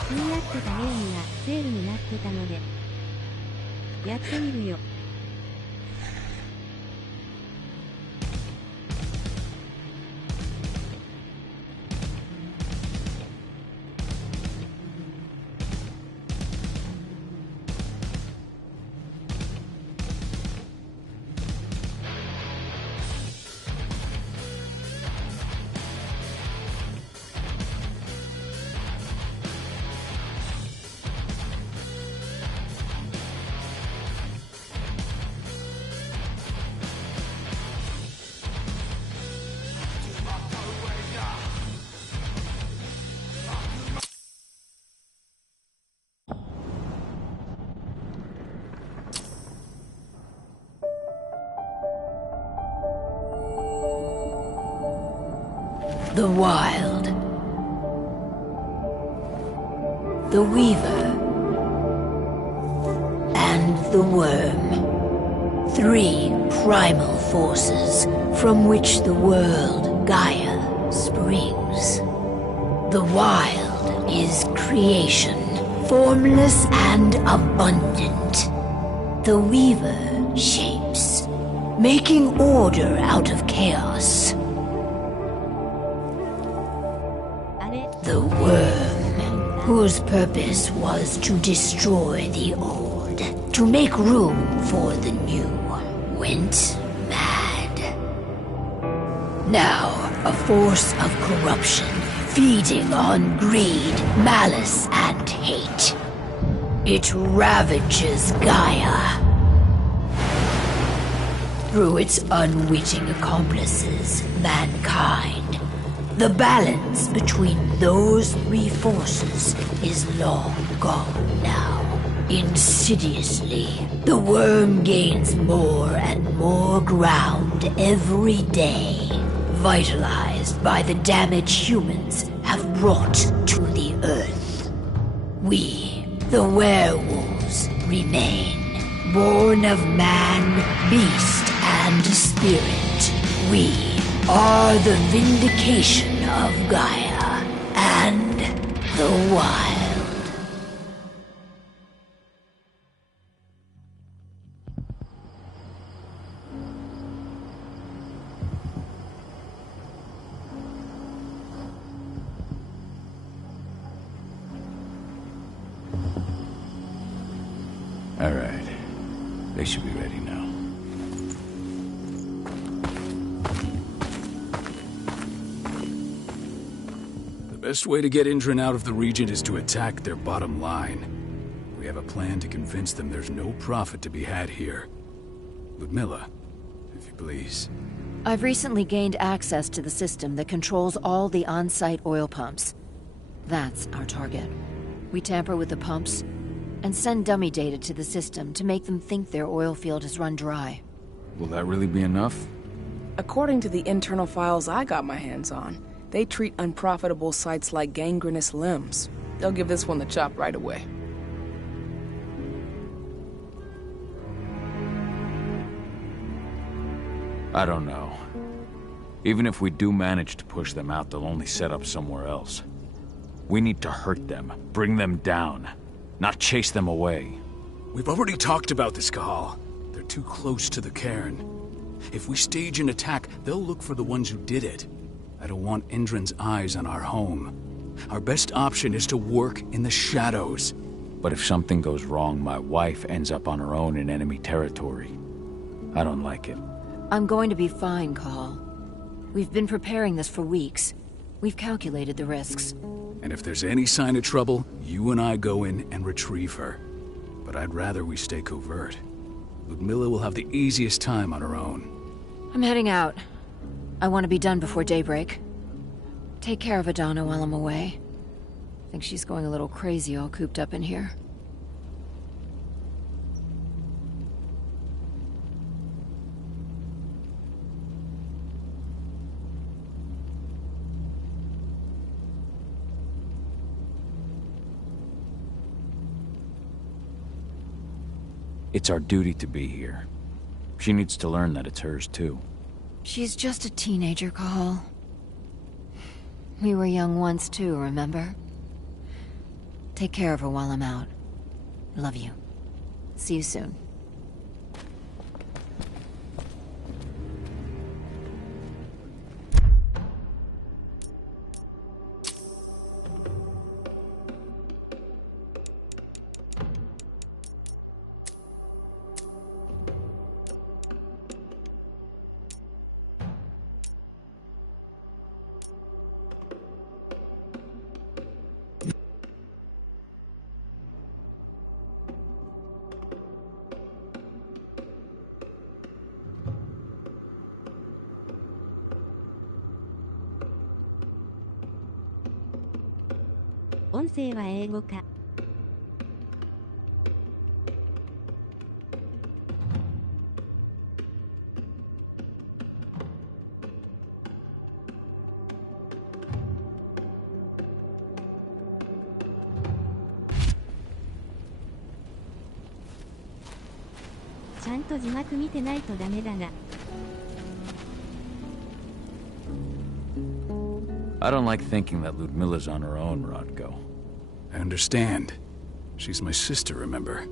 気になってたゲームがセールになってたのでやってみるよ。The Wild, the Weaver, and the Worm. Three primal forces from which the world Gaia springs. The Wild is creation, formless and abundant. The Weaver shapes, making order out of chaos. The Worm, whose purpose was to destroy the old, to make room for the new, went mad. Now, a force of corruption, feeding on greed, malice, and hate. It ravages Gaia. Through its unwitting accomplices, mankind, the balance between those three forces is long gone now. Insidiously, the Worm gains more and more ground every day, vitalized by the damage humans have brought to the Earth. We, the werewolves, remain, born of man, beast, and spirit. We are the vindication of Gaia and the Wild. All right. They should be ready now. The best way to get Indran out of the region is to attack their bottom line. We have a plan to convince them there's no profit to be had here. Ludmilla, if you please. I've recently gained access to the system that controls all the on-site oil pumps. That's our target. We tamper with the pumps and send dummy data to the system to make them think their oil field has run dry. Will that really be enough? According to the internal files I got my hands on, they treat unprofitable sites like gangrenous limbs. They'll give this one the chop right away. I don't know. Even if we do manage to push them out, they'll only set up somewhere else. We need to hurt them, bring them down, not chase them away. We've already talked about this, Kahal. They're too close to the cairn. If we stage an attack, they'll look for the ones who did it. I don't want Indran's eyes on our home. Our best option is to work in the shadows. But if something goes wrong, my wife ends up on her own in enemy territory. I don't like it. I'm going to be fine, Kahal. We've been preparing this for weeks. We've calculated the risks. And if there's any sign of trouble, you and I go in and retrieve her. But I'd rather we stay covert. Ludmilla will have the easiest time on her own. I'm heading out. I want to be done before daybreak. Take care of Adana while I'm away. I think she's going a little crazy all cooped up in here. It's our duty to be here. She needs to learn that it's hers too. She's just a teenager, Kahal. We were young once too, remember? Take care of her while I'm out. Love you. See you soon. "音声は英語か?" ちゃんと字幕見てないとダメだな。I don't like thinking that Ludmilla's on her own, Rodko. I understand. She's my sister, remember?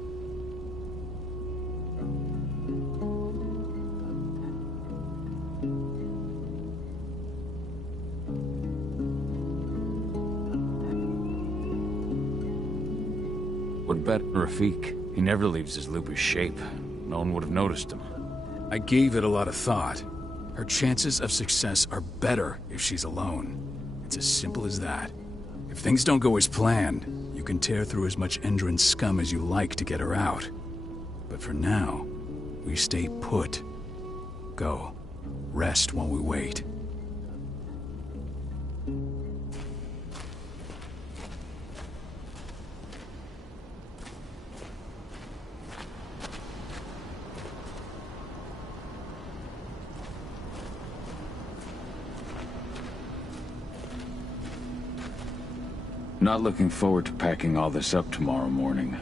What about Rafik? He never leaves his lupus shape. No one would have noticed him. I gave it a lot of thought. Her chances of success are better if she's alone. It's as simple as that. If things don't go as planned, you can tear through as much Endron scum as you like to get her out. But for now, we stay put. Go. Rest while we wait. Not looking forward to packing all this up tomorrow morning.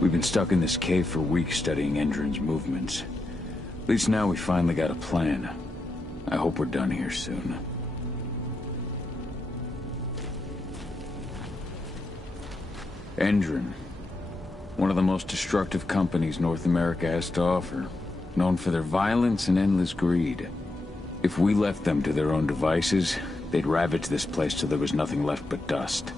We've been stuck in this cave for weeks studying Endron's movements. At least now we finally got a plan. I hope we're done here soon. Endron. One of the most destructive companies North America has to offer. Known for their violence and endless greed. If we left them to their own devices, they'd ravage this place till there was nothing left but dust.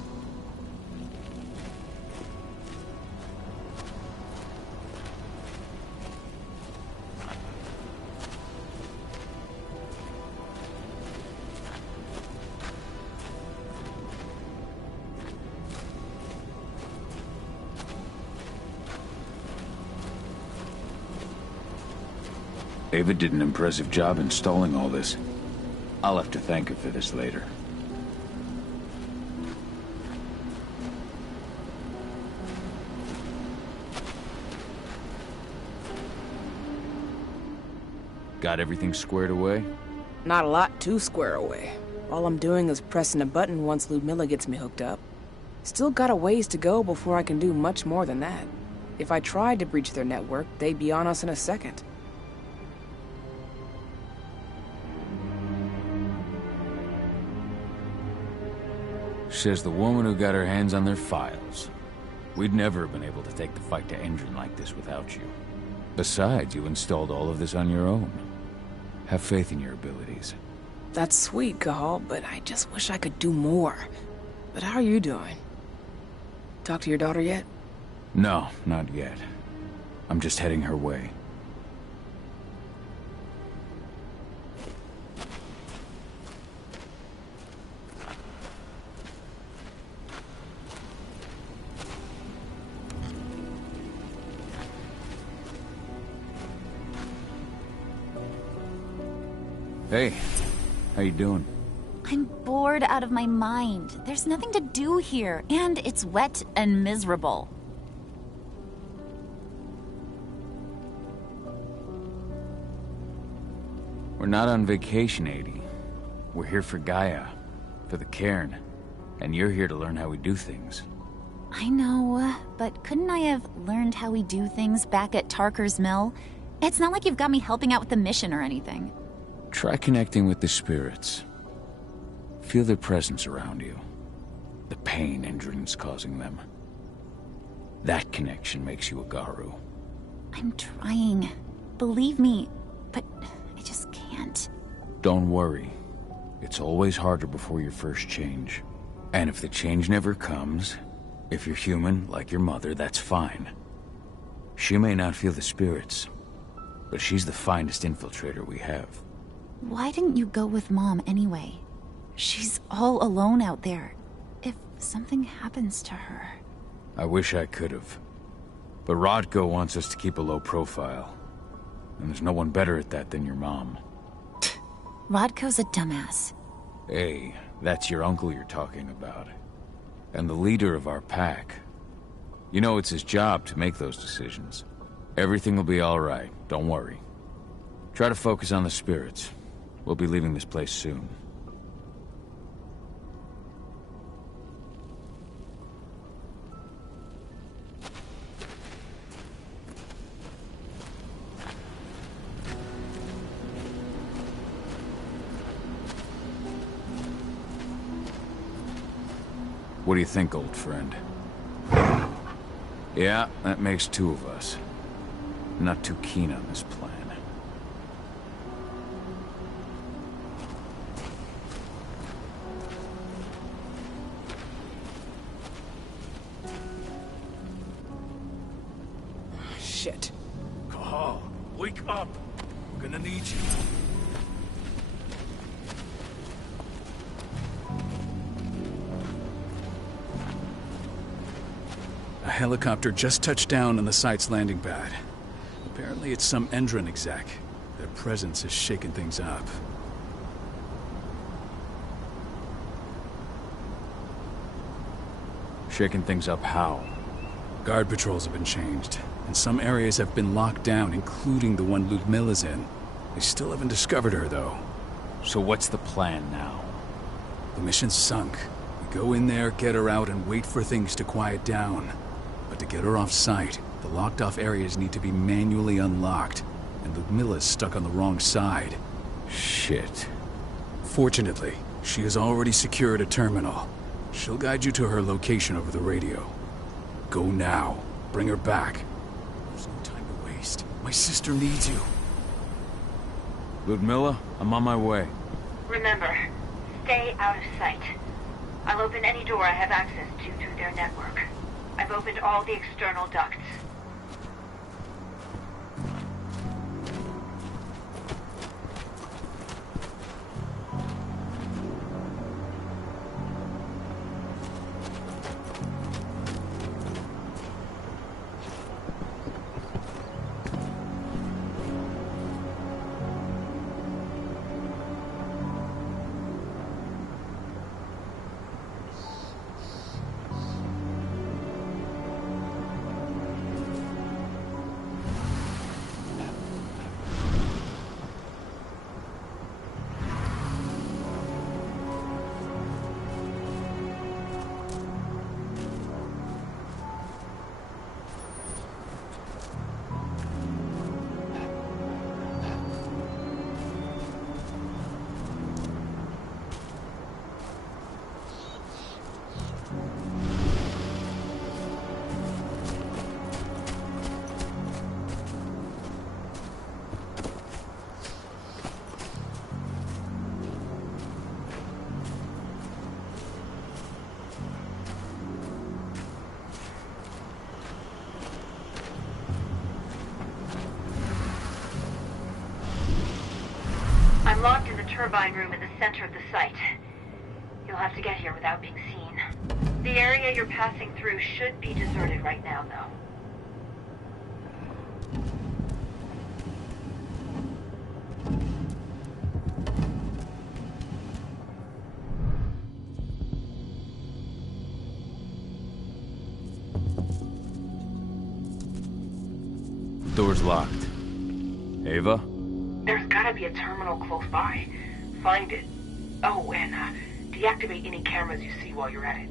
Ava did an impressive job installing all this. I'll have to thank her for this later. Got everything squared away? Not a lot to square away. All I'm doing is pressing a button once Ludmilla gets me hooked up. Still got a ways to go before I can do much more than that. If I tried to breach their network, they'd be on us in a second. Says the woman who got her hands on their files. We'd never have been able to take the fight to Endron like this without you. Besides, you installed all of this on your own. Have faith in your abilities. That's sweet, Cahal, but I just wish I could do more. But how are you doing? Talk to your daughter yet? No, not yet. I'm just heading her way. Hey, how you doing? I'm bored out of my mind. There's nothing to do here, and it's wet and miserable. We're not on vacation, Adie. We're here for Gaia, for the cairn, and you're here to learn how we do things. I know, but couldn't I have learned how we do things back at Tarker's Mill? It's not like you've got me helping out with the mission or anything. Try connecting with the spirits. Feel their presence around you. The pain Endron's causing them. That connection makes you a Garu. I'm trying. Believe me, but I just can't. Don't worry. It's always harder before your first change. And if the change never comes, if you're human, like your mother, that's fine. She may not feel the spirits, but she's the finest infiltrator we have. Why didn't you go with Mom anyway? She's all alone out there. If something happens to her... I wish I could've. But Rodko wants us to keep a low profile. And there's no one better at that than your mom. Rodko's a dumbass. Hey, that's your uncle you're talking about. And the leader of our pack. You know it's his job to make those decisions. Everything will be all right, don't worry. Try to focus on the spirits. We'll be leaving this place soon. What do you think, old friend? Yeah, that makes two of us. Not too keen on this plan. Shit. Cahal, wake up. I'm gonna need you. A helicopter just touched down on the site's landing pad. Apparently it's some Endron exec. Their presence is shaking things up. Shaking things up how? Guard patrols have been changed, and some areas have been locked down, including the one Ludmilla's in. They still haven't discovered her, though. So what's the plan now? The mission's sunk. We go in there, get her out, and wait for things to quiet down. But to get her off-site, the locked-off areas need to be manually unlocked, and Ludmilla's stuck on the wrong side. Shit. Fortunately, she has already secured a terminal. She'll guide you to her location over the radio. Go now. Bring her back. There's no time to waste. My sister needs you. Ludmilla, I'm on my way. Remember, stay out of sight. I'll open any door I have access to through their network. I've opened all the external ducts. I'm locked in the turbine room in the center of the site. You'll have to get here without being seen. The area you're passing through should be deserted right now, though. Door's locked. Ava? There's gotta be a terminal close by. Find it. Oh, and deactivate any cameras you see while you're at it.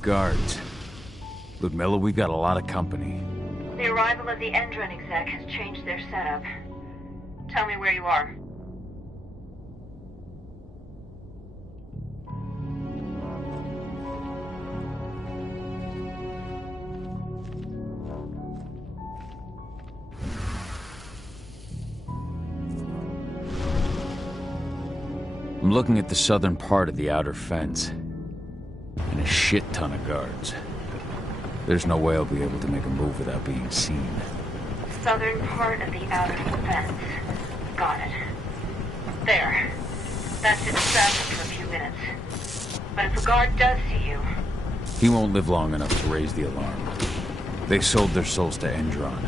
Guards. Ludmilla, we've got a lot of company. The arrival of the Endron exec has changed their setup. Tell me where you are. I'm looking at the southern part of the outer fence. And a shit ton of guards. There's no way I'll be able to make a move without being seen. Southern part of the outer fence. Got it. There. That's it established for a few minutes. But if a guard does see you... He won't live long enough to raise the alarm. They sold their souls to Endron.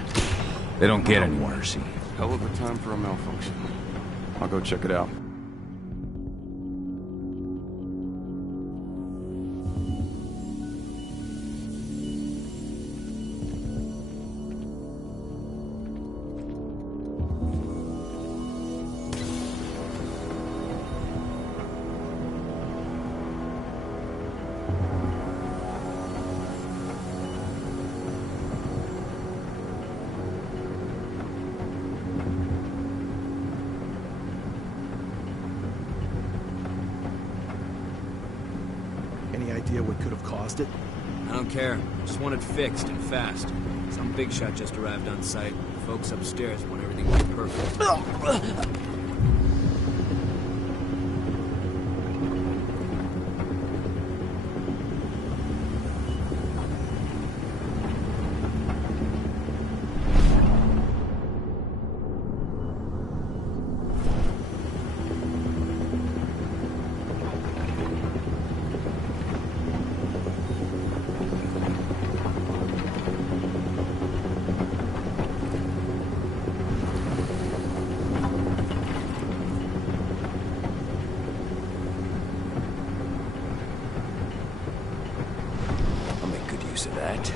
They don't get any mercy. Hell of a time for a malfunction. I'll go check it out. Any idea what could have caused it? I don't care. Just want it fixed and fast. Some big shot just arrived on site. Folks upstairs want everything to be perfect. To that.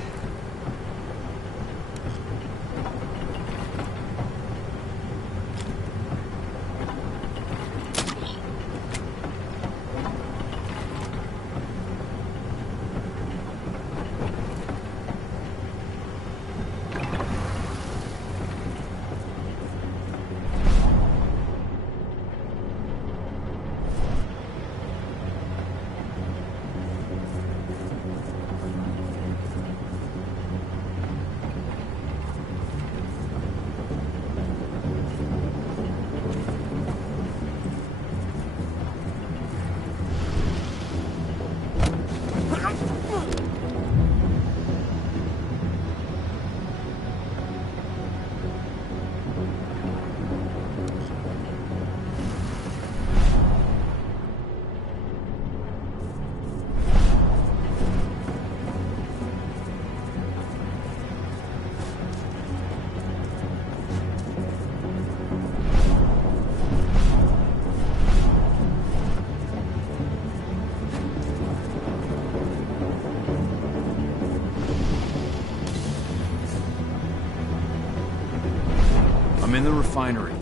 I'm in the refinery.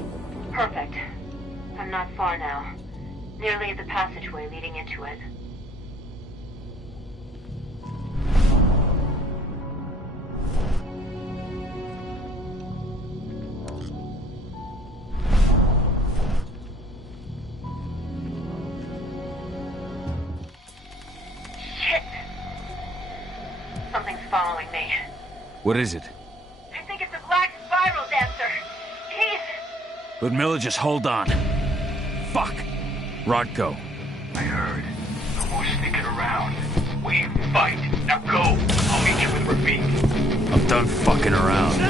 Perfect. I'm not far now. Nearly at the passageway leading into it. Shit! Something's following me. What is it? I think it's a black spiral dancer. He's... Ludmilla, just hold on. Fuck! Rodko. I heard. No more sneaking around. We fight. Now go. I'll meet you with Rafik. I'm done fucking around.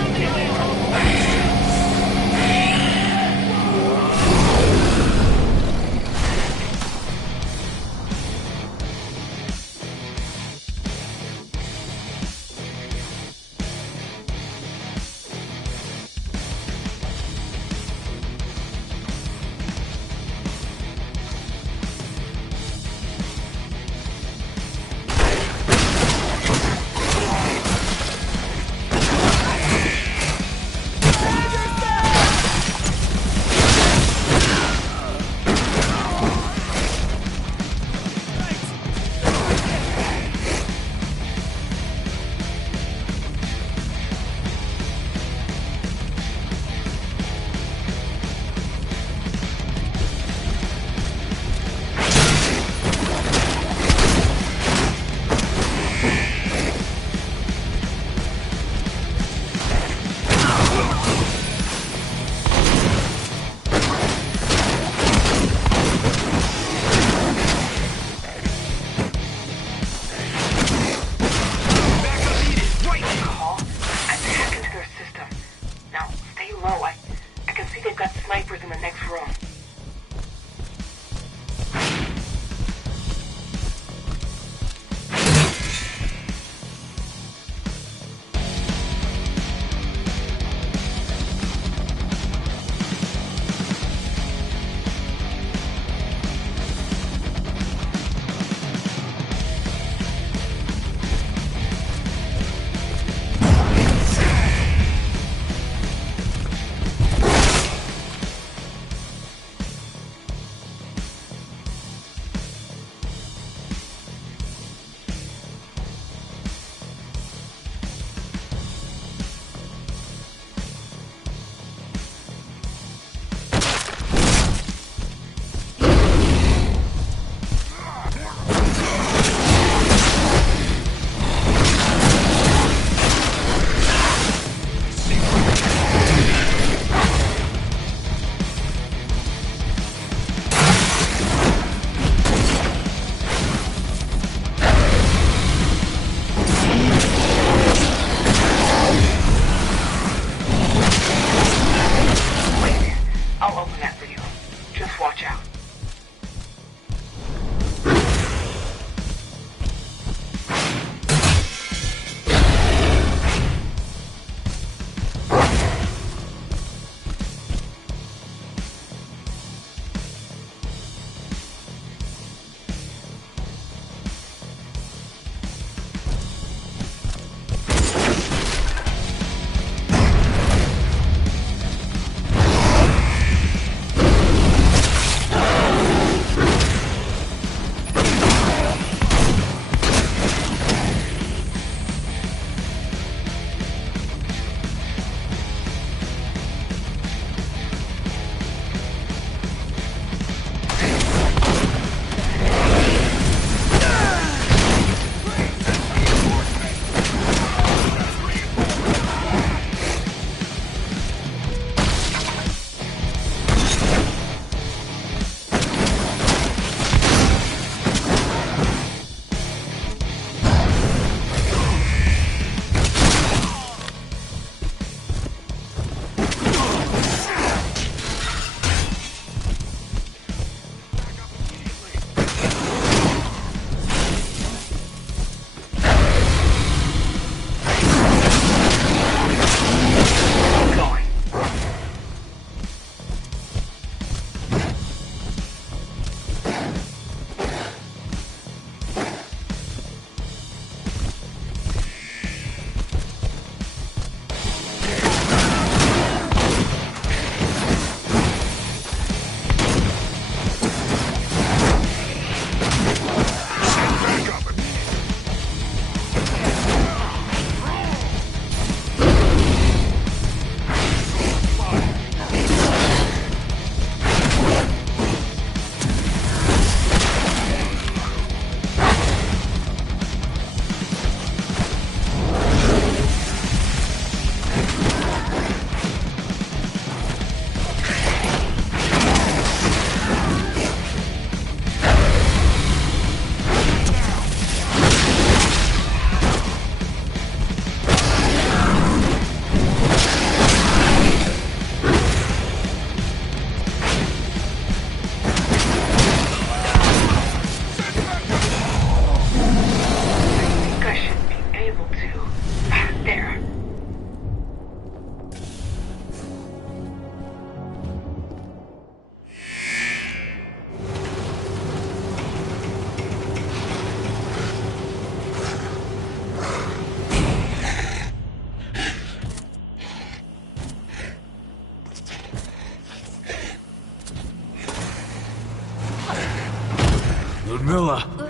Ludmilla!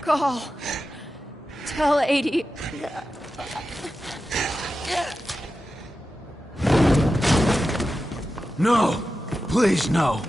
Call. Tell 80. No! Please, no!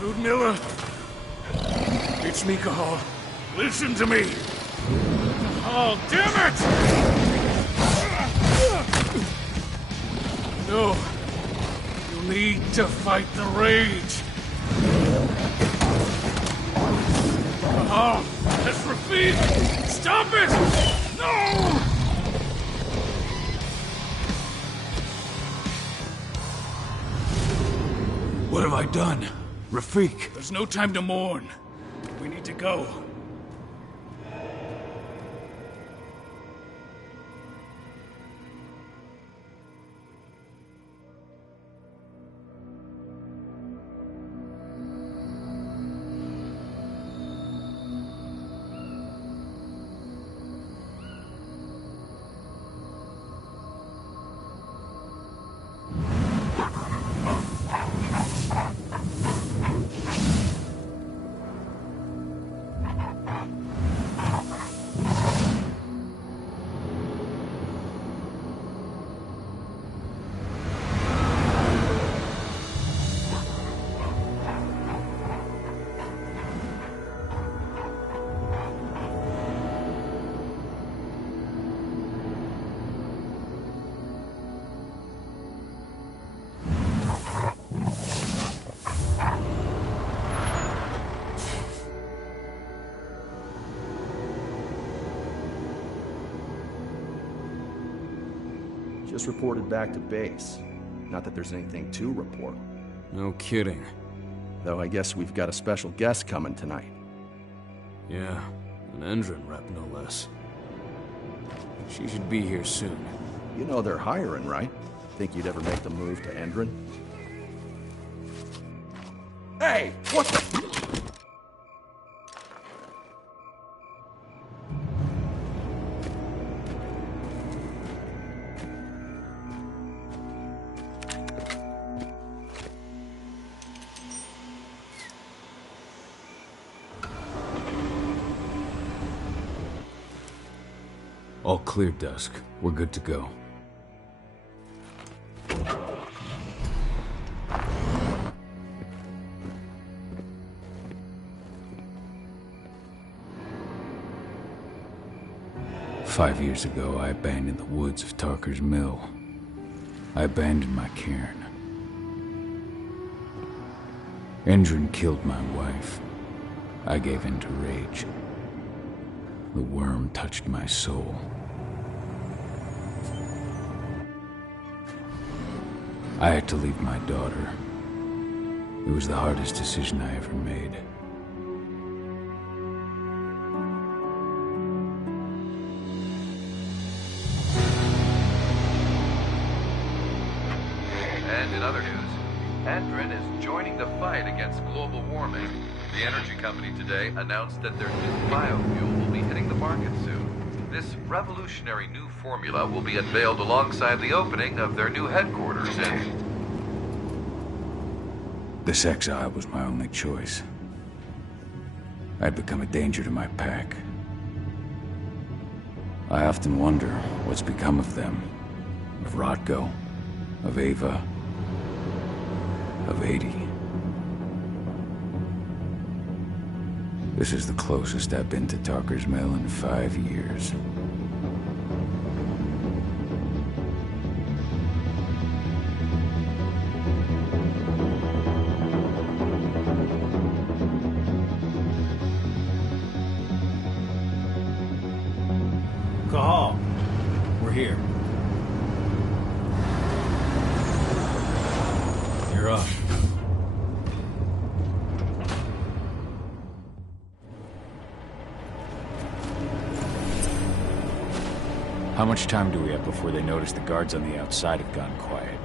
Ludmilla! It's me, Cahal. Listen to me! Oh, damn it! No. You need to fight the rage. Cahal! That's Rafid! Stop it! No! What have I done? Rafik, there's no time to mourn. We need to go. Just reported back to base. Not that there's anything to report. No kidding. Though I guess we've got a special guest coming tonight. Yeah, an Endron rep no less. She should be here soon. You know they're hiring, right? Think you'd ever make the move to Endron? Hey! What the... All clear, Dusk. We're good to go. 5 years ago, I abandoned the woods of Tarker's Mill. I abandoned my cairn. Endrin killed my wife. I gave in to rage. The worm touched my soul. I had to leave my daughter. It was the hardest decision I ever made. And in other news, Endrin is joining the fight against global warming. The energy company today announced that their new biofuel will be hitting the market soon. This revolutionary new formula will be unveiled alongside the opening of their new headquarters in... This exile was my only choice. I'd become a danger to my pack. I often wonder what's become of them. Of Rodko, of Ava, of 80. This is the closest I've been to Tarker's Mill in 5 years. Cahal, we're here. You're up. How much time do we have before they notice the guards on the outside have gone quiet?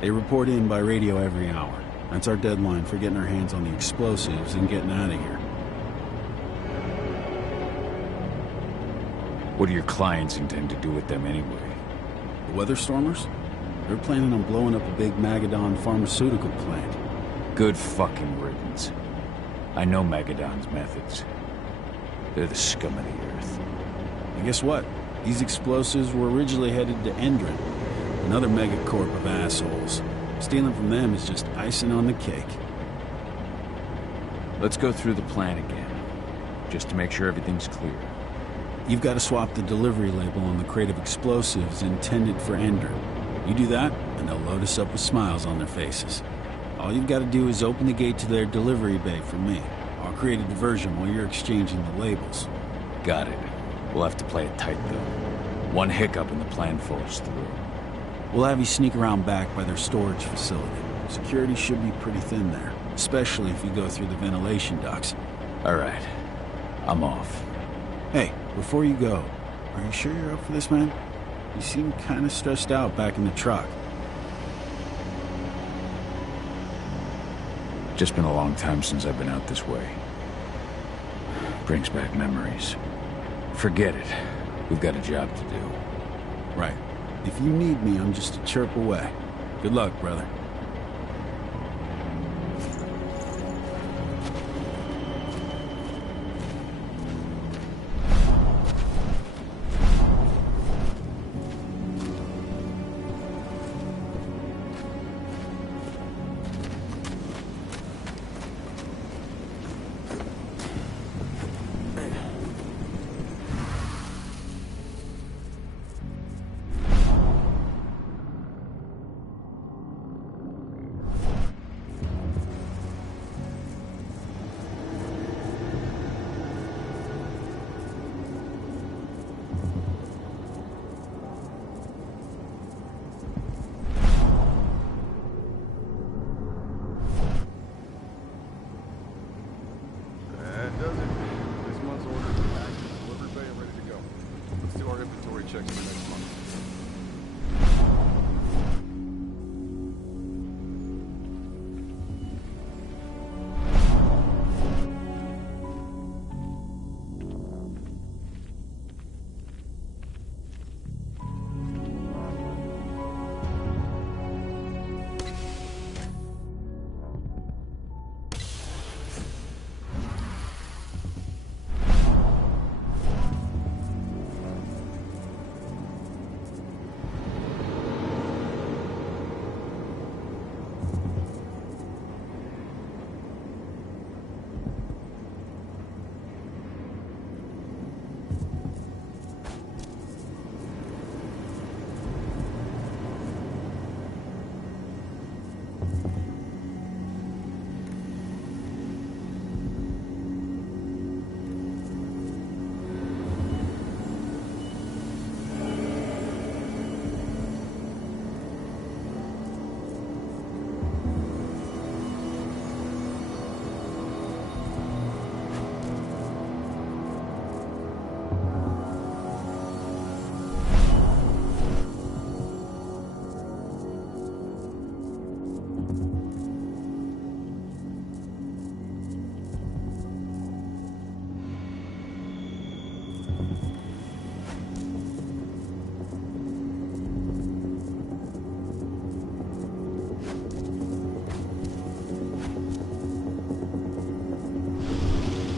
They report in by radio every hour. That's our deadline for getting our hands on the explosives and getting out of here. What do your clients intend to do with them anyway? The Weatherstormers? They're planning on blowing up a big Magadon pharmaceutical plant. Good fucking riddance. I know Magadon's methods. They're the scum of the earth. And guess what? These explosives were originally headed to Endrin, another megacorp of assholes. Stealing from them is just icing on the cake. Let's go through the plan again, just to make sure everything's clear. You've got to swap the delivery label on the crate of explosives intended for Endrin. You do that, and they'll load us up with smiles on their faces. All you've got to do is open the gate to their delivery bay for me. I'll create a diversion while you're exchanging the labels. Got it. We'll have to play it tight, though. One hiccup and the plan falls through. We'll have you sneak around back by their storage facility. Security should be pretty thin there, especially if you go through the ventilation ducts. All right. I'm off. Hey, before you go, are you sure you're up for this, man? You seem kind of stressed out back in the truck. Just been a long time since I've been out this way. Brings back memories. Forget it. We've got a job to do. Right. If you need me, I'm just a chirp away. Good luck, brother.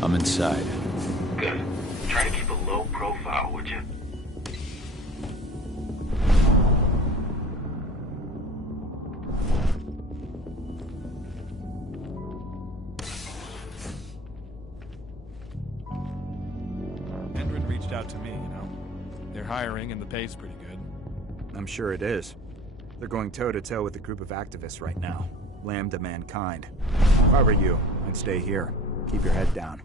I'm inside. Good. Try to keep a low profile, would you? Endrin reached out to me, you know. They're hiring and the pay's pretty good. I'm sure it is. They're going toe-to-toe with a group of activists right now. Lambda mankind. If I were you, I'd stay here. Keep your head down.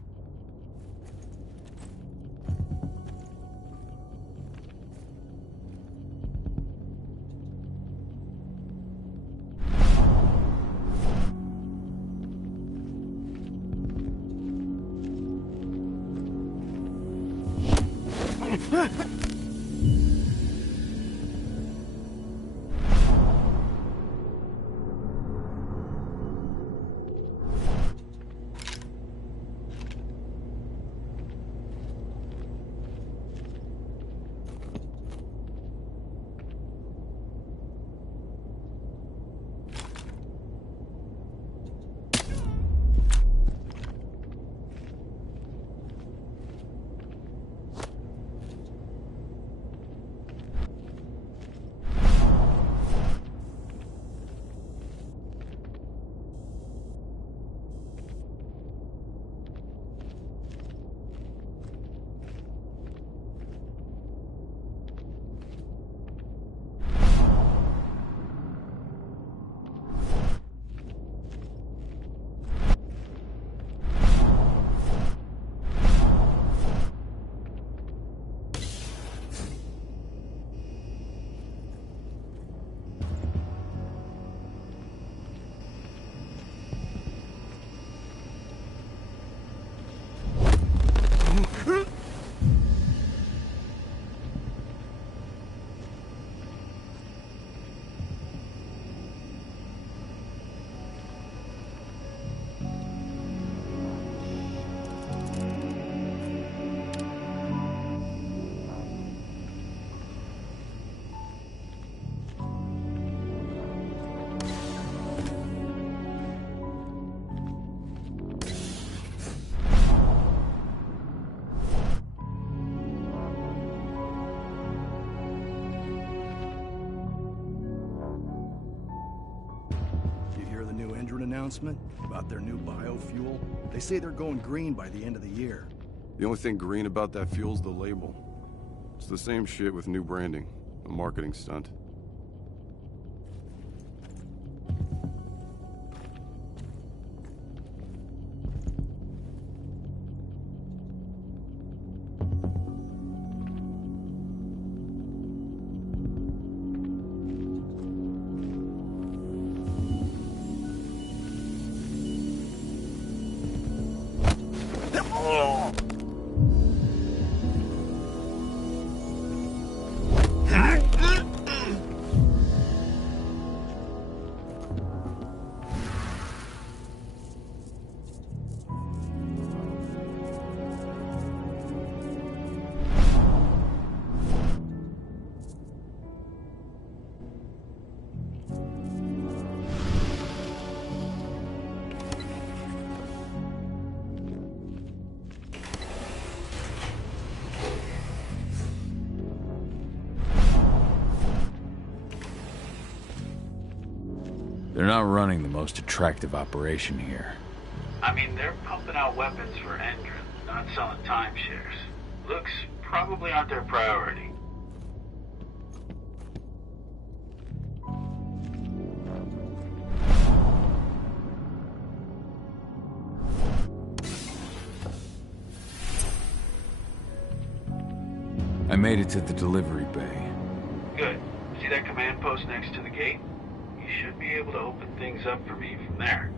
Announcement about their new biofuel. They say they're going green by the end of the year. The only thing green about that fuel's the label. It's the same shit with new branding. A marketing stunt. They're not running the most attractive operation here. I mean, they're pumping out weapons for Endrin, not selling timeshares. Looks probably aren't their priority. I made it to the delivery bay. Good. See that command post next to the gate? You should be able to open things up for me from there.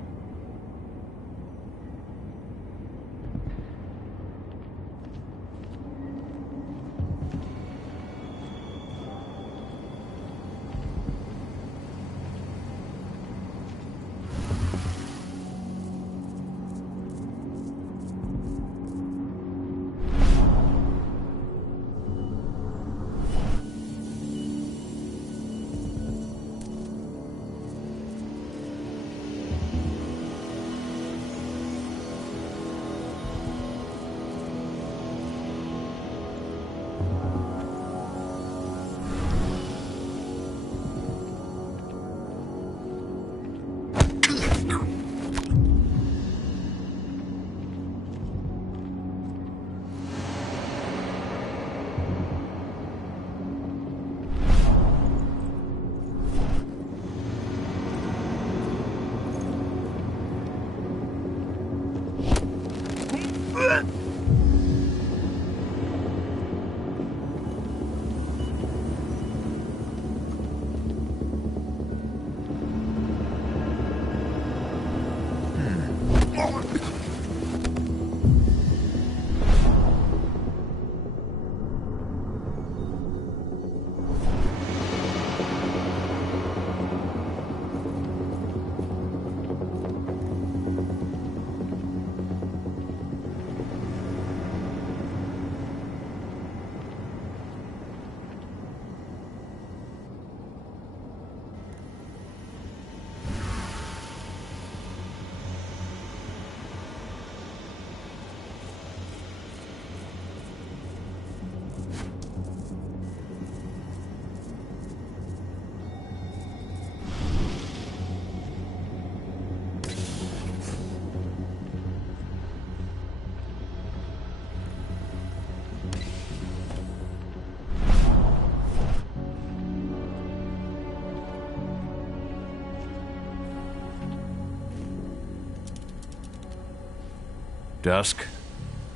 Dusk,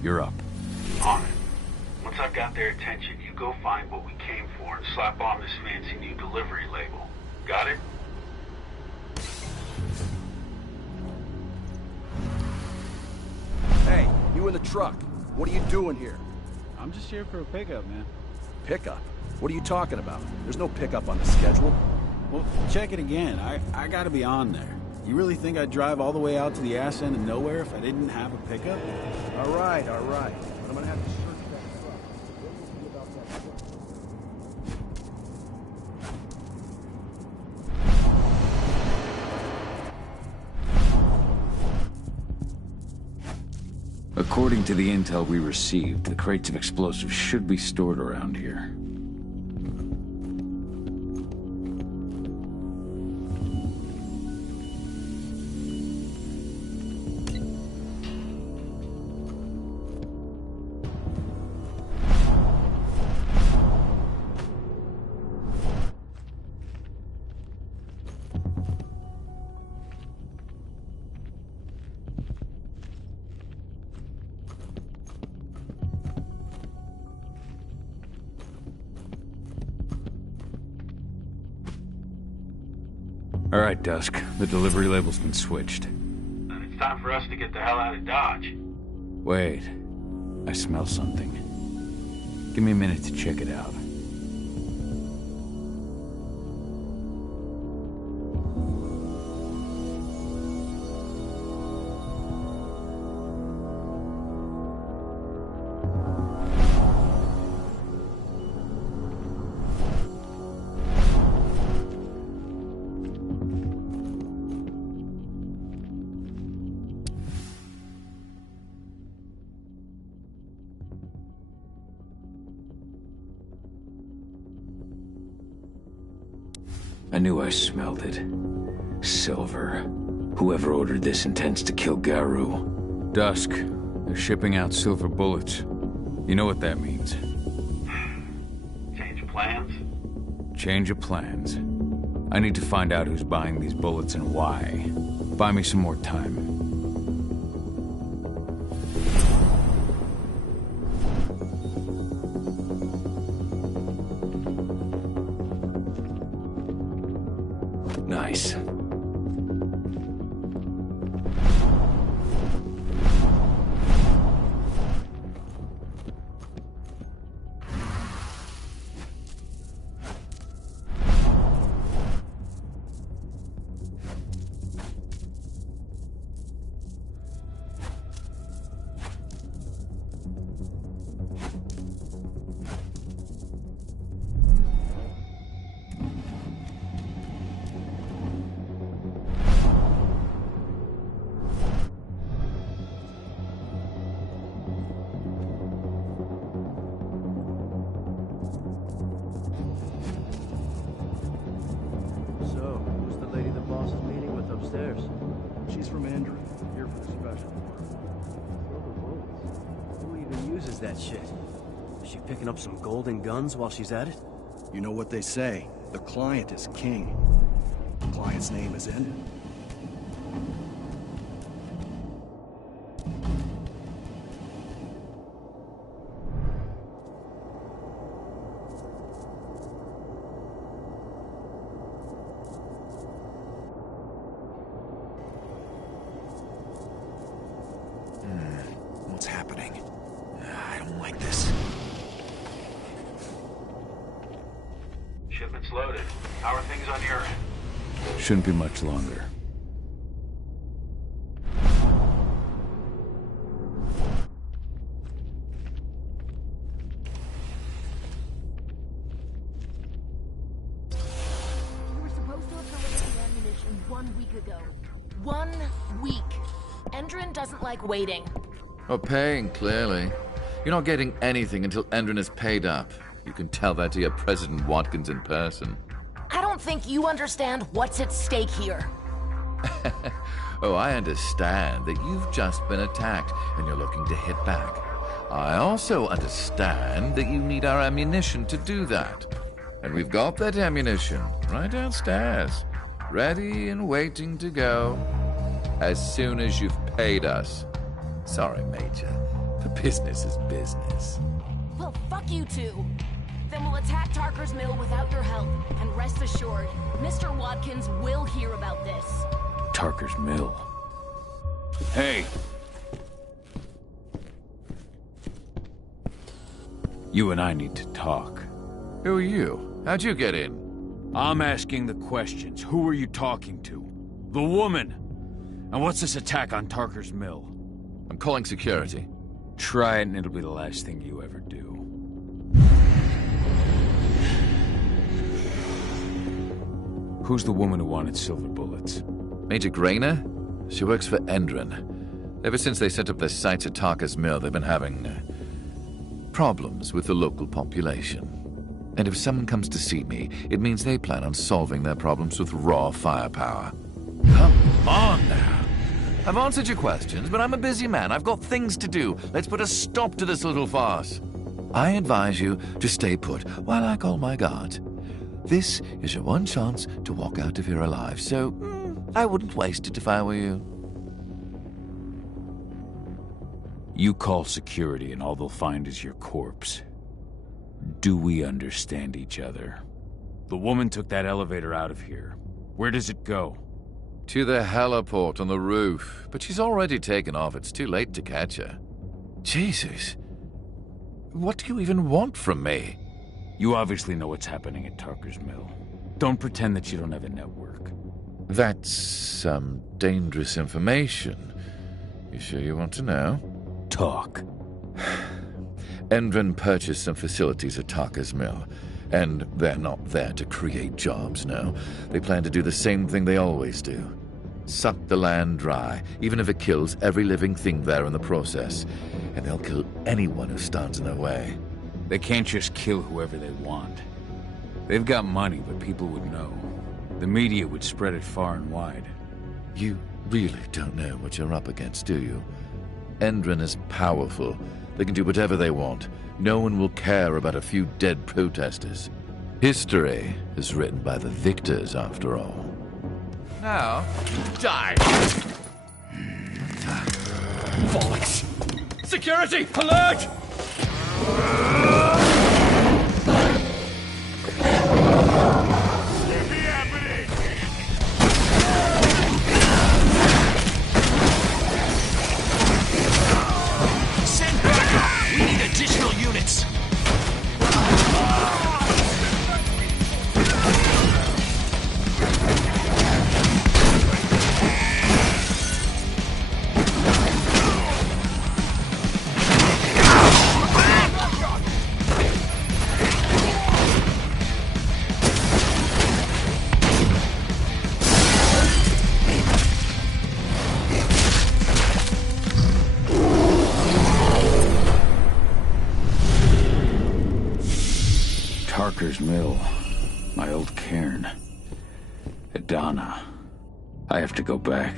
you're up. On it. Once I've got their attention, you go find what we came for and slap on this fancy new delivery label. Got it? Hey, you in the truck. What are you doing here? I'm just here for a pickup, man. Pickup? What are you talking about? There's no pickup on the schedule. Well, check it again. I gotta be on there. You really think I'd drive all the way out to the ass end of nowhere if I didn't have a pickup? All right. But I'm gonna have to search that truck. What will be about that truck? According to the intel we received, the crates of explosives should be stored around here. All right, Dusk. The delivery label's been switched. Then it's time for us to get the hell out of Dodge. Wait. I smell something. Give me a minute to check it out. I knew I smelled it. Silver. Whoever ordered this intends to kill Garu. Dusk. They're shipping out silver bullets. You know what that means. Change plans? Change of plans. I need to find out who's buying these bullets and why. Buy me some more time. Nice. She's from Andrew. Here for the special. Who even uses that shit? Is she picking up some golden guns while she's at it? You know what they say. The client is king. The client's name is in it. What's happening? I don't like this. Shipment's loaded. How are things on your end? Shouldn't be much longer. You were supposed to have delivered the ammunition 1 week ago. 1 week. Endrin doesn't like waiting. Well, paying, clearly. You're not getting anything until Endrin is paid up. You can tell that to your President Watkins in person. I don't think you understand what's at stake here. Oh, I understand that you've just been attacked and you're looking to hit back. I also understand that you need our ammunition to do that. And we've got that ammunition right downstairs, ready and waiting to go as soon as you've paid us. Sorry, Major. The business is business. Well, fuck you two. Then we'll attack Tarker's Mill without your help. And rest assured, Mr. Watkins will hear about this. Tarker's Mill. Hey! You and I need to talk. Who are you? How'd you get in? I'm asking the questions. Who are you talking to? The woman! And what's this attack on Tarker's Mill? I'm calling security. Try it and it'll be the last thing you ever do. Who's the woman who wanted silver bullets? Major Grainer? She works for Endron. Ever since they set up their sights at Tarker's Mill, they've been having problems with the local population. And if someone comes to see me, it means they plan on solving their problems with raw firepower. Come on now. I've answered your questions, but I'm a busy man. I've got things to do. Let's put a stop to this little farce. I advise you to stay put while I call my guards. This is your one chance to walk out of here alive, so I wouldn't waste it if I were you. You call security and all they'll find is your corpse. Do we understand each other? The woman took that elevator out of here. Where does it go? To the heliport on the roof. But she's already taken off. It's too late to catch her. Jesus. What do you even want from me? You obviously know what's happening at Tarker's Mill. Don't pretend that you don't have a network. That's some dangerous information. You sure you want to know? Talk. Endron purchased some facilities at Tarker's Mill, and they're not there to create jobs, no. They plan to do the same thing they always do. Suck the land dry, even if it kills every living thing there in the process. And they'll kill anyone who stands in their way. They can't just kill whoever they want. They've got money, but people would know. The media would spread it far and wide. You really don't know what you're up against, do you? Endron is powerful. They can do whatever they want. No one will care about a few dead protesters. History is written by the victors, after all. Now, die! Bollocks! Security! Alert! Send backup! We need additional units! Tarker's Mill. My old cairn. Adana. I have to go back.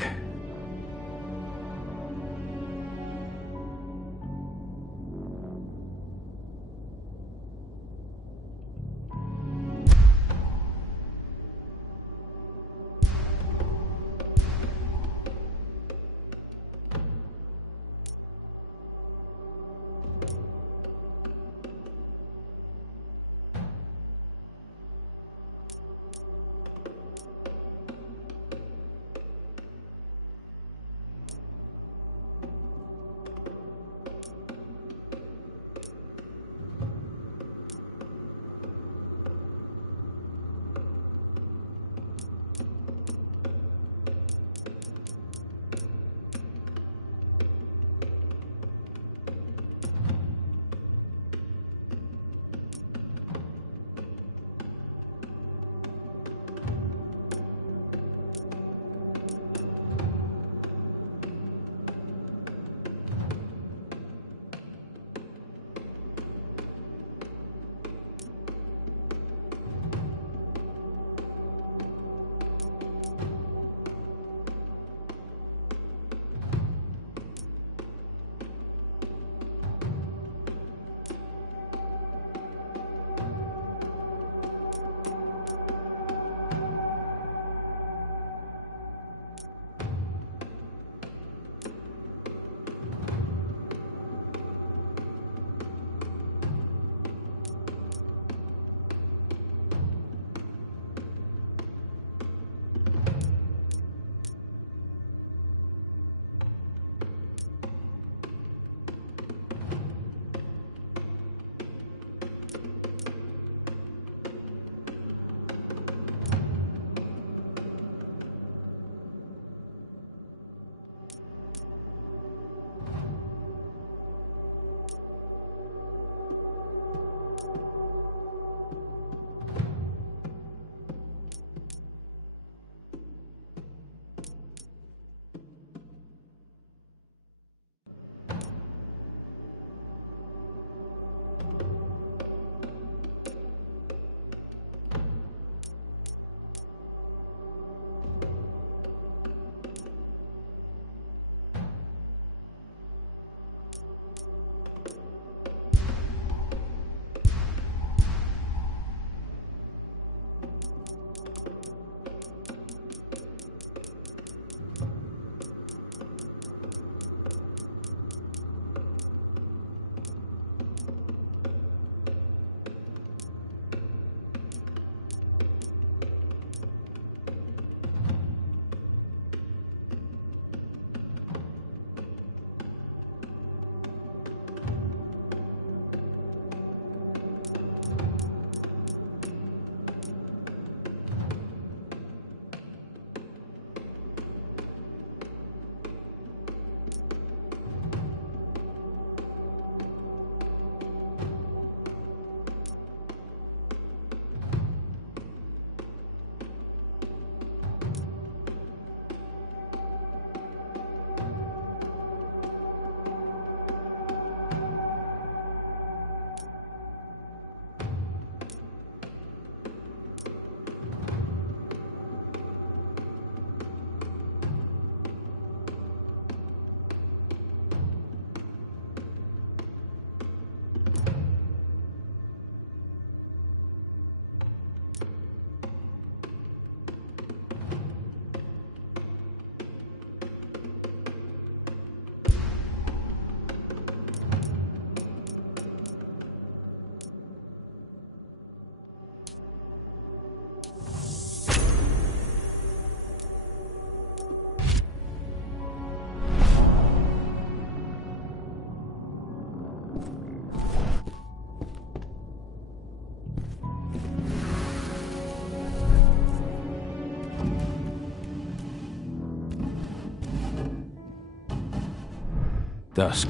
dusk.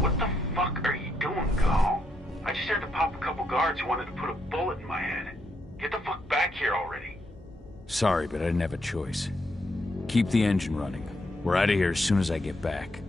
What the fuck are you doing, Go? I just had to pop a couple guards who wanted to put a bullet in my head. Get the fuck back here already. Sorry, but I didn't have a choice. Keep the engine running. We're out of here as soon as I get back.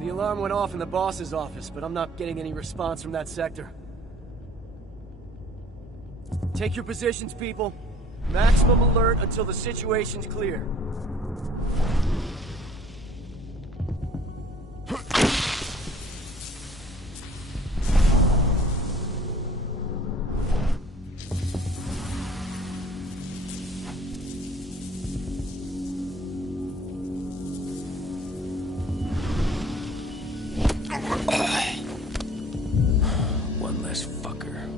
The alarm went off in the boss's office, but I'm not getting any response from that sector. Take your positions, people. Maximum alert until the situation's clear. One less fucker.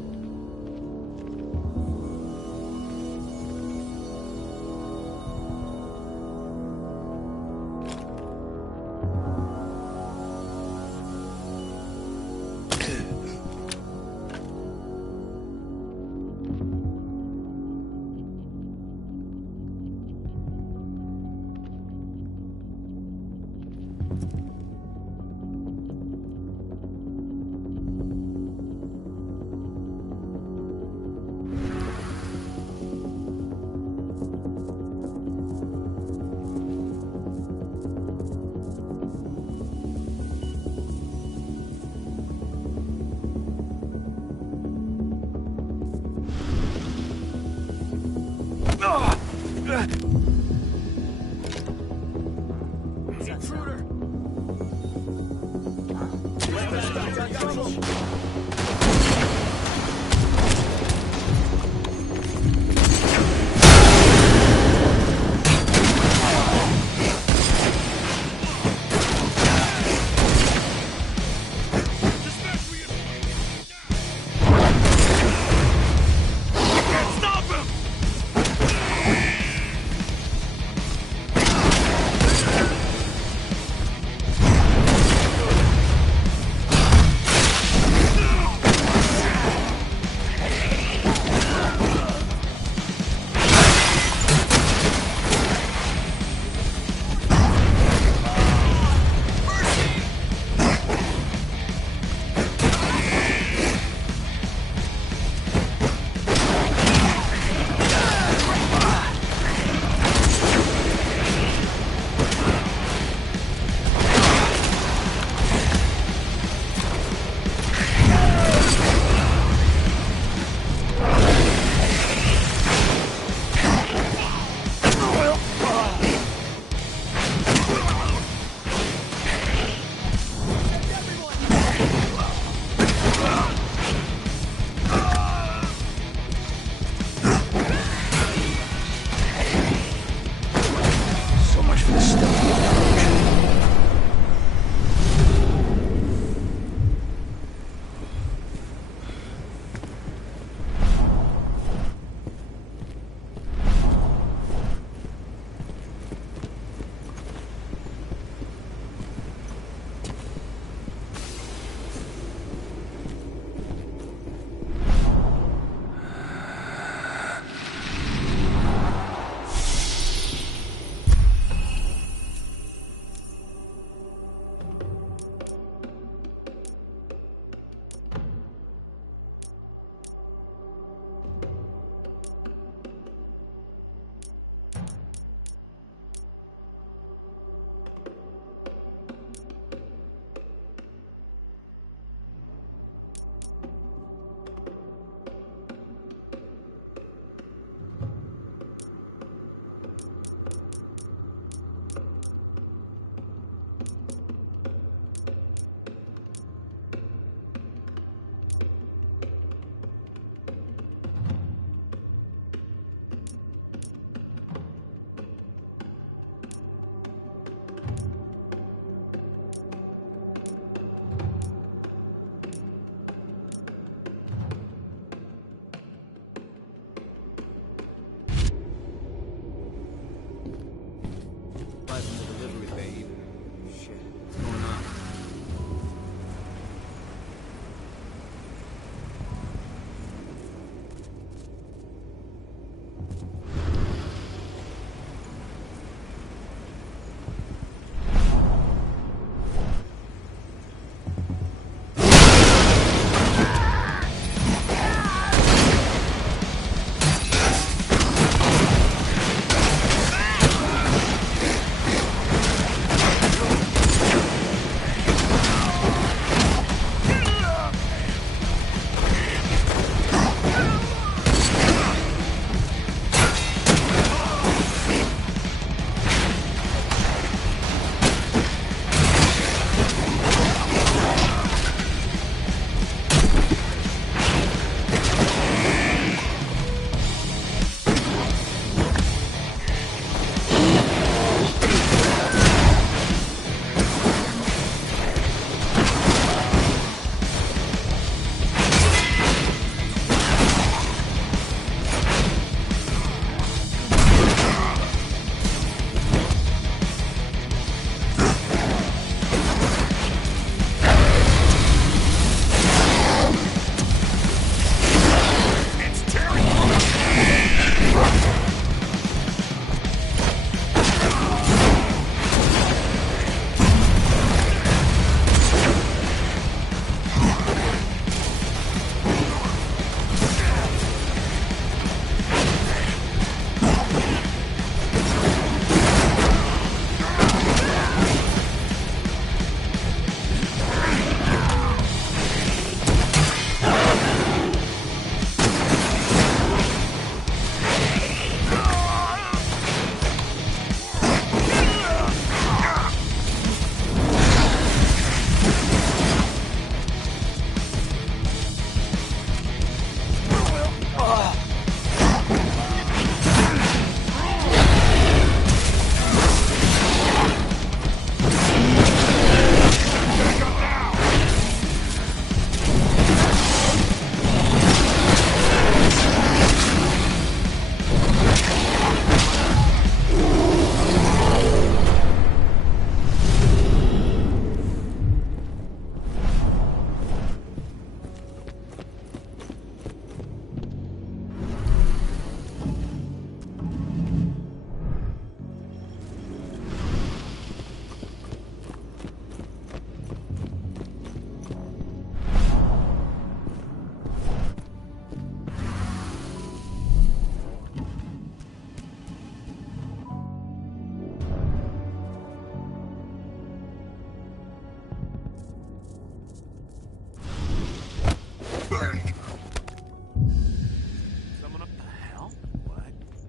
Intruder!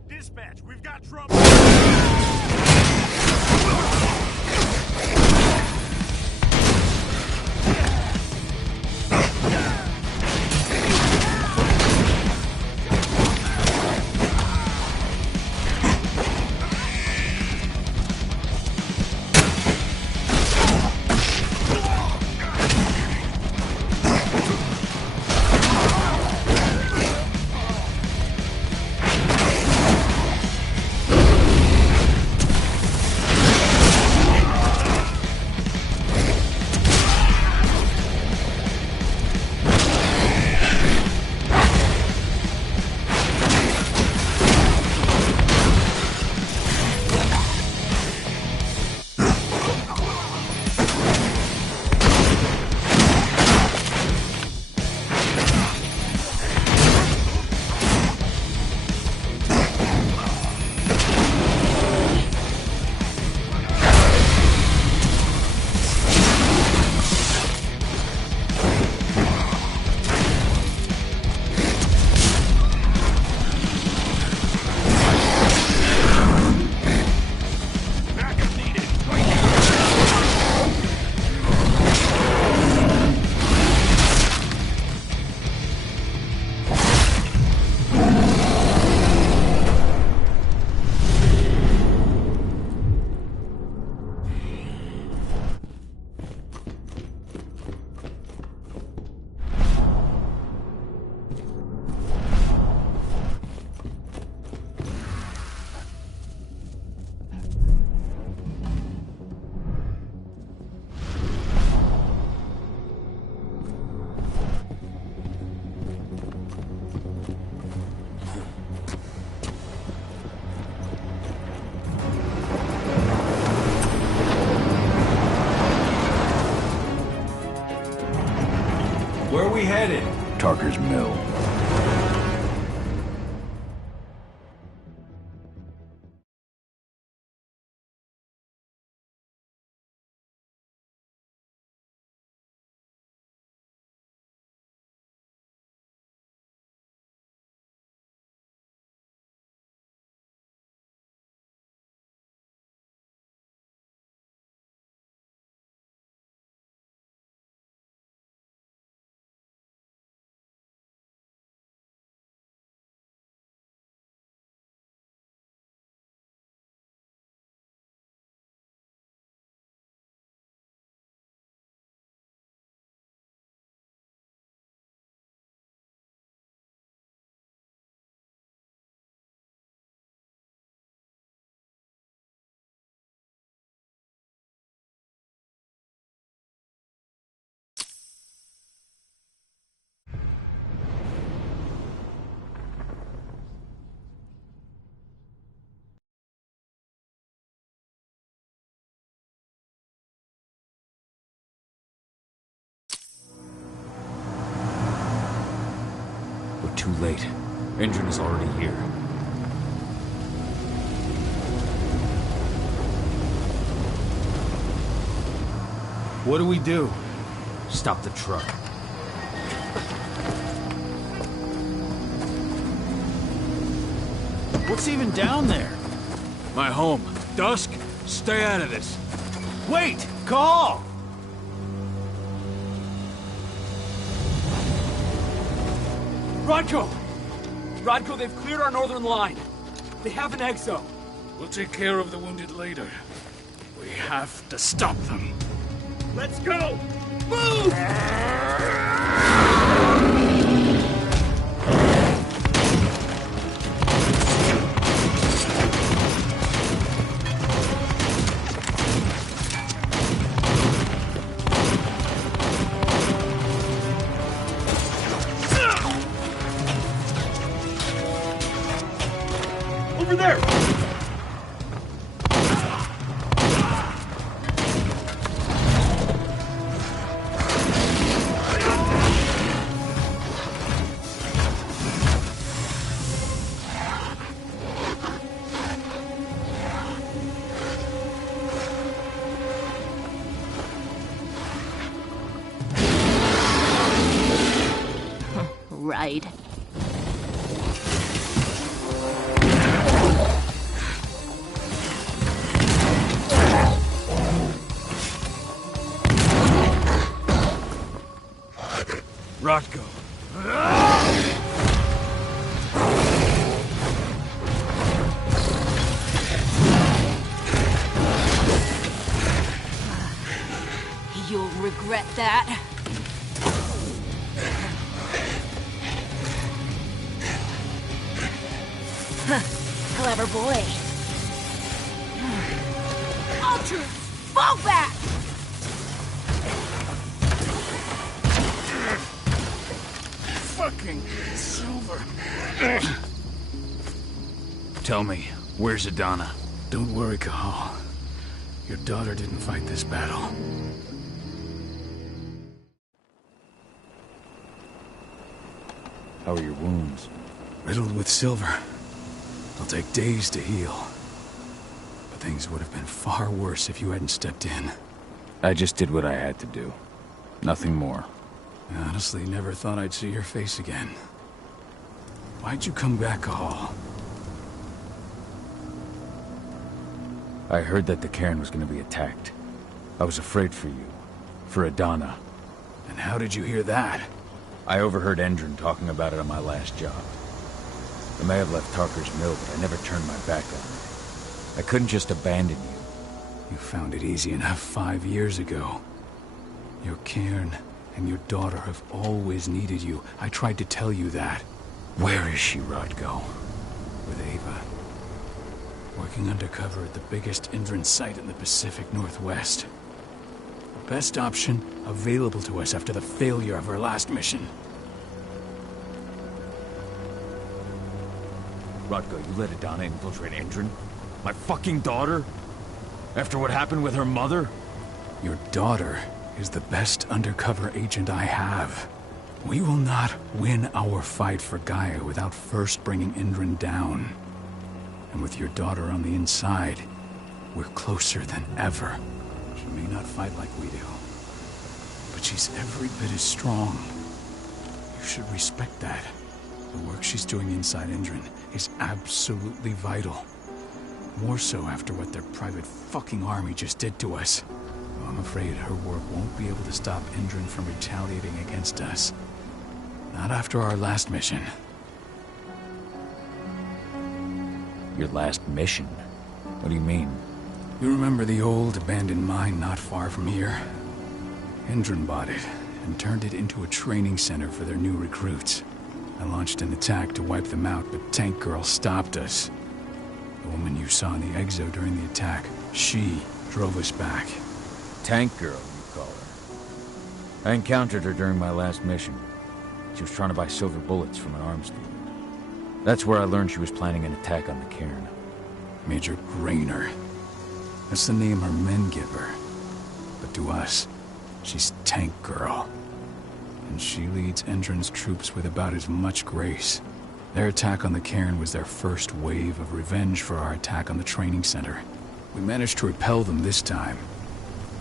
Dispatch, we've got trouble. Where are we headed? Tarker's Mill. Too late. Engine is already here. What do we do? Stop the truck. What's even down there? My home. Dusk, stay out of this. Wait! Call! Rodko! Rodko, they've cleared our northern line. They have an exo. We'll take care of the wounded later. We have to stop them. Let's go! Move! Over there! Right. Rodko. You'll regret that. Clever boy. Ultra, fall back! Fucking Silver. Tell me, where's Adana? Don't worry, Cahal. Your daughter didn't fight this battle. How are your wounds? Riddled with silver. They'll take days to heal. But things would have been far worse if you hadn't stepped in. I just did what I had to do. Nothing more. I honestly never thought I'd see your face again. Why'd you come back, Cahal? I heard that the cairn was going to be attacked. I was afraid for you. For Adana. And how did you hear that? I overheard Endron talking about it on my last job. I may have left Tarker's mill, but I never turned my back on it. I couldn't just abandon you. You found it easy enough 5 years ago. Your cairn and your daughter have always needed you. I tried to tell you that. Where is she, Rodko? With Ava. Working undercover at the biggest Indran site in the Pacific Northwest. The best option available to us after the failure of our last mission. Rodko, you let Adana infiltrate Endron? My fucking daughter? After what happened with her mother? Your daughter is the best undercover agent I have. We will not win our fight for Gaia without first bringing Indran down. And with your daughter on the inside, we're closer than ever. She may not fight like we do, but she's every bit as strong. You should respect that. The work she's doing inside Indran is absolutely vital. More so after what their private fucking army just did to us. I'm afraid her work won't be able to stop Indran from retaliating against us. Not after our last mission. Your last mission? What do you mean? You remember the old abandoned mine not far from here? Indran bought it and turned it into a training center for their new recruits. I launched an attack to wipe them out, but Tank Girl stopped us. The woman you saw in the exo during the attack, she drove us back. Tank Girl, you call her. I encountered her during my last mission. She was trying to buy silver bullets from an arms dealer. That's where I learned she was planning an attack on the cairn. Major Grainer. That's the name her men give her. But to us, she's Tank Girl. And she leads Endron's troops with about as much grace. Their attack on the cairn was their first wave of revenge for our attack on the training center. We managed to repel them this time,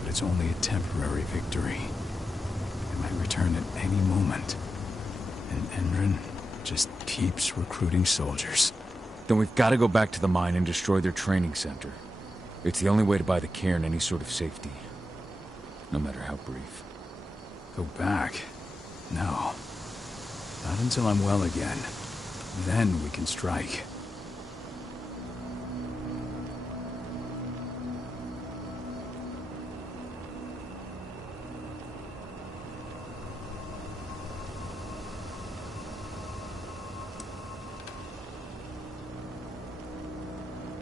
but it's only a temporary victory. It might return at any moment. And Endron just keeps recruiting soldiers. Then we've got to go back to the mine and destroy their training center. It's the only way to buy the cairn any sort of safety. No matter how brief. Go back? No. Not until I'm well again. Then we can strike.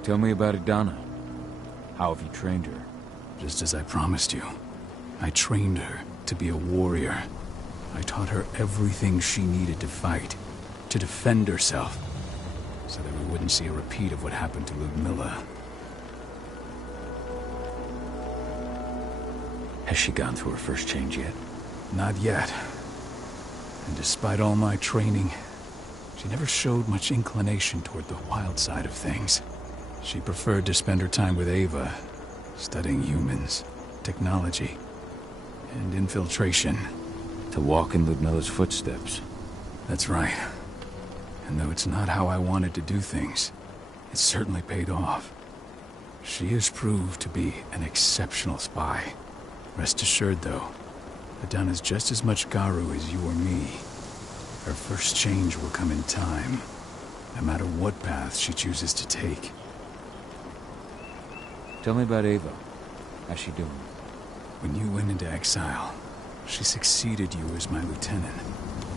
Tell me about Adana. How have you trained her? Just as I promised you. I trained her to be a warrior. I taught her everything she needed to fight, to defend herself, so that we wouldn't see a repeat of what happened to Ludmilla. Has she gone through her first change yet? Not yet. And despite all my training, she never showed much inclination toward the wild side of things. She preferred to spend her time with Ava, studying humans, technology, and infiltration. To walk in Ludmilla's footsteps. That's right. And though it's not how I wanted to do things, it certainly paid off. She has proved to be an exceptional spy. Rest assured, though, Adana's just as much Garu as you or me. Her first change will come in time, no matter what path she chooses to take. Tell me about Ava. How's she doing? When you went into exile, she succeeded you as my lieutenant.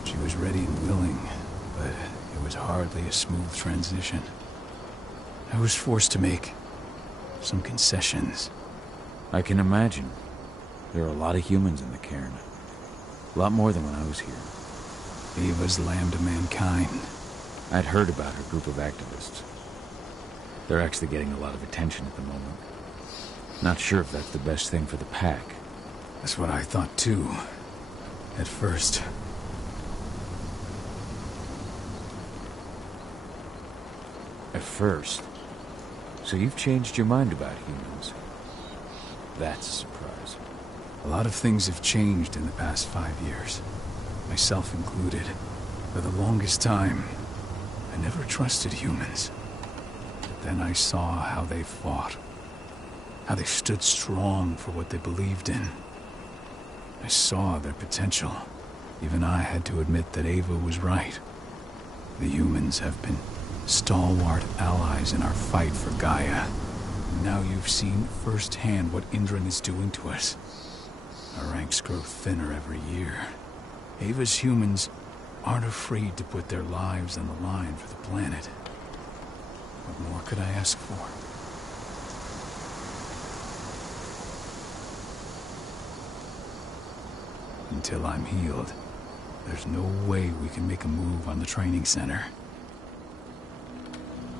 She was ready and willing, but it was hardly a smooth transition. I was forced to make some concessions. I can imagine. There are a lot of humans in the cairn. A lot more than when I was here. Ava's lamb to mankind. I'd heard about her group of activists. They're actually getting a lot of attention at the moment. Not sure if that's the best thing for the pack. That's what I thought too, at first. At first? So you've changed your mind about humans? That's a surprise. A lot of things have changed in the past 5 years, myself included. For the longest time, I never trusted humans. But then I saw how they fought, how they stood strong for what they believed in. I saw their potential. Even I had to admit that Ava was right. The humans have been stalwart allies in our fight for Gaia. Now you've seen firsthand what Indran is doing to us. Our ranks grow thinner every year. Ava's humans aren't afraid to put their lives on the line for the planet. What more could I ask for? Until I'm healed, there's no way we can make a move on the training center.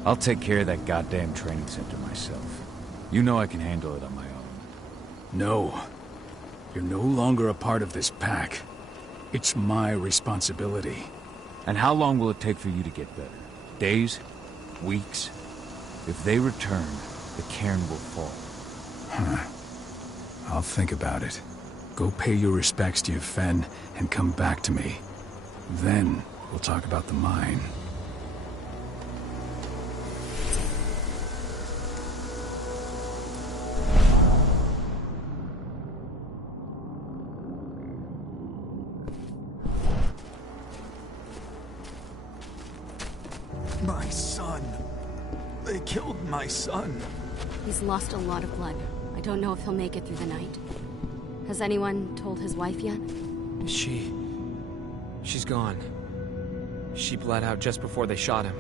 I'll take care of that goddamn training center myself. You know I can handle it on my own. No. You're no longer a part of this pack. It's my responsibility. And how long will it take for you to get better? Days? Weeks? If they return, the cairn will fall. Huh. I'll think about it. Go pay your respects to your Fen and come back to me. Then we'll talk about the mine. My son. They killed my son. He's lost a lot of blood. I don't know if he'll make it through the night. Has anyone told his wife yet? She's gone. She bled out just before they shot him.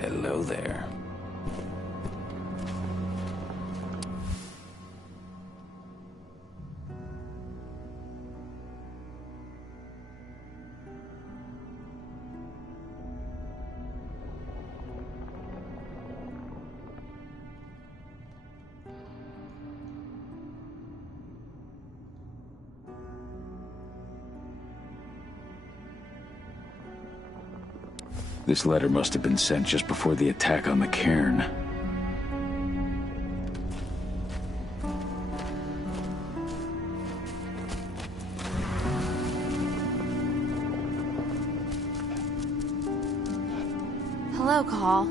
Hello there. This letter must have been sent just before the attack on the cairn. Hello, Call.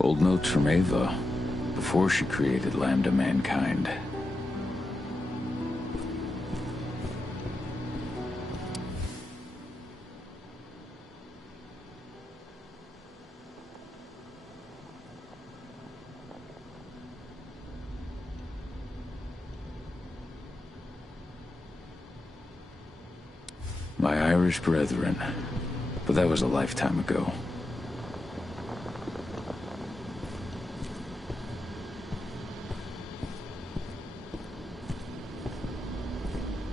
Old notes from Ava, before she created Lambda Mankind. My Irish brethren, but that was a lifetime ago.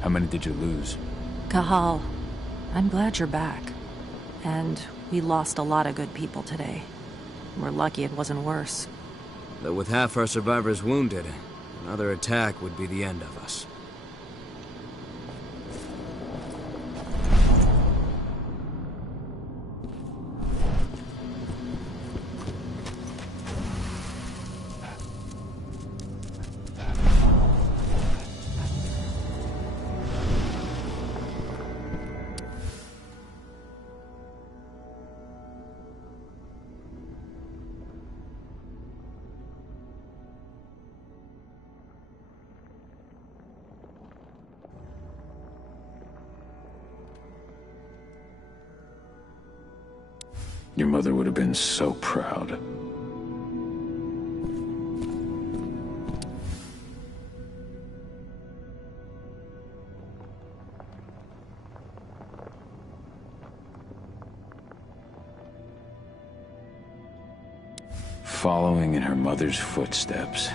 How many did you lose? Cahal, I'm glad you're back. And we lost a lot of good people today. We're lucky it wasn't worse. Though with half our survivors wounded, another attack would be the end of us. Your mother would have been so proud. Following in her mother's footsteps.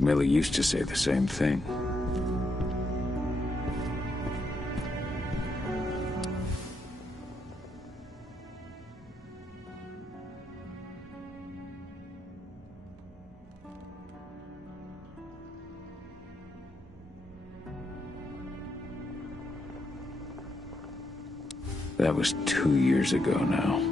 Millie used to say the same thing. That was 2 years ago now.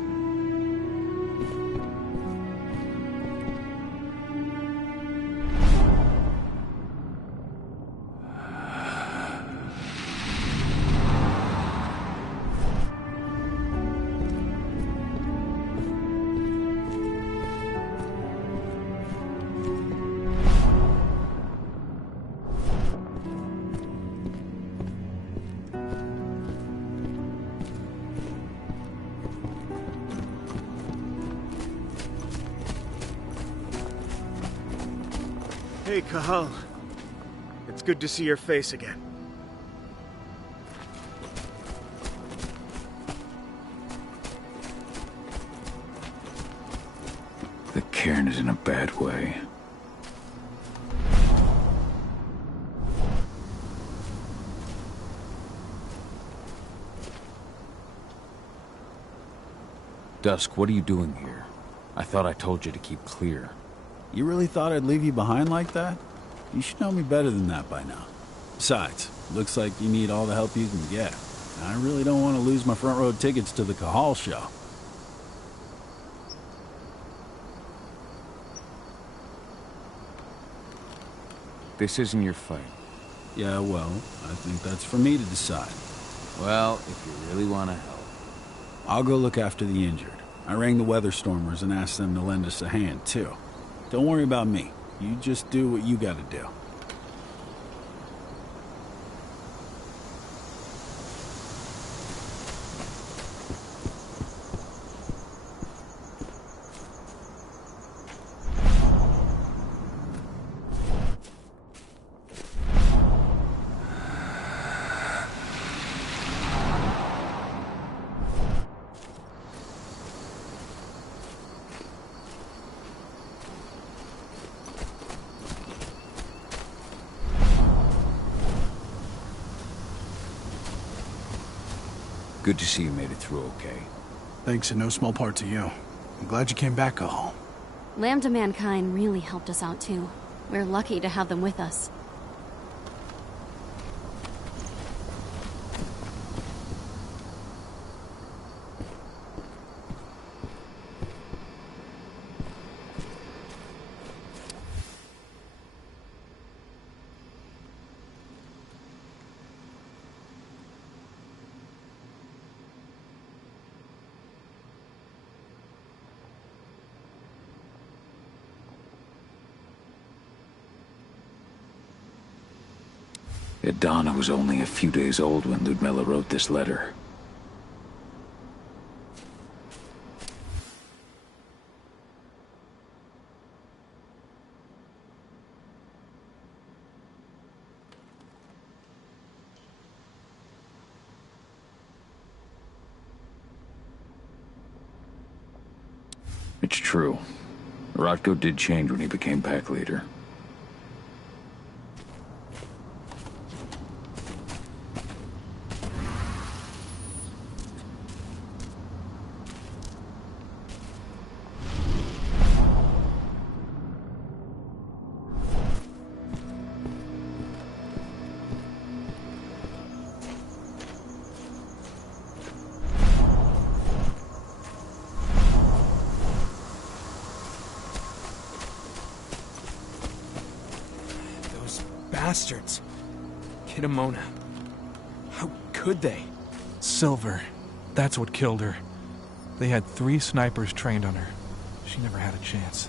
Hey, Cahal. It's good to see your face again. The cairn is in a bad way. Dusk, what are you doing here? I thought I told you to keep clear. You really thought I'd leave you behind like that? You should know me better than that by now. Besides, looks like you need all the help you can get. I really don't want to lose my front row tickets to the Cahal show. This isn't your fight. Yeah, well, I think that's for me to decide. Well, if you really want to help. I'll go look after the injured. I rang the Weatherstormers and asked them to lend us a hand, too. Don't worry about me. You just do what you gotta do. Good to see you made it through okay. Thanks in no small part to you. I'm glad you came back, Cahal. Lambda Mankind really helped us out too. We're lucky to have them with us. Yet Donna was only a few days old when Ludmilla wrote this letter. It's true. Rotko did change when he became pack leader. Bastards. Kitamona. How could they? Silver. That's what killed her. They had 3 snipers trained on her. She never had a chance.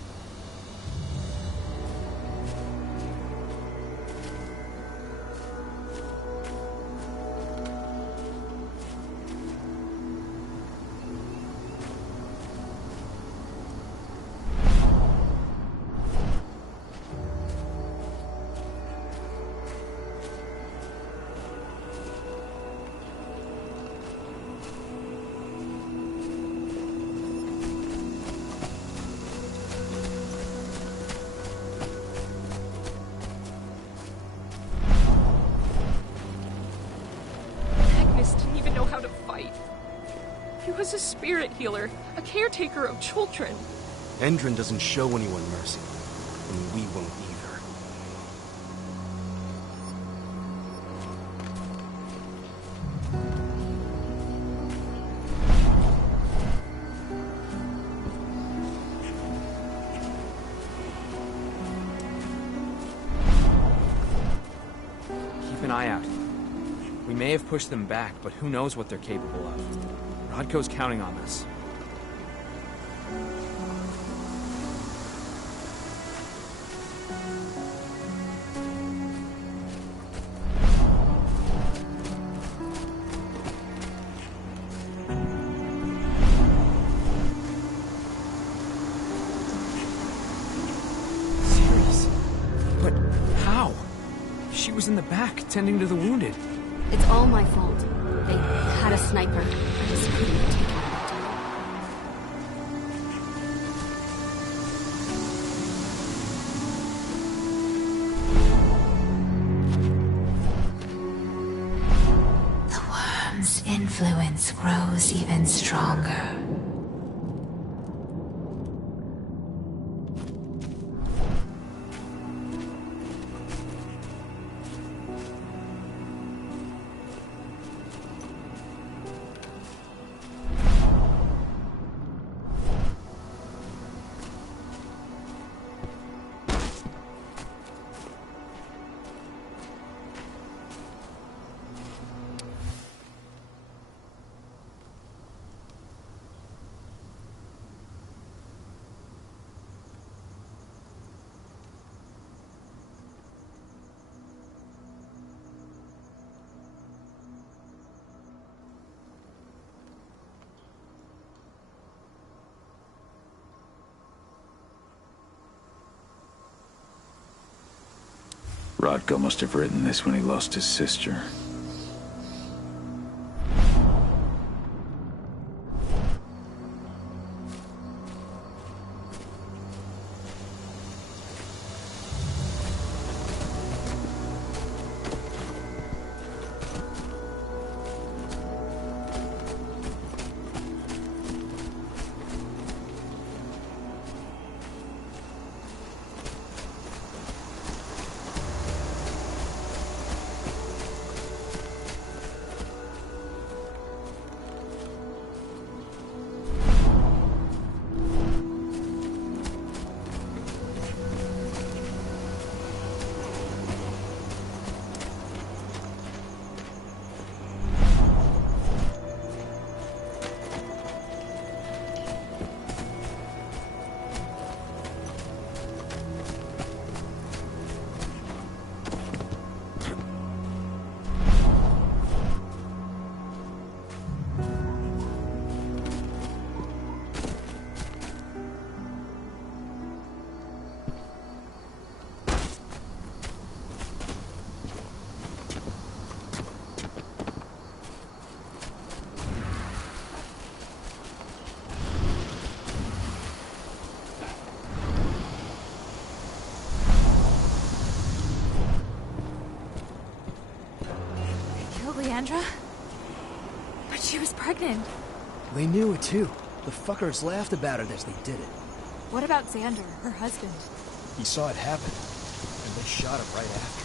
Didn't even know how to fight. He was a spirit healer, a caretaker of children. Endrin doesn't show anyone mercy, and we won't either. Keep an eye out. We may have pushed them back, but who knows what they're capable of. Rodko's counting on us. Serious? But how? She was in the back, tending to the wounded. It's all my fault. They had a sniper. I just couldn't take out of it. The worm's influence grows even stronger. Rotko must have written this when he lost his sister. Sandra? But she was pregnant. They knew it too. The fuckers laughed about it as they did it. What about Xander, her husband? He saw it happen, and they shot him right after.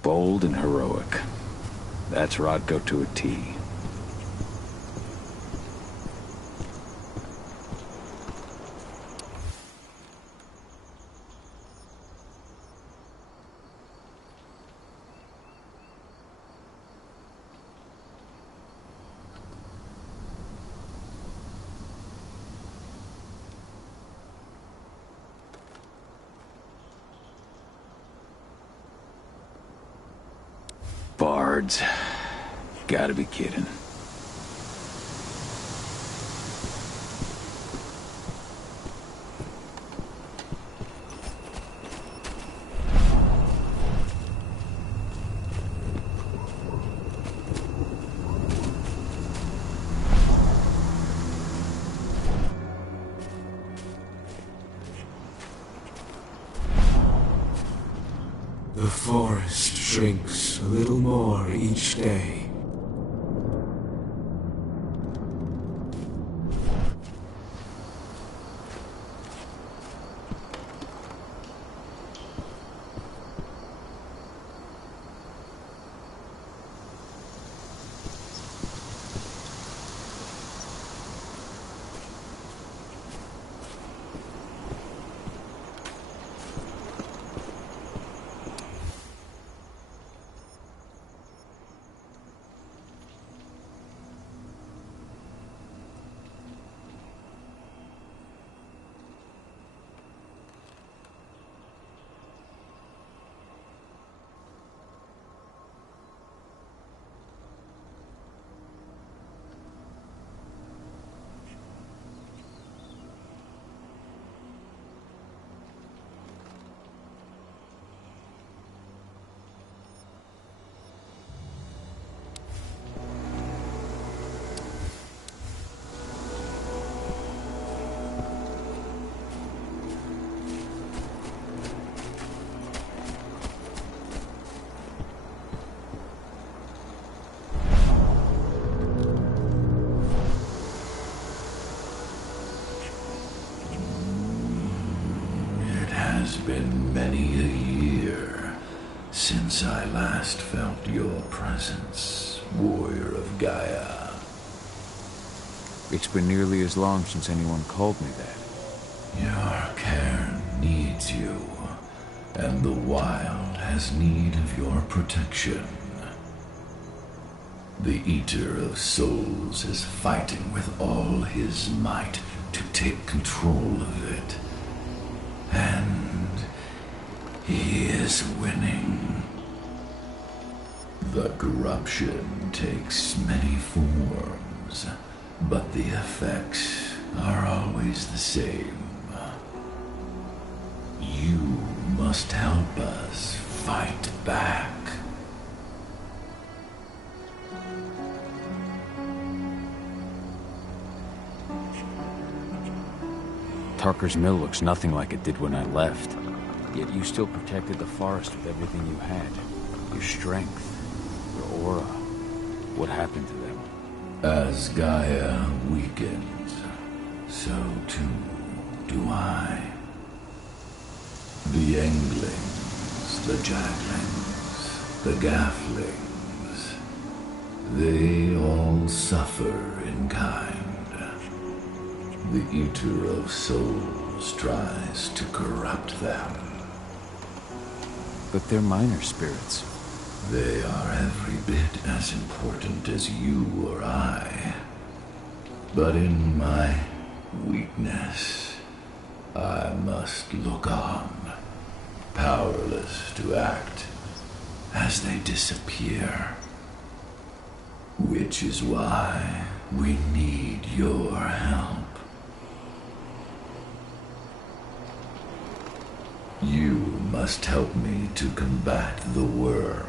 Bold and heroic. That's Rodko to a T. Bards. Gotta be kidding. The forest shrinks a little more each day. It's been many a year since I last felt your presence, warrior of Gaia. It's been nearly as long since anyone called me that. Your cairn needs you, and the wild has need of your protection. The Eater of Souls is fighting with all his might to take control of it. And he is winning. The corruption takes many forms, but the effects are always the same. You must help us fight back. Tucker's Mill looks nothing like it did when I left. Yet you still protected the forest with everything you had. Your strength, your aura. What happened to them? As Gaia weakens, so too do I. The Englings, the Jacklings, the Gafflings, they all suffer in kind. The Eater of Souls tries to corrupt them. But they're minor spirits. They are every bit as important as you or I. But in my weakness, I must look on, powerless to act as they disappear. Which is why we need your help. You must help me to combat the worm,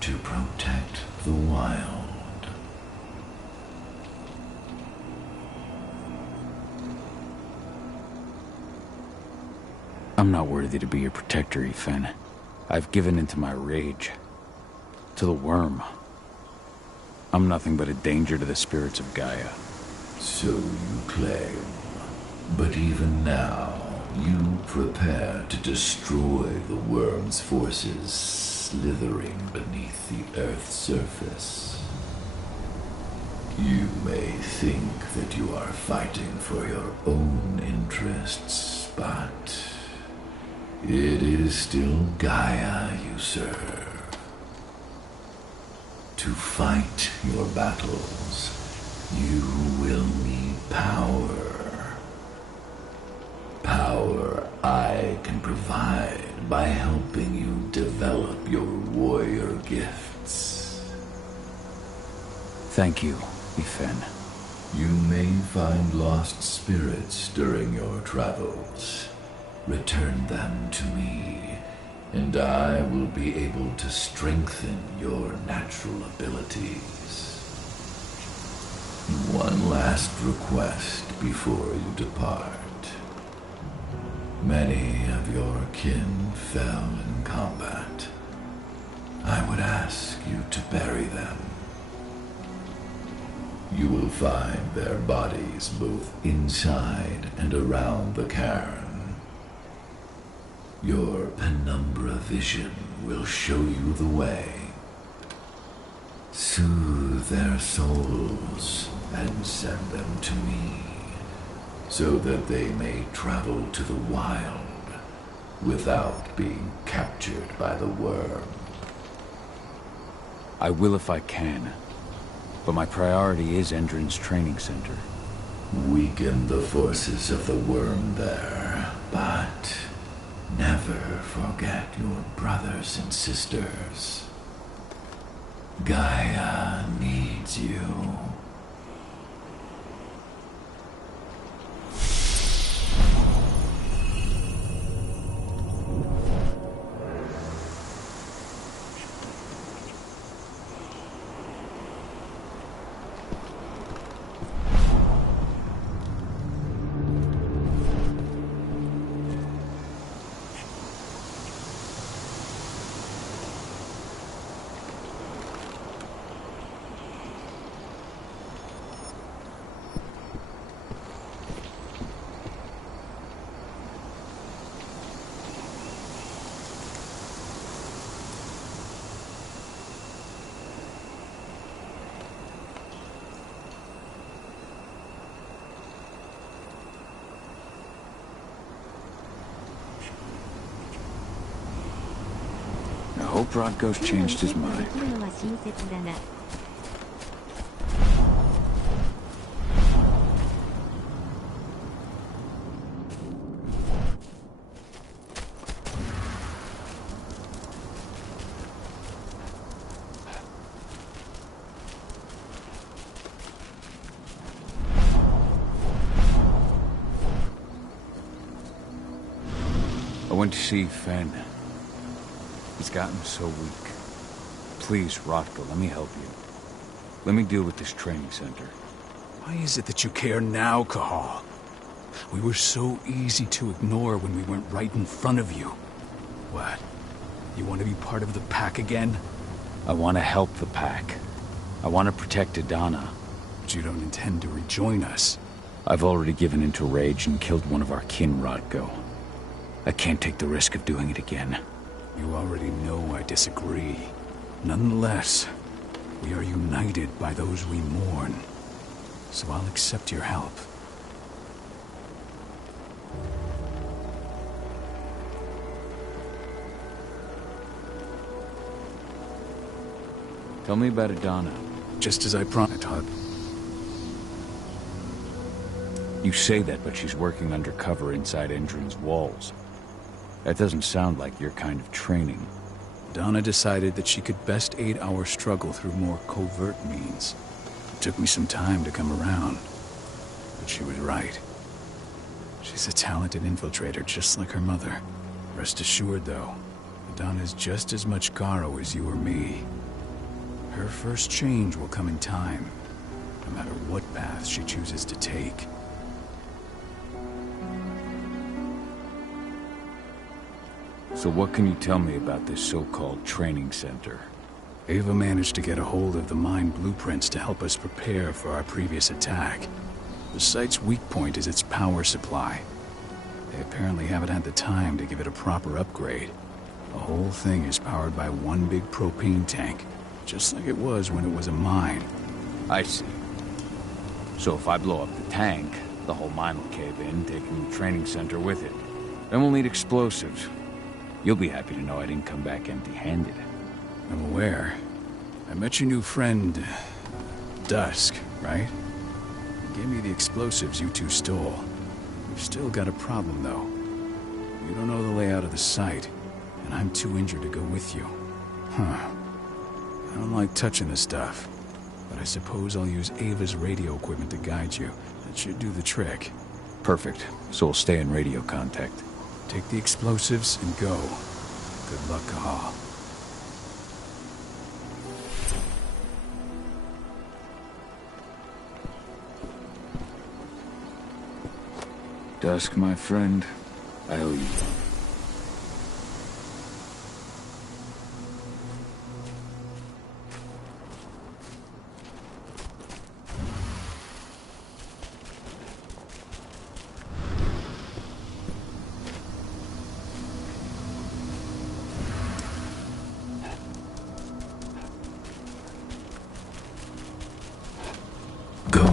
to protect the wild. I'm not worthy to be your protector, Ethan. I've given in to my rage. To the worm. I'm nothing but a danger to the spirits of Gaia. So you claim. But even now, you prepare to destroy the worm's forces slithering beneath the Earth's surface. You may think that you are fighting for your own interests, but it is still Gaia you serve. To fight your battles, you will need power. Power I can provide by helping you develop your warrior gifts. Thank you, Ethan. You may find lost spirits during your travels. Return them to me, and I will be able to strengthen your natural abilities. One last request before you depart. Many of your kin fell in combat. I would ask you to bury them. You will find their bodies both inside and around the cairn. Your penumbra vision will show you the way. Soothe their souls and send them to me, so that they may travel to the wild without being captured by the worm. I will if I can, but my priority is Endron's training center. Weaken the forces of the worm there, but never forget your brothers and sisters. Gaia needs you. I hope Rodko's changed his mind. I went to see Fen. He's gotten so weak. Please, Rodko, let me help you. Let me deal with this training center. Why is it that you care now, Cahal? We were so easy to ignore when we weren't right in front of you. What? You want to be part of the pack again? I want to help the pack. I want to protect Adana. But you don't intend to rejoin us. I've already given in to rage and killed one of our kin, Rodko. I can't take the risk of doing it again. You already know I disagree. Nonetheless, we are united by those we mourn. So I'll accept your help. Tell me about Adana. Just as I promised, Hud. You say that, but she's working undercover inside Endron's walls. That doesn't sound like your kind of training. Donna decided that she could best aid our struggle through more covert means. It took me some time to come around, but she was right. She's a talented infiltrator, just like her mother. Rest assured, though, Donna's just as much Garo as you or me. Her first change will come in time, no matter what path she chooses to take. So what can you tell me about this so-called training center? Ava managed to get a hold of the mine blueprints to help us prepare for our previous attack. The site's weak point is its power supply. They apparently haven't had the time to give it a proper upgrade. The whole thing is powered by one big propane tank, just like it was when it was a mine. I see. So if I blow up the tank, the whole mine will cave in, taking the training center with it. Then we'll need explosives. You'll be happy to know I didn't come back empty-handed. I'm aware. I met your new friend, Dusk, right? He gave me the explosives you two stole. We've still got a problem, though. You don't know the layout of the site, and I'm too injured to go with you. Huh. I don't like touching the stuff, but I suppose I'll use Ava's radio equipment to guide you. That should do the trick. Perfect. So we'll stay in radio contact. Take the explosives and go. Good luck, Cahal. Dusk, my friend, I owe you. Go,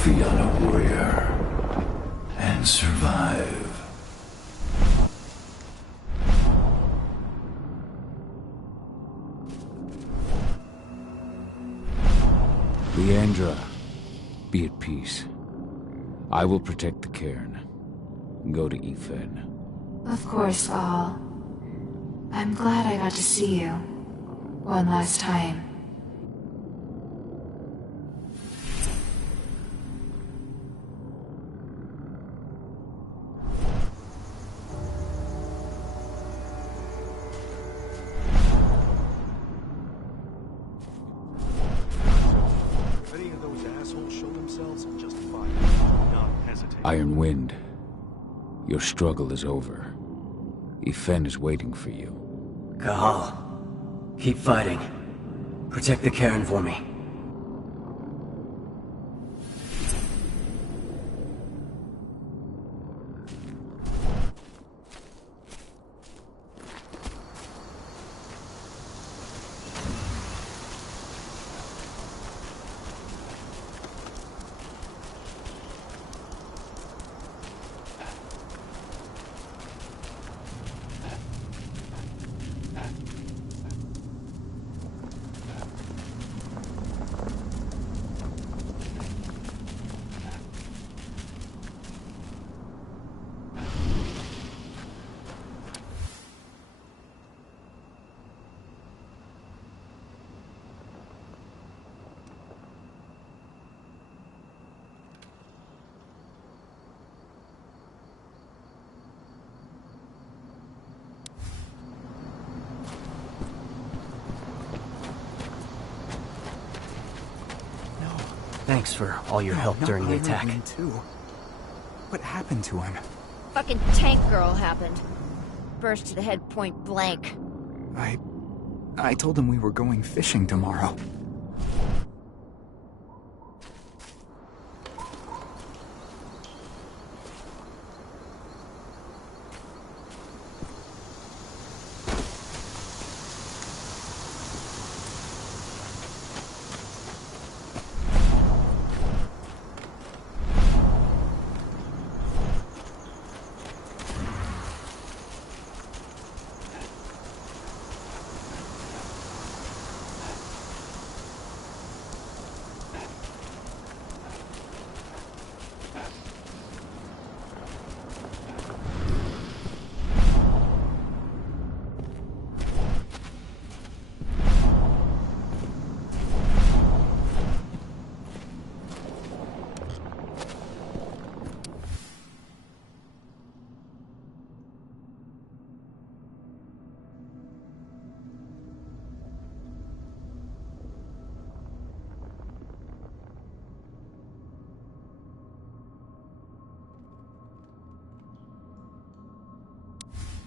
Fianna warrior, and survive. Leandra, be at peace. I will protect the cairn. Go to Efen. Of course, Val. I'm glad I got to see you. One last time. Iron Wind, your struggle is over. Efen is waiting for you. Cahal, keep fighting. Protect the cairn for me. Thanks for all your help during the attack. Too. What happened to him? Fucking tank girl happened. Burst to the head point blank. I told him we were going fishing tomorrow.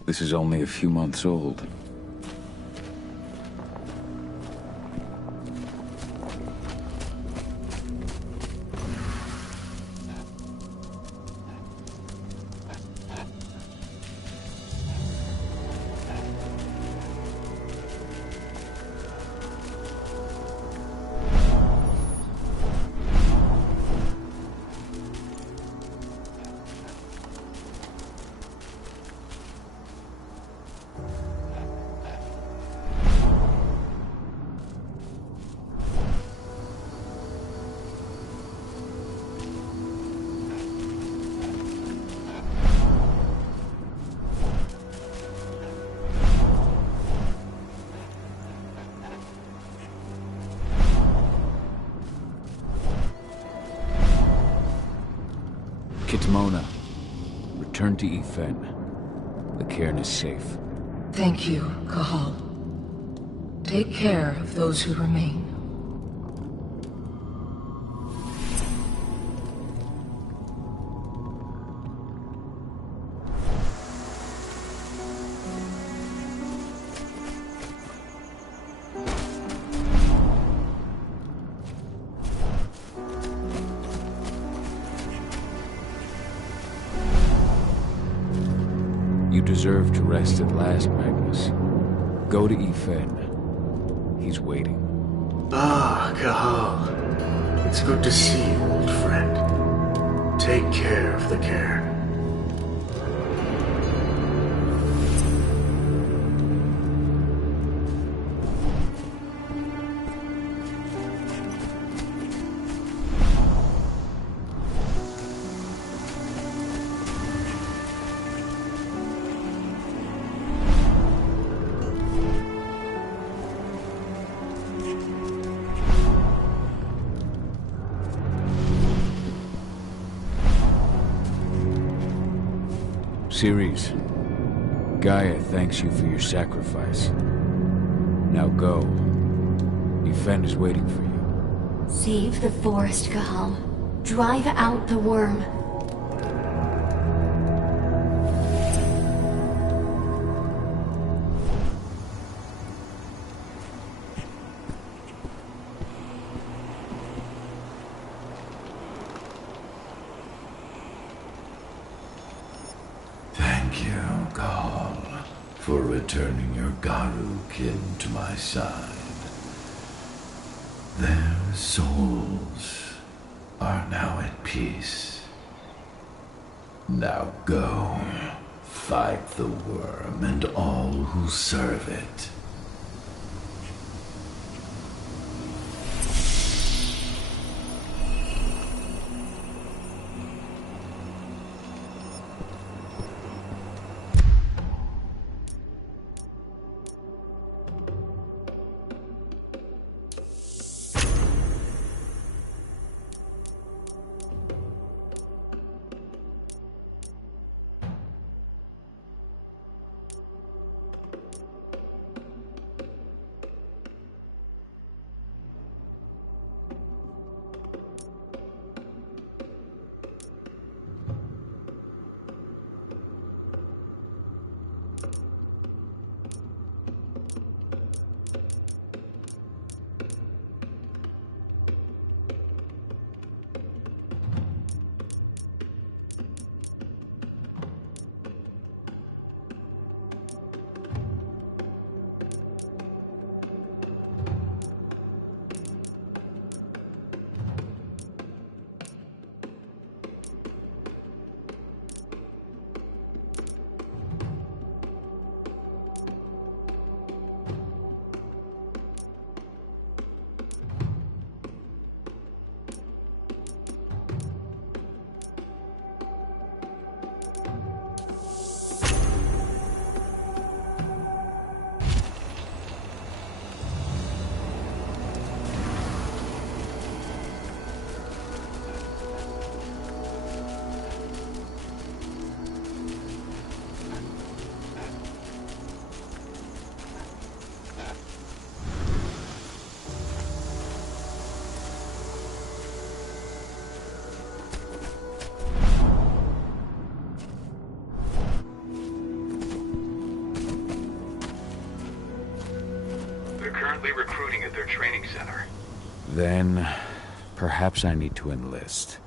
This is only a few months old. Kitmona, return to Ifen. The cairn is safe. Thank you, Cahal. Take care of those who remain. You deserve to rest at last, Magnus. Go to Ifen. He's waiting. Ah, Cahal. It's good to see you, old friend. Take care of the cairn. Ceres, Gaia thanks you for your sacrifice. Now go. Ifen is waiting for you. Save the forest, Cahal. Drive out the worm. Thank you, Cahal, for returning your Garu kin to my side. Their souls are now at peace. Now go, fight the worm and all who serve it. currently recruiting at their training center. Then, perhaps I need to enlist.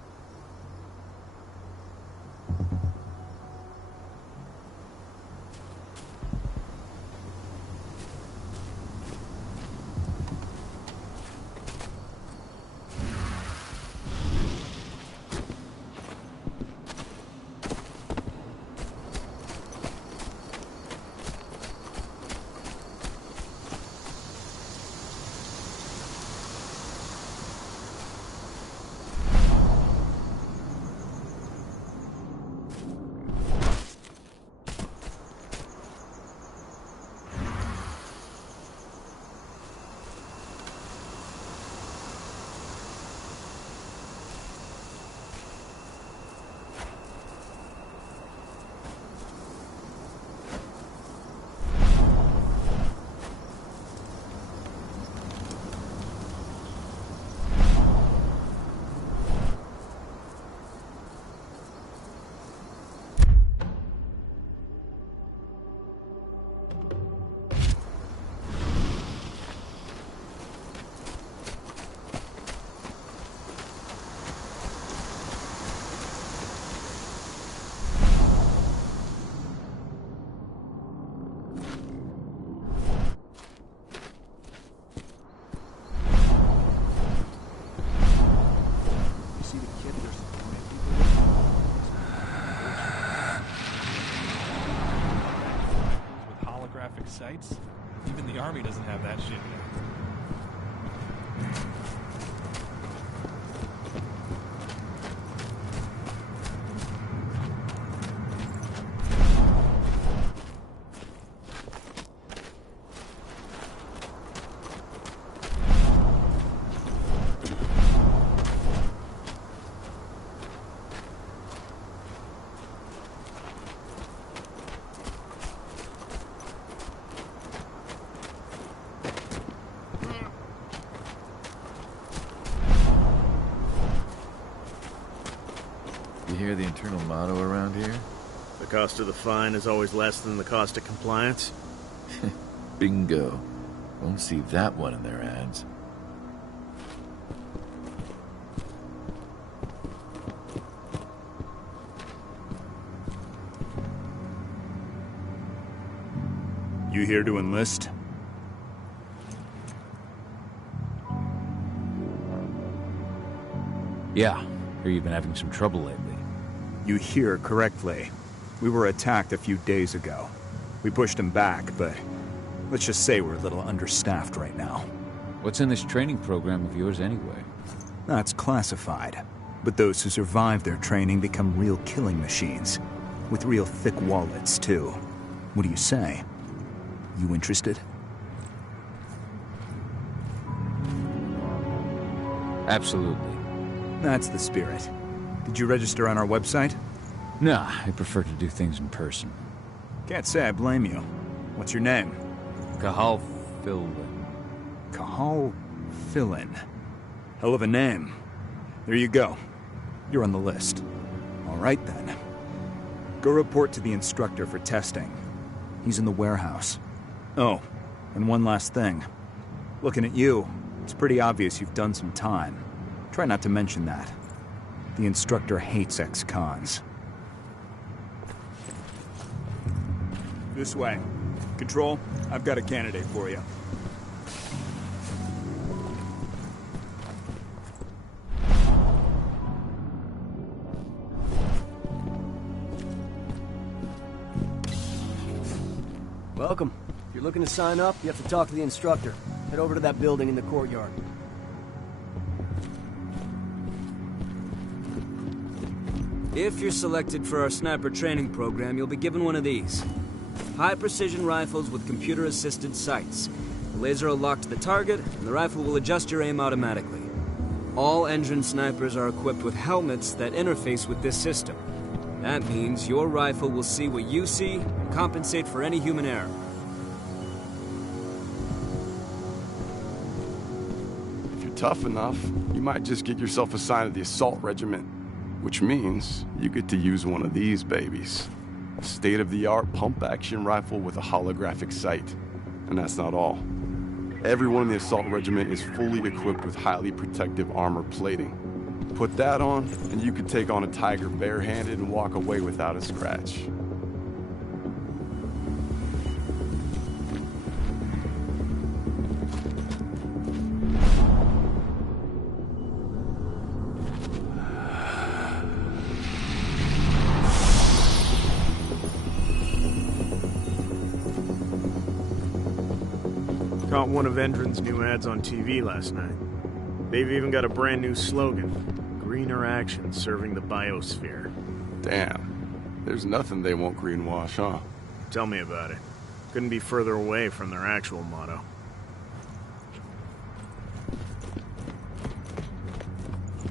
Sights? Even the army doesn't have that shit yet. You hear the internal motto around here? The cost of the fine is always less than the cost of compliance? Bingo. Won't see that one in their ads. You here to enlist? Yeah. Hear you've been having some trouble lately. You hear correctly. We were attacked a few days ago. We pushed them back, but let's just say we're a little understaffed right now. What's in this training program of yours anyway? That's classified. But those who survive their training become real killing machines. With real thick wallets, too. What do you say? You interested? Absolutely. That's the spirit. Did you register on our website? Nah, I prefer to do things in person. Can't say I blame you. What's your name? Cahal Philwin. Cahal Philwin. Hell of a name. There you go. You're on the list. All right, then. Go report to the instructor for testing. He's in the warehouse. Oh, and one last thing. Looking at you, it's pretty obvious you've done some time. Try not to mention that. The instructor hates ex-cons. This way. Control, I've got a candidate for you. Welcome. If you're looking to sign up, you have to talk to the instructor. Head over to that building in the courtyard. If you're selected for our sniper training program, you'll be given one of these. High-precision rifles with computer-assisted sights. The laser will lock to the target, and the rifle will adjust your aim automatically. All engine snipers are equipped with helmets that interface with this system. That means your rifle will see what you see and compensate for any human error. If you're tough enough, you might just get yourself assigned to the assault regiment. Which means you get to use one of these babies. A state-of-the-art pump-action rifle with a holographic sight. And that's not all. Everyone in the assault regiment is fully equipped with highly protective armor plating. Put that on, and you could take on a tiger barehanded and walk away without a scratch. Caught one of Endron's new ads on TV last night. They've even got a brand new slogan. Greener action serving the biosphere. Damn. There's nothing they won't greenwash, huh? Tell me about it. Couldn't be further away from their actual motto.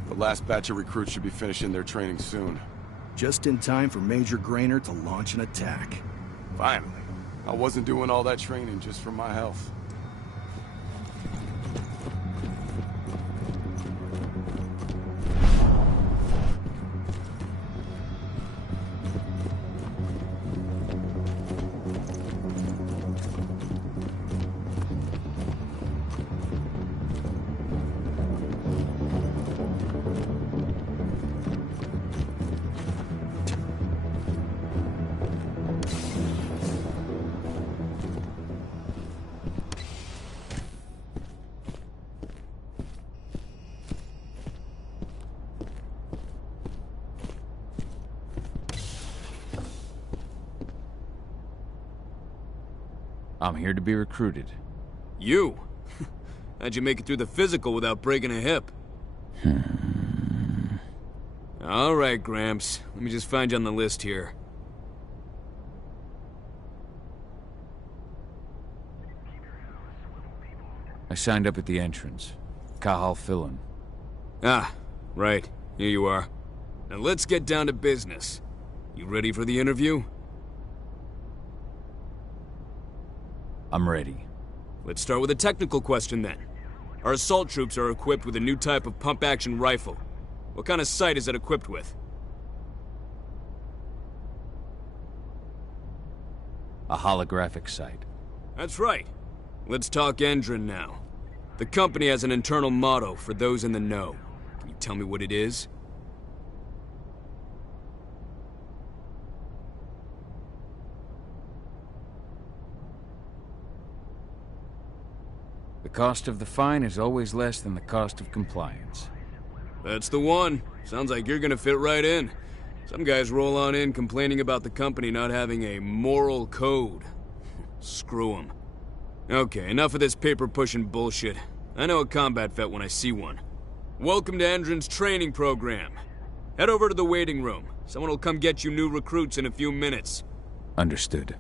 The last batch of recruits should be finishing their training soon. Just in time for Major Grainer to launch an attack. Finally. I wasn't doing all that training just for my health. I'm here to be recruited. You? How'd you make it through the physical without breaking a hip? All right, Gramps. Let me just find you on the list here. I signed up at the entrance. Cahal Fillin. Ah, right. Here you are. Now let's get down to business. You ready for the interview? I'm ready. Let's start with a technical question then. Our assault troops are equipped with a new type of pump-action rifle. What kind of sight is it equipped with? A holographic sight. That's right. Let's talk Endron now. The company has an internal motto for those in the know. Can you tell me what it is? The cost of the fine is always less than the cost of compliance. That's the one. Sounds like you're gonna fit right in. Some guys roll on in complaining about the company not having a moral code. Screw them. Okay, enough of this paper-pushing bullshit. I know a combat vet when I see one. Welcome to Endron's training program. Head over to the waiting room. Someone will come get you new recruits in a few minutes. Understood.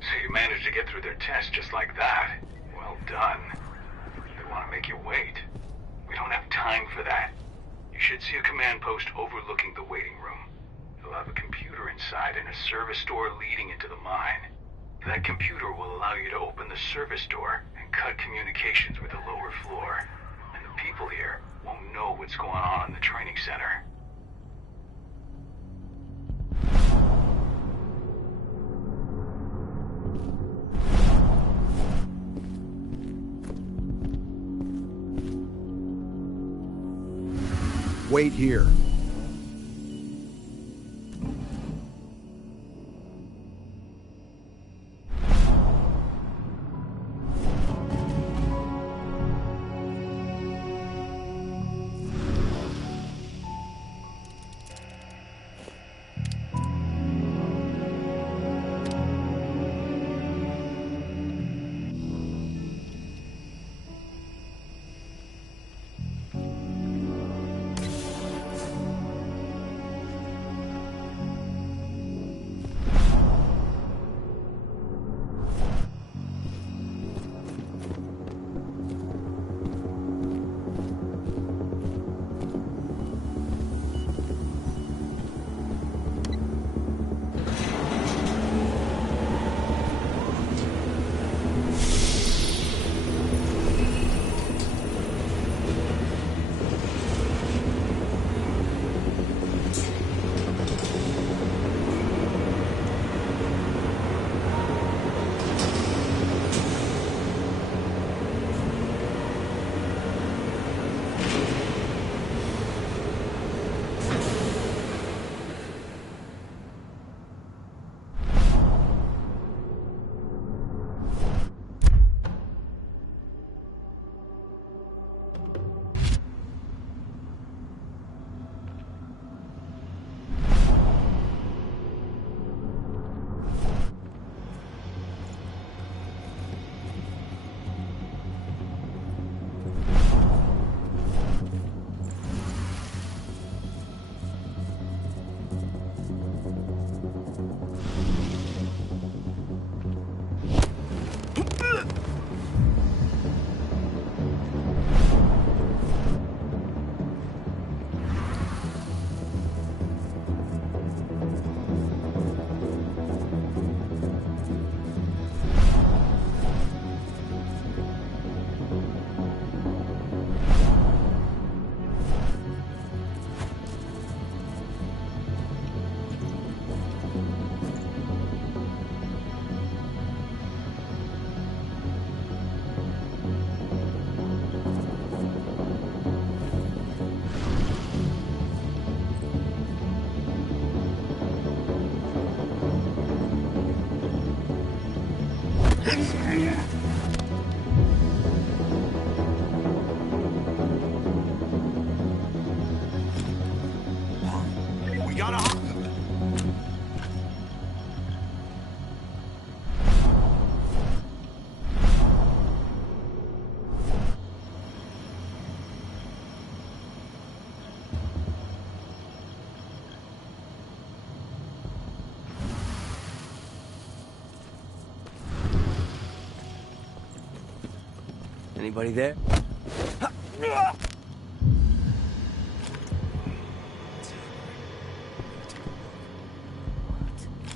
So you managed to get through their test just like that. Well done. They want to make you wait. We don't have time for that. You should see a command post overlooking the waiting room. It'll have a computer inside and a service door leading into the mine. That computer will allow you to open the service door and cut communications with the lower floor. And the people here won't know what's going on in the training center. Wait here. Anybody there?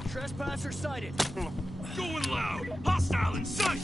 Trespasser sighted. Going loud. Hostile in sight.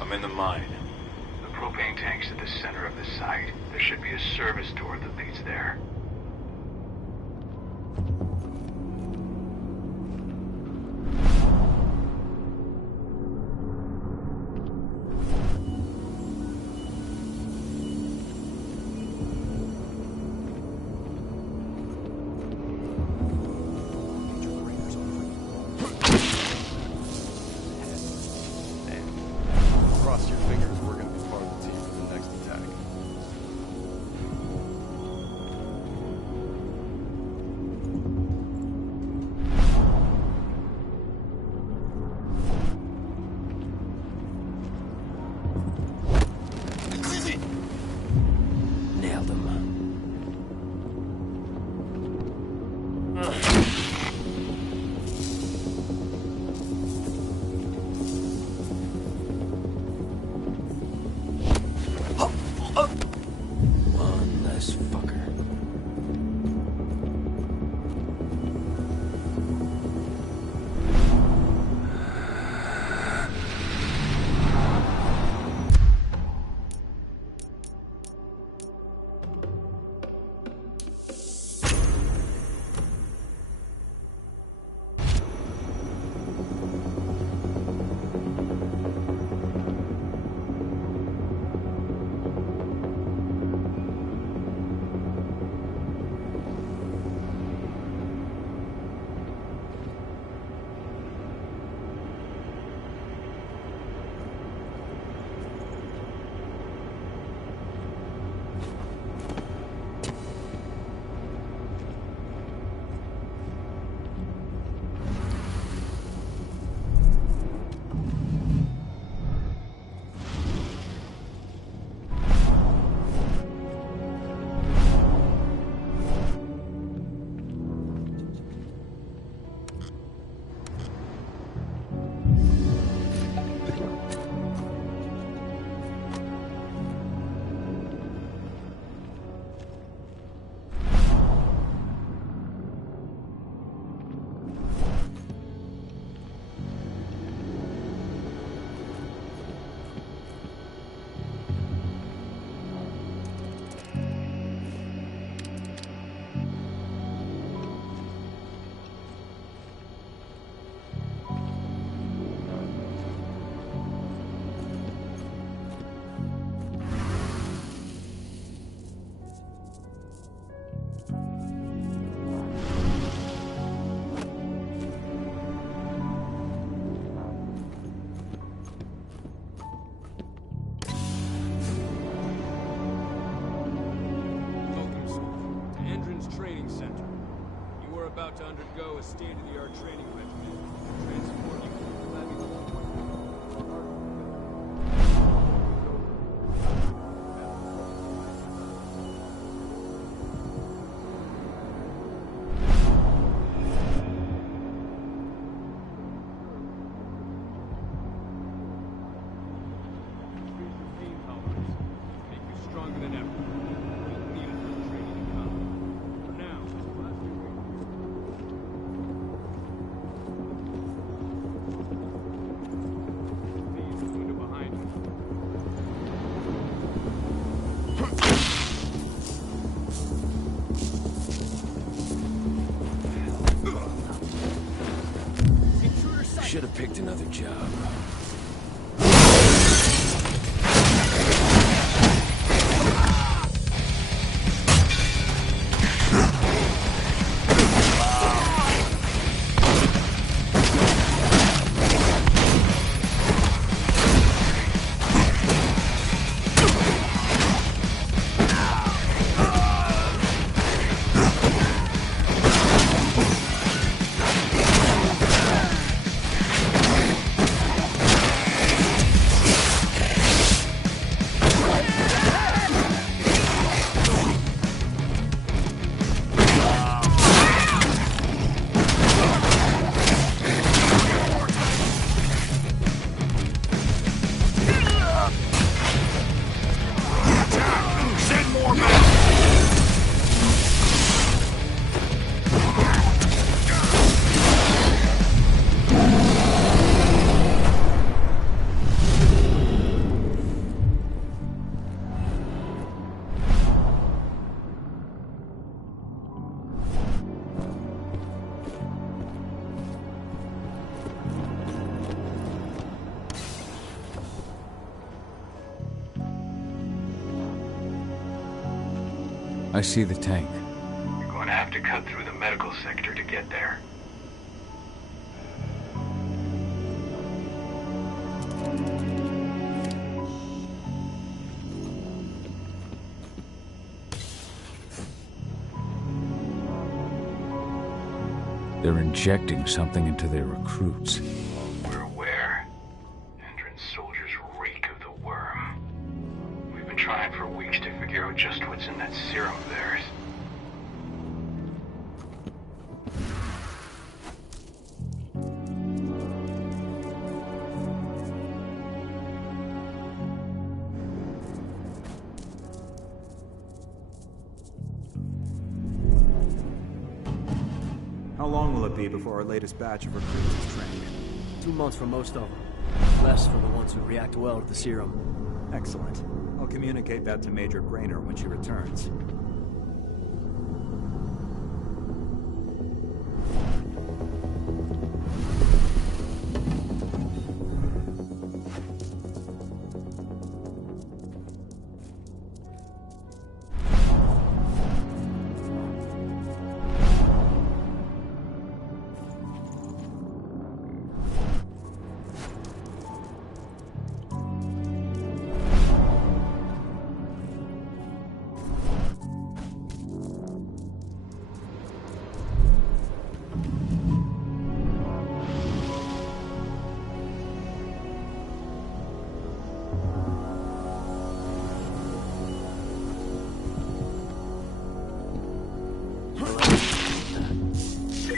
I'm in the mine. The propane tank's at the center of the site. There should be a service door that leads there. Cross your fingers, we're gonna be part of the team for the next attack. undergo a state-of-the-art training regimen. Transport you to the levy. Should have picked another job. I see the tank. You're going to have to cut through the medical sector to get there. They're injecting something into their recruits. We're aware. Endron's soldiers reek of the worm. We've been trying for weeks to figure out just what's in that serum of theirs. How long will it be before our latest batch of recruits is trained? 2 months for most of them. Less for the ones who react well to the serum. Excellent. I'll communicate that to Major Grainer when she returns.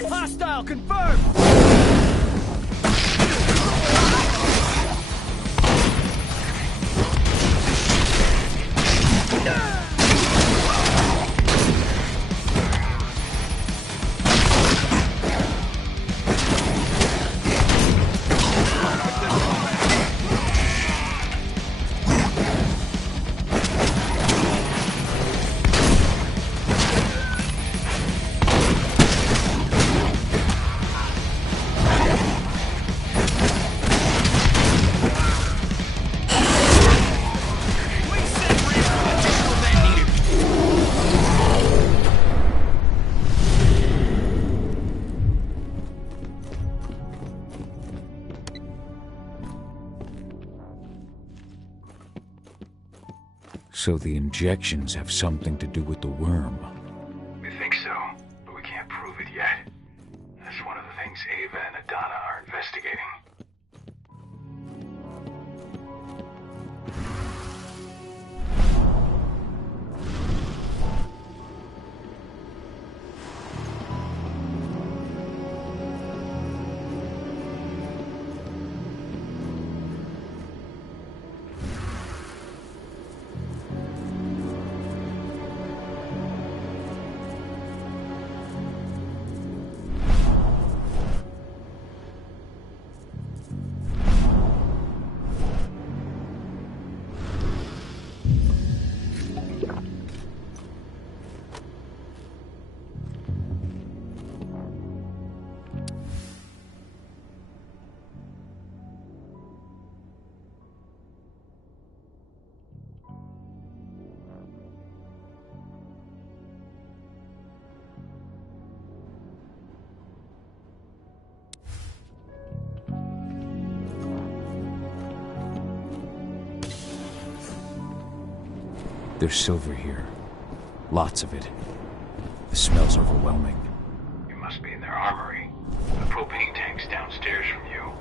Hostile confirmed! So the injections have something to do with the worm. We think so, but we can't prove it yet. investigating. There's silver here. Lots of it. The smell's overwhelming. You must be in their armory. The propane tank's downstairs from you.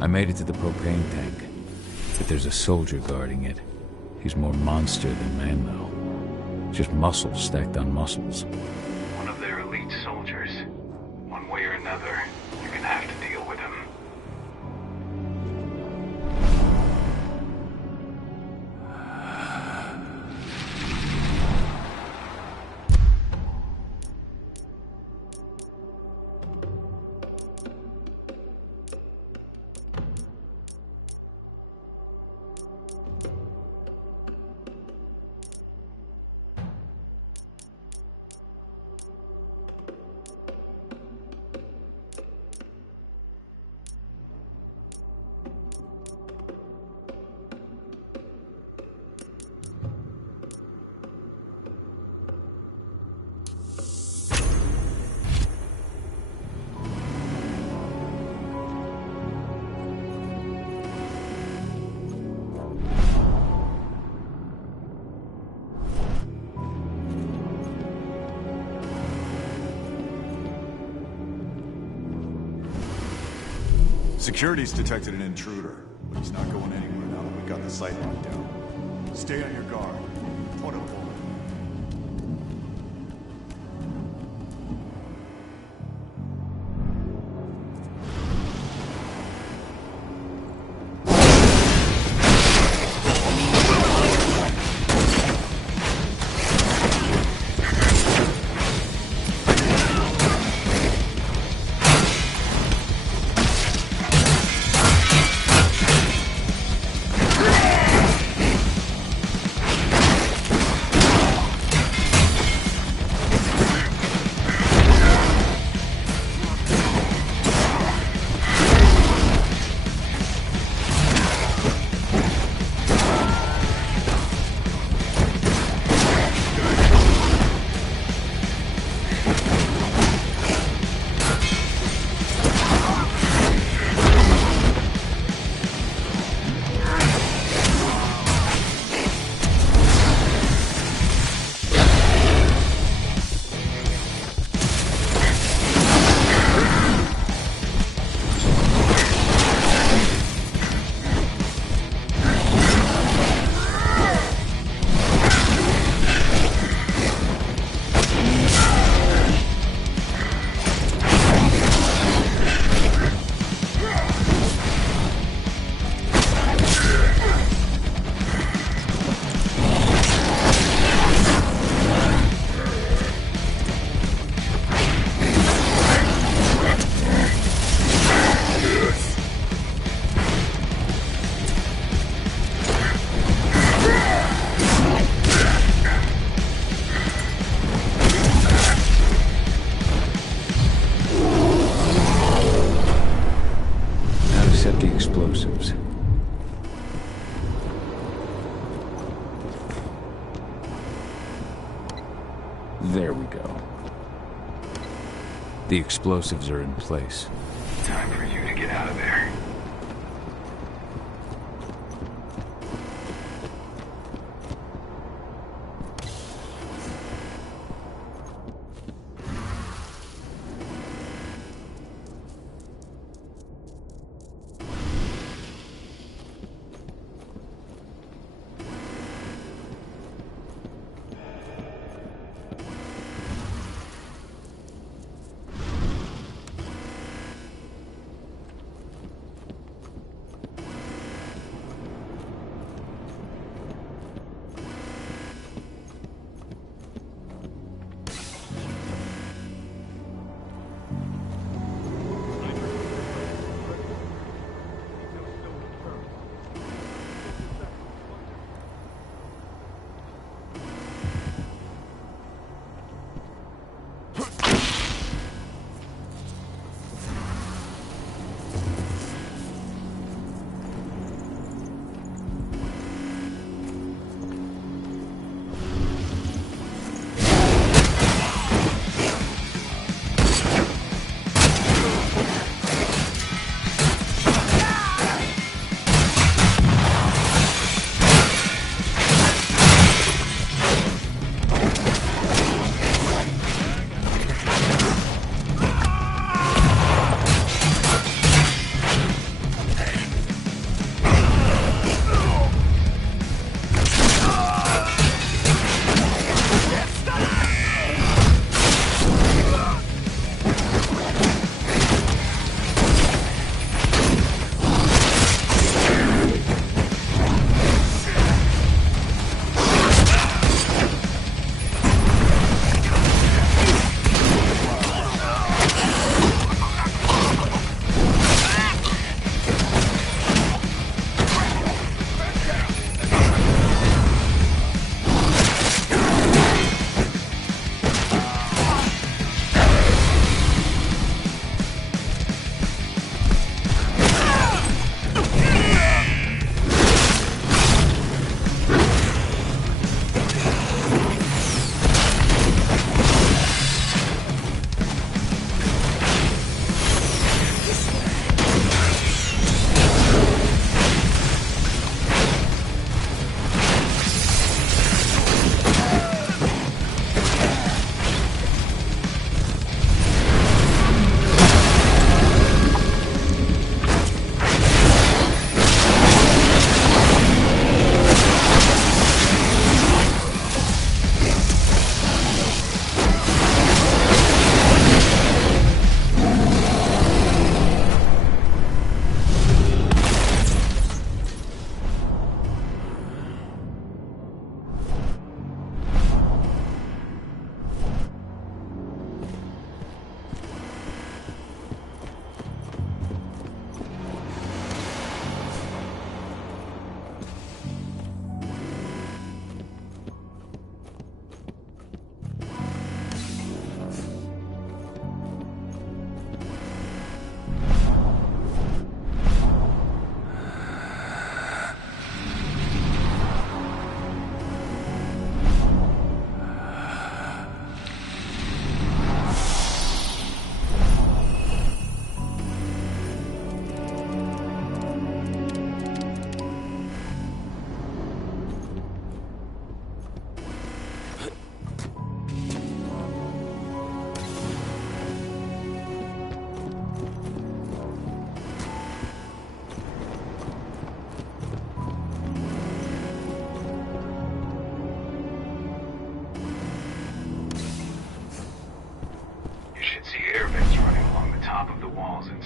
I made it to the propane tank, but there's a soldier guarding it. He's more monster than man, though. Just muscles stacked on muscles. One of their elite soldiers. One way or another, you're gonna have to deal with him. Security's detected an intruder, but he's not going anywhere now that we got the site locked down. Stay on your guard. Put a bullet. The explosives are in place. Time for you to get out of there.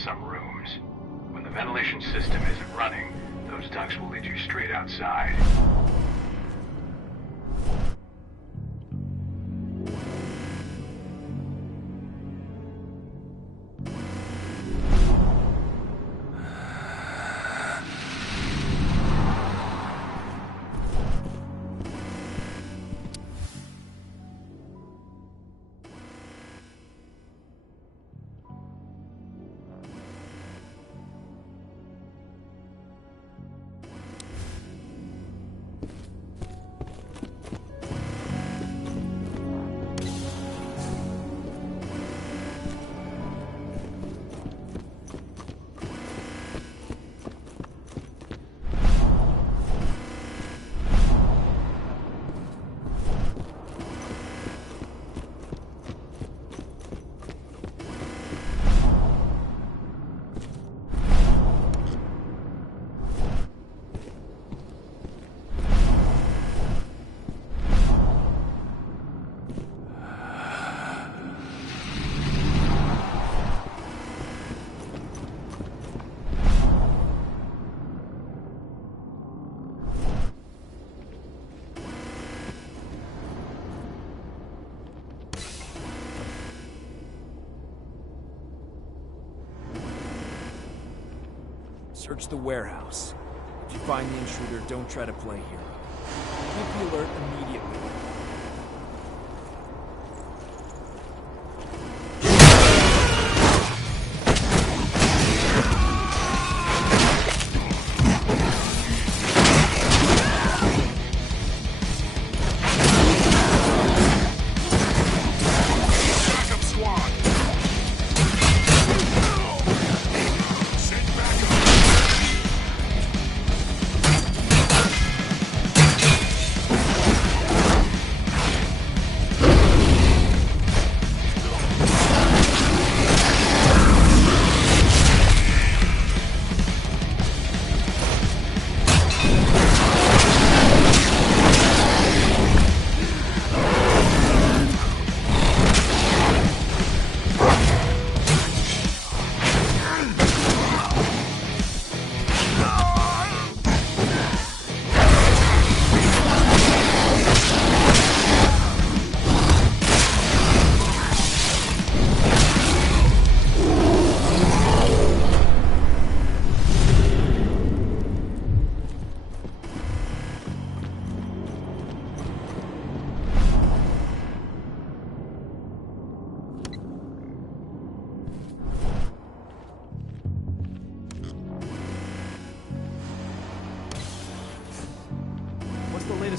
some rooms. When the ventilation system isn't running, those ducts will lead you straight outside. Search the warehouse. If you find the intruder, don't try to play hero. Keep the alert immediately.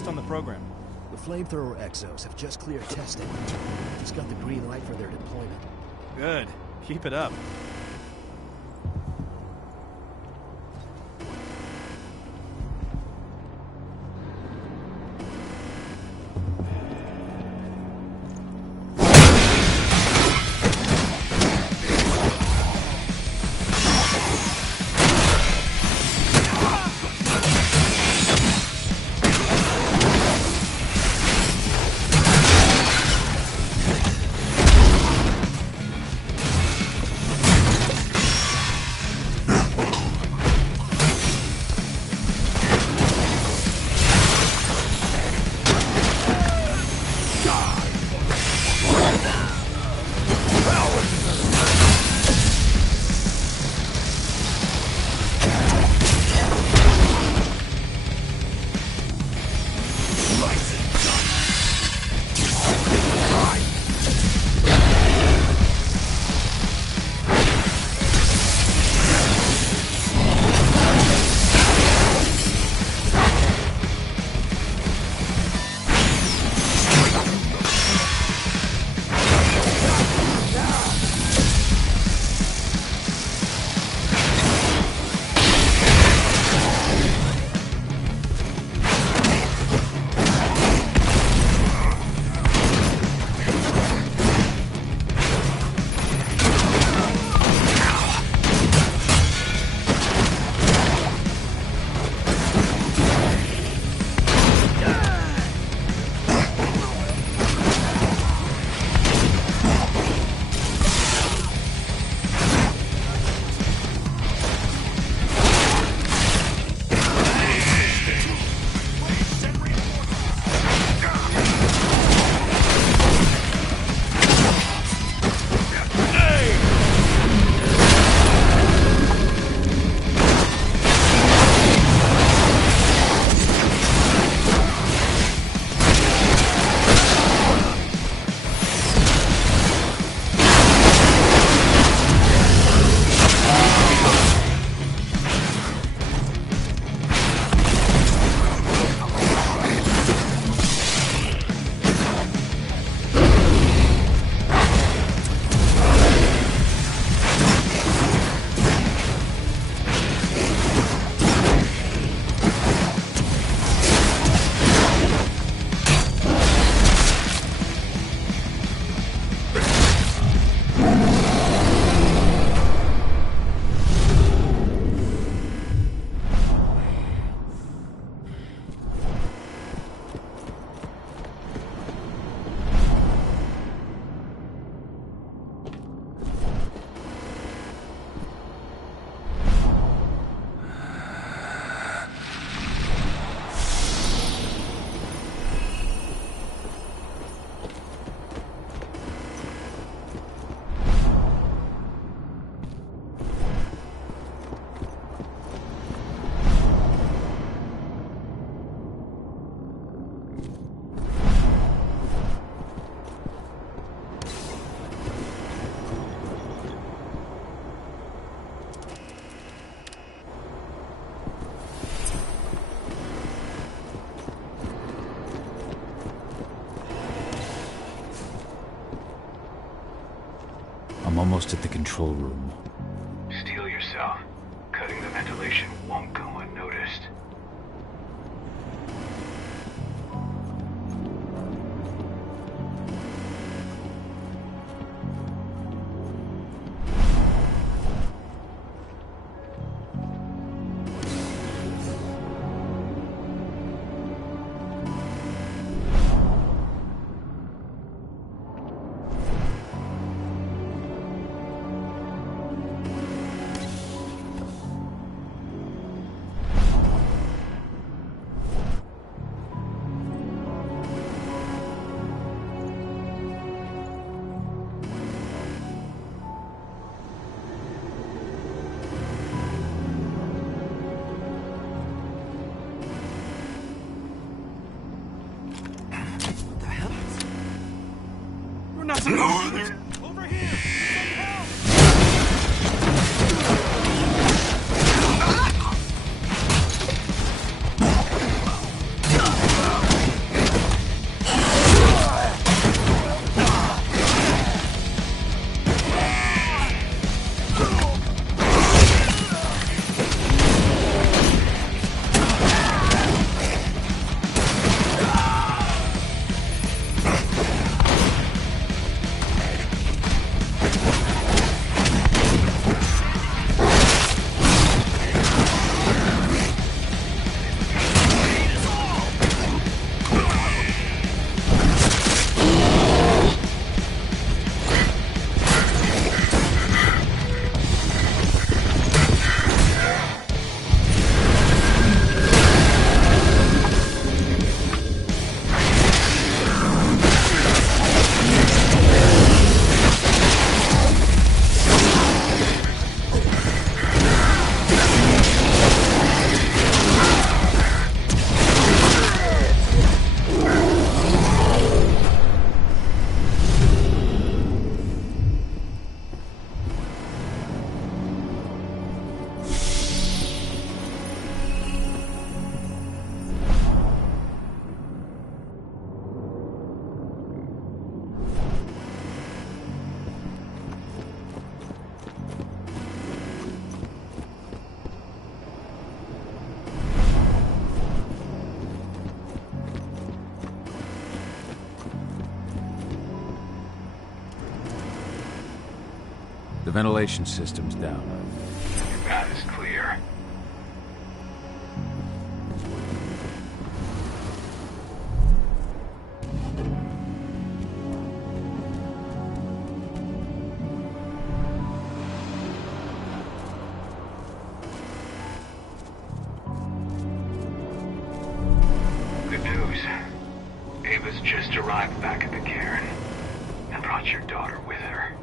On the program. The flamethrower exos have just cleared testing. Just got the green light for their deployment. Good. Keep it up. almost at the control room. Steel yourself. Cutting the ventilation won't go unnoticed. Not supposed to. Over here! Some help! The ventilation system's down. Your path is clear. Good news. Ava's just arrived back at the cairn and brought your daughter with her.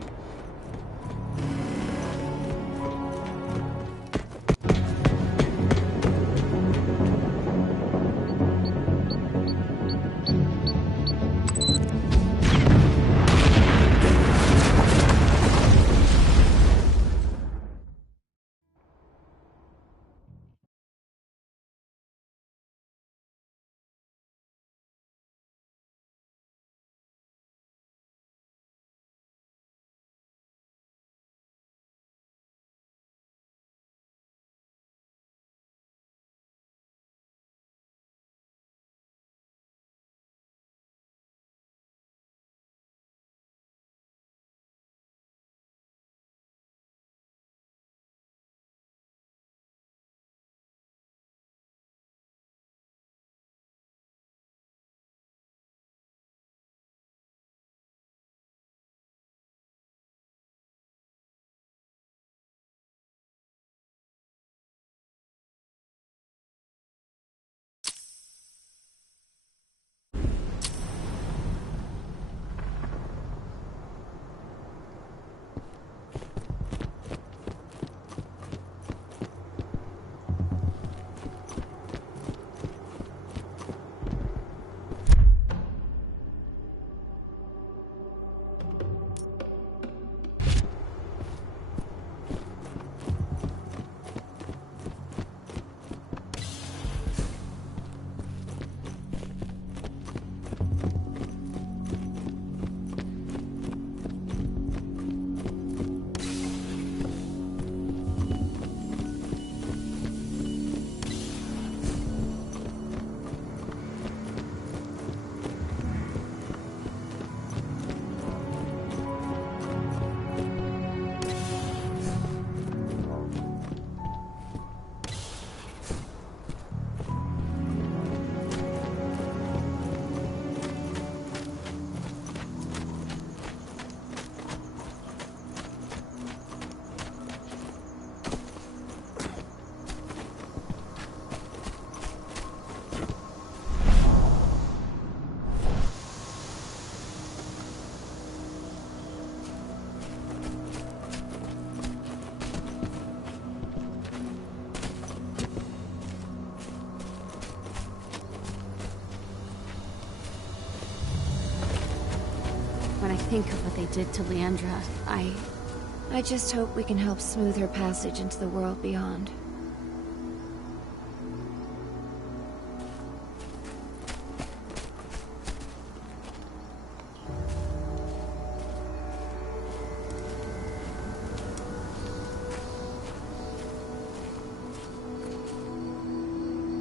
When I think of what they did to Leandra, I just hope we can help smooth her passage into the world beyond.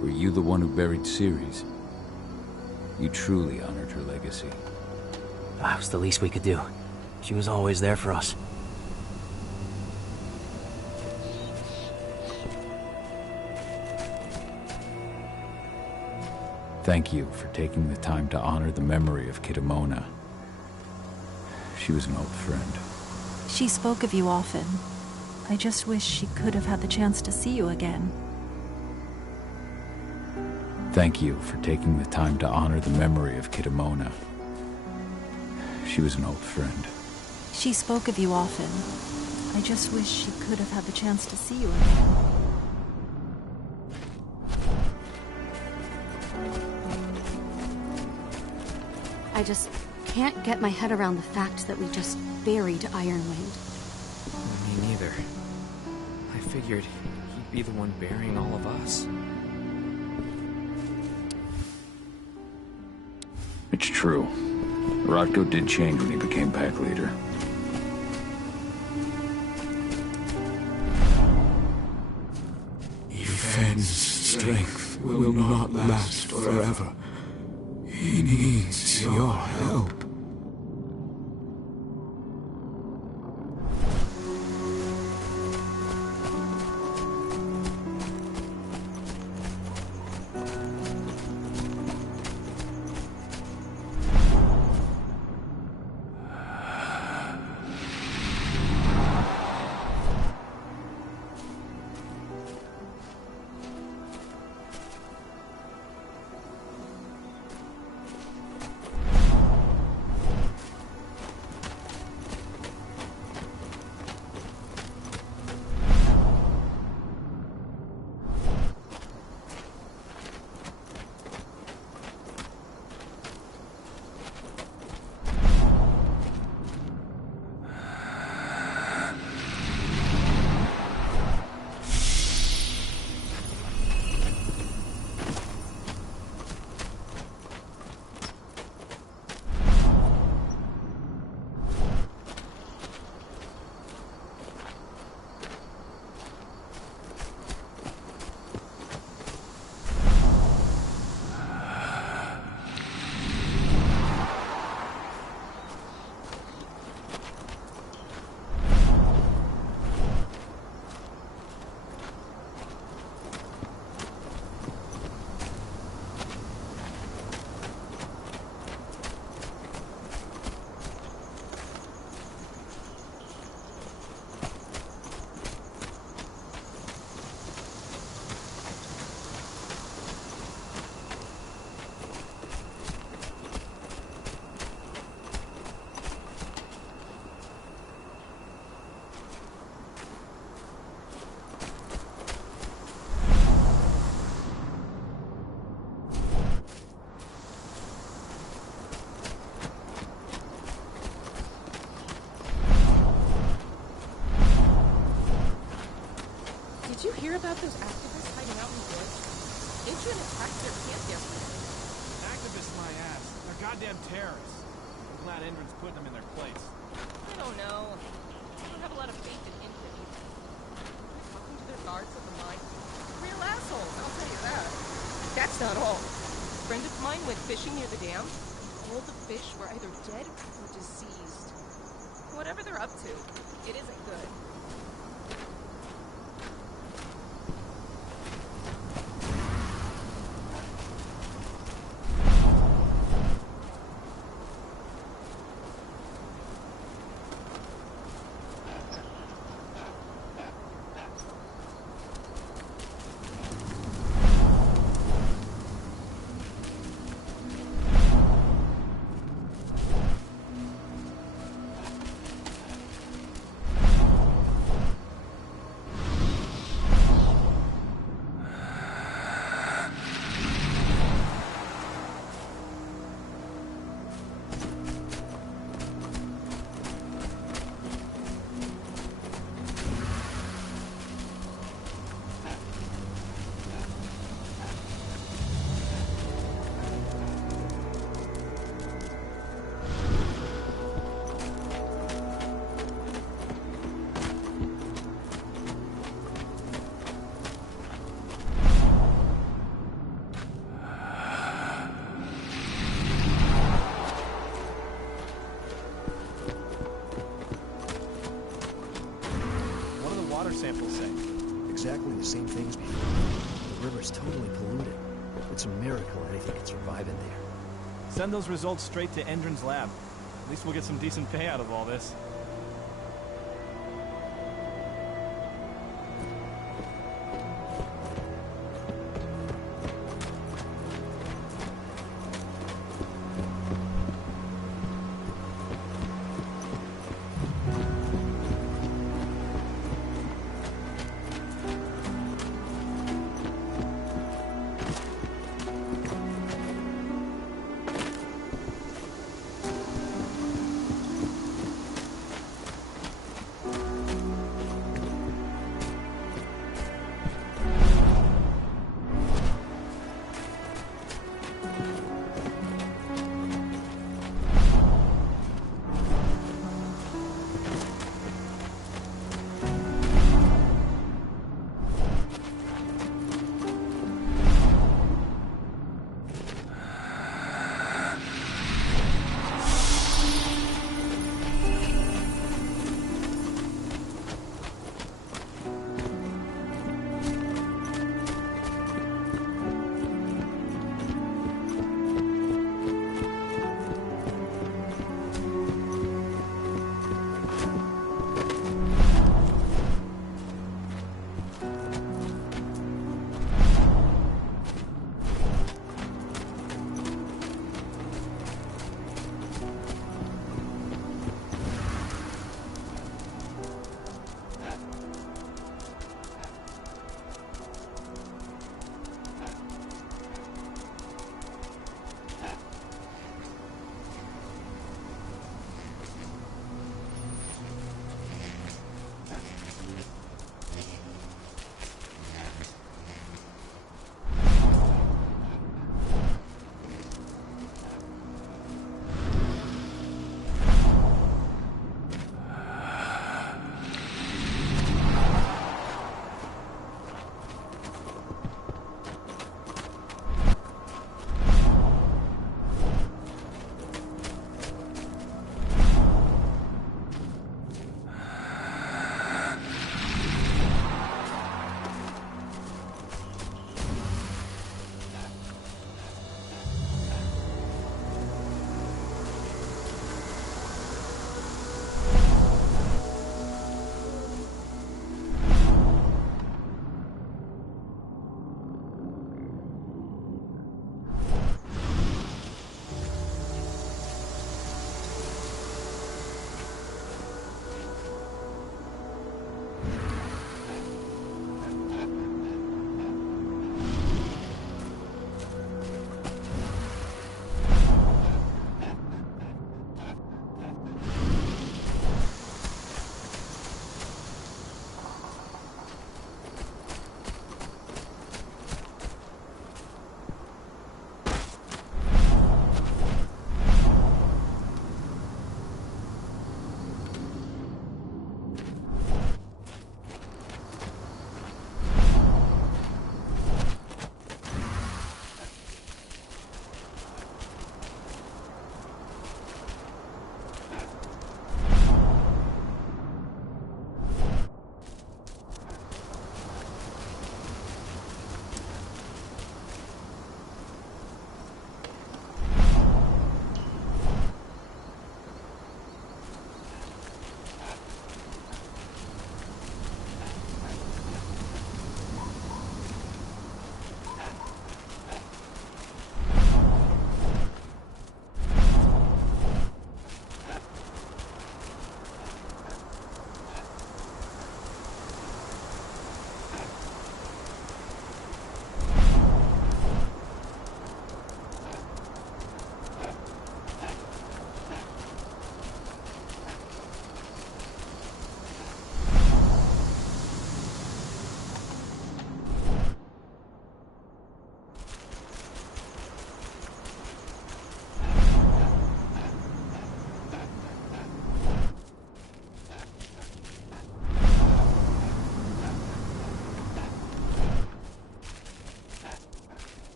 Were you the one who buried Ceres? You truly honored her legacy. That was the least we could do. She was always there for us. Thank you for taking the time to honor the memory of Kitamona. She was an old friend. She spoke of you often. I just wish she could have had the chance to see you again. Thank you for taking the time to honor the memory of Kitamona. She was an old friend. She spoke of you often. I just wish she could have had the chance to see you again. I just can't get my head around the fact that we just buried Ironwind. Me neither. I figured he'd be the one burying all of us. It's true. Rotko did change when he became pack leader. Yifen's strength will not last forever. He needs your help. Did you hear about those activists hiding out in the woods? Adrian attacked their camp yesterday. Activists, my ass. They're goddamn terrorists. I'm glad Endron's putting them in their place. I don't know. I don't have a lot of faith in Adrian either. Talking to their guards at the mine. Real assholes, I'll tell you that. That's not all. A friend of mine went fishing near the dam. All the fish were either dead or diseased. Whatever they're up to, it isn't good. exactly the same things before. The river's totally polluted. It's a miracle anything can survive in there. Send those results straight to Endron's lab. At least we'll get some decent pay out of all this.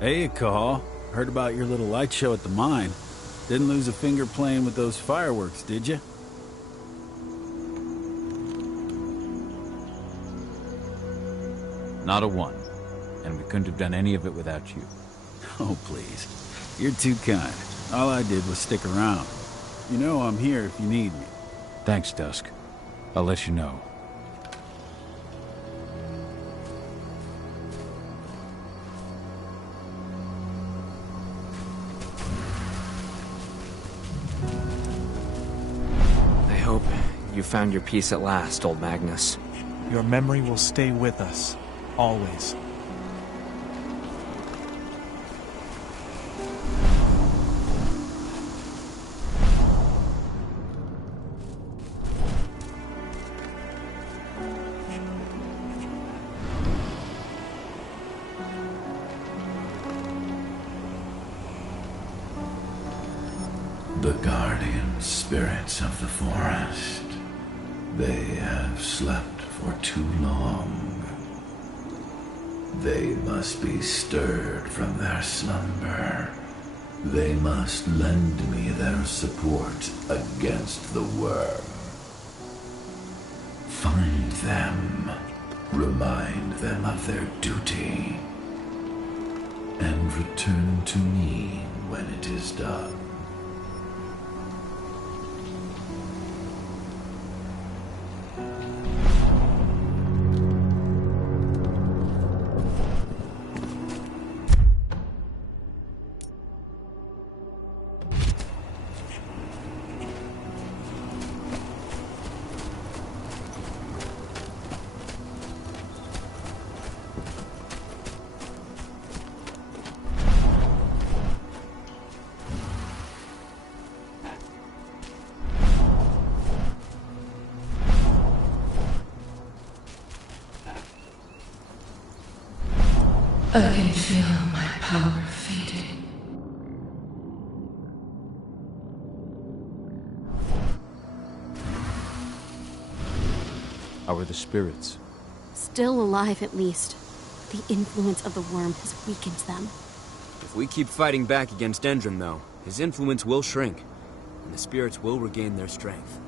Hey, Cahal. Heard about your little light show at the mine. Didn't lose a finger playing with those fireworks, did you? Not a one. And we couldn't have done any of it without you. Oh, please. You're too kind. All I did was stick around. You know I'm here if you need me. Thanks, Dusk. I'll let you know. I hope you found your peace at last, old Magnus. Your memory will stay with us, always. The guardian spirits of the forest. They have slept for too long. They must be stirred from their slumber. They must lend me their support against the worm. Find them. Remind them of their duty. And return to me when it is done. I can feel my power fading. How are the spirits? Still alive, at least. The influence of the worm has weakened them. If we keep fighting back against Endron, though, his influence will shrink, and the spirits will regain their strength.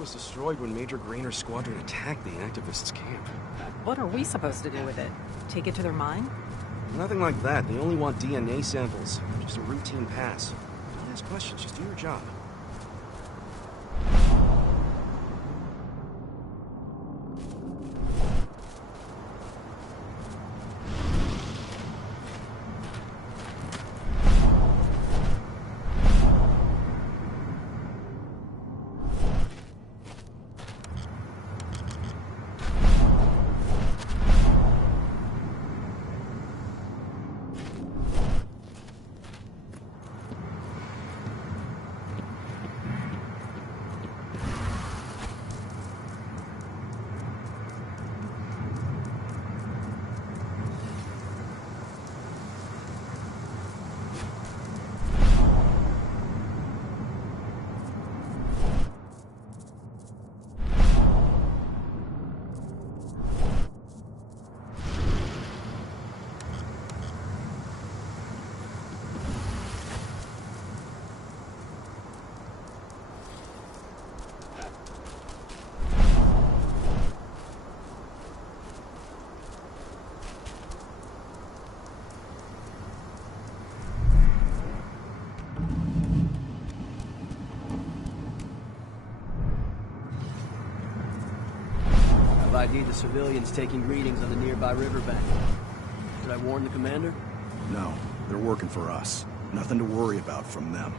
Was destroyed when Major Grainer's squadron attacked the activists' camp. What are we supposed to do with it? Take it to their mine? Nothing like that. They only want DNA samples. Just a routine pass. Don't ask questions, just do your job. ID'd the civilians taking greetings on the nearby riverbank. Did I warn the commander? No, they're working for us. Nothing to worry about from them.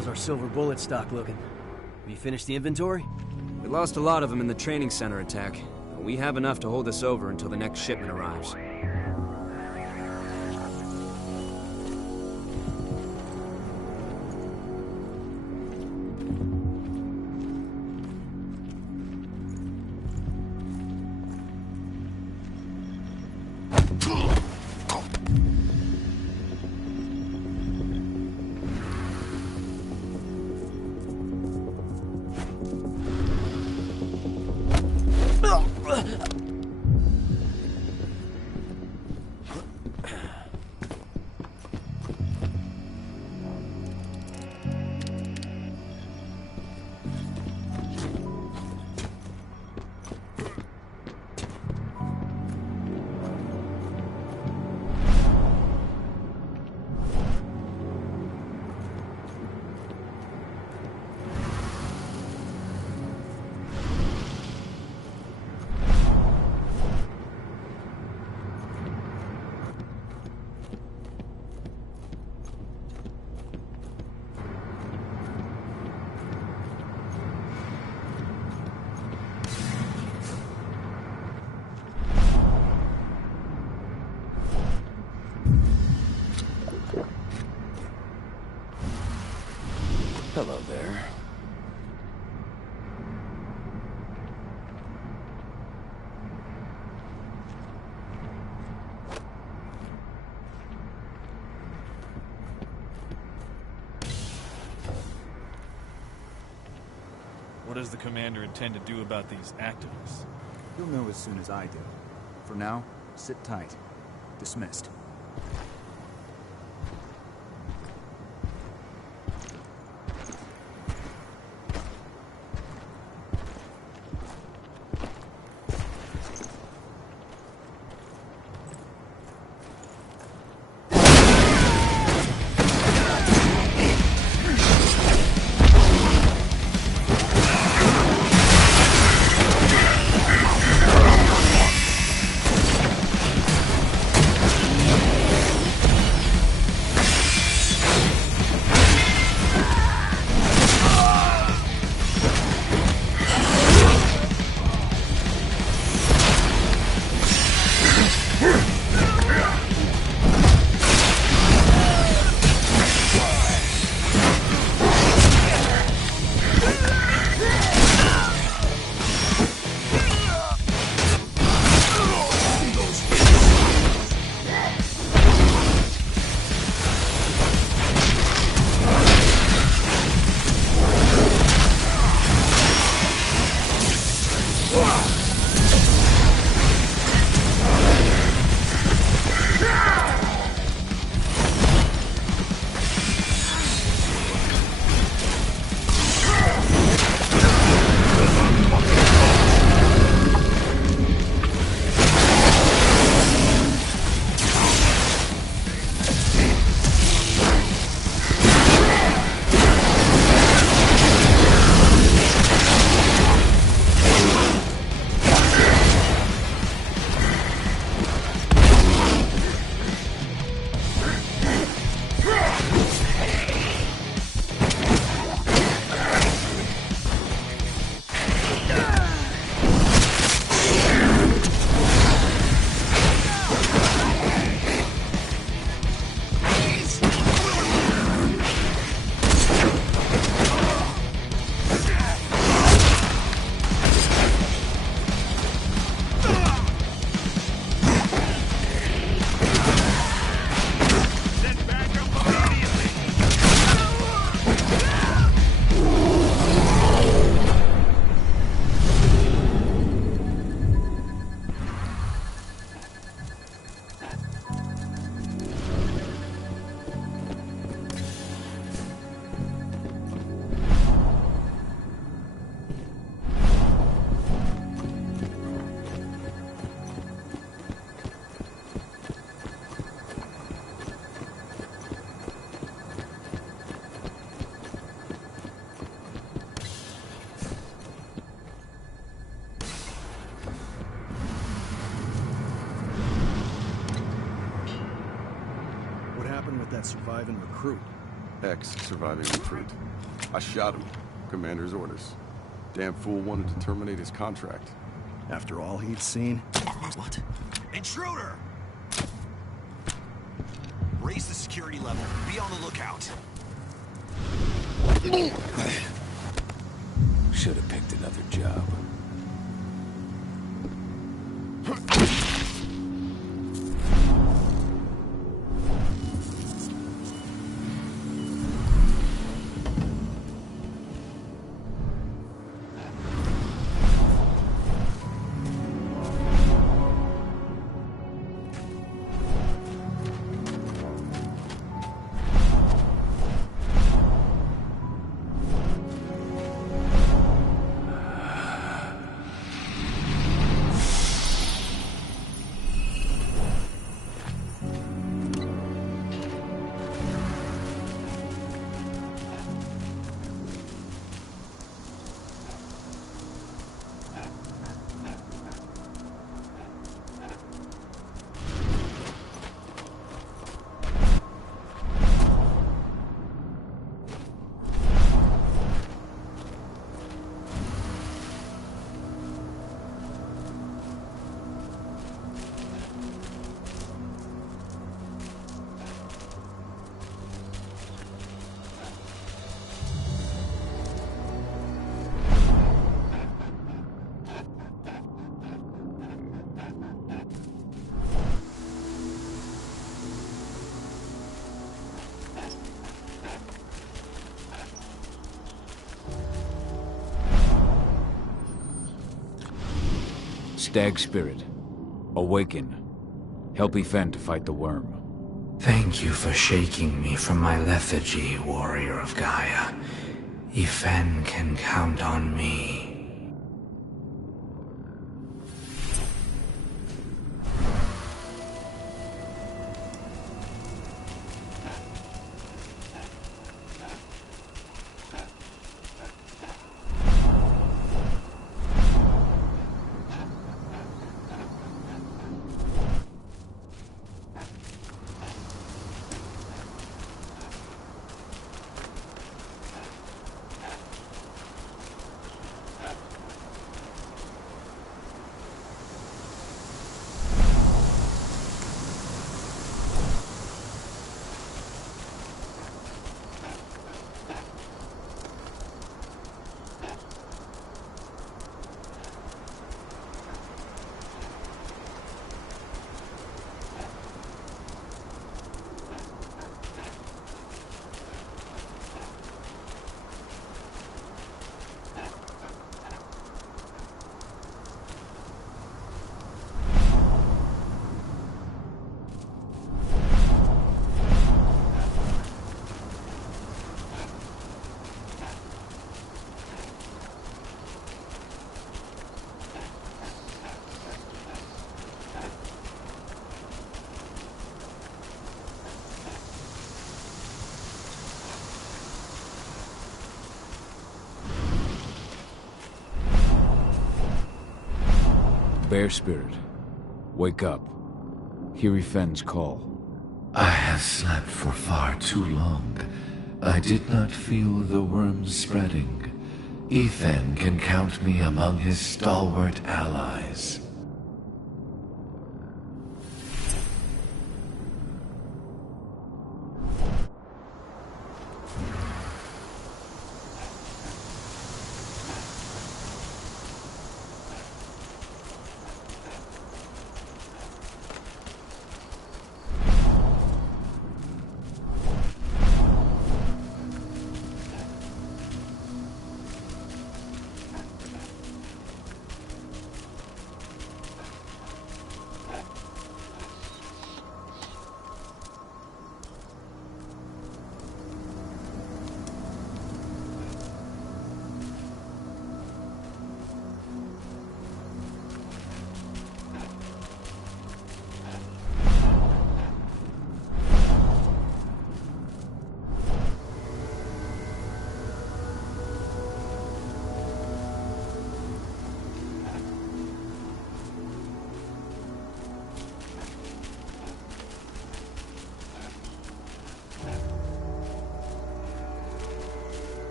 How's our silver bullet stock looking? Have you finished the inventory? We lost a lot of them in the training center attack, but we have enough to hold us over until the next shipment arrives. does the commander intend to do about these activists? You'll know as soon as I do. For now, sit tight. Dismissed. That surviving recruit. Ex-surviving recruit. I shot him. Commander's orders. Damn fool wanted to terminate his contract. After all he'd seen? What? Intruder! Raise the security level. Be on the lookout. Should have picked another job. Stag Spirit, awaken. Help Yfen to fight the worm. Thank you for shaking me from my lethargy, warrior of Gaia. Yfen can count on me. Bear Spirit, wake up. Hear Yfen's call. I have slept for far too long. I did not feel the worms spreading. Yfen can count me among his stalwart allies.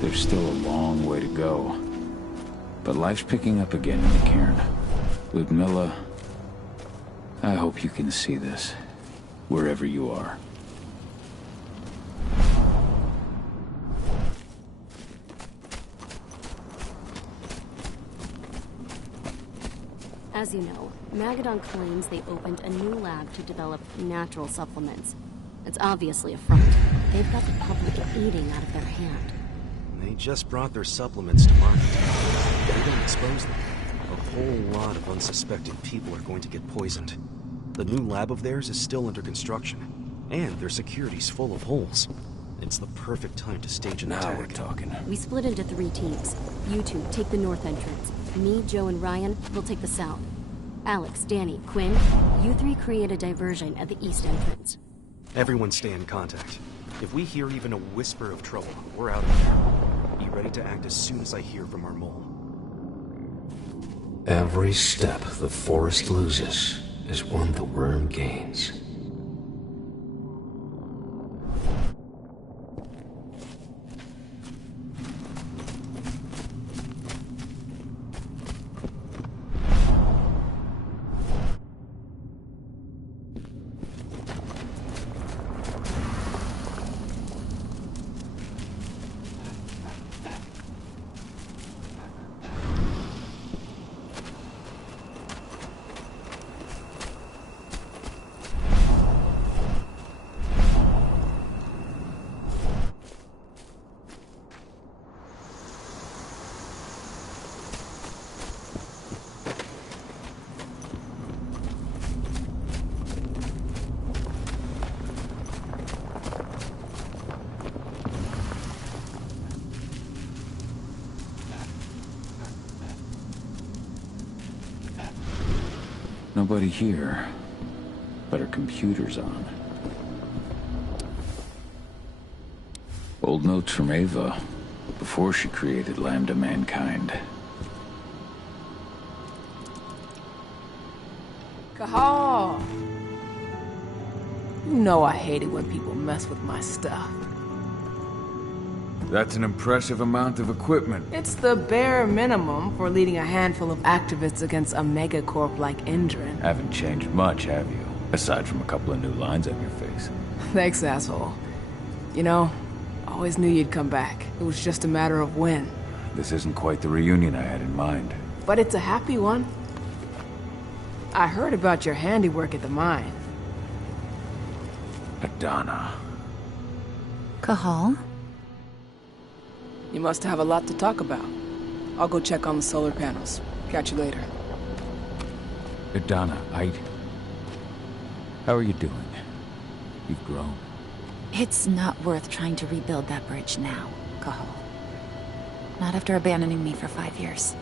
There's still a long way to go. But life's picking up again in the cairn. Ludmilla, I hope you can see this, wherever you are. As you know, Magadon claims they opened a new lab to develop natural supplements. It's obviously a front. They've got the public eating out of their hand. They just brought their supplements to market. If they don't expose them, a whole lot of unsuspecting people are going to get poisoned. The new lab of theirs is still under construction, and their security's full of holes. It's the perfect time to stage an attack. Now we're talking. We split into 3 teams. You two take the north entrance. Me, Joe, and Ryan will take the south. Alex, Danny, Quinn, you 3 create a diversion at the east entrance. Everyone stay in contact. If we hear even a whisper of trouble, we're out of here. Be ready to act as soon as I hear from our mole. Every step the forest loses is one the worm gains. Nobody here, but her computer's on. Old notes from Ava, before she created Lambda Mankind. Cahal! You know I hate it when people mess with my stuff. That's an impressive amount of equipment. It's the bare minimum for leading a handful of activists against a megacorp like Endrin. Haven't changed much, have you? Aside from a couple of new lines on your face. Thanks, asshole. You know, I always knew you'd come back. It was just a matter of when. This isn't quite the reunion I had in mind. But it's a happy one. I heard about your handiwork at the mine. Adana. Cahal? You must have a lot to talk about. I'll go check on the solar panels. Catch you later. Adana, how are you doing? You've grown. It's not worth trying to rebuild that bridge now, Cahal. Not after abandoning me for 5 years.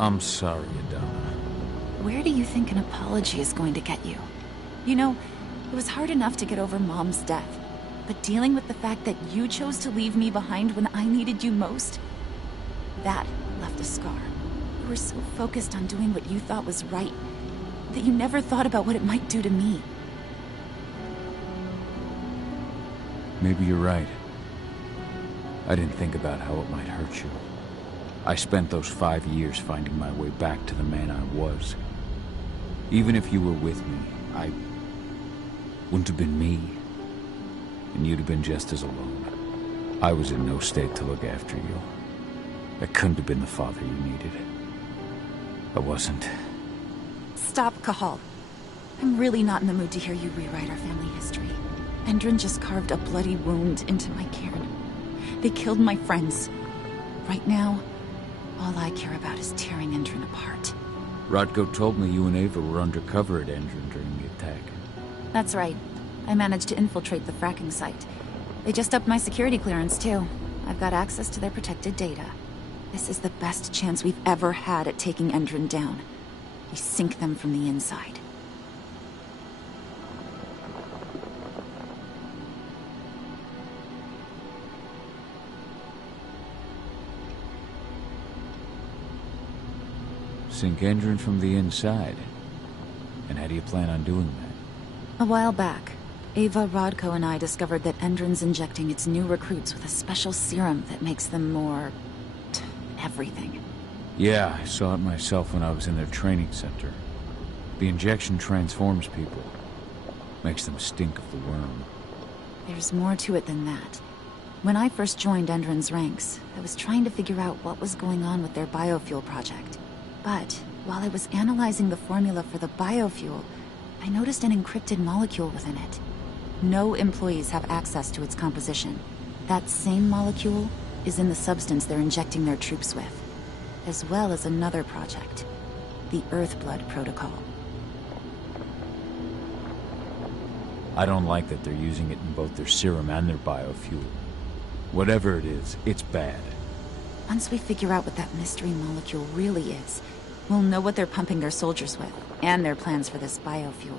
I'm sorry, Adana. Where do you think an apology is going to get you? You know, it was hard enough to get over Mom's death. But dealing with the fact that you chose to leave me behind when I needed you most? That left a scar. You were so focused on doing what you thought was right, that you never thought about what it might do to me. Maybe you're right. I didn't think about how it might hurt you. I spent those 5 years finding my way back to the man I was. Even if you were with me, I wouldn't have been me. And you'd have been just as alone. I was in no state to look after you. I couldn't have been the father you needed. I wasn't. Stop, Cahal. I'm really not in the mood to hear you rewrite our family history. Endrin just carved a bloody wound into my cairn. They killed my friends. Right now, all I care about is tearing Endrin apart. Rodko told me you and Ava were undercover at Endrin during the attack. That's right. I managed to infiltrate the fracking site. They just upped my security clearance, too. I've got access to their protected data. This is the best chance we've ever had at taking Endrin down. We sink them from the inside. Sink Endrin from the inside. And how do you plan on doing that? A while back, Ava, Rodko, and I discovered that Endron's injecting its new recruits with a special serum that makes them more... everything. Yeah, I saw it myself when I was in their training center. The injection transforms people. Makes them stink of the worm. There's more to it than that. When I first joined Endron's ranks, I was trying to figure out what was going on with their biofuel project. But while I was analyzing the formula for the biofuel, I noticed an encrypted molecule within it. No employees have access to its composition. That same molecule is in the substance they're injecting their troops with, as well as another project, the Earthblood Protocol. I don't like that they're using it in both their serum and their biofuel. Whatever it is, it's bad. Once we figure out what that mystery molecule really is, we'll know what they're pumping their soldiers with, and their plans for this biofuel.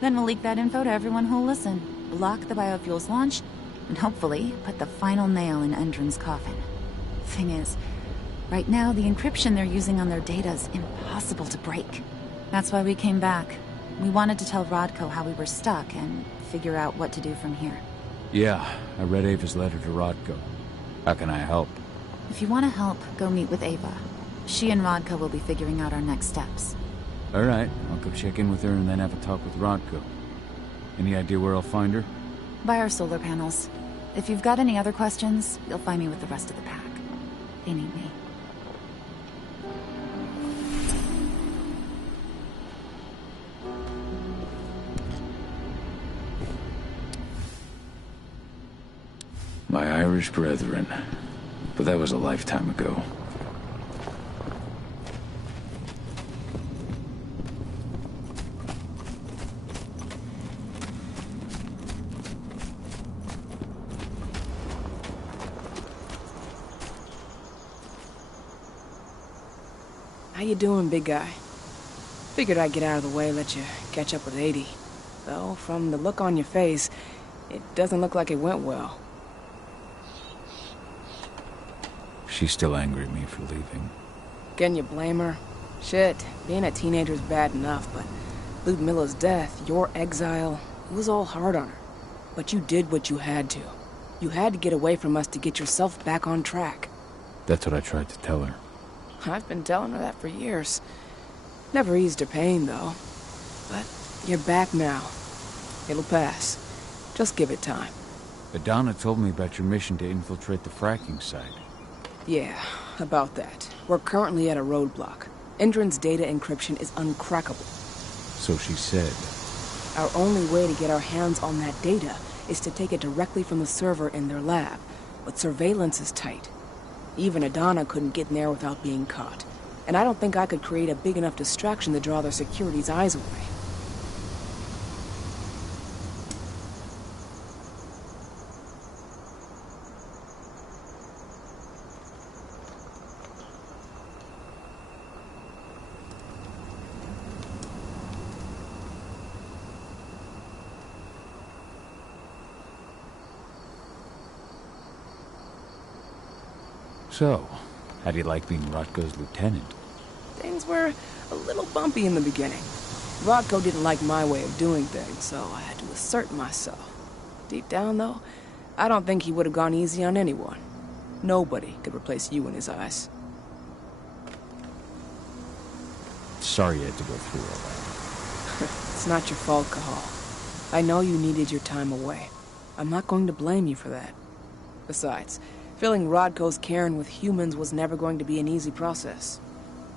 Then we'll leak that info to everyone who'll listen, block the biofuel's launch, and hopefully put the final nail in Endron's coffin. Thing is, right now the encryption they're using on their data is impossible to break. That's why we came back. We wanted to tell Rodko how we were stuck and figure out what to do from here. Yeah, I read Ava's letter to Rodko. How can I help? If you want to help, go meet with Ava. She and Rodko will be figuring out our next steps. Alright, I'll go check in with her and then have a talk with Rodko. Any idea where I'll find her? By our solar panels. If you've got any other questions, you'll find me with the rest of the pack. They need me. My Irish brethren. But that was a lifetime ago. How you doing, big guy? Figured I'd get out of the way, let you catch up with 80. Though, from the look on your face, it doesn't look like it went well. She's still angry at me for leaving. Can you blame her? Shit, being a teenager's bad enough, but Ludmilla's death, your exile, it was all hard on her. But you did what you had to. You had to get away from us to get yourself back on track. That's what I tried to tell her. I've been telling her that for years. Never eased her pain, though. But you're back now. It'll pass. Just give it time. Adana told me about your mission to infiltrate the fracking site. Yeah, about that. We're currently at a roadblock. Endron's data encryption is uncrackable. So she said. Our only way to get our hands on that data is to take it directly from the server in their lab. But surveillance is tight. Even Adana couldn't get in there without being caught. And I don't think I could create a big enough distraction to draw their security's eyes away. So, how do you like being Rodko's lieutenant? Things were a little bumpy in the beginning. Rodko didn't like my way of doing things, so I had to assert myself. Deep down, though, I don't think he would have gone easy on anyone. Nobody could replace you in his eyes. Sorry you had to go through all that. It's not your fault, Cahal. I know you needed your time away. I'm not going to blame you for that. Besides, filling Rodko's cairn with humans was never going to be an easy process.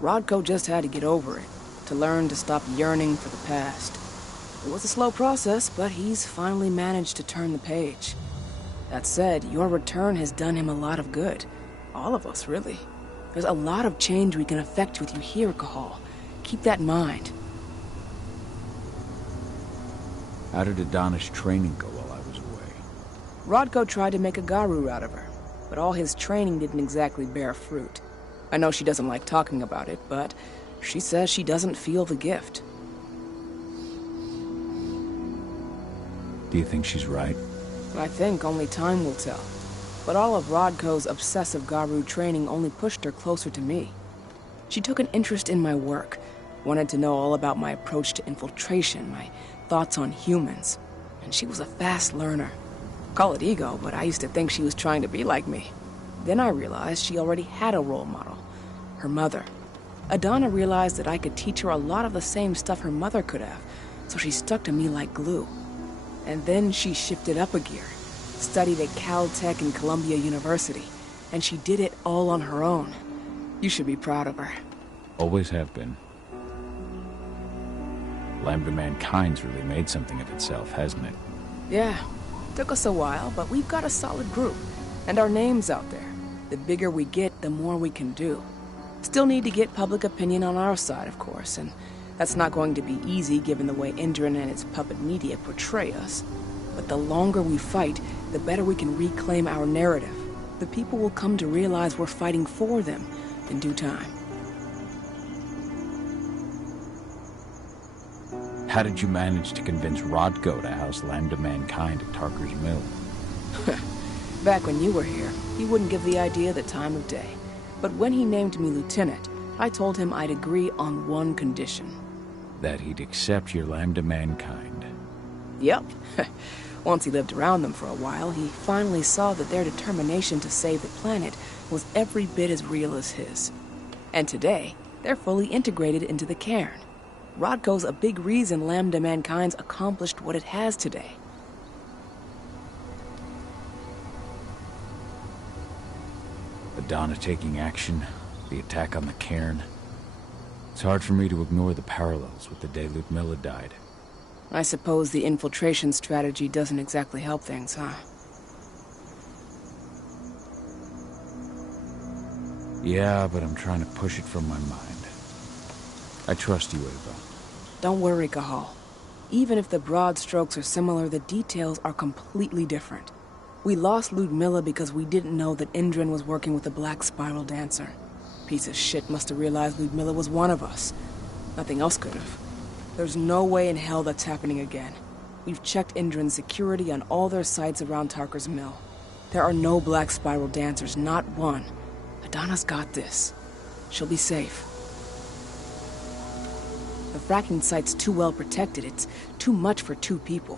Rodko just had to get over it, to learn to stop yearning for the past. It was a slow process, but he's finally managed to turn the page. That said, your return has done him a lot of good. All of us, really. There's a lot of change we can effect with you here, Cahal. Keep that in mind. How did Adana's training go while I was away? Rodko tried to make a Garu out of her, but all his training didn't exactly bear fruit. I know she doesn't like talking about it, but she says she doesn't feel the gift. Do you think she's right? I think only time will tell. But all of Rodko's obsessive Garu training only pushed her closer to me. She took an interest in my work, Wanted to know all about my approach to infiltration, my thoughts on humans. And she was a fast learner. Call it ego, but I used to think she was trying to be like me. Then I realized she already had a role model. Her mother. Adana realized that I could teach her a lot of the same stuff her mother could have, so she stuck to me like glue. And then she shifted up a gear. Studied at Caltech and Columbia University. And she did it all on her own. You should be proud of her. Always have been. Lambda Mankind's really made something of itself, hasn't it? Yeah. Took us a while, but we've got a solid group. And our name's out there. The bigger we get, the more we can do. Still need to get public opinion on our side, of course, and that's not going to be easy given the way Indran and its puppet media portray us. But the longer we fight, the better we can reclaim our narrative. The people will come to realize we're fighting for them in due time. How did you manage to convince Rodko to house Lambda Mankind at Tarker's Mill? Back when you were here, he wouldn't give the idea the time of day. But when he named me lieutenant, I told him I'd agree on one condition. That he'd accept your Lambda Mankind. Yep. Once he lived around them for a while, he finally saw that their determination to save the planet was every bit as real as his. And today, they're fully integrated into the cairn. Rodko's a big reason Lambda Mankind's accomplished what it has today. Adana taking action, the attack on the cairn. It's hard for me to ignore the parallels with the day Ludmilla died. I suppose the infiltration strategy doesn't exactly help things, huh? Yeah, but I'm trying to push it from my mind. I trust you, Ava. Don't worry, Cahal. Even if the broad strokes are similar, the details are completely different. We lost Ludmilla because we didn't know that Indran was working with the Black Spiral Dancer. Piece of shit must have realized Ludmilla was one of us. Nothing else could have. There's no way in hell that's happening again. We've checked Indran's security on all their sites around Tarker's Mill. There are no Black Spiral Dancers, not one. Adana's got this. She'll be safe. The fracking site's too well protected. It's too much for two people.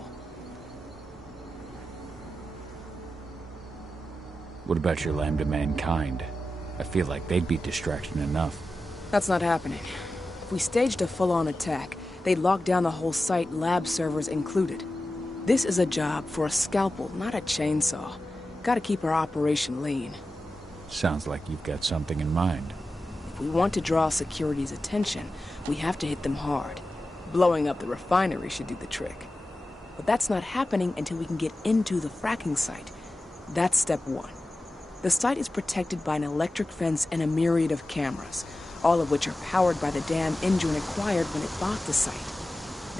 What about your Lambda Mankind? I feel like they'd be distraction enough. That's not happening. If we staged a full-on attack, they'd lock down the whole site, lab servers included. This is a job for a scalpel, not a chainsaw. Gotta keep our operation lean. Sounds like you've got something in mind. If we want to draw security's attention, we have to hit them hard. Blowing up the refinery should do the trick. But that's not happening until we can get into the fracking site. That's step one. The site is protected by an electric fence and a myriad of cameras, all of which are powered by the dam Indran acquired when it bought the site.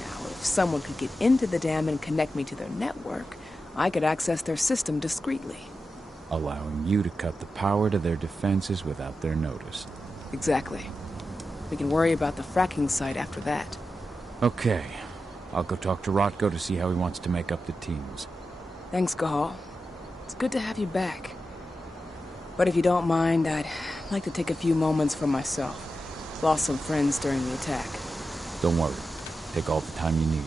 Now, if someone could get into the dam and connect me to their network, I could access their system discreetly. Allowing you to cut the power to their defenses without their notice. Exactly. We can worry about the fracking site after that. Okay. I'll go talk to Rodko to see how he wants to make up the teams. Thanks, Cahal. It's good to have you back. But if you don't mind, I'd like to take a few moments for myself. Lost some friends during the attack. Don't worry. Take all the time you need.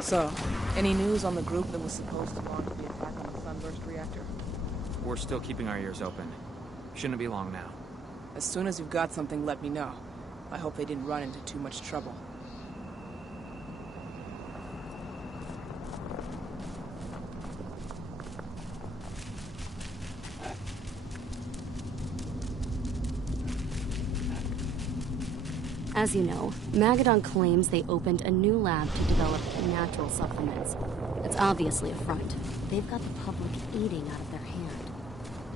So, any news on the group that was supposed to launch the attack on the Sunburst reactor? We're still keeping our ears open. Shouldn't be long now. As soon as you've got something, let me know. I hope they didn't run into too much trouble. As you know, Magadon claims they opened a new lab to develop natural supplements. It's obviously a front. They've got the public eating out of their hand.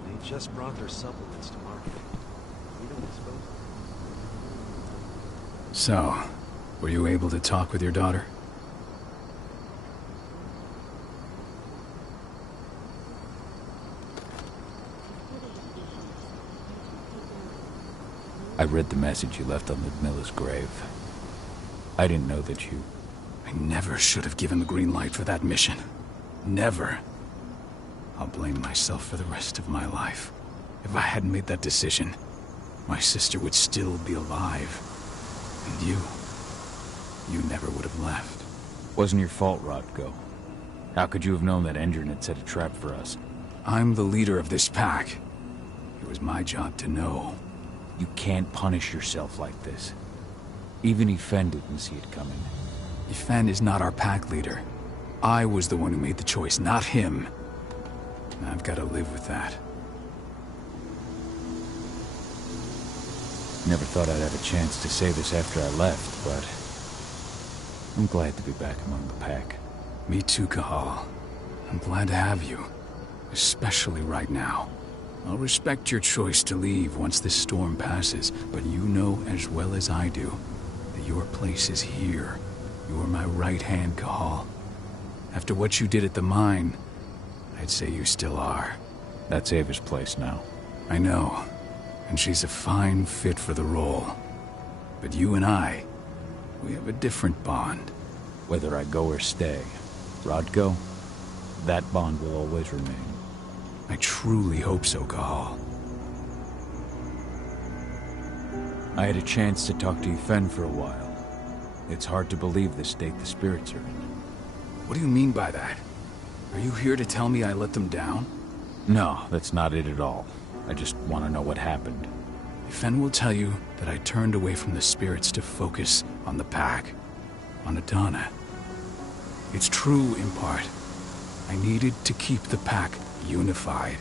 They just brought their supplements to market. We don't expose them. So, were you able to talk with your daughter? I read the message you left on Ludmilla's grave. I didn't know that you... I never should have given the green light for that mission. Never. I'll blame myself for the rest of my life. If I hadn't made that decision, my sister would still be alive. And you never would have left. Wasn't your fault, Rodko. How could you have known that Endron had set a trap for us? I'm the leader of this pack. It was my job to know. You can't punish yourself like this. Even Ifen didn't see it coming. Ifen is not our pack leader. I was the one who made the choice, not him. And I've got to live with that. Never thought I'd have a chance to say this after I left, but I'm glad to be back among the pack. Me too, Cahal. I'm glad to have you. Especially right now. I'll respect your choice to leave once this storm passes, but you know as well as I do that your place is here. You are my right hand, Cahal. After what you did at the mine, I'd say you still are. That's Ava's place now. I know, and she's a fine fit for the role. But you and I, we have a different bond. Whether I go or stay, Rodko, that bond will always remain. I truly hope so, Cahal. I had a chance to talk to Ifen for a while. It's hard to believe the state the spirits are in. What do you mean by that? Are you here to tell me I let them down? No, that's not it at all. I just want to know what happened. Ifen will tell you that I turned away from the spirits to focus on the pack, on Adana. It's true in part. I needed to keep the pack unified,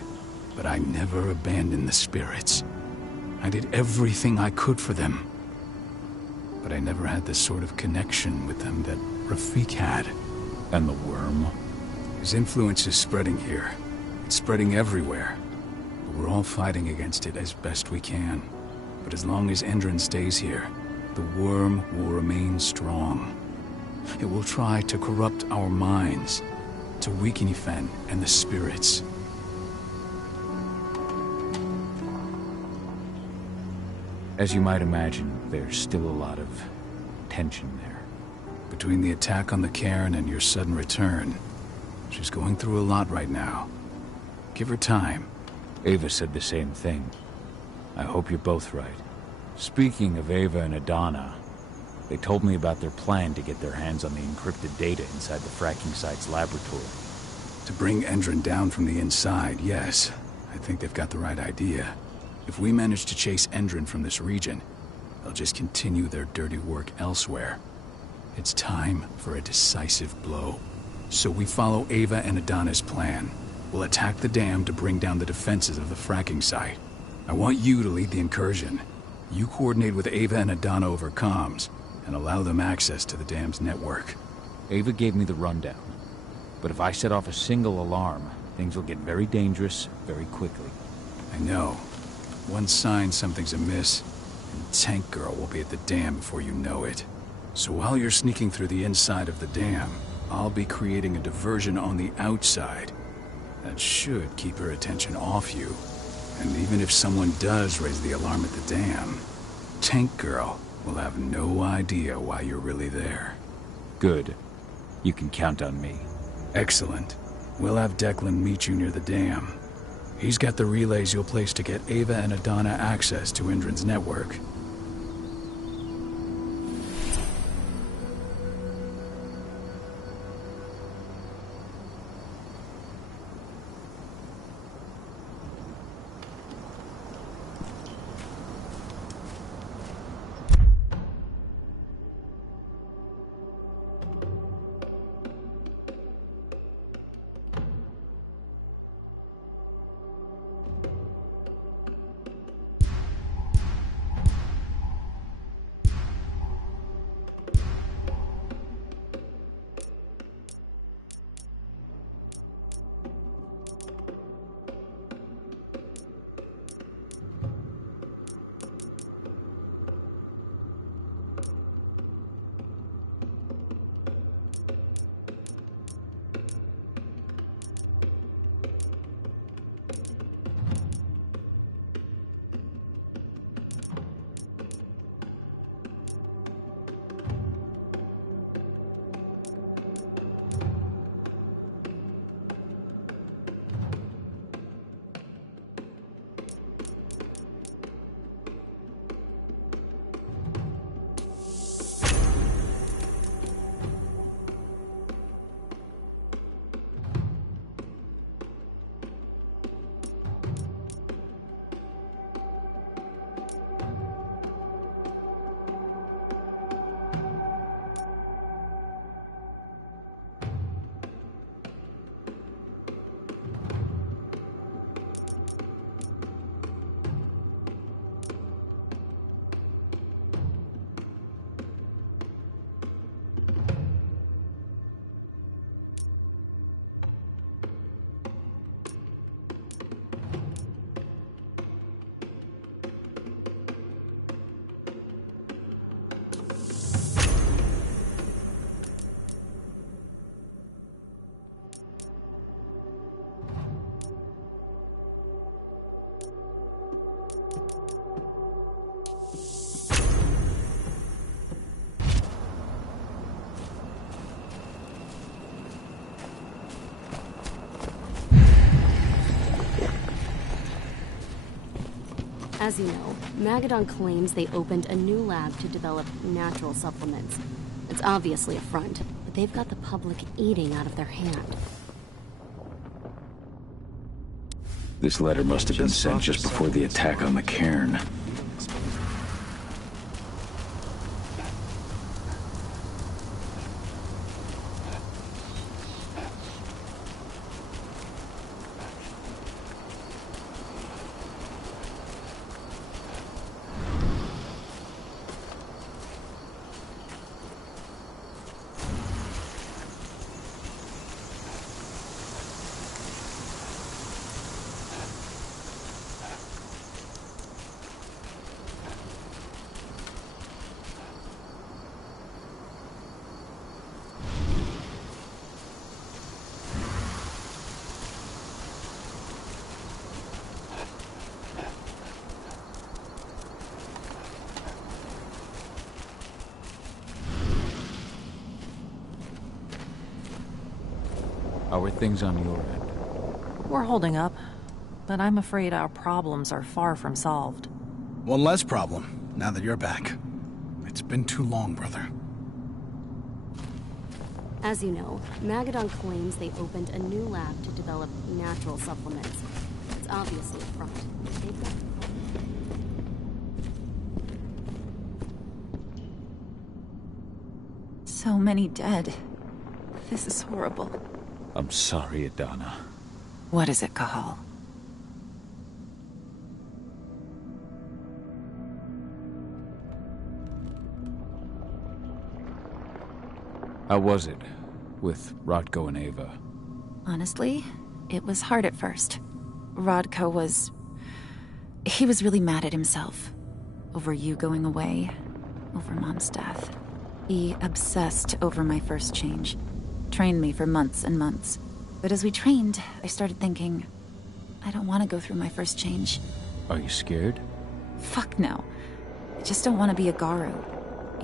but I never abandoned the spirits. I did everything I could for them. But I never had the sort of connection with them that Rafik had. And the worm? His influence is spreading here. It's spreading everywhere. But we're all fighting against it as best we can. But as long as Endron stays here, the worm will remain strong. It will try to corrupt our minds, to weaken Ifen and the spirits. As you might imagine, there's still a lot of tension there. Between the attack on the cairn and your sudden return, she's going through a lot right now. Give her time. Ava said the same thing. I hope you're both right. Speaking of Ava and Adana, they told me about their plan to get their hands on the encrypted data inside the fracking site's laboratory. To bring Endron down from the inside, yes. I think they've got the right idea. If we manage to chase Endron from this region, they'll just continue their dirty work elsewhere. It's time for a decisive blow. So we follow Ava and Adana's plan. We'll attack the dam to bring down the defenses of the fracking site. I want you to lead the incursion. You coordinate with Ava and Adana over comms, and allow them access to the dam's network. Ava gave me the rundown. But if I set off a single alarm, things will get very dangerous very quickly. I know. One sign something's amiss, and Tank Girl will be at the dam before you know it. So while you're sneaking through the inside of the dam, I'll be creating a diversion on the outside. That should keep her attention off you. And even if someone does raise the alarm at the dam, Tank Girl will have no idea why you're really there. Good. You can count on me. Excellent. We'll have Declan meet you near the dam. He's got the relays you'll place to get Ava and Adana access to Endron's network. As you know, Magadon claims they opened a new lab to develop natural supplements. It's obviously a front, but they've got the public eating out of their hand. This letter must have been sent just before the attack on the cairn. How are things on your end? We're holding up, but I'm afraid our problems are far from solved. One less problem, now that you're back. It's been too long, brother. As you know, Magadon claims they opened a new lab to develop natural supplements. It's obviously a front. They've got... So many dead. This is horrible. I'm sorry, Adana. What is it, Cahal? How was it with Rodko and Ava? Honestly, it was hard at first. Rodko was... he was really mad at himself. Over you going away. Over Mom's death. He obsessed over my first change. Trained me for months and months. But as we trained, I started thinking, I don't want to go through my first change. Are you scared? Fuck no. I just don't want to be a Garu.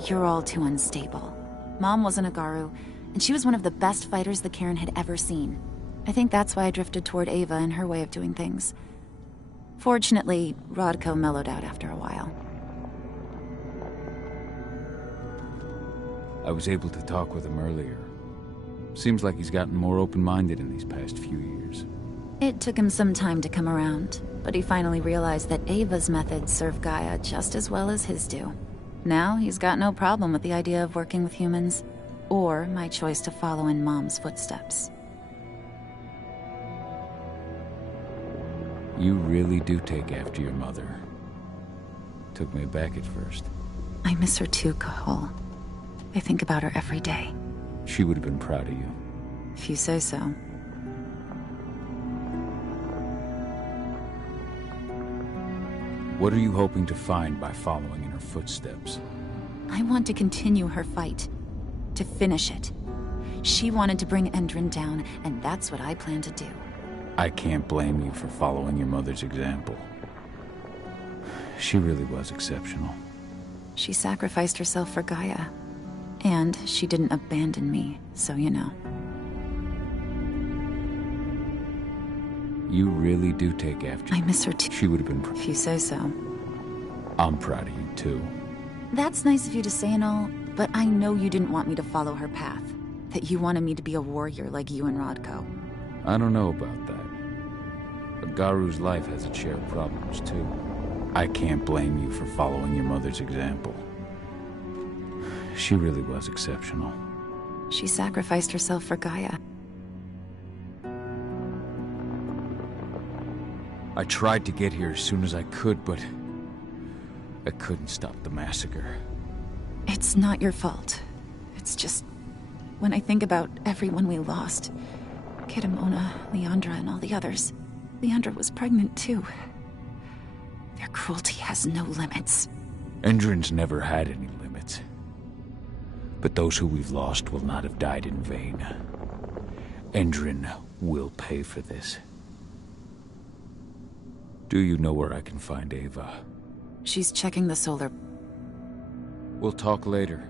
You're all too unstable. Mom wasn't a Garu, and she was one of the best fighters the Cairn had ever seen. I think that's why I drifted toward Ava and her way of doing things. Fortunately, Rodko mellowed out after a while. I was able to talk with him earlier. Seems like he's gotten more open-minded in these past few years. It took him some time to come around, but he finally realized that Ava's methods serve Gaia just as well as his do. Now he's got no problem with the idea of working with humans, or my choice to follow in Mom's footsteps. You really do take after your mother. Took me aback at first. I miss her too, Cahal. I think about her every day. She would have been proud of you. If you say so. What are you hoping to find by following in her footsteps? I want to continue her fight. To finish it. She wanted to bring Endron down, and that's what I plan to do. I can't blame you for following your mother's example. She really was exceptional. She sacrificed herself for Gaia. And she didn't abandon me, so you know. You really do take after her. I miss her too. She would have been proud. If you say so. I'm proud of you too. That's nice of you to say and all, but I know you didn't want me to follow her path. That you wanted me to be a warrior like you and Rodko. I don't know about that. A Garu's life has its share of problems too. I can't blame you for following your mother's example. She really was exceptional. She sacrificed herself for Gaia. I tried to get here as soon as I could, but I couldn't stop the massacre. It's not your fault. It's just... when I think about everyone we lost... Kitamona, Leandra, and all the others... Leandra was pregnant too. Their cruelty has no limits. Endron's never had any limits. But those who we've lost will not have died in vain. Endron will pay for this. Do you know where I can find Ava? She's checking the solar... We'll talk later.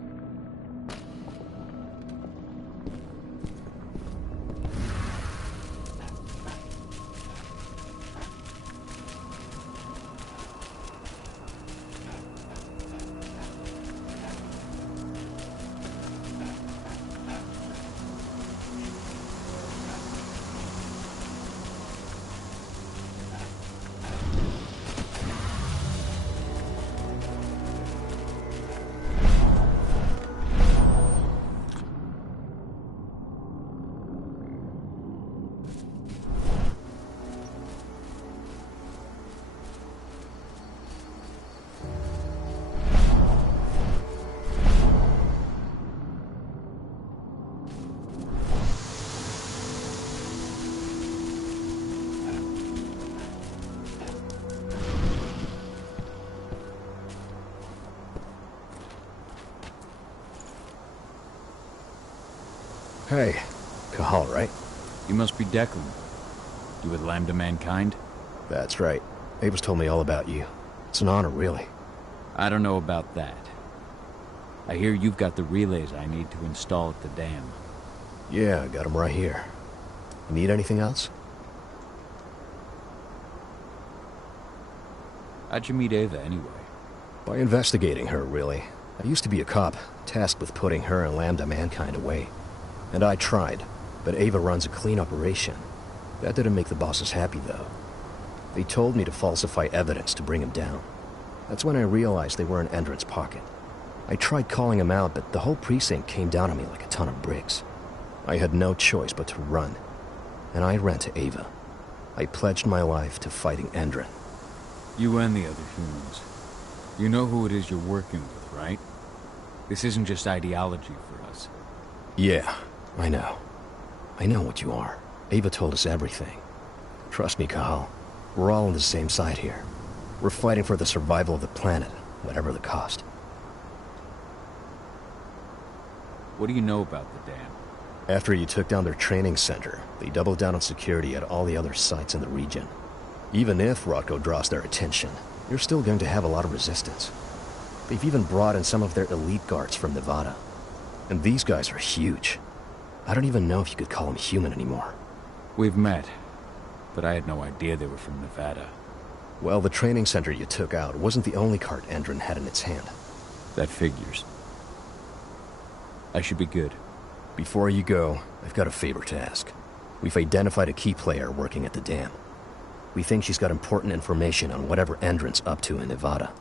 Hey, Cahal, right? You must be Declan. You with Lambda Mankind? That's right. Ava's told me all about you. It's an honor, really. I don't know about that. I hear you've got the relays I need to install at the dam. Yeah, I got them right here. You need anything else? How'd you meet Ava, anyway? By investigating her, really. I used to be a cop, tasked with putting her and Lambda Mankind away. And I tried, but Ava runs a clean operation. That didn't make the bosses happy, though. They told me to falsify evidence to bring him down. That's when I realized they were in Endron's pocket. I tried calling him out, but the whole precinct came down on me like a ton of bricks. I had no choice but to run. And I ran to Ava. I pledged my life to fighting Endron. You and the other humans. You know who it is you're working with, right? This isn't just ideology for us. Yeah, I know. I know what you are. Ava told us everything. Trust me, Cahal. We're all on the same side here. We're fighting for the survival of the planet, whatever the cost. What do you know about the dam? After you took down their training center, they doubled down on security at all the other sites in the region. Even if Rodko draws their attention, you're still going to have a lot of resistance. They've even brought in some of their elite guards from Nevada. And these guys are huge. I don't even know if you could call them human anymore. We've met, but I had no idea they were from Nevada. Well, the training center you took out wasn't the only card Endron had in its hand. That figures. I should be good. Before you go, I've got a favor to ask. We've identified a key player working at the dam. We think she's got important information on whatever Endron's up to in Nevada.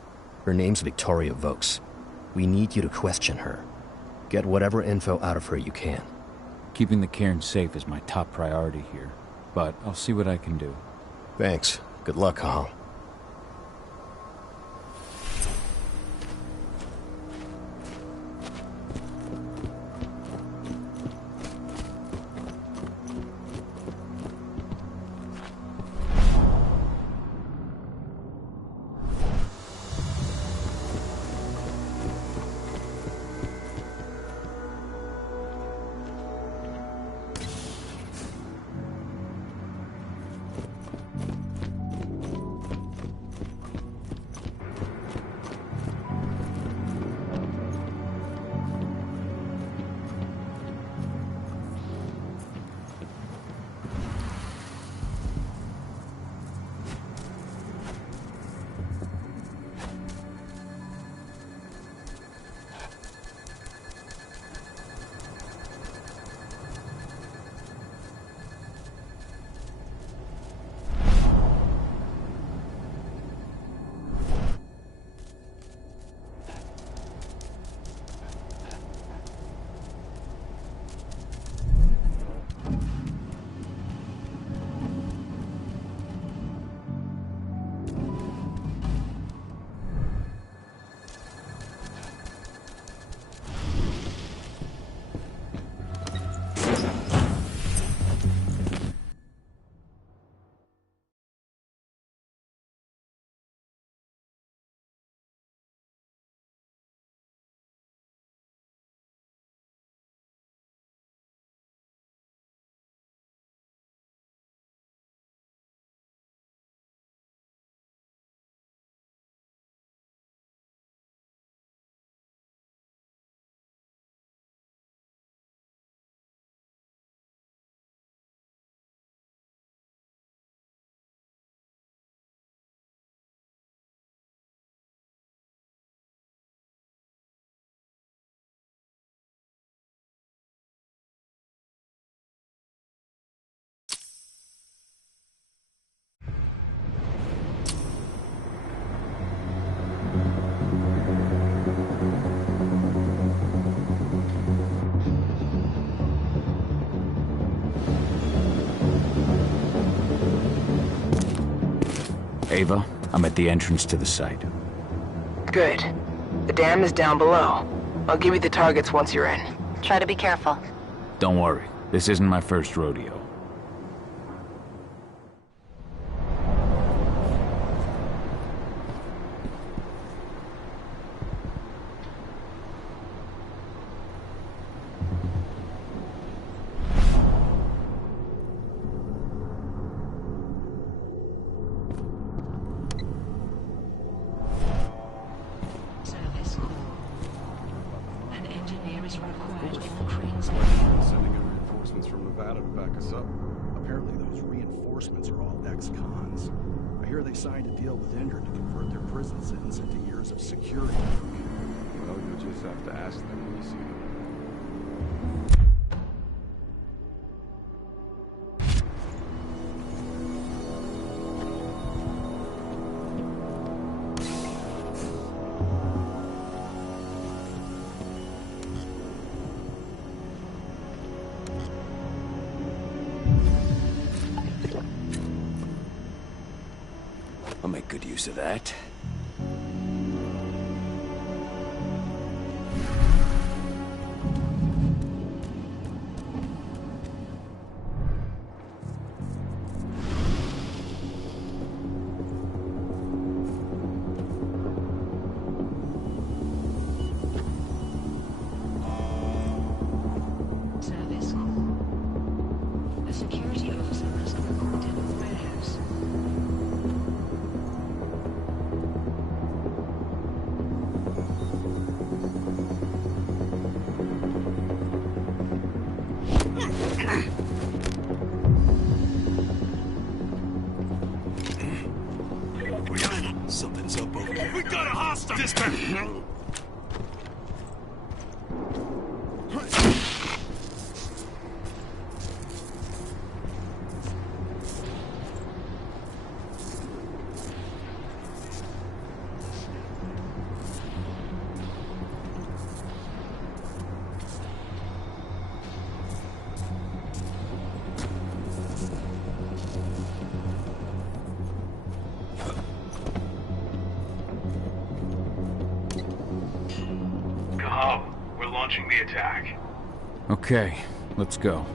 Her name's Victoria Vokes. We need you to question her. Get whatever info out of her you can. Keeping the cairn safe is my top priority here, but I'll see what I can do. Thanks. Good luck, Cahal. Ava, I'm at the entrance to the site. Good. The dam is down below. I'll give you the targets once you're in. Try to be careful. Don't worry, this isn't my first rodeo. Of course. Sending in reinforcements from Nevada to back us up. Apparently those reinforcements are all ex-cons. I hear they signed a deal with Endrin to convert their prison sentence into years of security work. Well, you'll just have to ask them when you see them. I'll make good use of that. Service call. A security officer has called in the warehouse. Something's up over there. We got a hostile! Dispatch! We're launching the attack. Okay, let's go.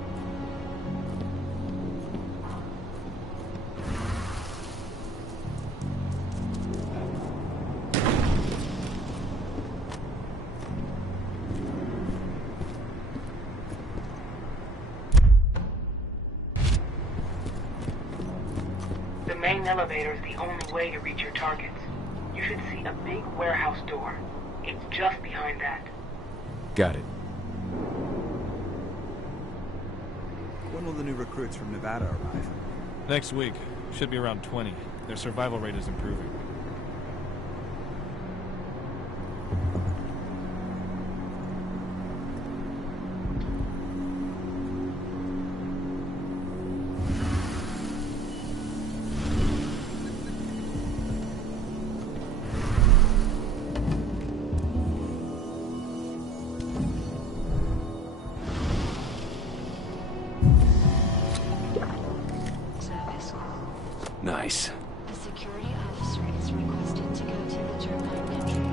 The main elevator is the only way to reach your targets. You should see a big warehouse door. It's just behind that. Got it. When will the new recruits from Nevada arrive? Next week. Should be around 20. Their survival rate is improving. Nice. A security officer is requested to go to the turbine entry.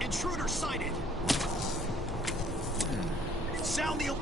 Intruder sighted! Sound the...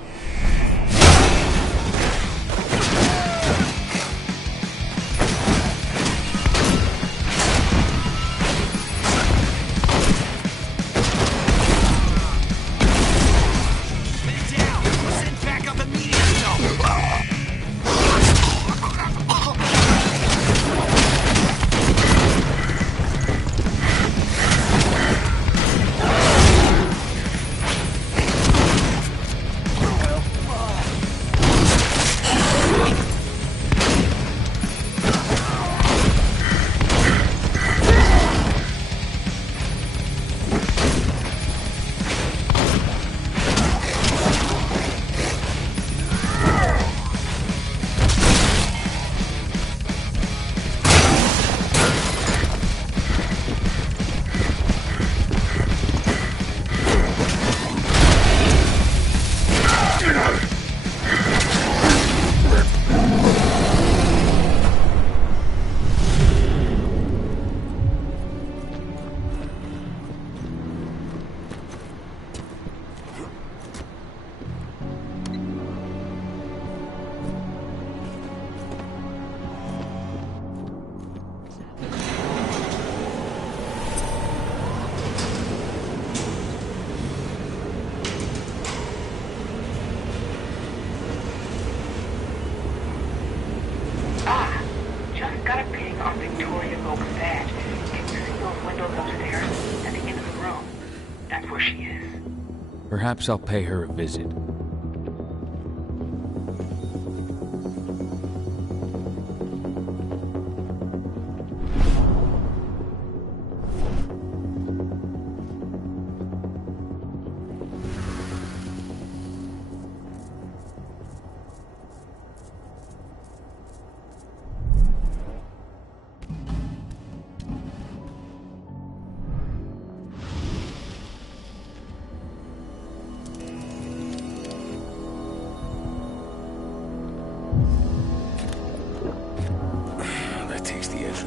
Perhaps I'll pay her a visit.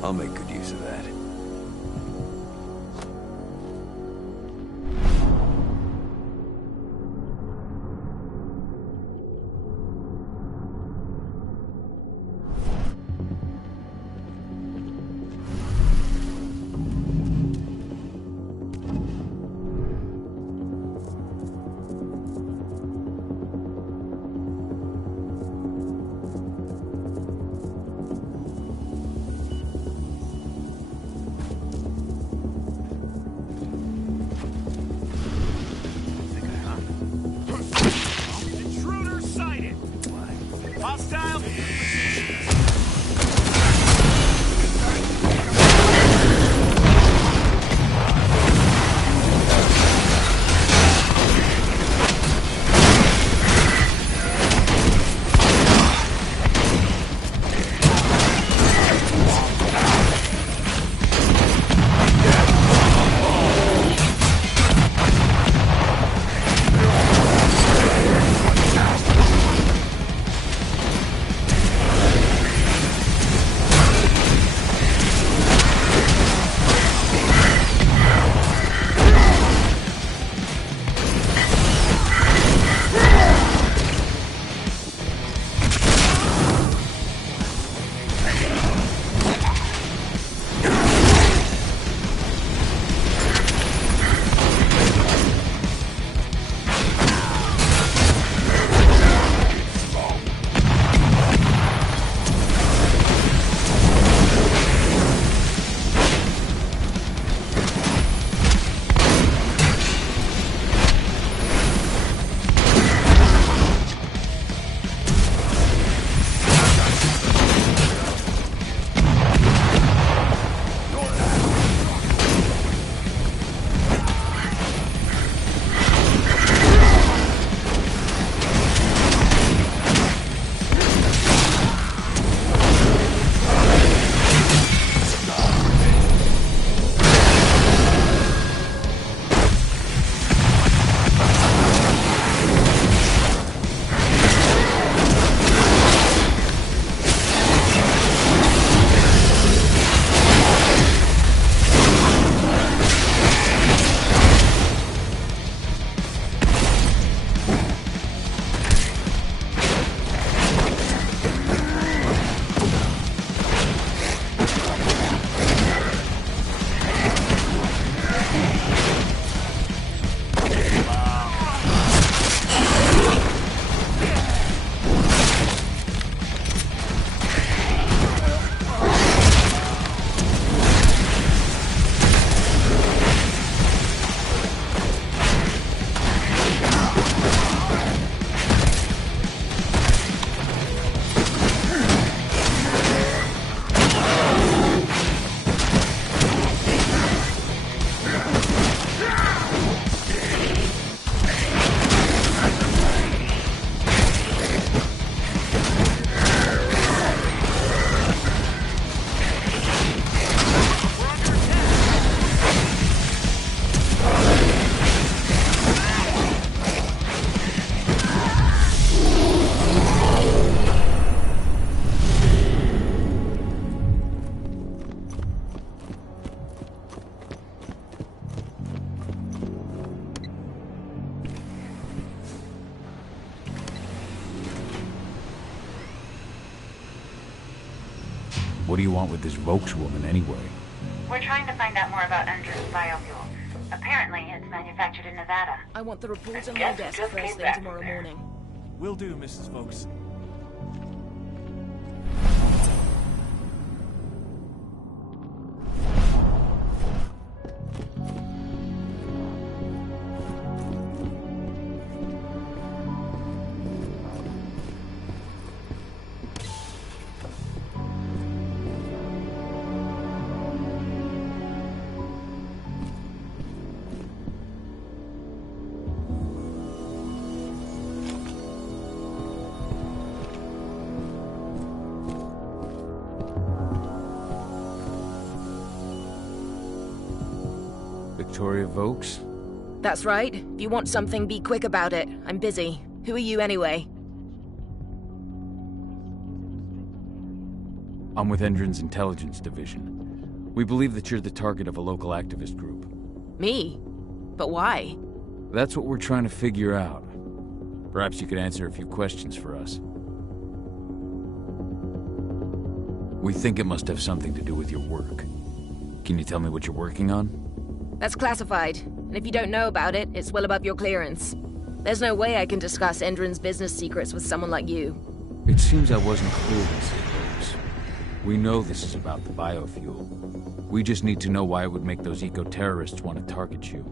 I'll make good use of that. What do you want with this Volkswoman anyway? We're trying to find out more about Endron's biofuel. Apparently, it's manufactured in Nevada. I want the report on my desk first thing tomorrow morning. Will do, Mrs. Volks. Victoria Vokes? That's right. If you want something, be quick about it. I'm busy. Who are you anyway? I'm with Endron's intelligence division. We believe that you're the target of a local activist group. Me? But why? That's what we're trying to figure out. Perhaps you could answer a few questions for us. We think it must have something to do with your work. Can you tell me what you're working on? That's classified, and if you don't know about it, it's well above your clearance. There's no way I can discuss Endron's business secrets with someone like you. It seems I wasn't clear, Mrs. Vokes. We know this is about the biofuel. We just need to know why it would make those eco-terrorists want to target you.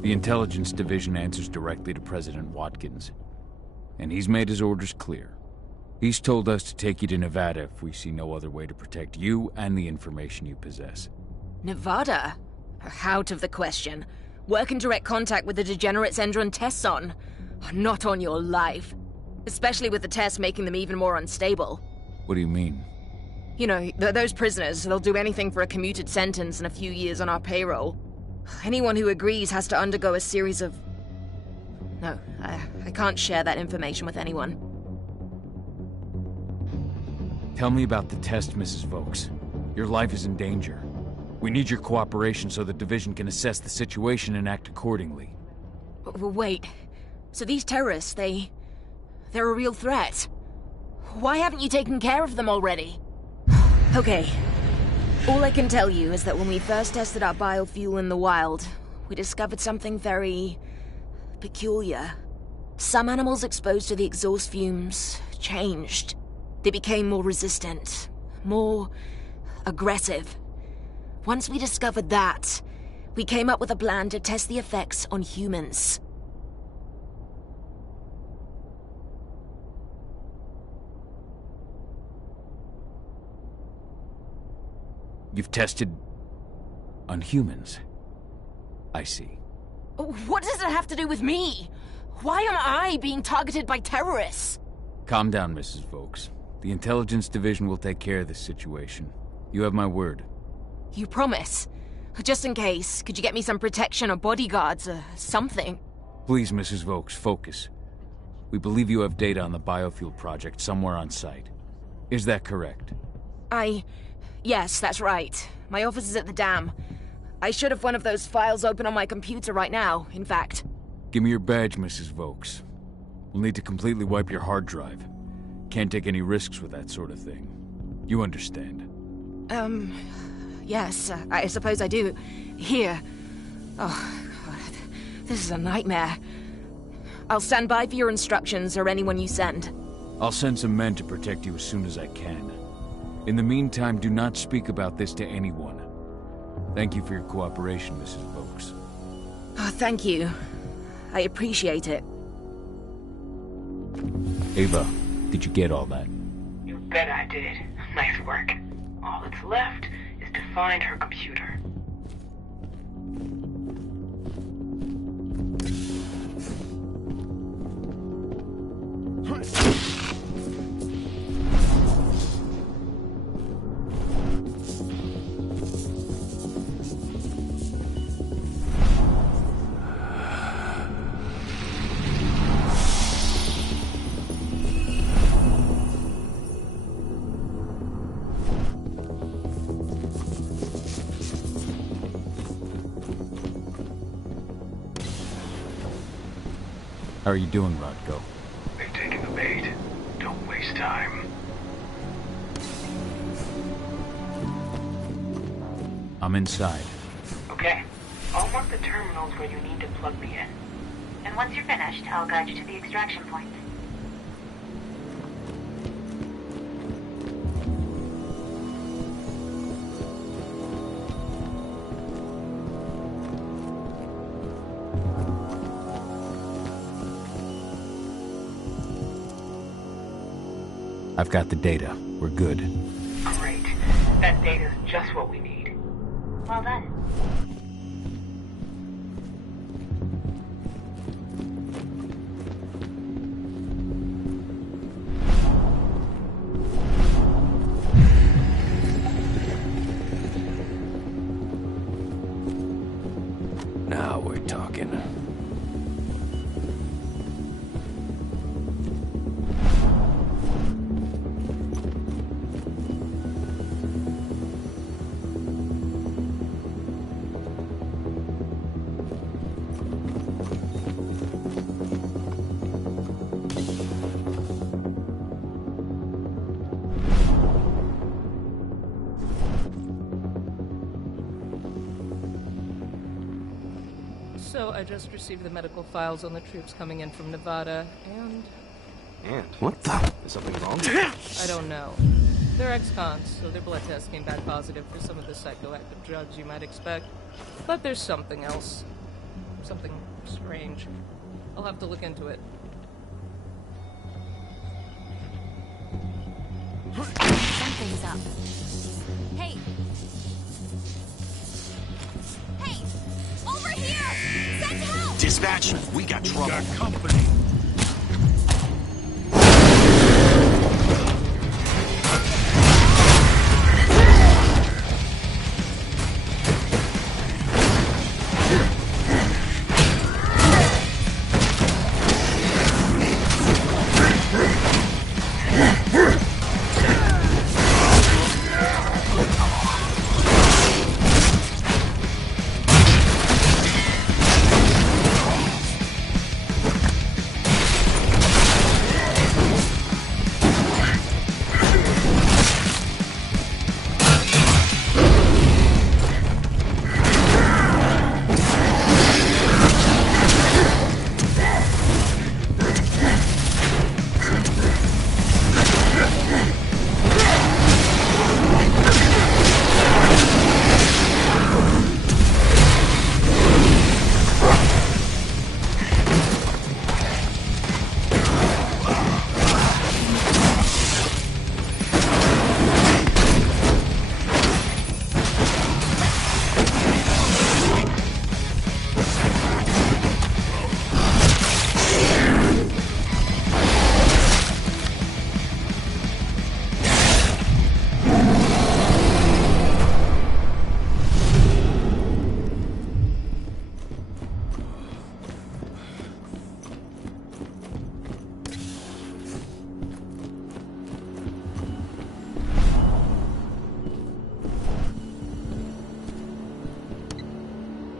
The Intelligence Division answers directly to President Watkins, and he's made his orders clear. He's told us to take you to Nevada if we see no other way to protect you and the information you possess. Nevada? Out of the question. Work in direct contact with the degenerates Endron tests on. Not on your life. Especially with the tests making them even more unstable. What do you mean? You know, those prisoners, they'll do anything for a commuted sentence and a few years on our payroll. Anyone who agrees has to undergo a series of... No, I can't share that information with anyone. Tell me about the test, Mrs. Vokes. Your life is in danger. We need your cooperation so the Division can assess the situation and act accordingly. Wait, so these terrorists, they're a real threat? Why haven't you taken care of them already? Okay. All I can tell you is that when we first tested our biofuel in the wild, we discovered something very... peculiar. Some animals exposed to the exhaust fumes changed. They became more resistant, more aggressive. Once we discovered that, we came up with a plan to test the effects on humans. You've tested... on humans. I see. What does it have to do with me? Why am I being targeted by terrorists? Calm down, Mrs. Vokes. The Intelligence Division will take care of this situation. You have my word. You promise? Just in case, could you get me some protection or bodyguards or something? Please, Mrs. Vokes, focus. We believe you have data on the biofuel project somewhere on site. Is that correct? Yes, that's right. My office is at the dam. I should have one of those files open on my computer right now, in fact. Give me your badge, Mrs. Vokes. We'll need to completely wipe your hard drive. Can't take any risks with that sort of thing. You understand? Yes, I suppose I do. Here. Oh, God. This is a nightmare. I'll stand by for your instructions or anyone you send. I'll send some men to protect you as soon as I can. In the meantime, do not speak about this to anyone. Thank you for your cooperation, Mrs. Vokes. Oh, thank you. I appreciate it. Ava, did you get all that? You bet I did. Nice work. All that's left is to find her computer. How are you doing, Rodko? They've taken the bait. Don't waste time. I'm inside. Okay. I'll mark the terminals where you need to plug me in. And once you're finished, I'll guide you to the extraction point. I've got the data. We're good. Great. That data's just what we need. Well done. Now we're talking. So I just received the medical files on the troops coming in from Nevada, and... And? What the? Is something wrong? I don't know. They're ex-cons, so their blood tests came back positive for some of the psychoactive drugs you might expect. But there's something else. Something strange. I'll have to look into it. Something's up. Hey! Hey! Over here! Send help! Dispatch, we got trouble. We got company.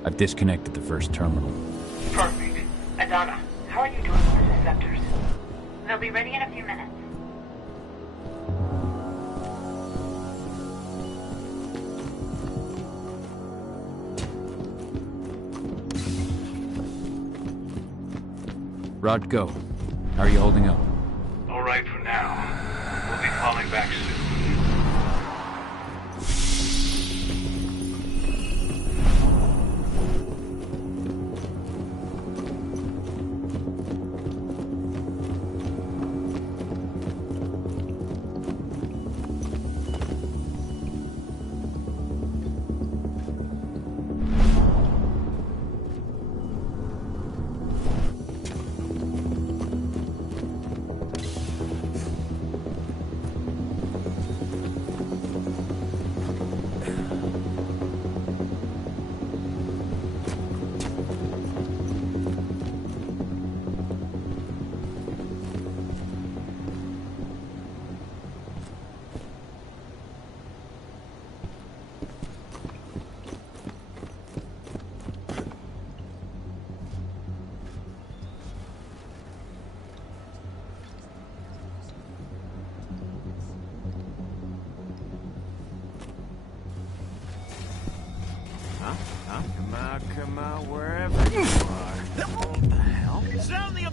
I've disconnected the first terminal. Perfect. Adana, how are you doing with the receptors? They'll be ready in a few minutes. Rod, go. How are you holding up? All right for now. We'll be falling back soon. Come out, wherever you are. What the hell? Sound the...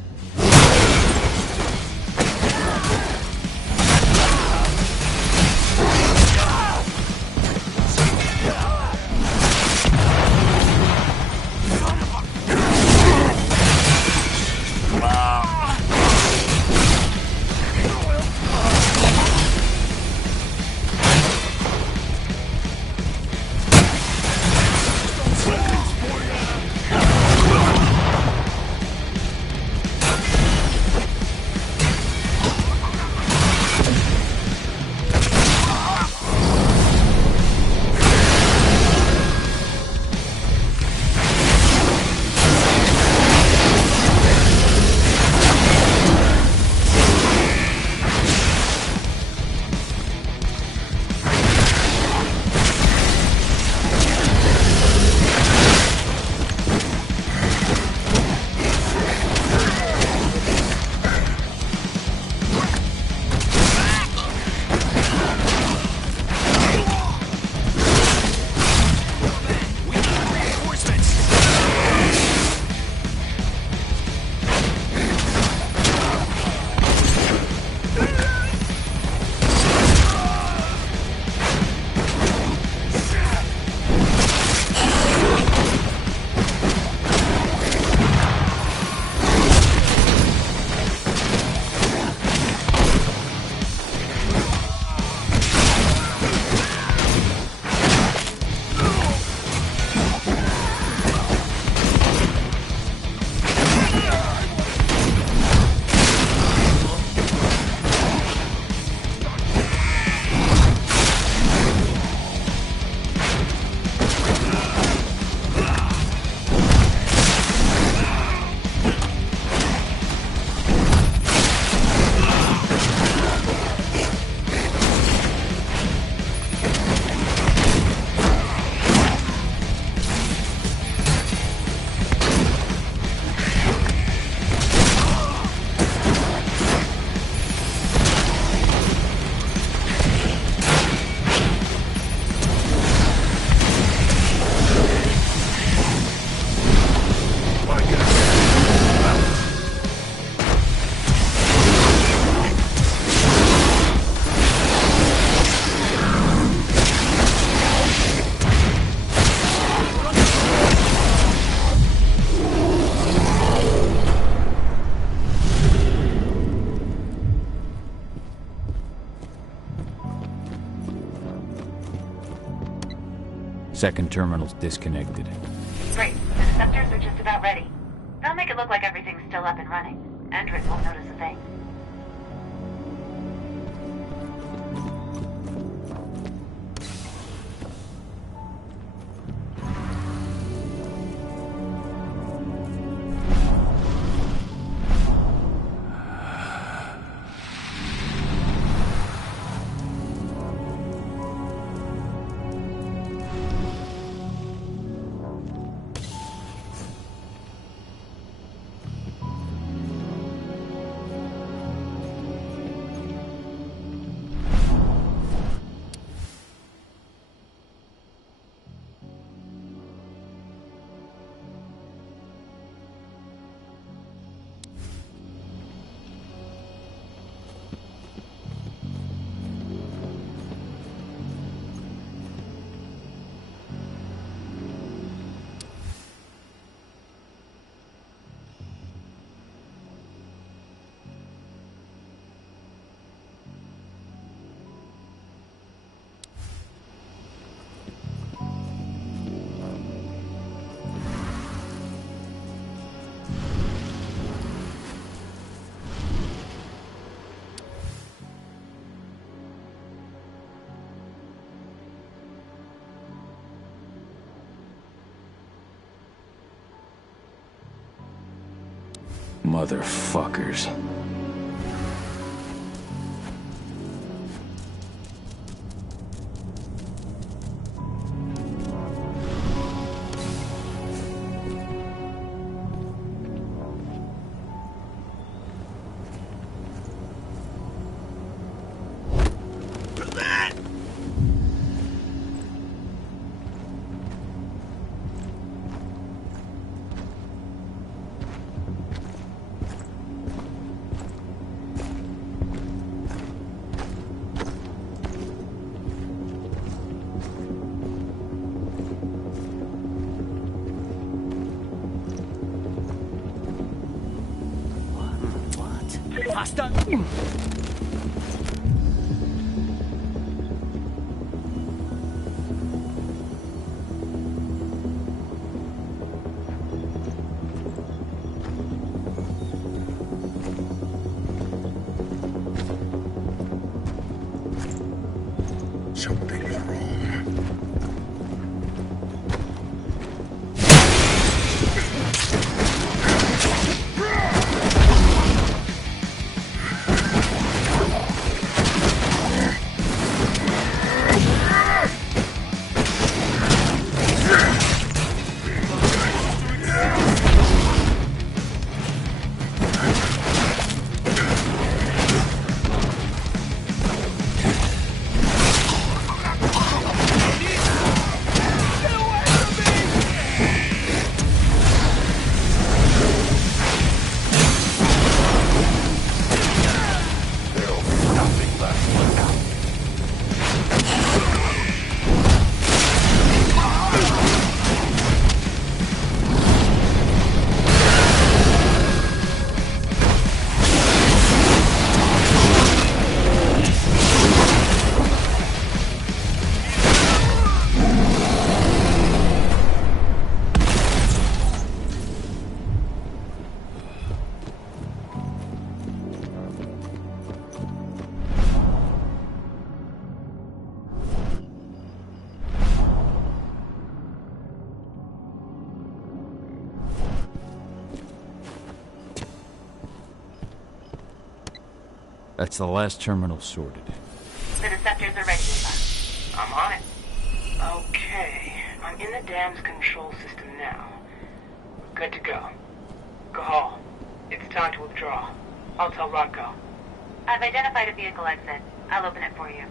Second terminal's disconnected. Great. The receptors are just about ready. They'll make it look like everything's still up and running. Endrins won't notice a thing. Motherfuckers. Hasta. Something's wrong. That's the last terminal sorted. The receptors are ready, Eva. I'm on it. Okay, I'm in the dam's control system now. Good to go. Gahal, it's time to withdraw. I'll tell Rodko. I've identified a vehicle exit. I'll open it for you.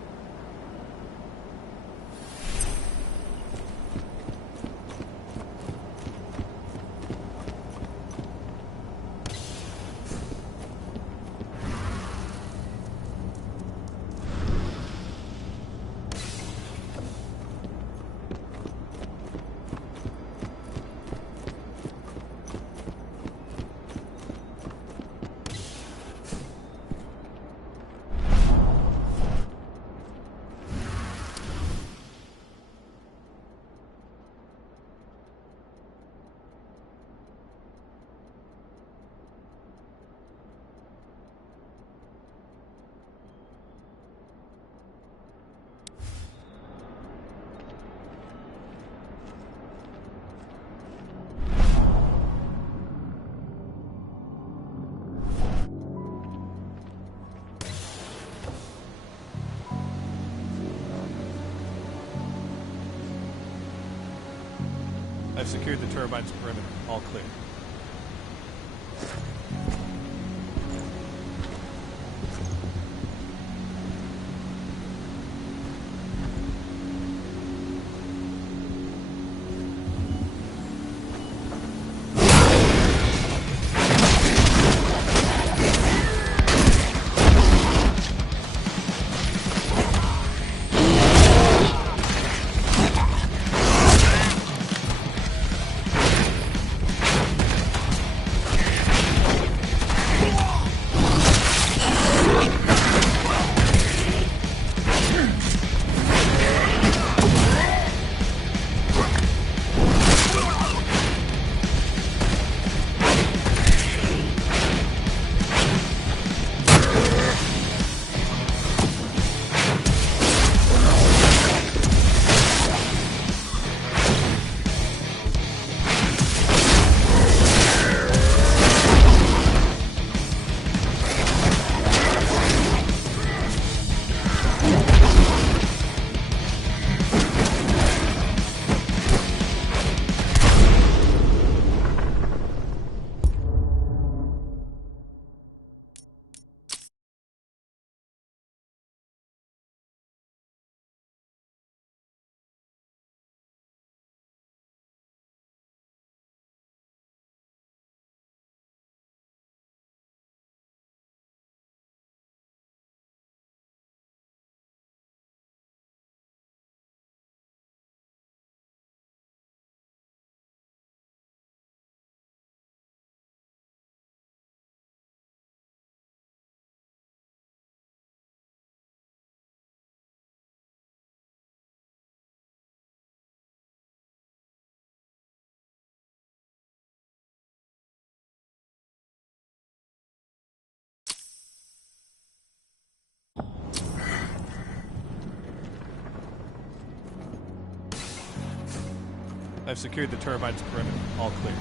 I've secured the turbine's perimeter. All clear. I've secured the turbine's perimeter. All clear.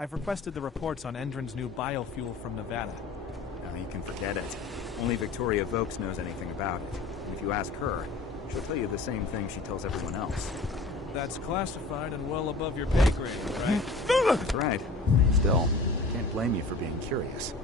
I've requested the reports on Endron's new biofuel from Nevada. Now you can forget it. Only Victoria Vokes knows anything about it. And if you ask her, she'll tell you the same thing she tells everyone else. That's classified and well above your pay grade, right? That's right. Still, can't blame you for being curious.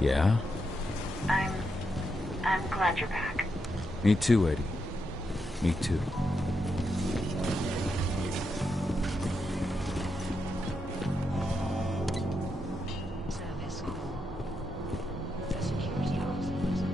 Yeah? I'm glad you're back. Me too, Eddie. Me too. Service call. The security officers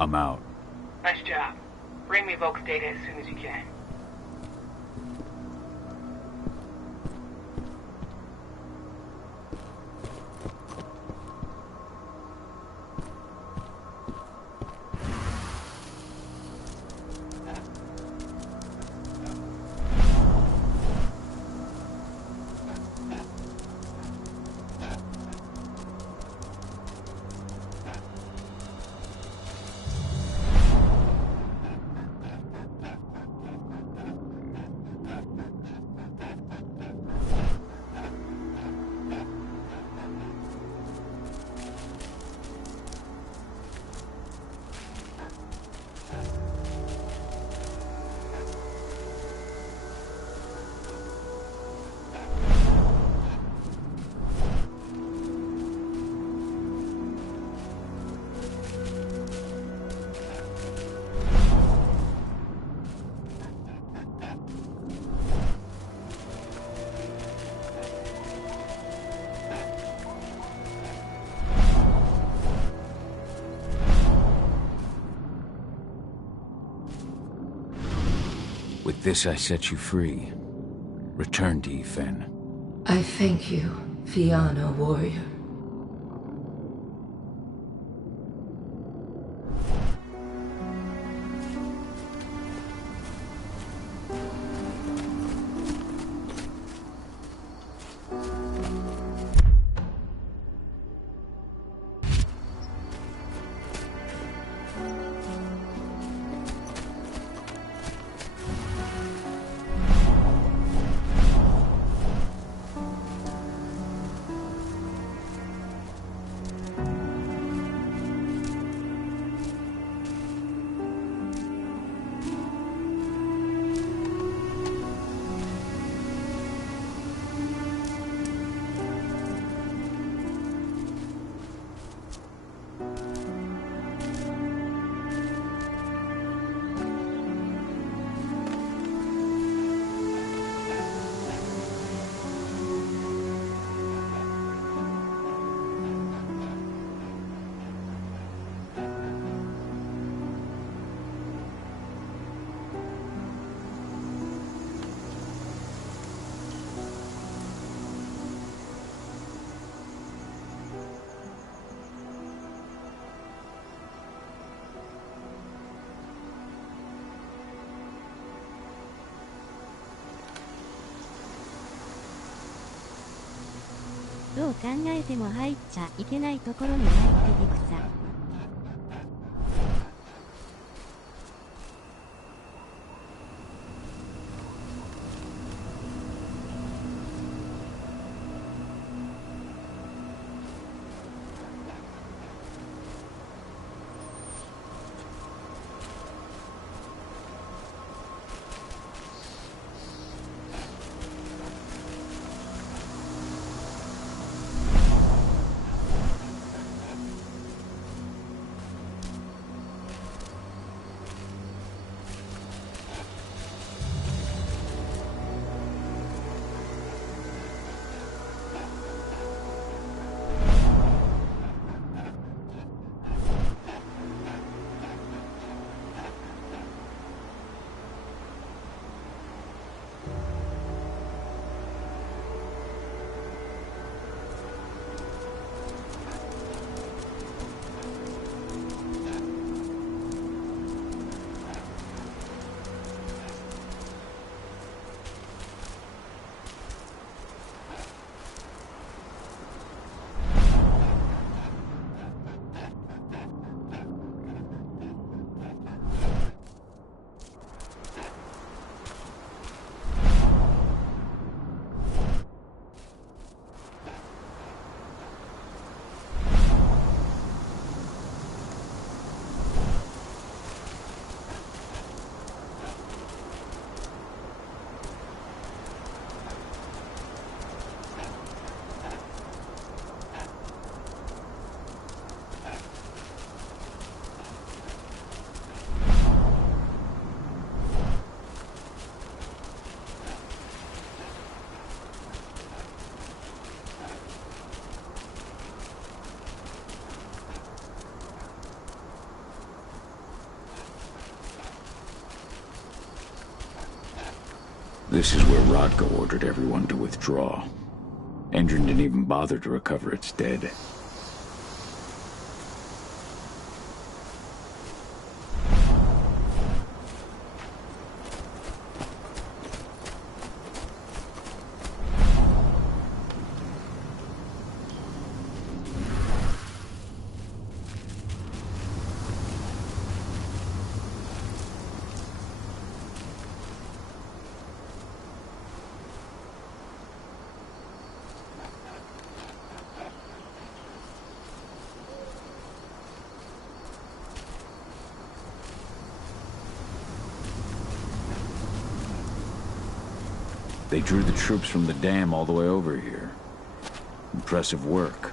I'm out. Nice job. Bring me Volk's data as soon as you can. With this, I set you free. Return to Yifen. I thank you, Fianna warrior. "どう考えても入っちゃいけないところに入っててくさ。This is where Rodko ordered everyone to withdraw. Endron didn't even bother to recover its dead. They drew the troops from the dam all the way over here. Impressive work.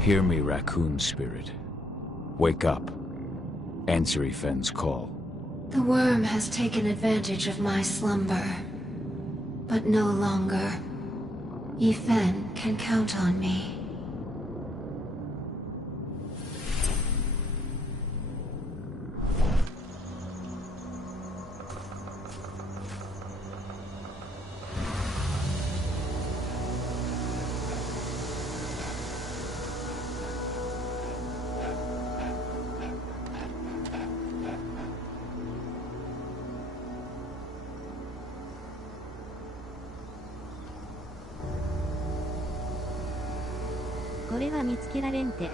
Hear me, raccoon spirit. Wake up. Answer Yifen's call. The worm has taken advantage of my slumber. But no longer. Yifen can count on me. "これは見つけられんて."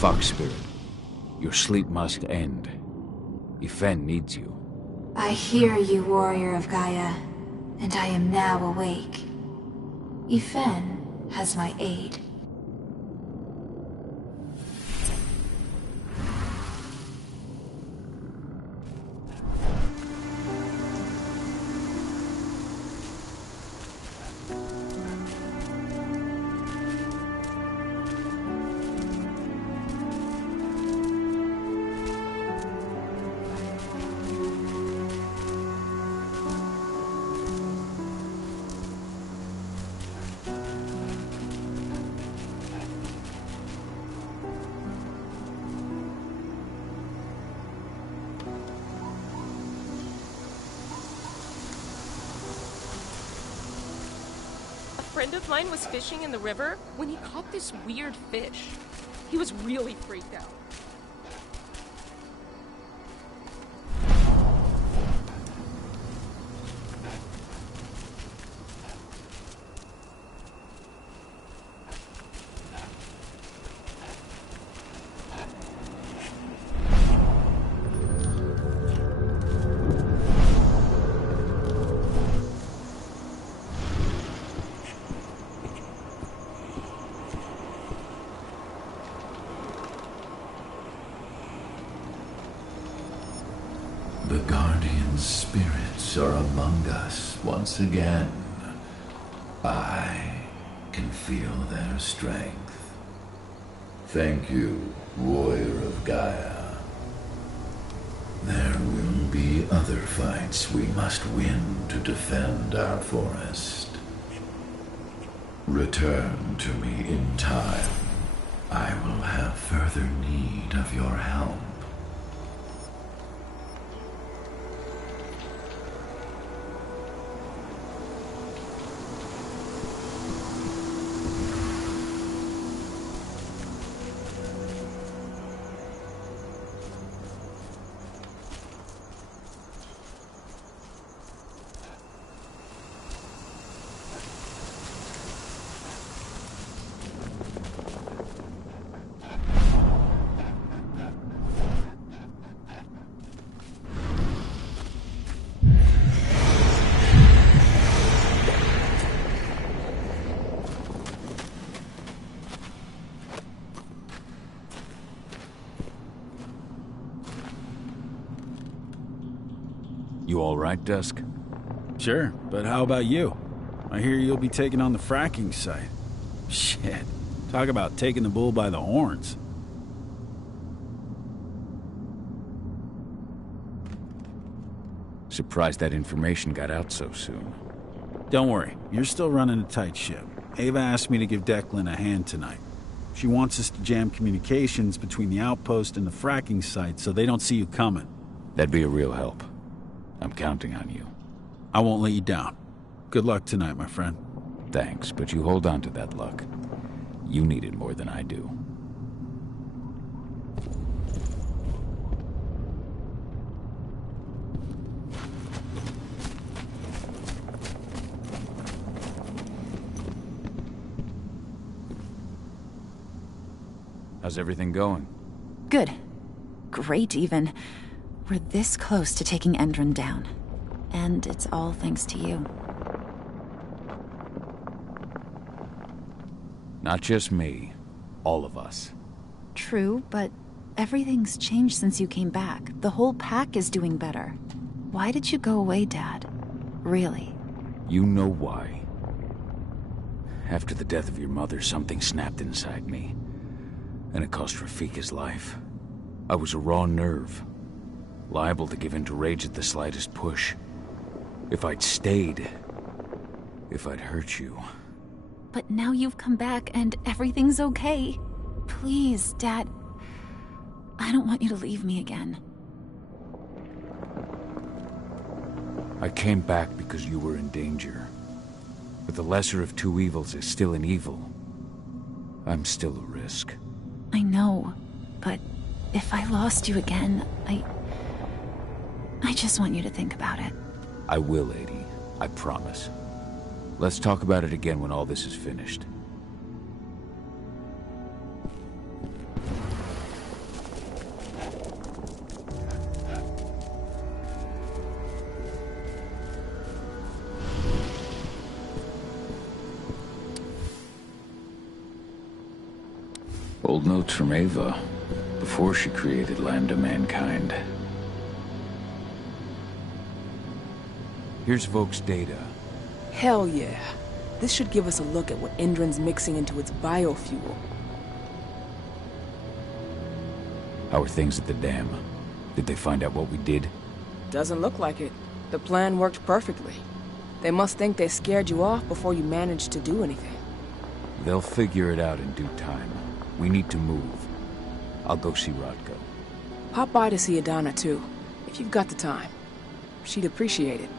Fox Spirit, your sleep must end. Yifen needs you. I hear you, warrior of Gaia, and I am now awake. Yifen has my aid. A friend of mine was fishing in the river when he caught this weird fish. He was really freaked out. The guardian spirits are among us once again. I can feel their strength. Thank you, warrior of Gaia. There will be other fights we must win to defend our forest. Return to me in time. I will have further need of your help. You all right, Dusk? Sure, but how about you? I hear you'll be taking on the fracking site. Shit. Talk about taking the bull by the horns. Surprised that information got out so soon. Don't worry, you're still running a tight ship. Ava asked me to give Declan a hand tonight. She wants us to jam communications between the outpost and the fracking site so they don't see you coming. That'd be a real help. I'm counting on you. I won't let you down. Good luck tonight, my friend. Thanks, but you hold on to that luck. You need it more than I do. How's everything going? Good. Great, even. We're this close to taking Endron down. And it's all thanks to you. Not just me. All of us. True, but everything's changed since you came back. The whole pack is doing better. Why did you go away, Dad? Really? You know why. After the death of your mother, something snapped inside me. And it cost Rafika's life. I was a raw nerve. Liable to give in to rage at the slightest push. If I'd stayed... if I'd hurt you... But now you've come back and everything's okay. Please, Dad. I don't want you to leave me again. I came back because you were in danger. But the lesser of two evils is still an evil. I'm still a risk. I know, but if I lost you again, I just want you to think about it. I will, Lady. I promise. Let's talk about it again when all this is finished. Old notes from Ava, before she created Lambda Mankind. Here's Voke's data. Hell yeah. This should give us a look at what Endron's mixing into its biofuel. How are things at the dam? Did they find out what we did? Doesn't look like it. The plan worked perfectly. They must think they scared you off before you managed to do anything. They'll figure it out in due time. We need to move. I'll go see Rodko. Pop by to see Adana, too, if you've got the time. She'd appreciate it.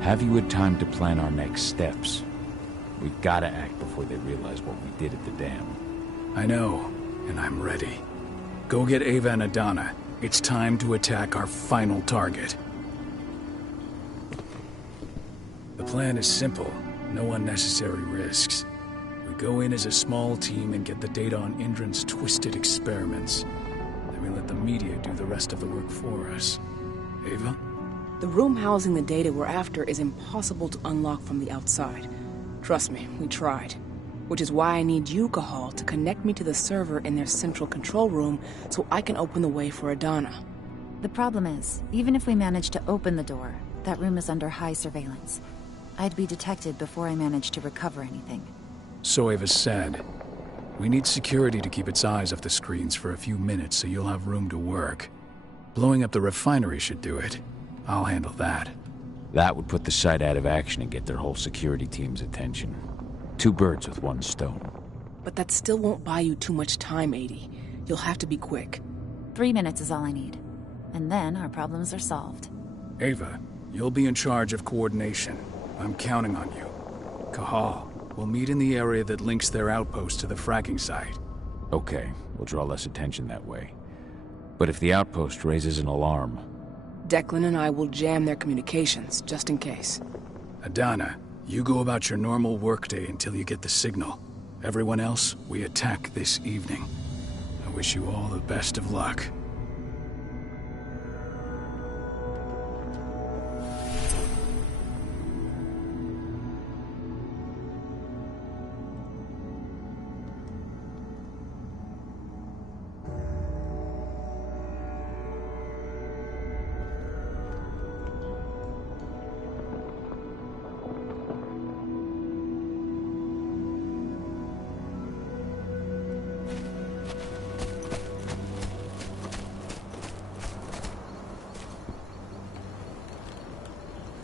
Have you had time to plan our next steps? We've gotta act before they realize what we did at the dam. I know, and I'm ready. Go get Ava and Adana. It's time to attack our final target. The plan is simple. No unnecessary risks. We go in as a small team and get the data on Endron's twisted experiments. Then we let the media do the rest of the work for us. Ava? The room housing the data we're after is impossible to unlock from the outside. Trust me, we tried. Which is why I need you, Cahal, to connect me to the server in their central control room so I can open the way for Adana. The problem is, even if we manage to open the door, that room is under high surveillance. I'd be detected before I managed to recover anything. So Ava said. We need security to keep its eyes off the screens for a few minutes so you'll have room to work. Blowing up the refinery should do it. I'll handle that. That would put the site out of action and get their whole security team's attention. 2 birds with 1 stone. But that still won't buy you too much time, 80. You'll have to be quick. 3 minutes is all I need. And then our problems are solved. Ava, you'll be in charge of coordination. I'm counting on you. Cahal, we'll meet in the area that links their outpost to the fracking site. Okay, we'll draw less attention that way. But if the outpost raises an alarm... Declan and I will jam their communications, just in case. Adana, you go about your normal workday until you get the signal. Everyone else, we attack this evening. I wish you all the best of luck.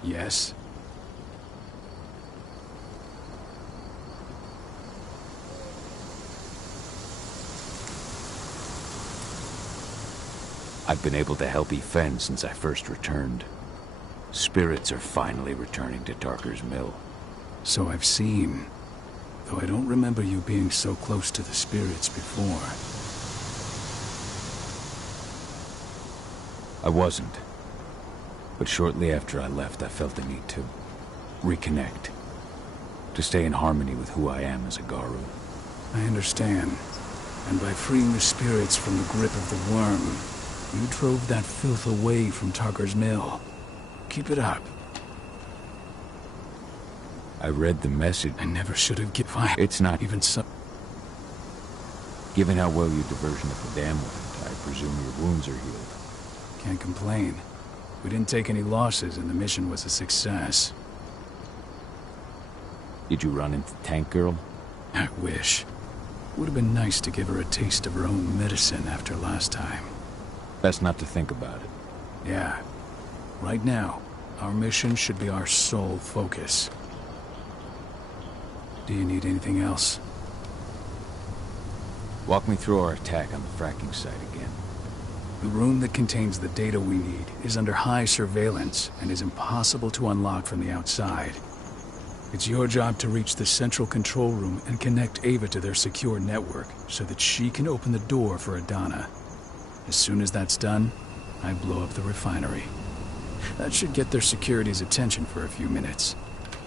Yes? I've been able to help Yfen since I first returned. Spirits are finally returning to Tarker's Mill. So I've seen. Though I don't remember you being so close to the spirits before. I wasn't. But shortly after I left, I felt the need to reconnect. To stay in harmony with who I am as a Garu. I understand. And by freeing the spirits from the grip of the worm, you drove that filth away from Tarker's Mill. Keep it up. I read the message. I never should have given. It's not even so. Given how well your diversion of the dam went, I presume your wounds are healed. Can't complain. We didn't take any losses and the mission was a success. Did you run into Tank Girl? I wish. Would have been nice to give her a taste of her own medicine after last time. Best not to think about it. Yeah. Right now, our mission should be our sole focus. Do you need anything else? Walk me through our attack on the fracking site again. The room that contains the data we need is under high surveillance and is impossible to unlock from the outside. It's your job to reach the central control room and connect Ava to their secure network so that she can open the door for Adana. As soon as that's done, I blow up the refinery. That should get their security's attention for a few minutes.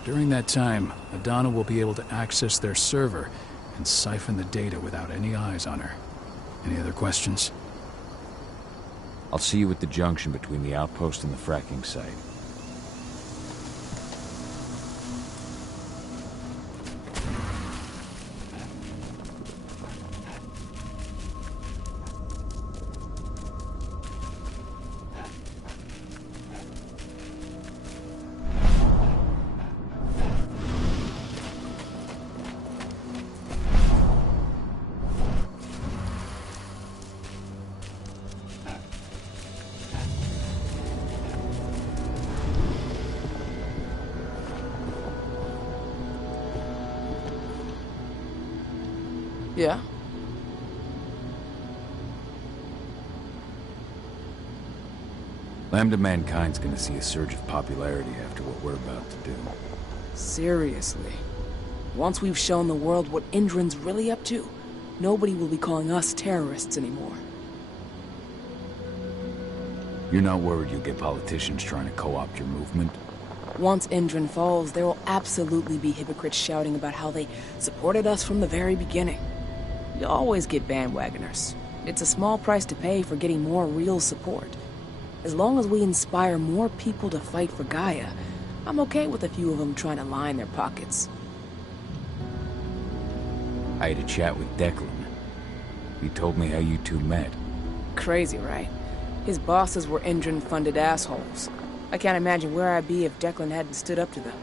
During that time, Adana will be able to access their server and siphon the data without any eyes on her. Any other questions? I'll see you at the junction between the outpost and the fracking site. Yeah? Lambda Mankind's gonna see a surge of popularity after what we're about to do. Seriously. Once we've shown the world what Indran's really up to, nobody will be calling us terrorists anymore. You're not worried you'll get politicians trying to co-opt your movement? Once Indran falls, there will absolutely be hypocrites shouting about how they supported us from the very beginning. You'll always get bandwagoners. It's a small price to pay for getting more real support. As long as we inspire more people to fight for Gaia, I'm okay with a few of them trying to line their pockets. I had a chat with Declan. He told me how you two met. Crazy, right? His bosses were Indran-funded assholes. I can't imagine where I'd be if Declan hadn't stood up to them.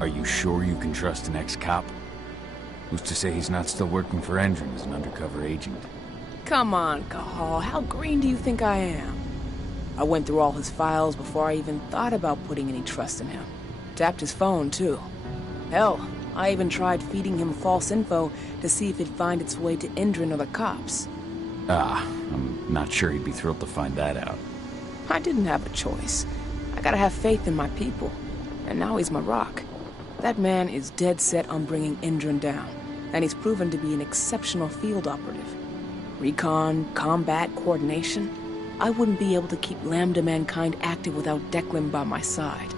Are you sure you can trust an ex-cop? Who's to say he's not still working for Endron as an undercover agent? Come on, Cahal. How green do you think I am? I went through all his files before I even thought about putting any trust in him. Tapped his phone, too. Hell, I even tried feeding him false info to see if it'd find its way to Indran or the cops. I'm not sure he'd be thrilled to find that out. I didn't have a choice. I gotta have faith in my people. And now he's my rock. That man is dead set on bringing Indran down, and he's proven to be an exceptional field operative. Recon, combat, coordination. I wouldn't be able to keep Lambda Mankind active without Declan by my side.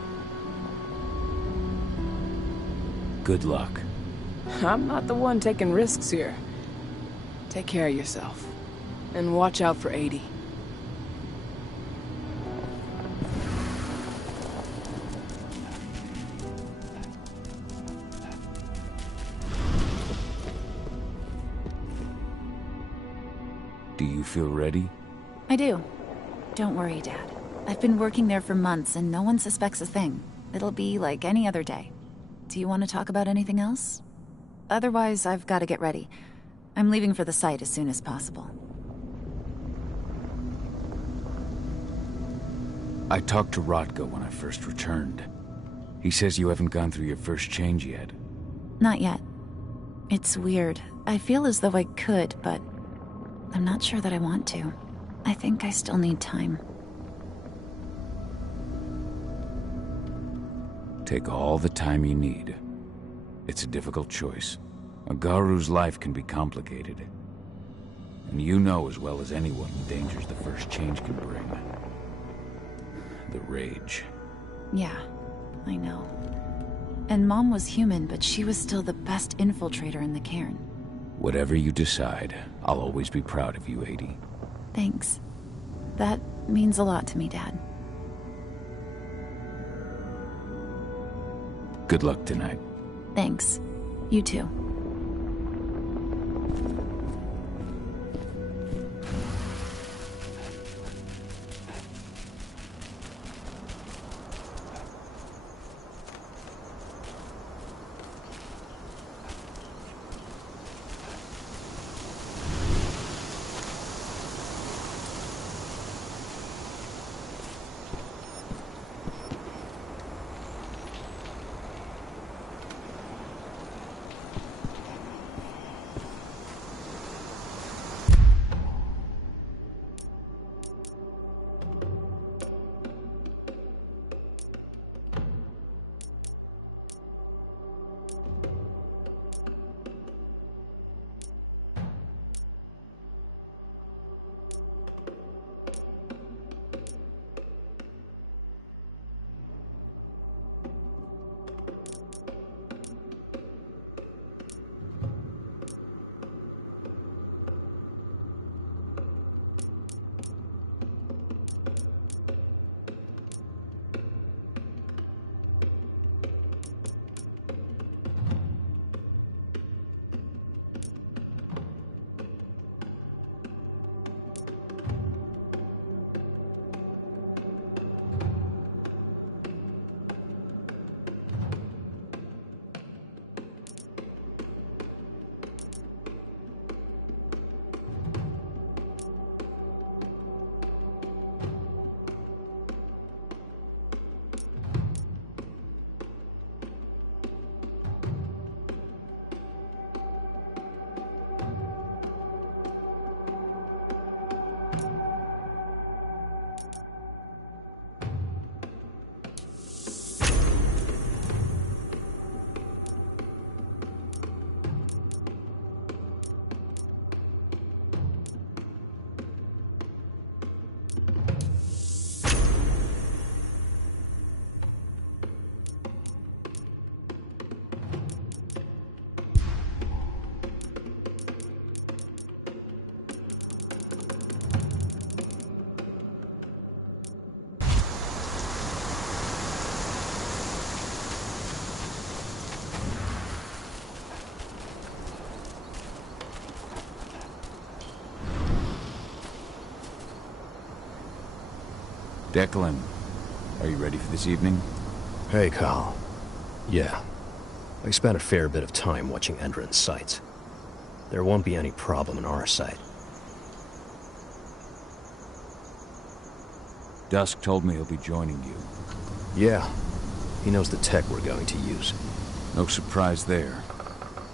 Good luck. I'm not the one taking risks here. Take care of yourself. And watch out for 80. Do you feel ready? I do. Don't worry, Dad. I've been working there for months and no one suspects a thing. It'll be like any other day. Do you want to talk about anything else? Otherwise, I've got to get ready. I'm leaving for the site as soon as possible. I talked to Rotko when I first returned. He says you haven't gone through your first change yet. Not yet. It's weird. I feel as though I could, but I'm not sure that I want to. I think I still need time. Take all the time you need. It's a difficult choice. A Garu's life can be complicated. And you know as well as anyone the dangers the first change can bring. The rage. Yeah, I know. And Mom was human, but she was still the best infiltrator in the cairn. Whatever you decide, I'll always be proud of you, 80. Thanks. That means a lot to me, Dad. Good luck tonight. Thanks. You too. Declan, are you ready for this evening? Hey, Kyle. Yeah. I spent a fair bit of time watching entrance sites. There won't be any problem on our side. Dusk told me he'll be joining you. Yeah. He knows the tech we're going to use. No surprise there.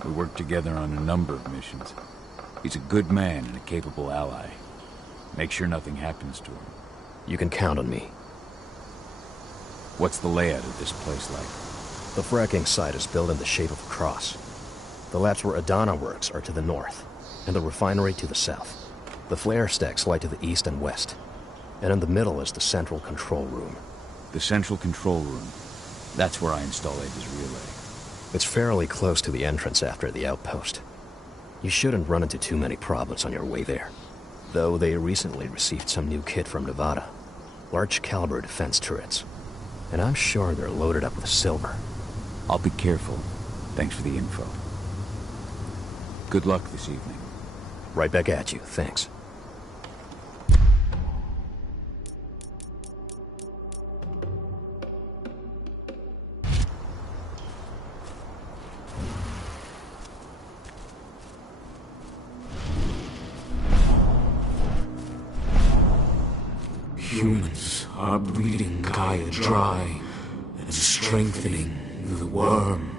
We worked together on a number of missions. He's a good man and a capable ally. Make sure nothing happens to him. You can count on me. What's the layout of this place like? The fracking site is built in the shape of a cross. The labs where Adana works are to the north, and the refinery to the south. The flare stacks lie to the east and west. And in the middle is the central control room. The central control room. That's where I install Ava's relay. It's fairly close to the entrance after the outpost. You shouldn't run into too many problems on your way there. Though they recently received some new kit from Nevada. Large caliber defense turrets. And I'm sure they're loaded up with silver. I'll be careful. Thanks for the info. Good luck this evening. Right back at you, thanks. Humans are breeding Gaia dry and strengthening the worm.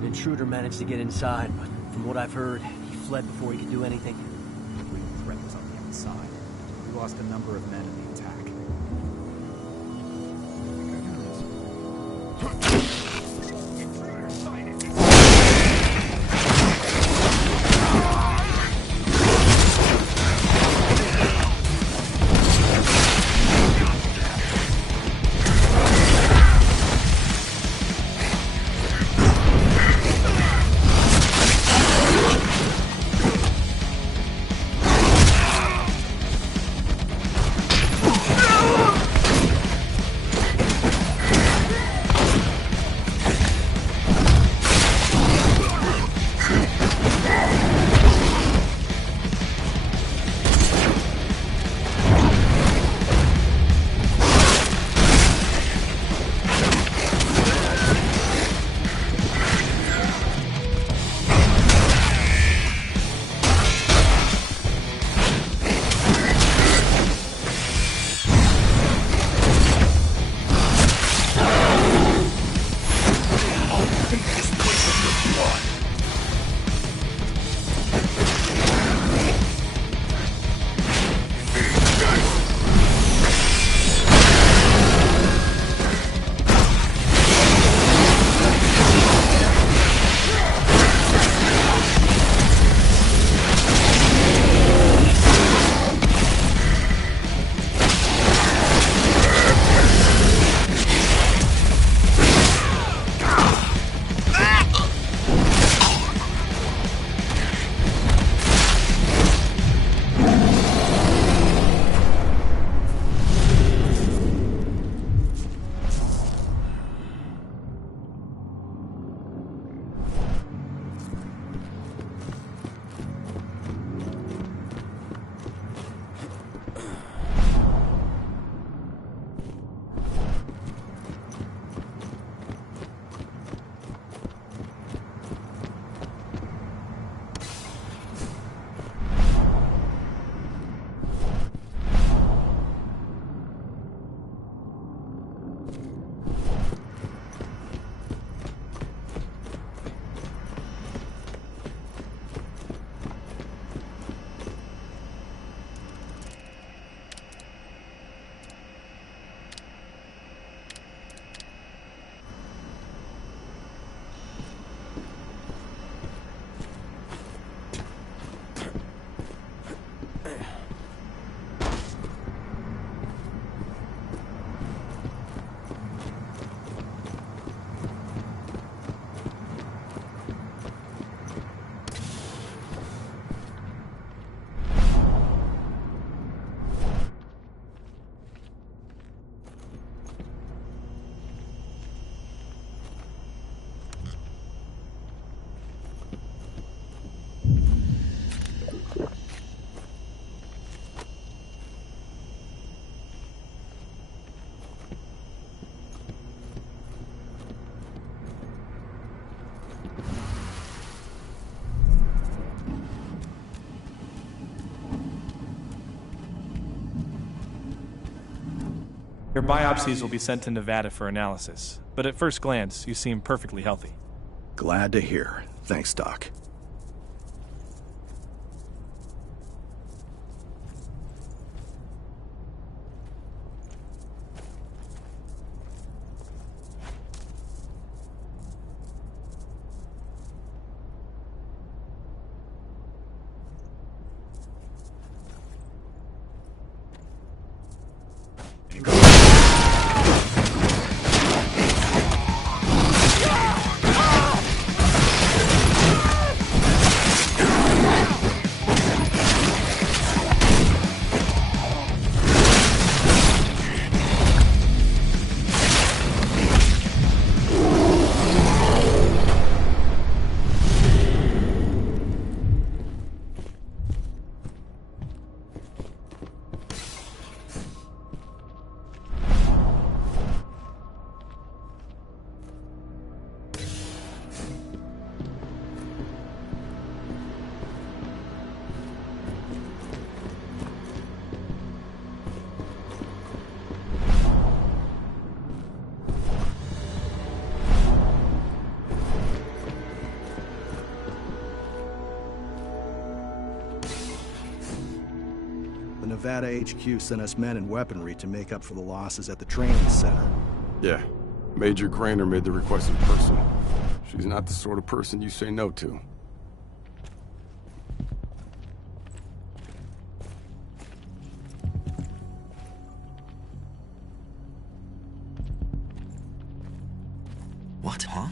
An intruder managed to get inside, but from what I've heard, he fled before he could do anything. The real threat was on the outside. We lost a number of men in the attack. Your biopsies will be sent to Nevada for analysis, but at first glance, you seem perfectly healthy. Glad to hear. Thanks, Doc. Nevada HQ sent us men and weaponry to make up for the losses at the training center. Yeah. Major Grainer made the request in person. She's not the sort of person you say no to. What, huh?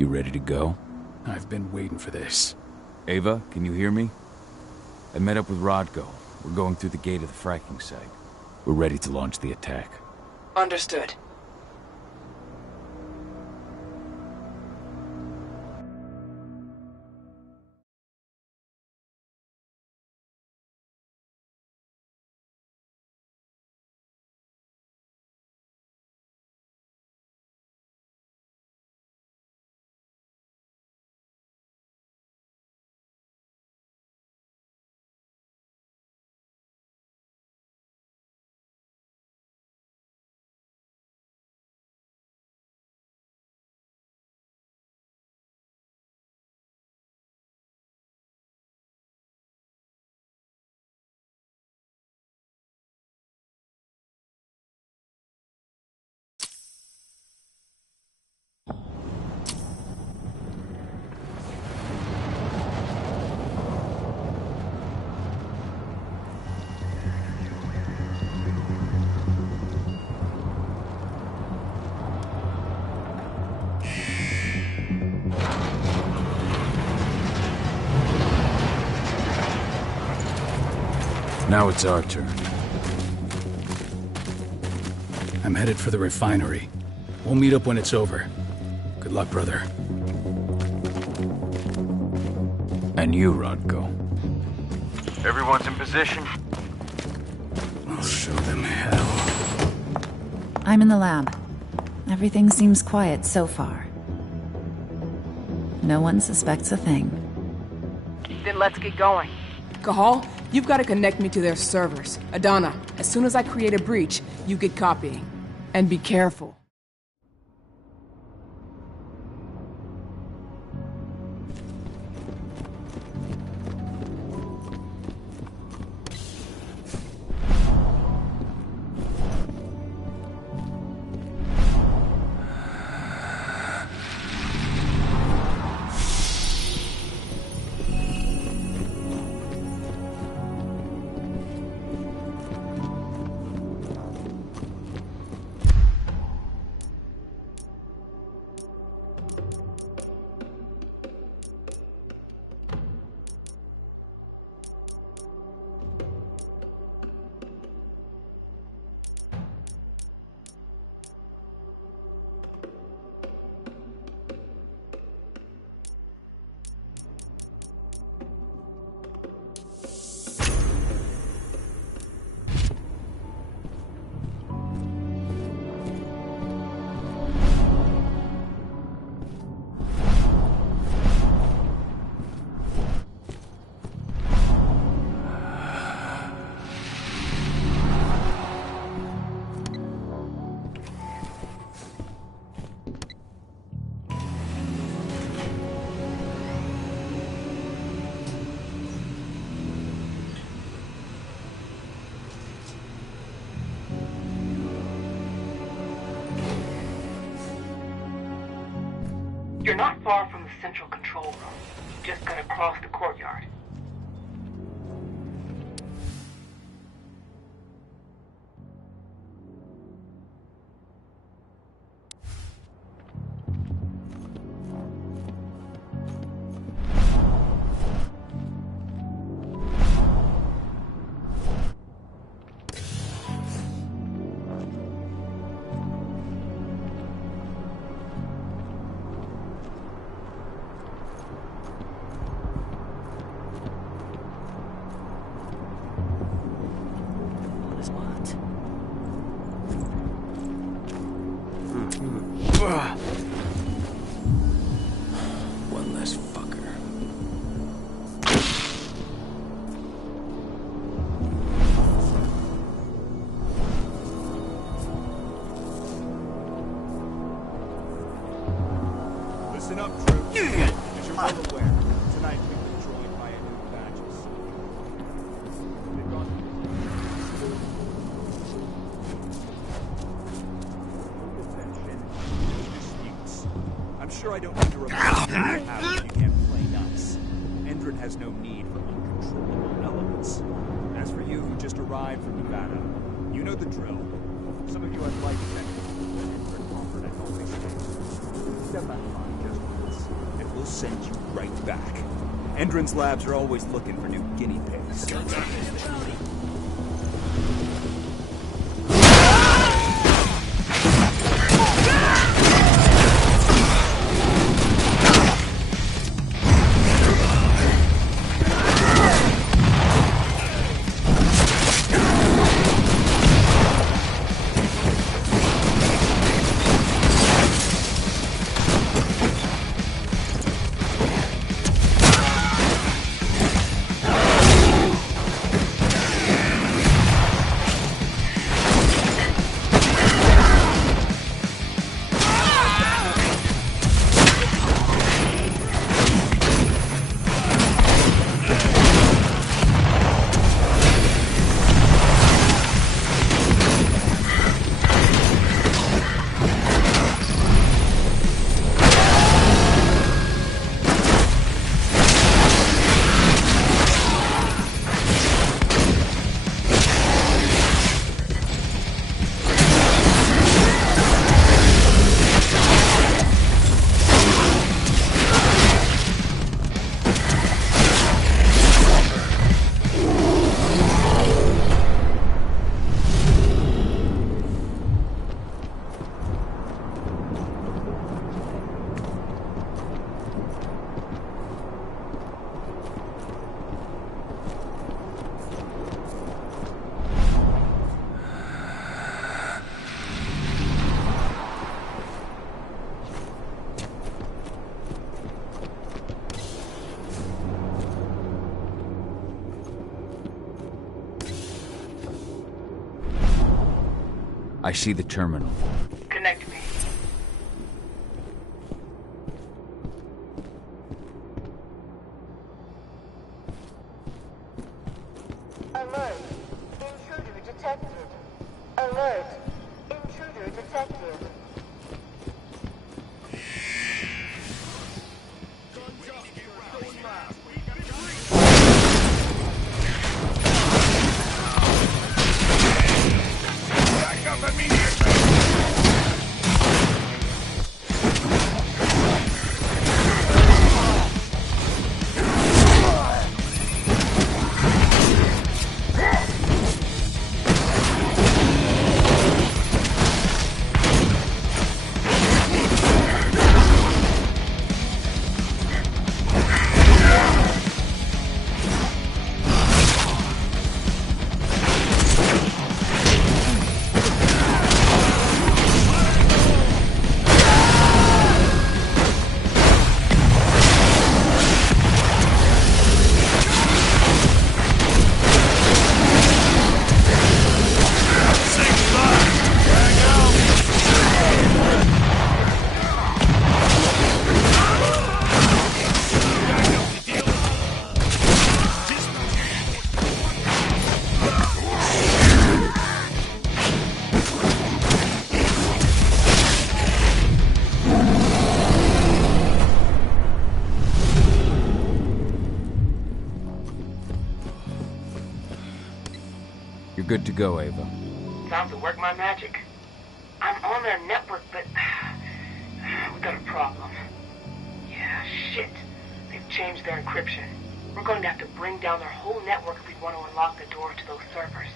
You ready to go? I've been waiting for this. Ava, can you hear me? I met up with Rodko. We're going through the gate of the fracking site. We're ready to launch the attack. Understood. Now it's our turn. I'm headed for the refinery. We'll meet up when it's over. Good luck, brother. And you, Rodko. Everyone's in position? I'll show them hell. I'm in the lab. Everything seems quiet so far. No one suspects a thing. Then let's get going. Cahal, you've got to connect me to their servers. Adana, as soon as I create a breach, you get copying. And be careful. You're not far from the central control room. You just gotta cross the courtyard. One less fucker. Listen up, troops. As you're well aware, tonight we've been joined by a new batches. They've gone disputes. I'm sure I don't need to remind you how you can't play nuts. Endron has no need for uncontrollable elements. As for you who just arrived from Nevada, you know the drill. Some of you have life protection, but Endron offered a healthy space. Step out of line just once, and we'll send you right back. Endron's labs are always looking for new guinea pigs. I see the terminal. Connect me. Alert. Intruder detected. Alert. Intruder detected. You're good to go, Ava. Time to work my magic. I'm on their network, but we got a problem. Yeah, shit. They've changed their encryption. We're going to have to bring down their whole network if we want to unlock the door to those servers.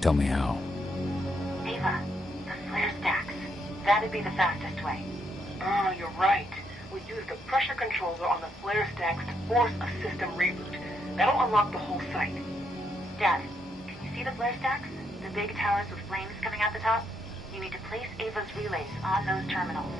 Tell me how. Ava, the flare stacks. That'd be the fastest way. Oh, you're right. We use the pressure controller on the flare stacks to force a system reboot. That'll unlock the whole site. Dad, can you see the flare stacks? The big towers with flames coming out the top? You need to place Ava's relays on those terminals.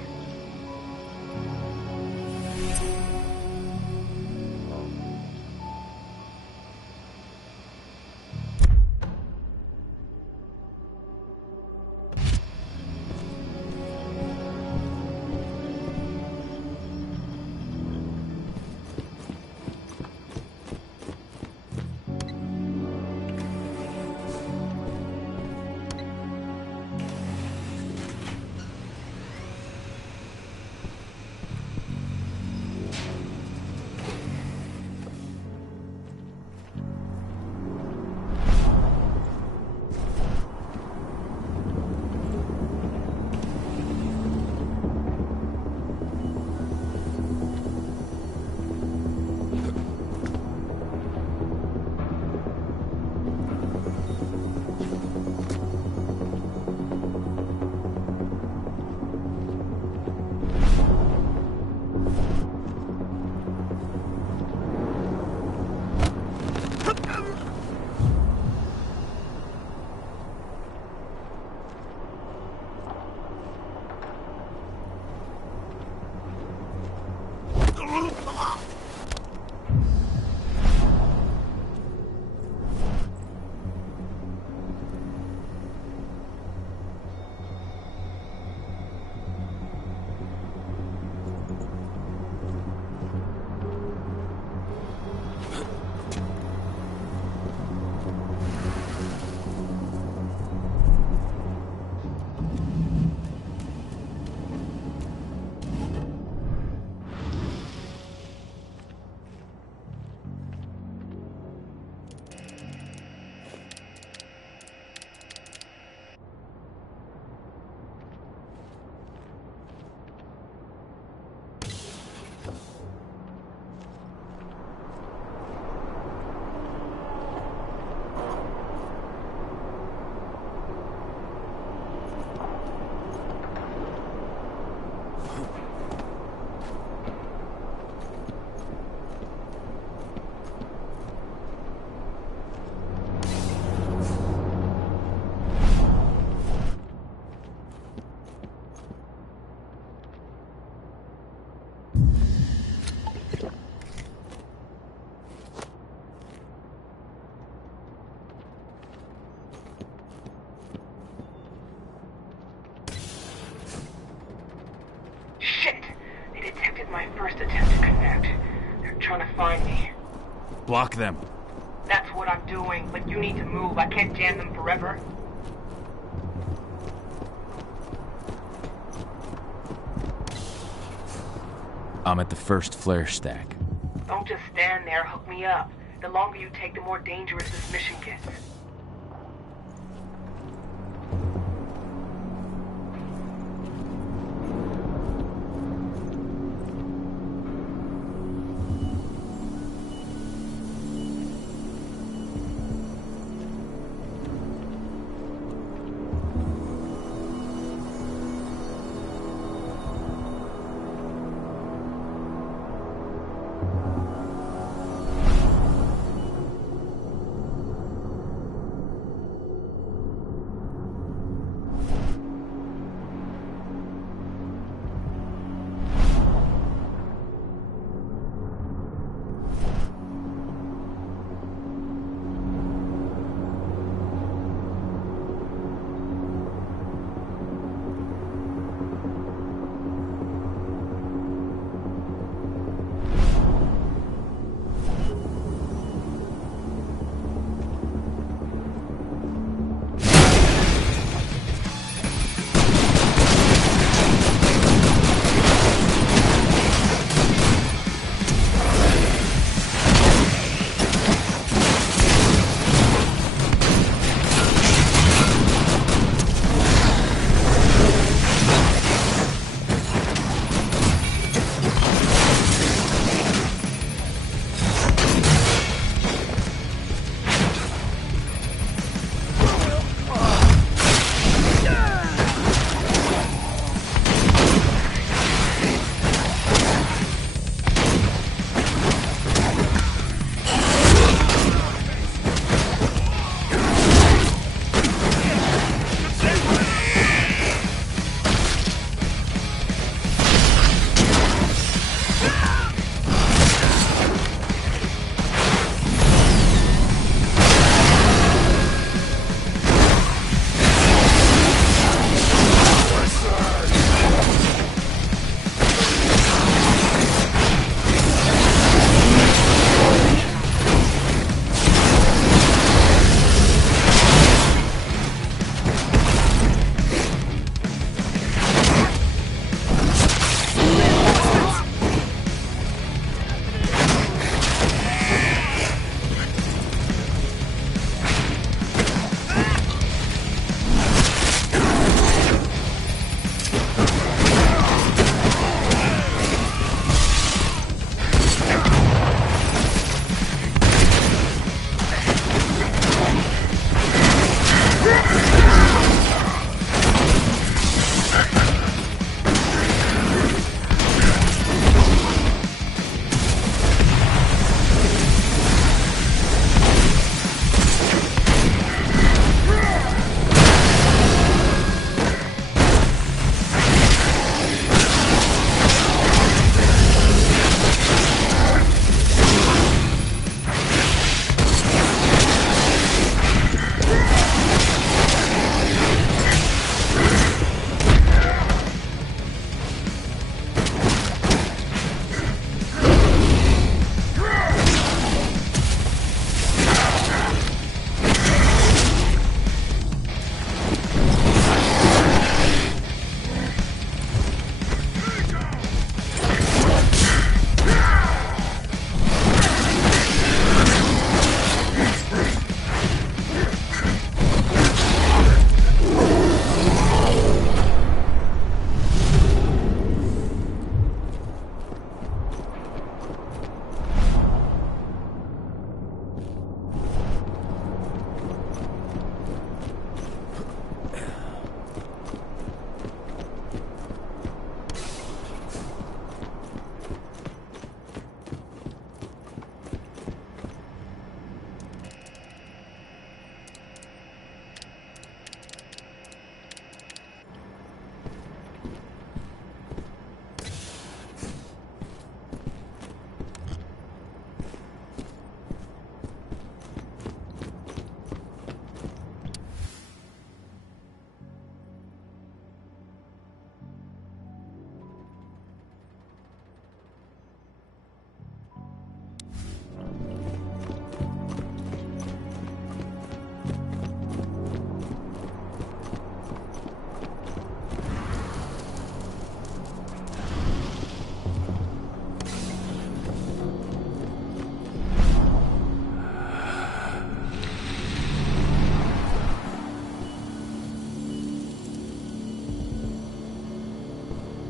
Shit! They detected my first attempt to connect. They're trying to find me. Block them. That's what I'm doing, but you need to move. I can't jam them forever. I'm at the first flare stack. Don't just stand there, hook me up. The longer you take, the more dangerous this mission gets.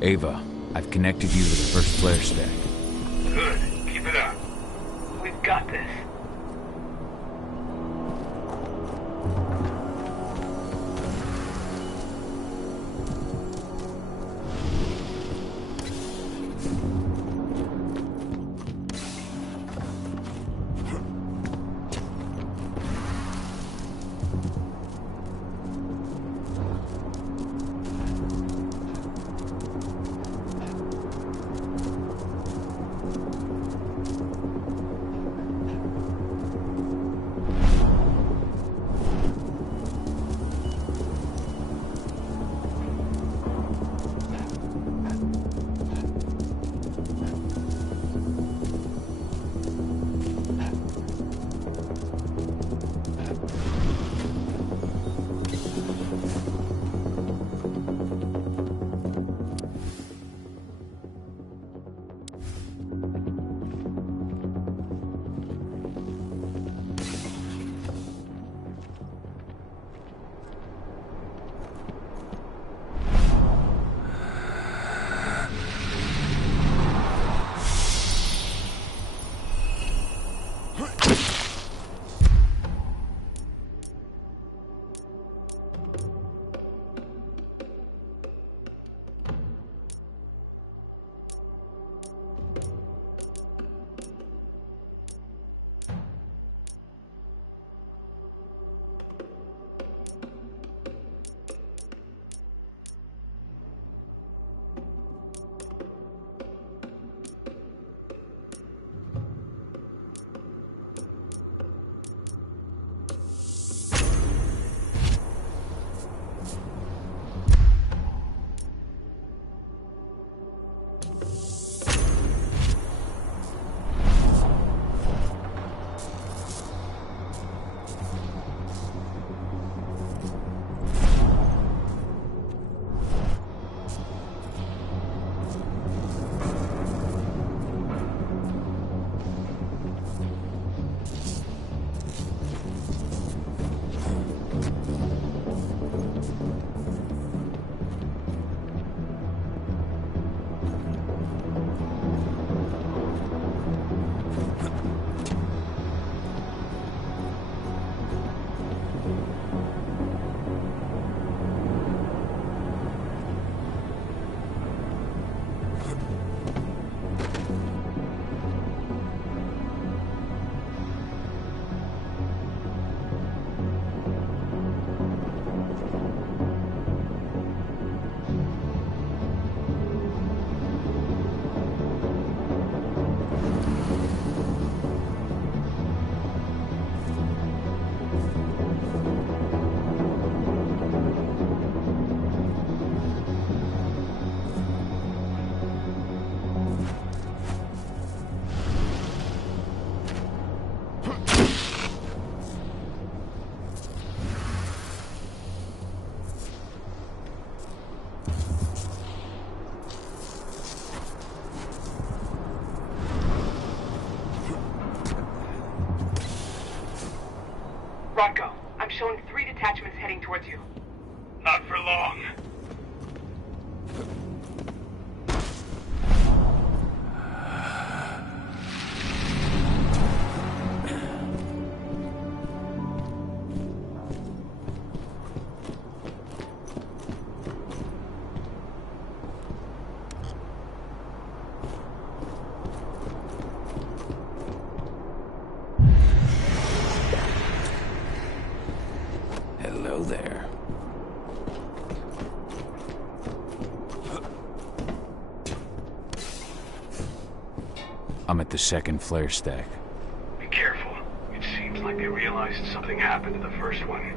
Ava, I've connected you to the first flare stack. Good. Keep it up. We've got this. Rodko, I'm showing 3 detachments heading towards you. Not for long. Hello there. I'm at the second flare stack. Be careful. It seems like they realized something happened to the first one.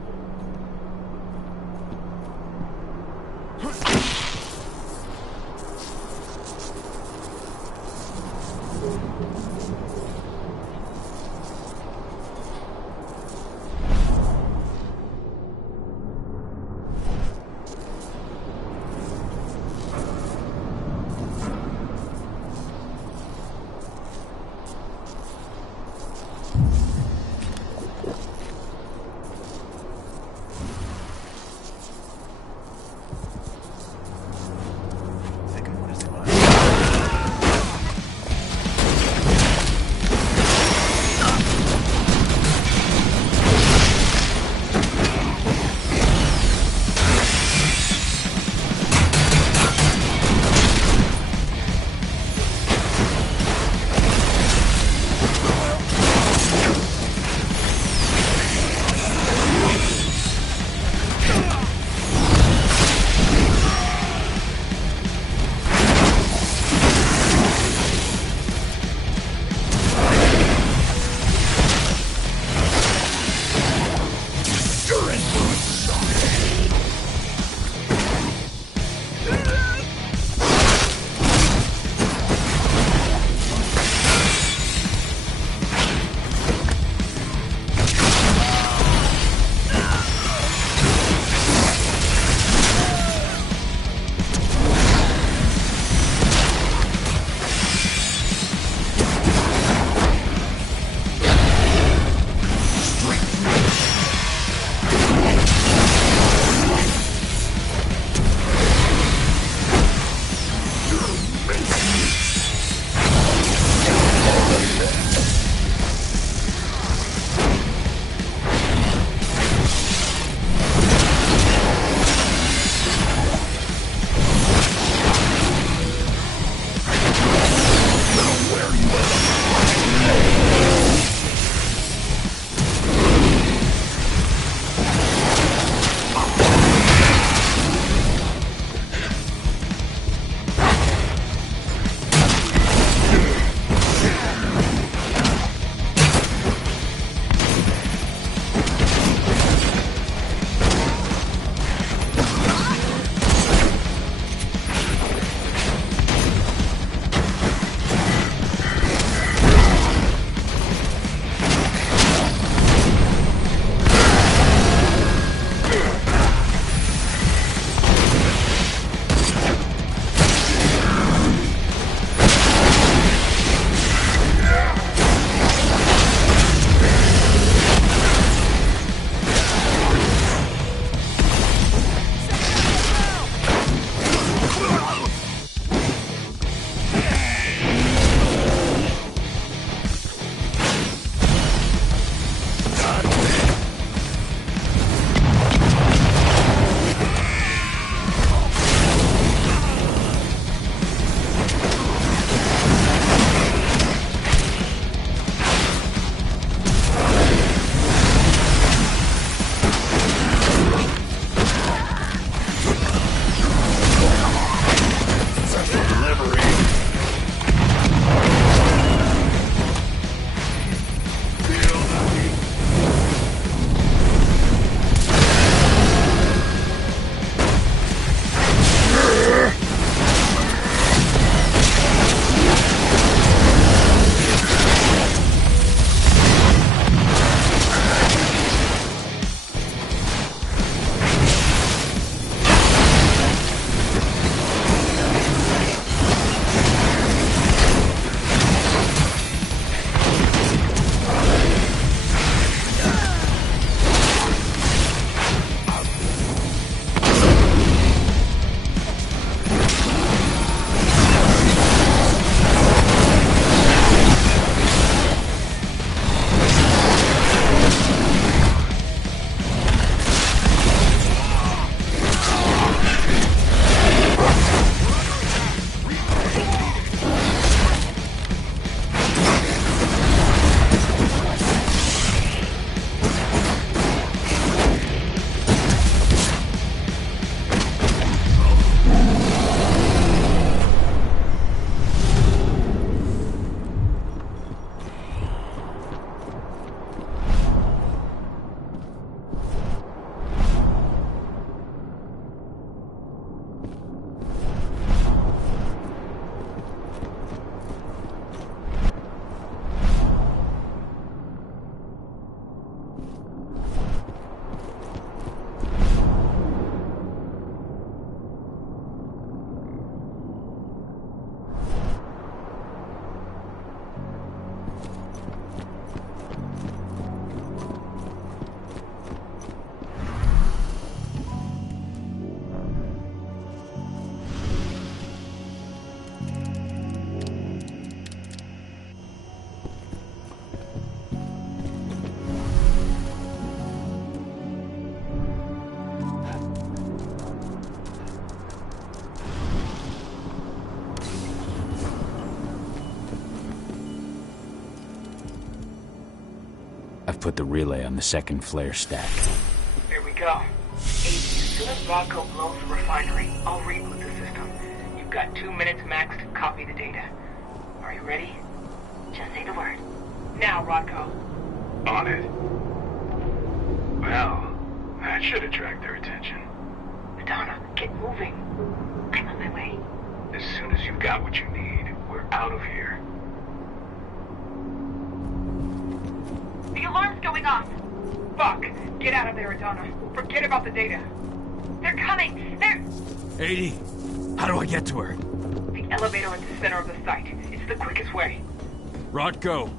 I've put the relay on the second flare stack. There we go. As soon as Rodco blows the refinery, I'll reboot the system. You've got 2 minutes max to copy the data. Are you ready? Just say the word. Now, Rodco. On it. Well, that should attract their attention. Madonna, get moving. I'm on my way. As soon as you've got what you need, we're out of here. The alarm's going off. Fuck. Get out of there, Madonna. Forget about the data. They're coming. They're... 80. How do I get to her? The elevator in the center of the site. It's the quickest way. Rodko.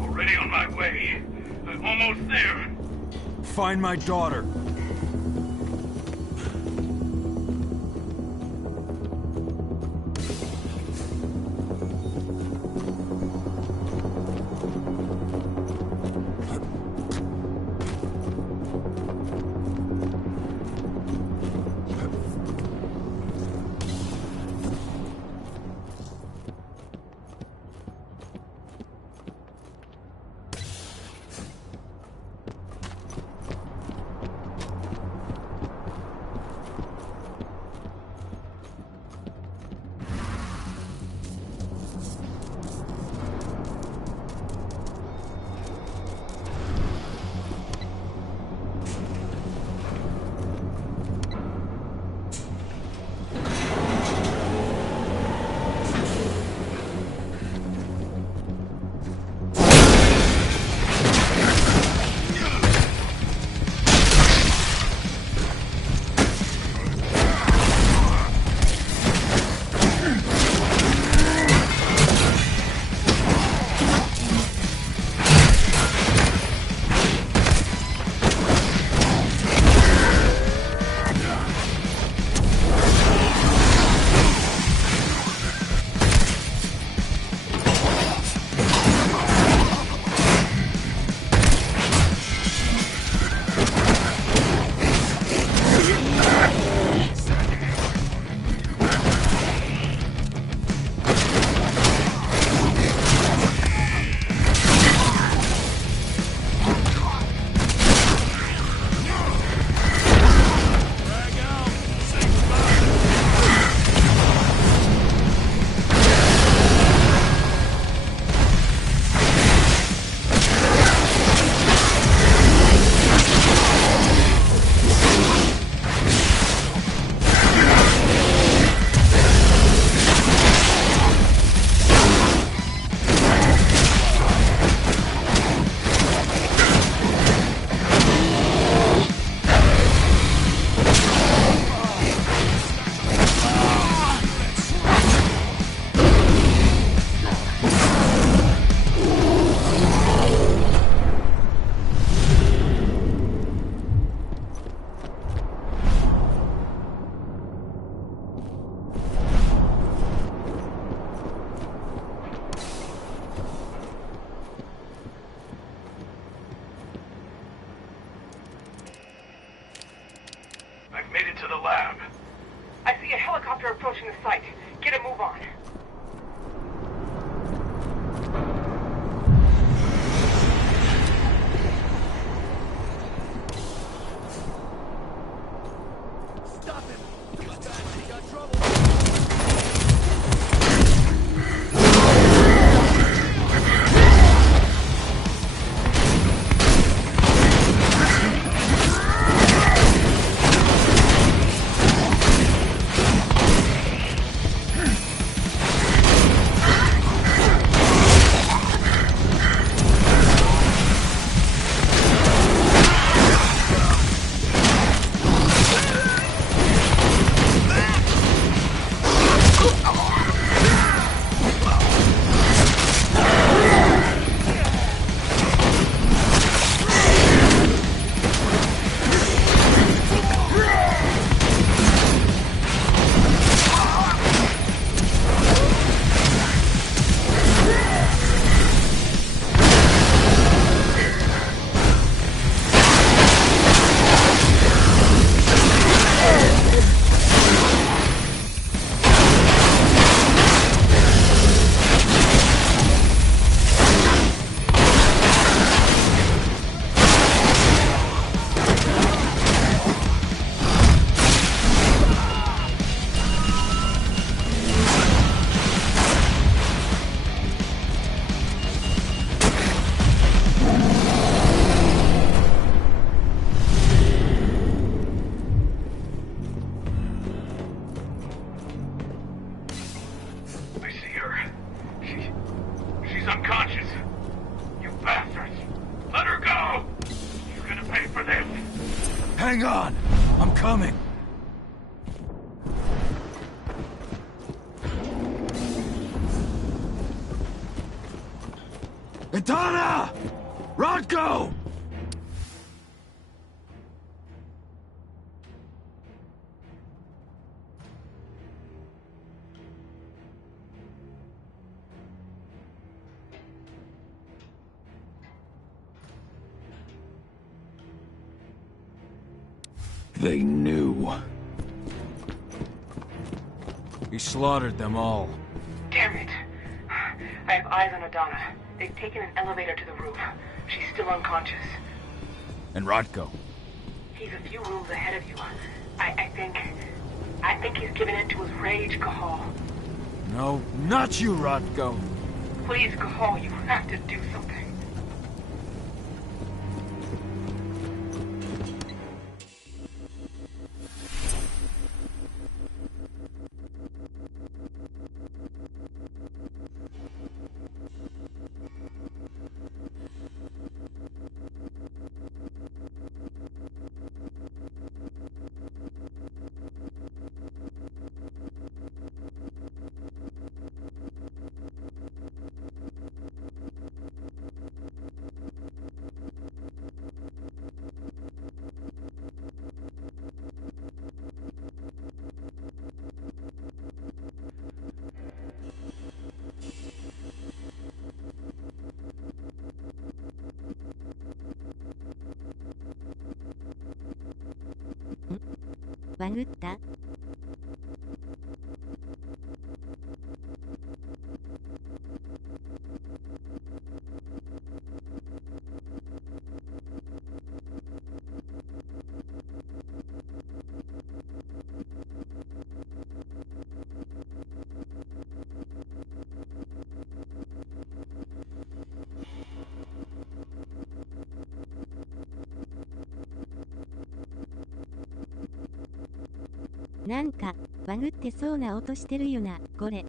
Already on my way. I'm almost there. Find my daughter. unconscious. You bastards! Let her go! You're gonna pay for this! Hang on! I'm coming! Idana! Rodko! They knew. He slaughtered them all. Damn it. I have eyes on Adana. They've taken an elevator to the roof. She's still unconscious. And Rodko? He's a few rooms ahead of you. I think he's given in to his rage, Cahal. No, not you, Rodko. Please, Cahal, you have to do something. Hm? バグった?なんか、バグってそうな音してるよな、これ。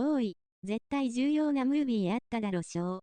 おい、絶対重要なムービーあっただろしょ。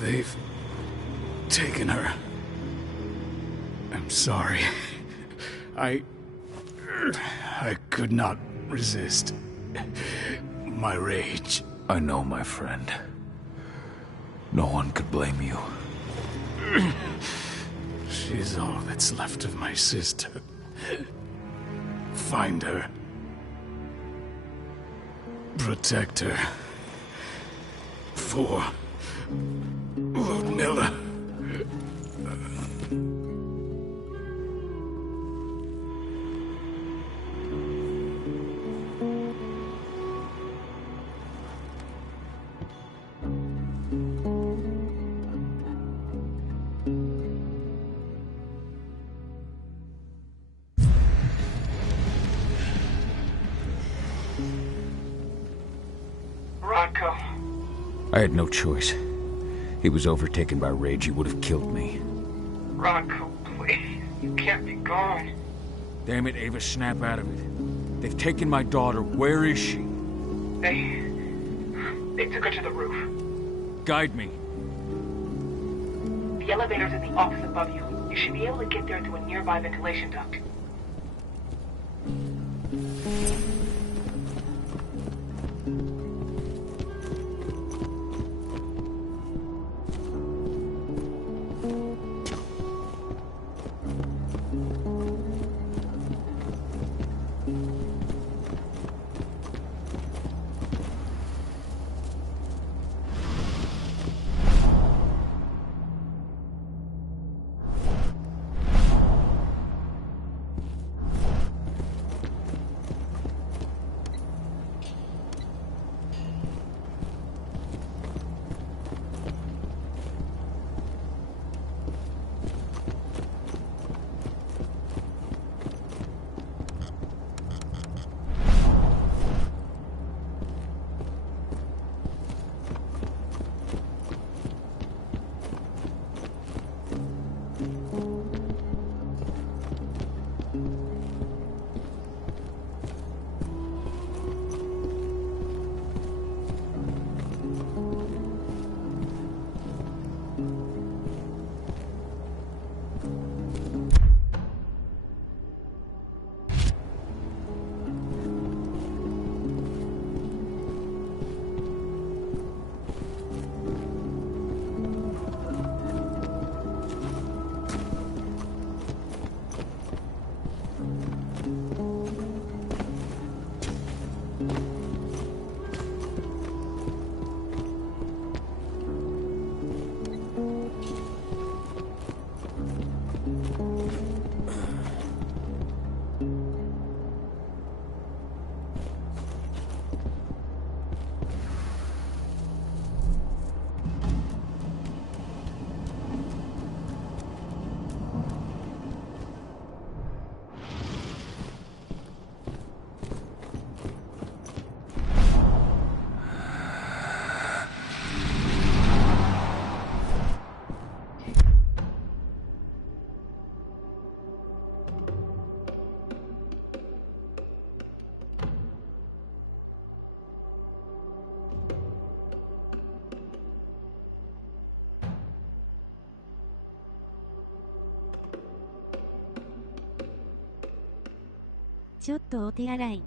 They've taken her. I'm sorry. I could not resist my rage. I know, my friend. No one could blame you. She's all that's left of my sister. Find her. Protect her. For Ludmilla. I had no choice. He was overtaken by rage. He would have killed me. Rocco, please. You can't be gone. Damn it, Ava, snap out of it. They've taken my daughter. Where is she? They took her to the roof. Guide me. The elevator's in the office above you. You should be able to get there through a nearby ventilation duct.ちょっとお手洗い。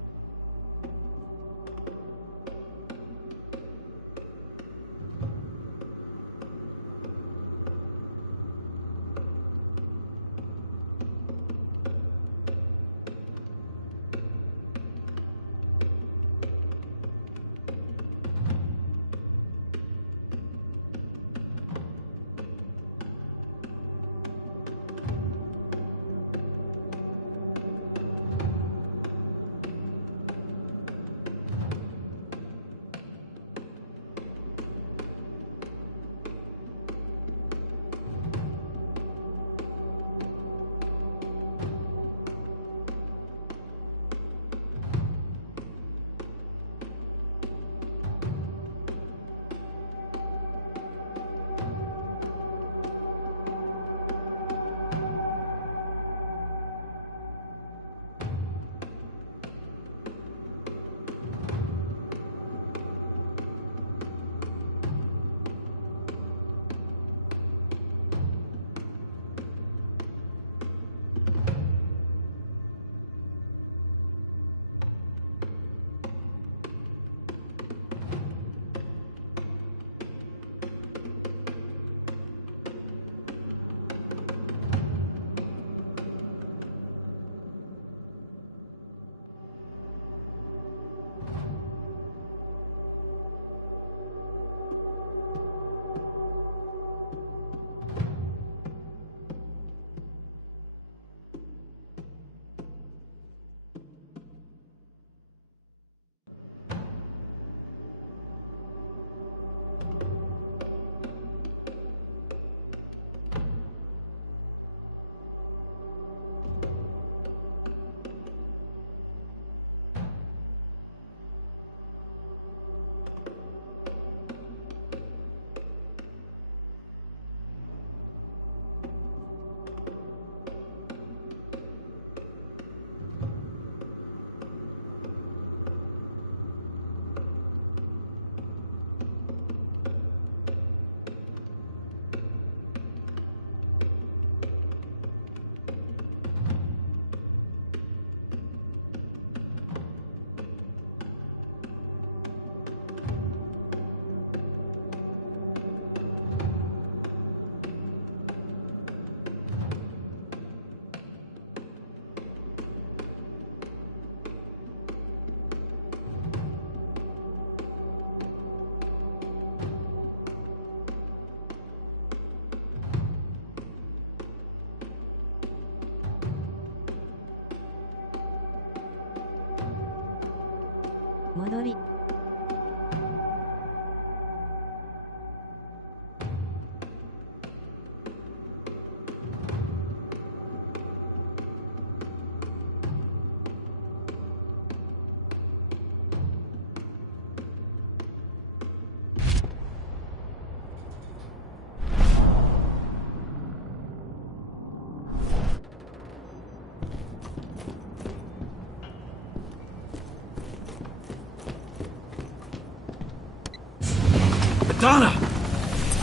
Donna!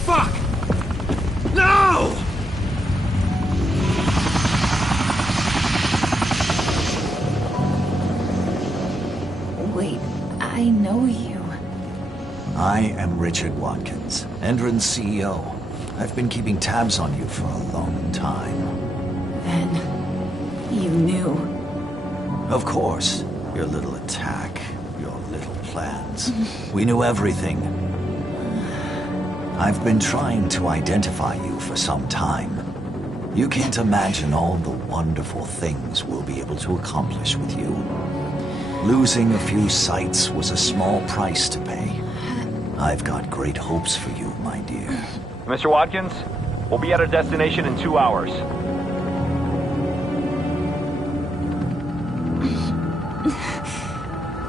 Fuck! No! Wait, I know you. I am Richard Watkins, Endron's CEO. I've been keeping tabs on you for a long time. Then... you knew. Of course. Your little attack, your little plans. We knew everything. I've been trying to identify you for some time. You can't imagine all the wonderful things we'll be able to accomplish with you. Losing a few sights was a small price to pay. I've got great hopes for you, my dear. Mr. Watkins, we'll be at our destination in 2 hours.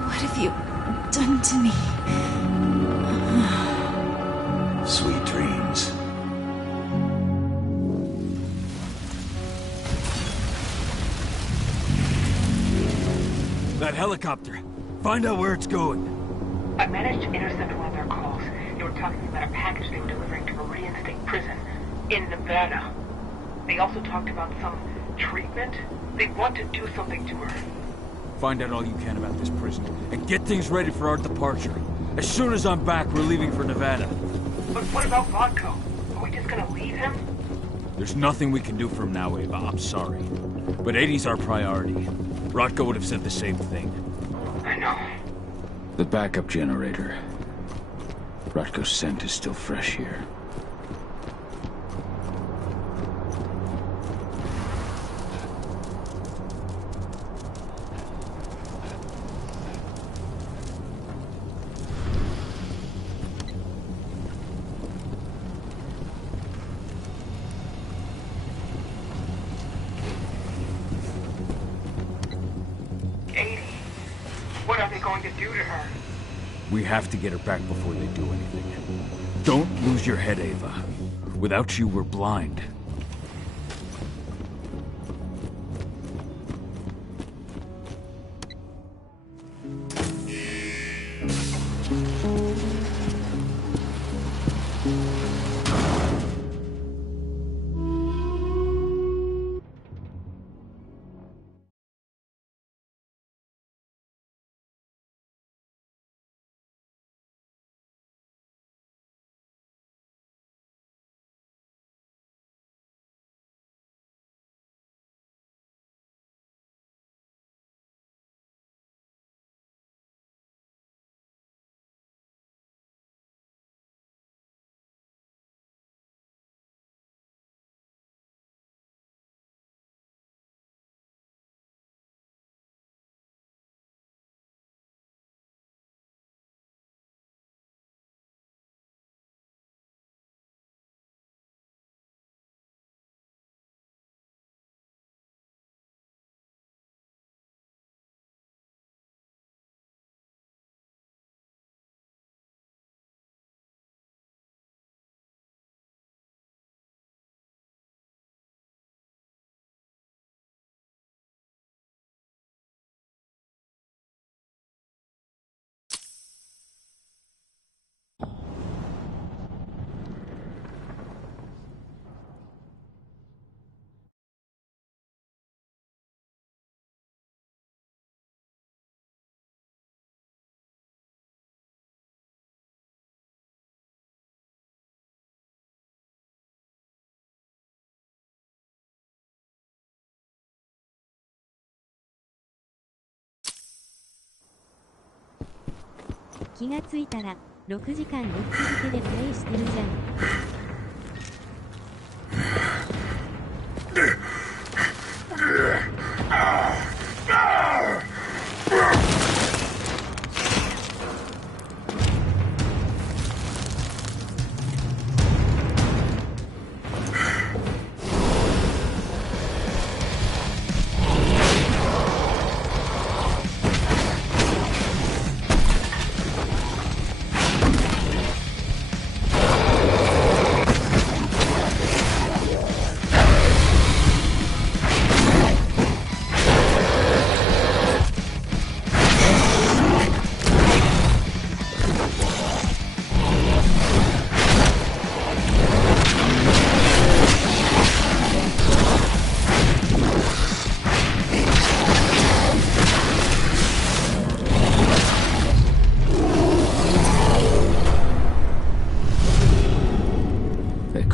What have you done to me? Sweet dreams. That helicopter. Find out where it's going. I managed to intercept one of their calls. They were talking about a package they were delivering to Meridian State Prison in Nevada. They also talked about some treatment. They want to do something to her. Find out all you can about this prison, and get things ready for our departure. As soon as I'm back, we're leaving for Nevada. But what about Vodko? Are we just gonna leave him? There's nothing we can do for him now, Ava. I'm sorry. But Eddie's our priority. Rotko would have said the same thing. I know. The backup generator. Rotko's scent is still fresh here. What are they going to do to her? We have to get her back before they do anything. Don't lose your head, Ava. Without you, we're blind.気がついたら6時間ぶっ続けでプレイしてるじゃん。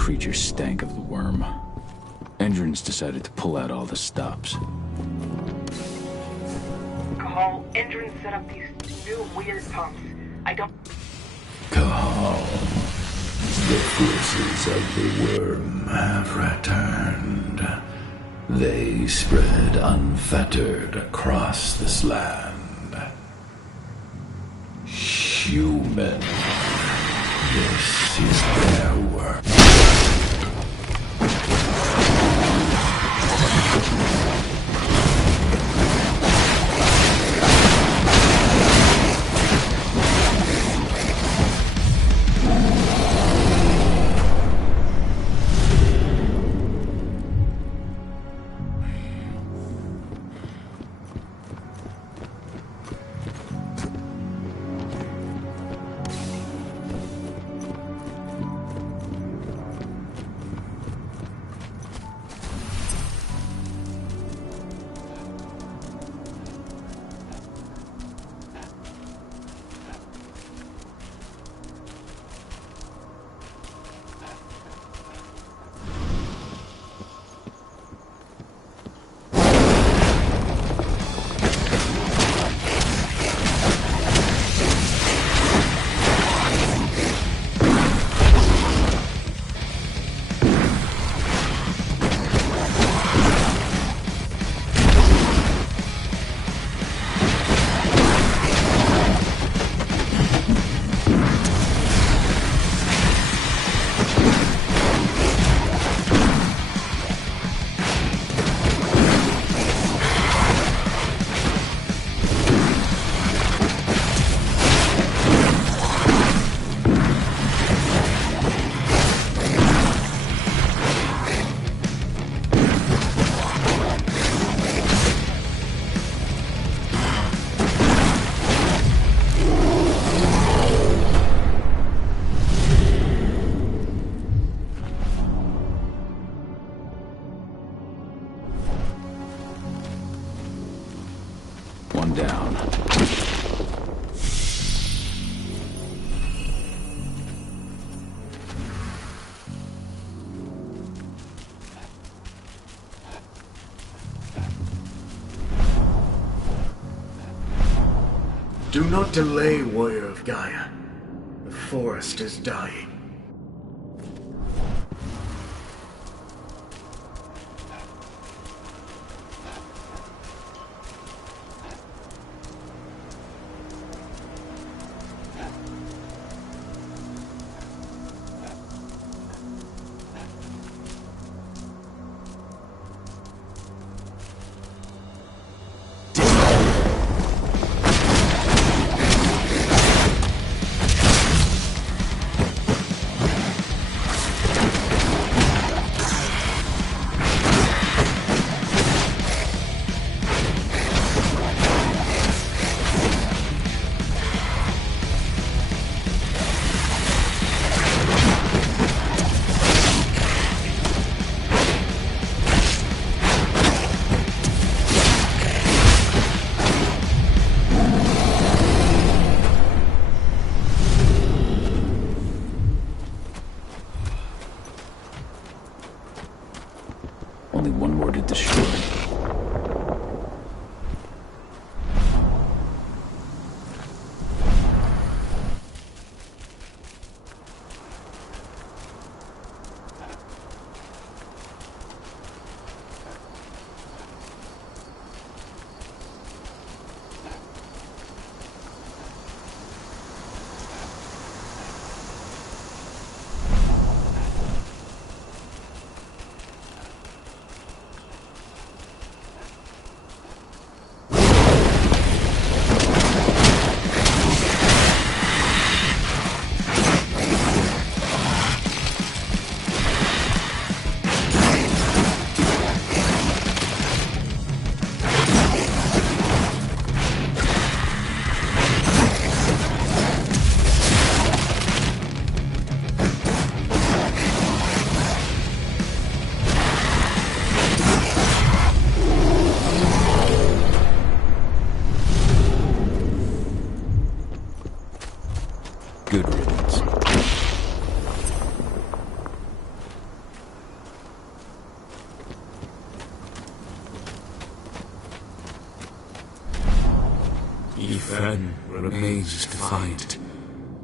creatures stank of the worm. Endrins decided to pull out all the stops. Cahal, Endrin set up these new weird pumps. I don't... Cahal, the forces of the worm have returned. They spread unfettered across this land. Human. This is their work. One down. Do not delay, warrior of Gaia. The forest is dying. Only one more to destroy. Fen remains defiant,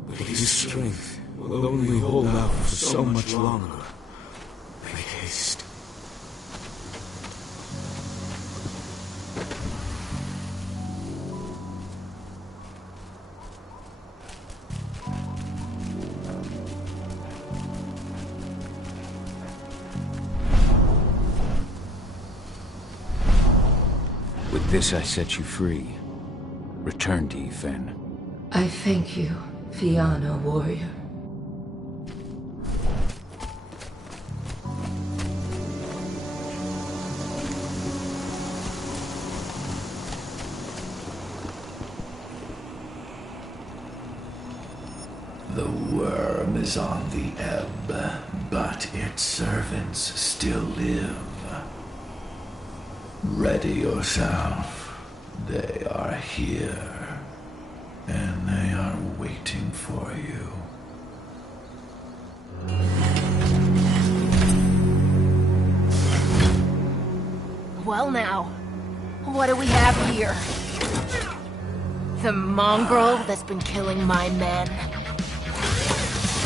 but his strength will only hold out for so much longer. Make haste. With this, I set you free. Return to Fen. I thank you, Fianna warrior. The worm is on the ebb, but its servants still live. Ready yourself. They are here, and they are waiting for you. Well now, what do we have here? The mongrel that's been killing my men.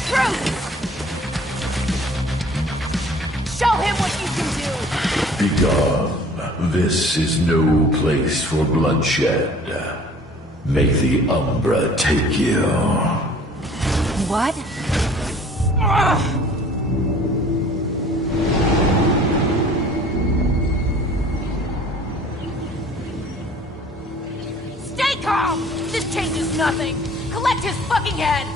Truth! Show him what you can do! Begone. This is no place for bloodshed. Make the Umbra take you. What? Stay calm! This changes nothing! Collect his fucking head!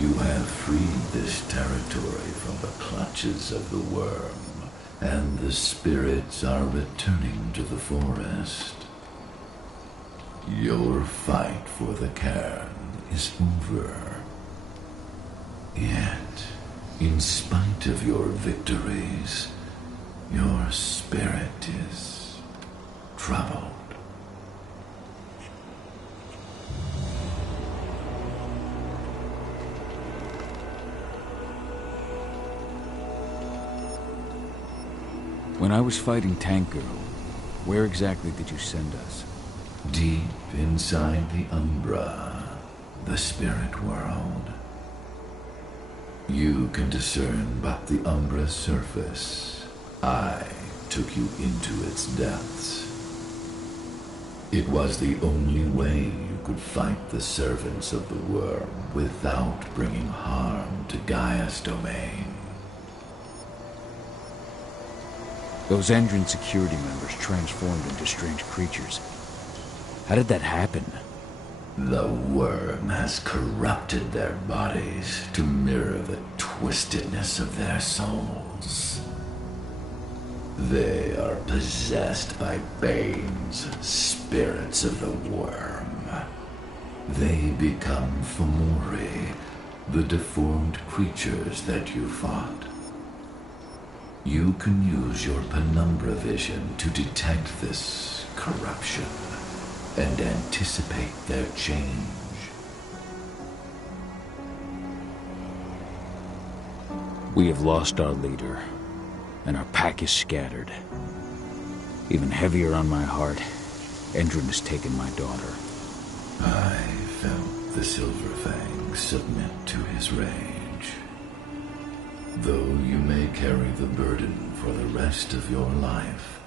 You have freed this territory from the clutches of the worm, and the spirits are returning to the forest. Your fight for the cairn is over. Yet, in spite of your victories, your spirit is troubled. When I was fighting Tank Girl, where exactly did you send us? Deep inside the Umbra, the spirit world. You can discern but the Umbra's surface. I took you into its depths. It was the only way you could fight the servants of the worm without bringing harm to Gaia's domain. Those Endron security members transformed into strange creatures. How did that happen? The worm has corrupted their bodies to mirror the twistedness of their souls. They are possessed by Bane's spirits of the worm. They become Fomori, the deformed creatures that you fought. You can use your penumbra vision to detect this corruption and anticipate their change. We have lost our leader, and our pack is scattered. Even heavier on my heart, Endron has taken my daughter. I felt the Silver Fang submit to his rage. Though you may carry the burden for the rest of your life,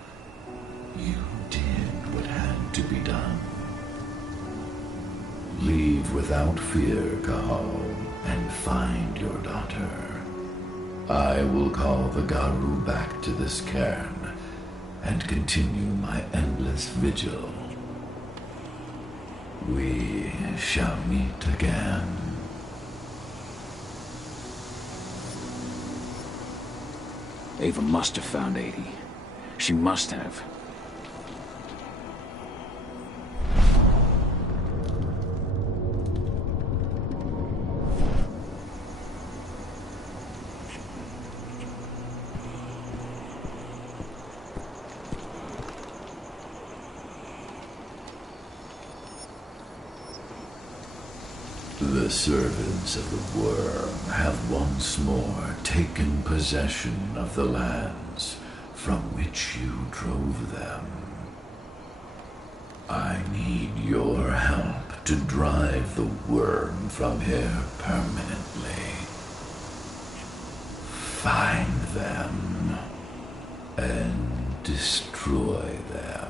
you did what had to be done. Leave without fear, Kahal, and find your daughter. I will call the Garu back to this cairn and continue my endless vigil. We shall meet again. Ava must have found 80. She must have. The servants of the worm have once more taken possession of the lands from which you drove them. I need your help to drive the worm from here permanently. Find them and destroy them.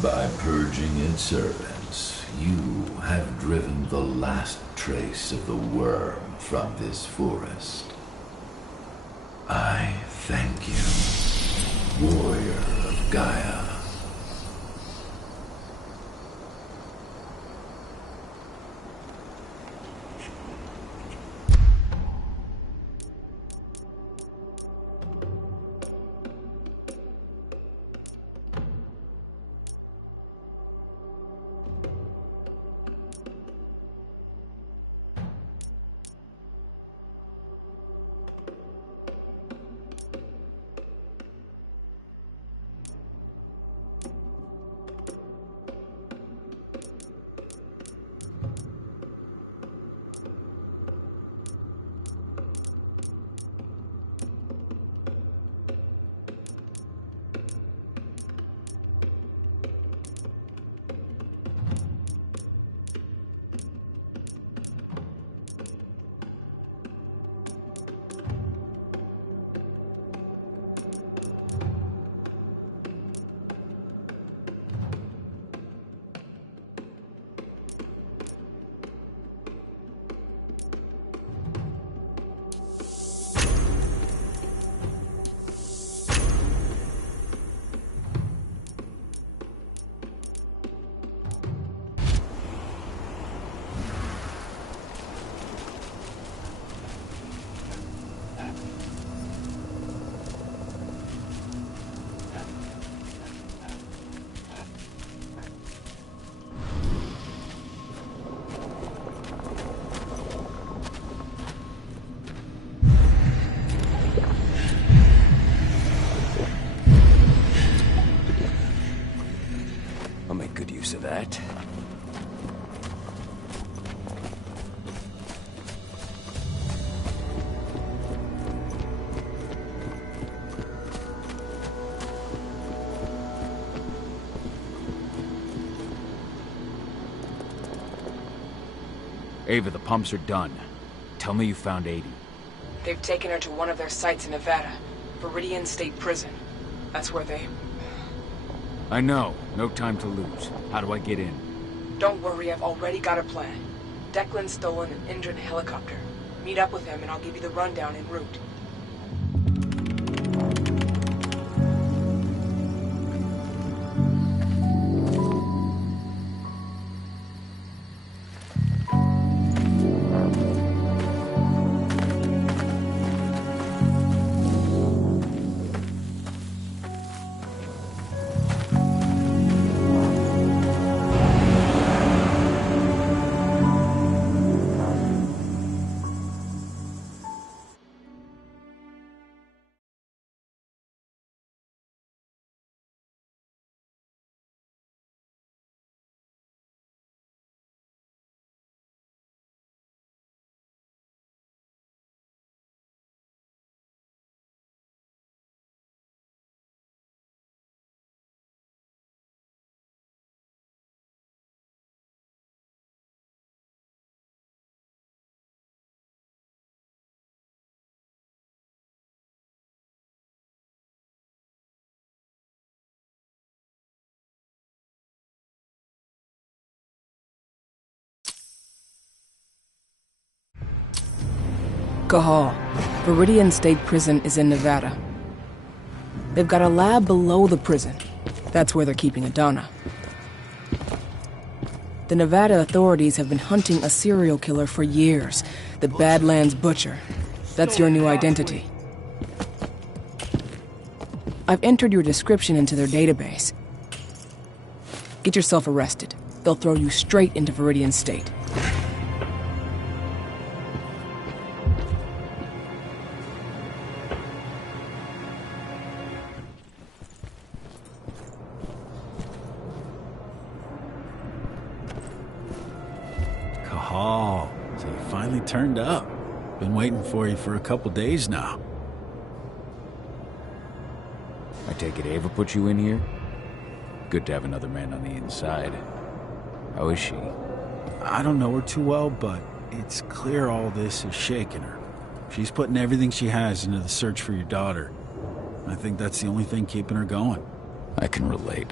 By purging its servants, you have driven the last trace of the worm from this forest. I thank you, warrior of Gaia. I'll make good use of that. Ava, the pumps are done. Tell me you found 80. They've taken her to one of their sites in Nevada, Viridian State Prison. That's where they... I know. No time to lose. How do I get in? Don't worry, I've already got a plan. Declan's stolen an injured helicopter. Meet up with him and I'll give you the rundown en route. Cahal. Viridian State Prison is in Nevada. They've got a lab below the prison. That's where they're keeping Adana. The Nevada authorities have been hunting a serial killer for years. The Badlands Butcher. That's your new identity. I've entered your description into their database. Get yourself arrested. They'll throw you straight into Viridian State. Cahal, so you finally turned up. Been waiting for you for a couple days now. I take it Ava put you in here? Good to have another man on the inside. How is she? I don't know her too well, but it's clear all this is shaking her. She's putting everything she has into the search for your daughter. I think that's the only thing keeping her going. I can relate.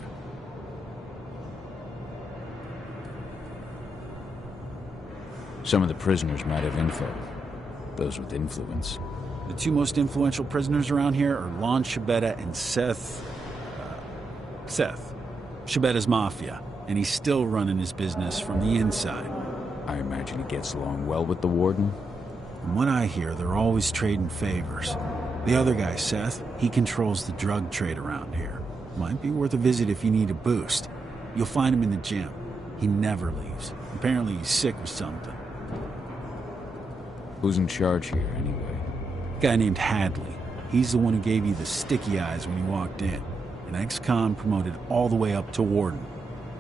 Some of the prisoners might have info. Those with influence. The two most influential prisoners around here are Lon Shibetta and Seth... Seth. Shibetta's mafia, and he's still running his business from the inside. I imagine he gets along well with the warden? From what I hear, they're always trading favors. The other guy, Seth, he controls the drug trade around here. Might be worth a visit if you need a boost. You'll find him in the gym. He never leaves. Apparently he's sick or something. Who's in charge here, anyway? A guy named Hadley. He's the one who gave you the sticky eyes when you walked in. An ex-con promoted all the way up to warden.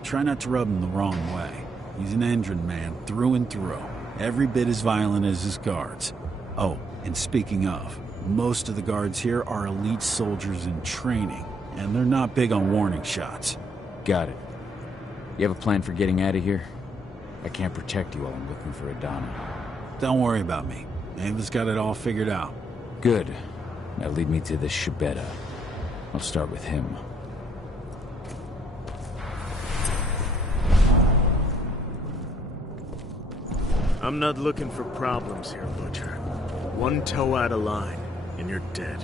Try not to rub him the wrong way. He's an Endron man, through and through. Every bit as violent as his guards. Oh, and speaking of, most of the guards here are elite soldiers in training, and they're not big on warning shots. Got it. You have a plan for getting out of here? I can't protect you while I'm looking for Adana. Don't worry about me. Ava's got it all figured out. Good. Now lead me to this Shibetta. I'll start with him. I'm not looking for problems here, Butcher. One toe out of line, and you're dead.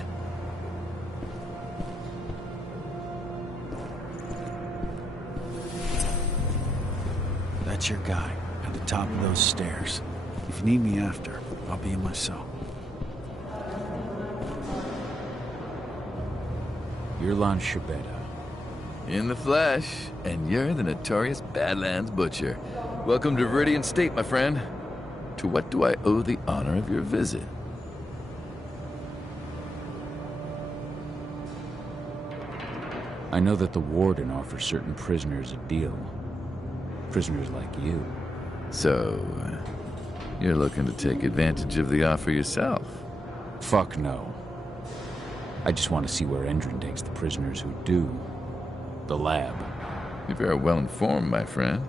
That's your guy, at the top of those stairs. If you need me after, I'll be in my cell. You're Lon Shibetta. In the flesh, and you're the notorious Badlands Butcher. Welcome to Viridian State, my friend. To what do I owe the honor of your visit? I know that the warden offers certain prisoners a deal. Prisoners like you. So, you're looking to take advantage of the offer yourself? Fuck no. I just want to see where Endron takes the prisoners who do. The lab. You're very well informed, my friend.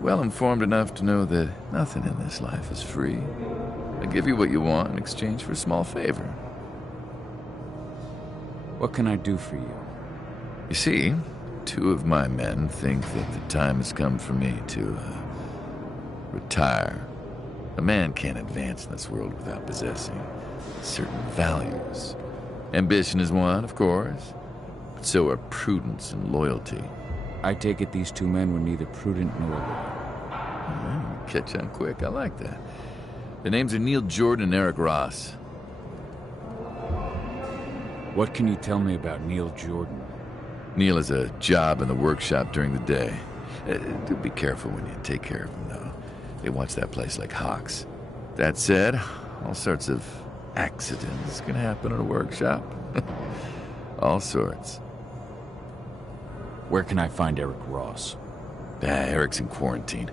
Well informed enough to know that nothing in this life is free. I give you what you want in exchange for a small favor. What can I do for you? You see, two of my men think that the time has come for me to retire. A man can't advance in this world without possessing certain values. Ambition is one, of course, but so are prudence and loyalty. I take it these two men were neither prudent nor loyal. Catch on quick, I like that. Their names are Neil Jordan and Eric Ross. What can you tell me about Neil Jordan? Neil has a job in the workshop during the day. Do be careful when you take care of him, though. They watch that place like hawks. That said, all sorts of accidents can happen in a workshop. All sorts. Where can I find Eric Ross? Eric's in quarantine.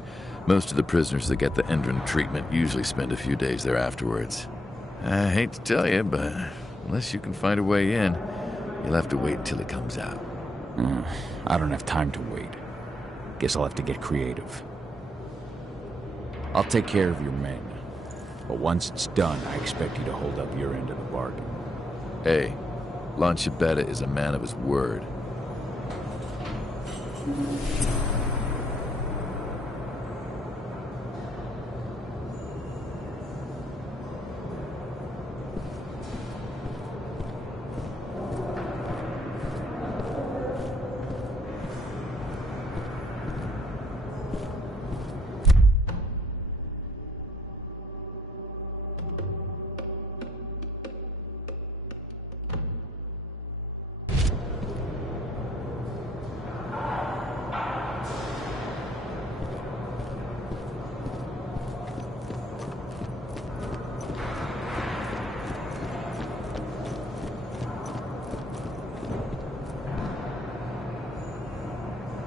Most of the prisoners that get the Endron treatment usually spend a few days there afterwards. I hate to tell you, but unless you can find a way in, you'll have to wait until he comes out. I don't have time to wait. Guess I'll have to get creative. I'll take care of your men. But once it's done, I expect you to hold up your end of the bargain. Hey, Lon Shibetta is a man of his word.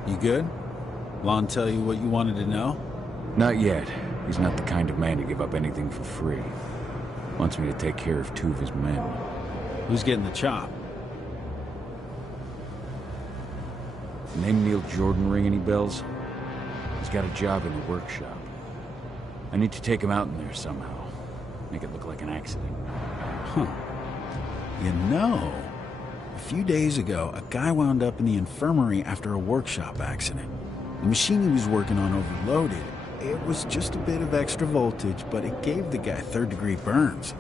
You good? Lon tell you what you wanted to know? Not yet. He's not the kind of man to give up anything for free. Wants me to take care of two of his men. Who's getting the chop? Name Neil Jordan ring any bells? He's got a job in the workshop. I need to take him out in there somehow. Make it look like an accident. Huh. You know, a few days ago, a guy wound up in the infirmary after a workshop accident. The machine he was working on overloaded, It was just a bit of extra voltage, but it gave the guy third-degree burns.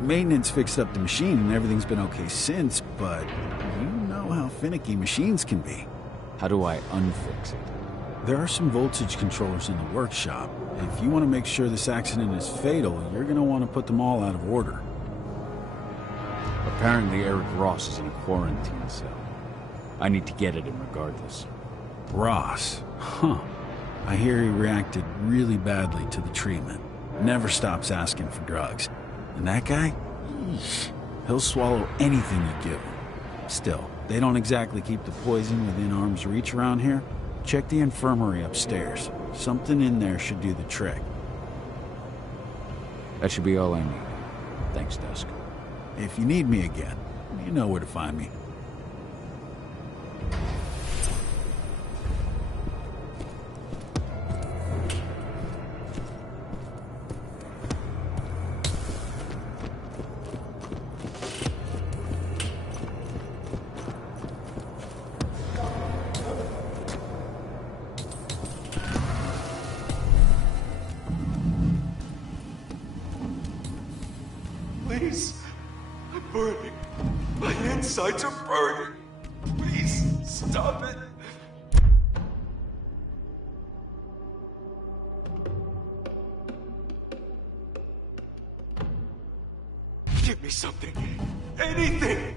Maintenance fixed up the machine and everything's been okay since, but you know how finicky machines can be. How do I unfix it? There are some voltage controllers in the workshop. If you want to make sure this accident is fatal, you're going to want to put them all out of order. Apparently Eric Ross is in a quarantine cell. I need to get at him regardless. Ross? Huh. I hear he reacted really badly to the treatment. Never stops asking for drugs. And that guy? Eesh. He'll swallow anything you give him. Still, they don't exactly keep the poison within arm's reach around here. Check the infirmary upstairs. Something in there should do the trick. That should be all I need. Thanks, Dusk. If you need me again, you know where to find me. Please, I'm burning. My insides are burning. Please, stop it. Give me something. Anything.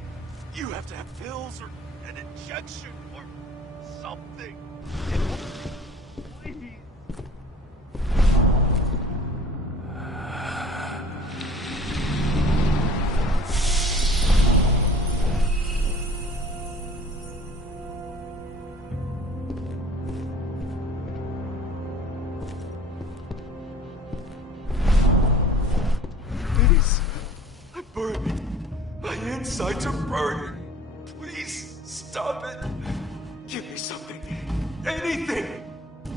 You have to have pills or an injection or something. Please. Insides are burning. Please, stop it. Give me something. Anything.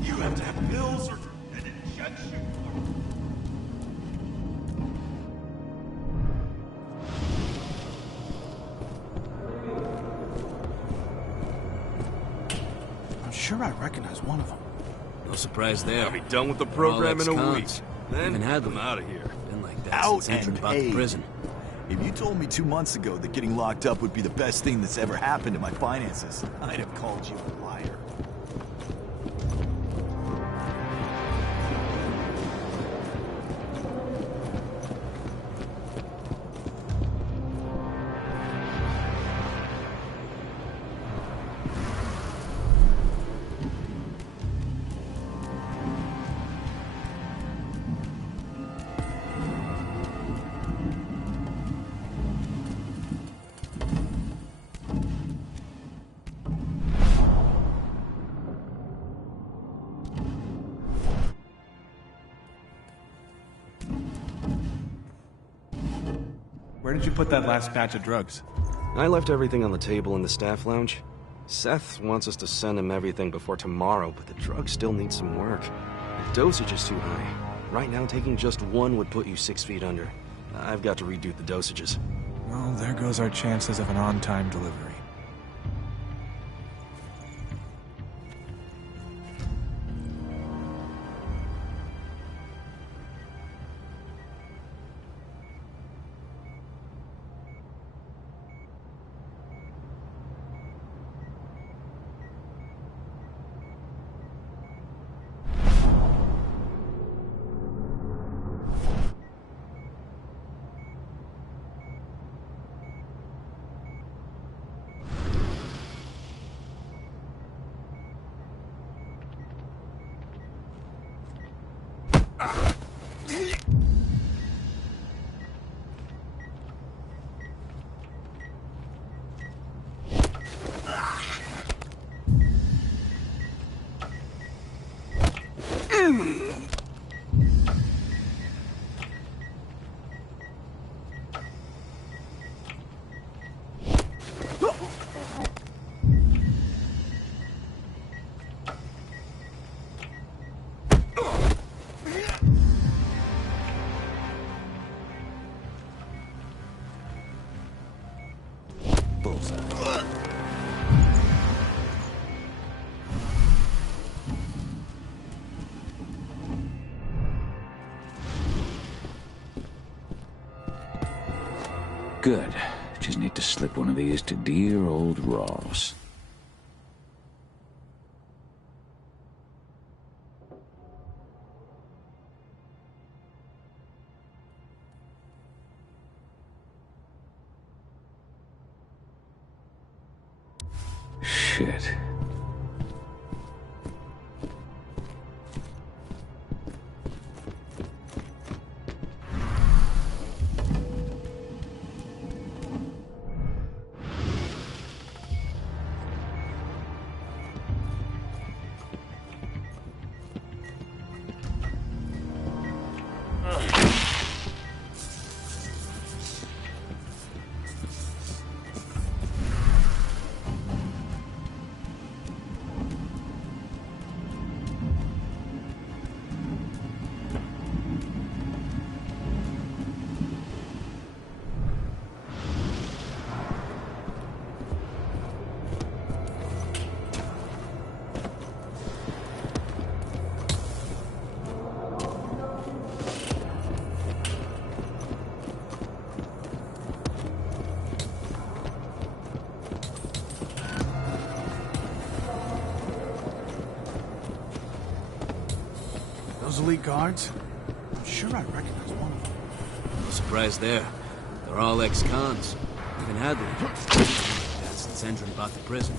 You have to have pills or an injection I'm sure I recognize one of them. No surprise there. I'll be done with the program in a week. Then Even had them out of here. Been like that Out since entering and about the paid. prison. If you told me 2 months ago that getting locked up would be the best thing that's ever happened to my finances, I'd have called you a liar. Where did you put that last batch of drugs? I left everything on the table in the staff lounge. Seth wants us to send him everything before tomorrow, but the drugs still need some work. The dosage is too high. Right now, taking just one would put you 6 feet under. I've got to redo the dosages. Well, there goes our chances of an on-time delivery. Good. Just need to slip one of these to dear old Ross. Shit. Those elite guards? I'm sure I recognize one of them. No surprise there. They're all ex-cons. Even Hadley. That's since Endron bought the prison.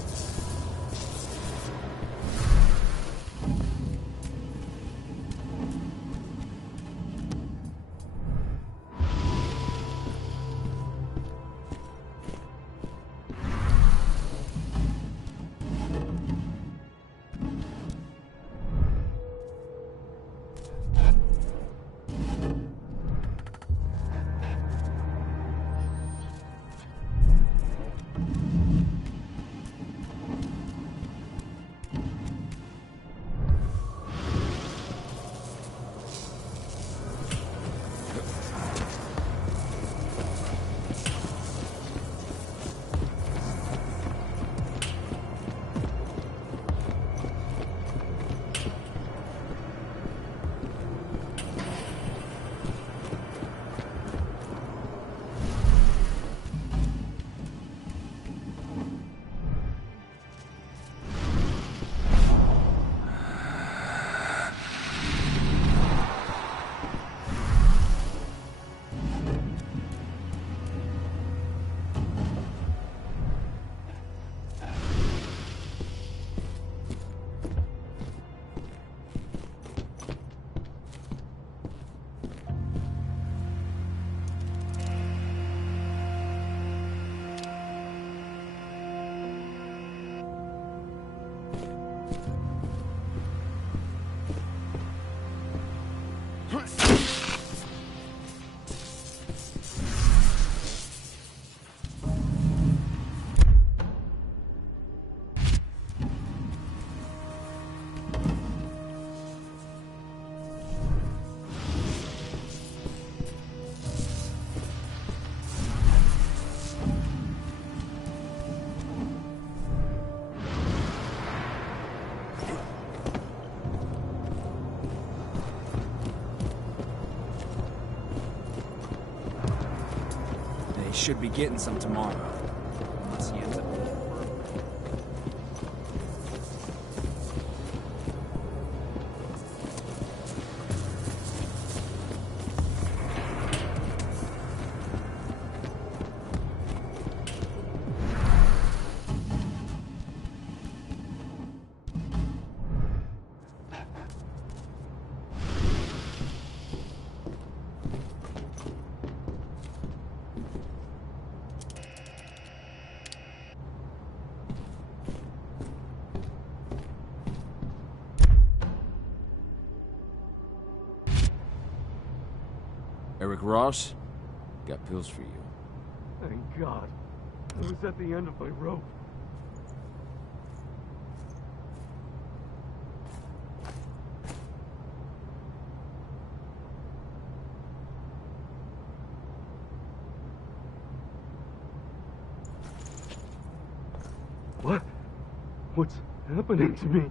Should be getting some tomorrow. Unless he ends up in the room. Eric Ross? Got pills for you. Thank God. I was at the end of my rope. What? What's happening to me?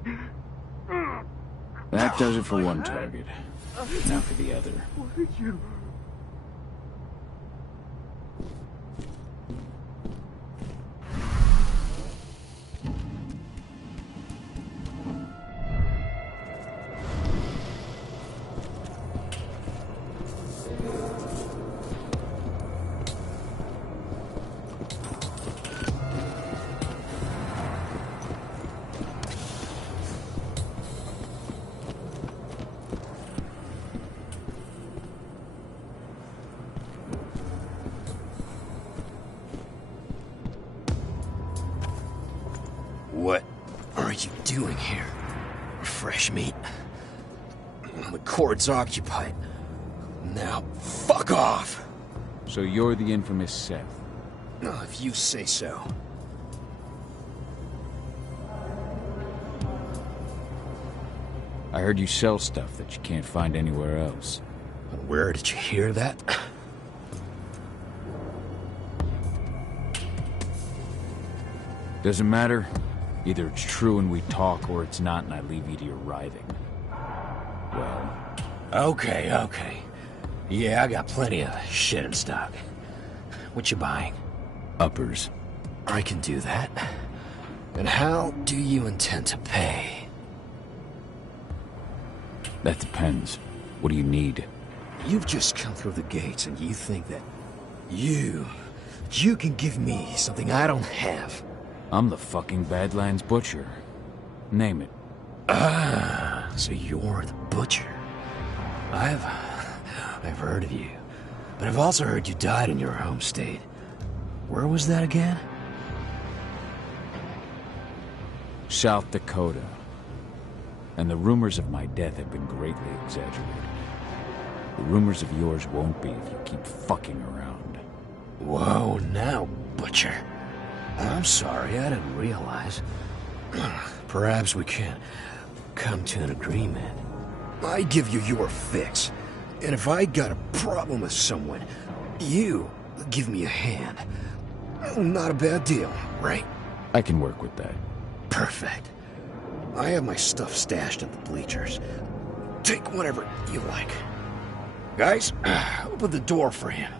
That does it for one target. Now for the other. What are you? eat. The cord's occupied. Now, fuck off! So you're the infamous Seth? If you say so. I heard you sell stuff that you can't find anywhere else. Where did you hear that? Doesn't matter. Either it's true and we talk, or it's not and I leave you to your writhing. Well... Okay. Yeah, I got plenty of shit in stock. What you buying? Uppers. I can do that. And how do you intend to pay? That depends. What do you need? You've just come through the gates and you think that you can give me something I don't have. I'm the fucking Badlands Butcher. Name it. Ah, so you're the Butcher. I've heard of you, but I've also heard you died in your home state. Where was that again? South Dakota. And the rumors of my death have been greatly exaggerated. The rumors of yours won't be if you keep fucking around. Whoa, now, Butcher. I'm sorry, I didn't realize. Perhaps we can come to an agreement. I give you your fix, and if I got a problem with someone, you give me a hand. Not a bad deal, right? I can work with that. Perfect. I have my stuff stashed in the bleachers. Take whatever you like. Guys, open the door for him.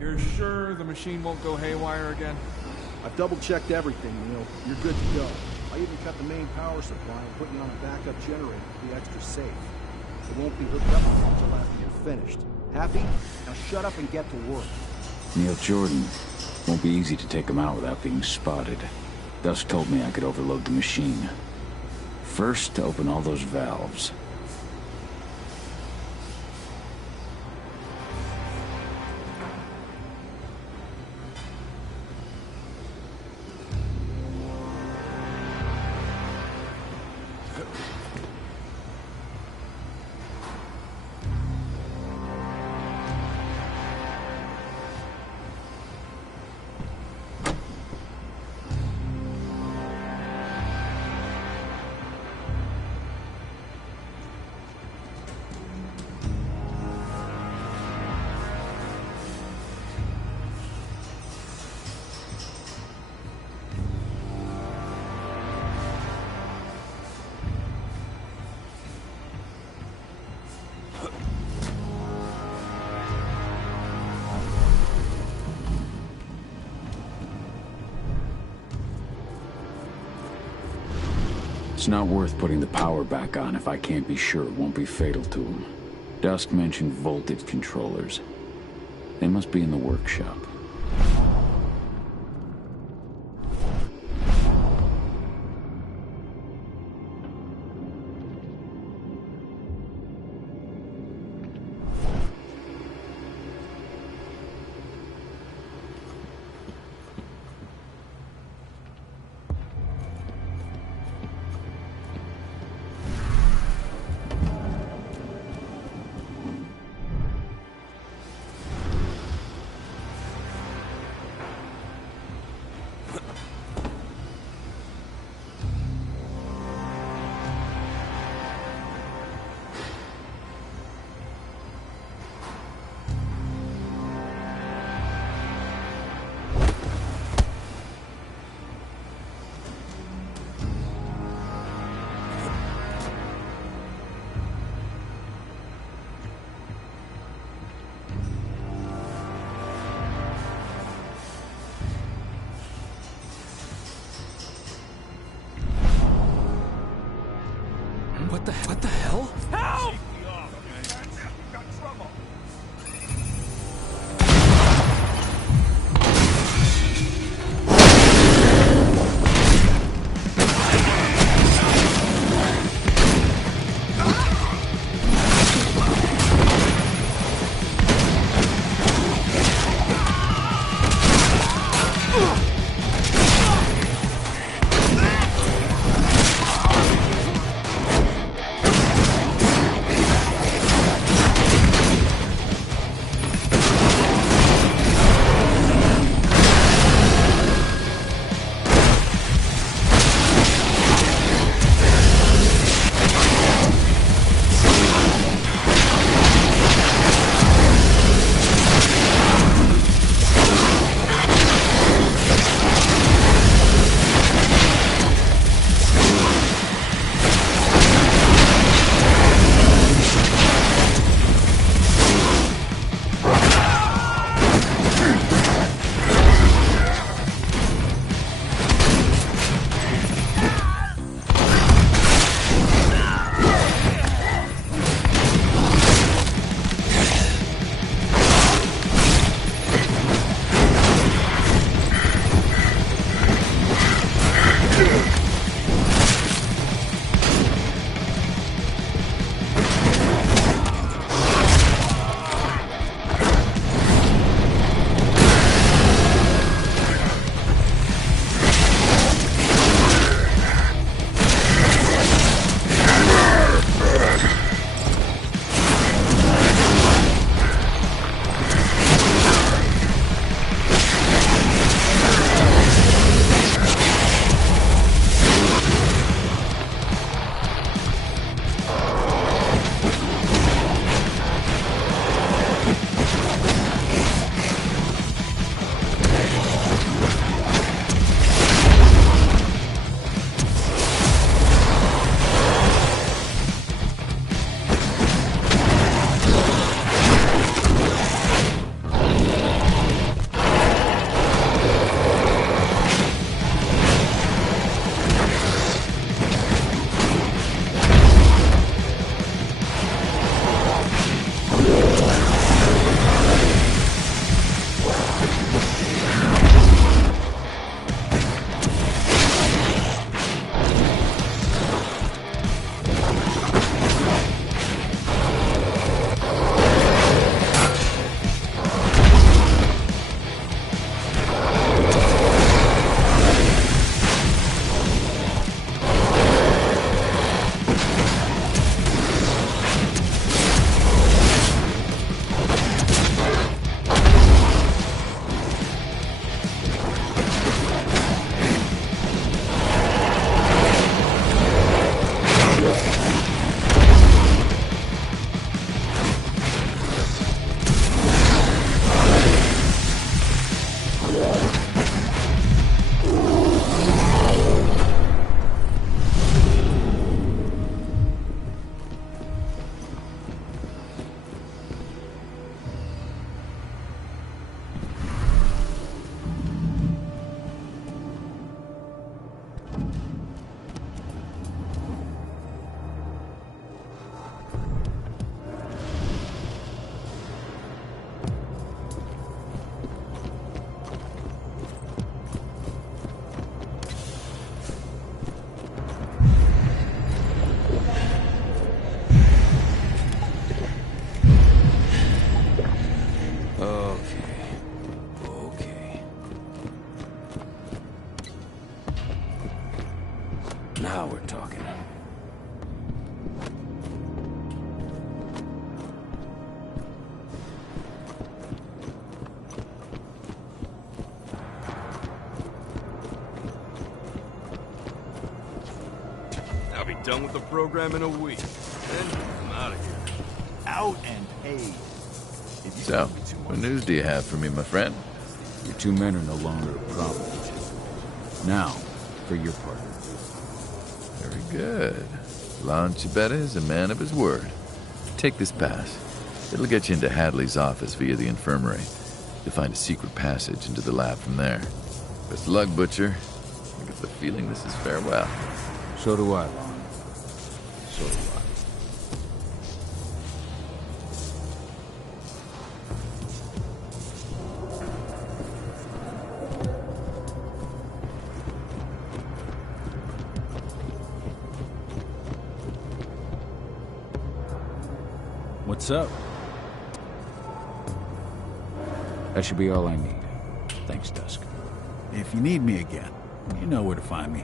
You're sure the machine won't go haywire again? I've double-checked everything, Neil. You're good to go. I even cut the main power supply and put you on a backup generator to be extra safe. It won't be hooked up until after you're finished. Happy? Now shut up and get to work. Neil Jordan. Won't be easy to take him out without being spotted. Dusk told me I could overload the machine. First, to open all those valves. It's not worth putting the power back on if I can't be sure it won't be fatal to him. Dusk mentioned voltage controllers. They must be in the workshop. done with the program in a week. Then I'm out of here. Out and paid. So, what news do you have for me, my friend? Your two men are no longer a problem. Now, for your part. Very good. Lon Chibetta is a man of his word. Take this pass. It'll get you into Hadley's office via the infirmary. You'll find a secret passage into the lab from there. Best of luck, Butcher. I get the feeling this is farewell. So do I, Lon. So do I. What's up? That should be all I need. Thanks, Dusk. If you need me again, you know where to find me.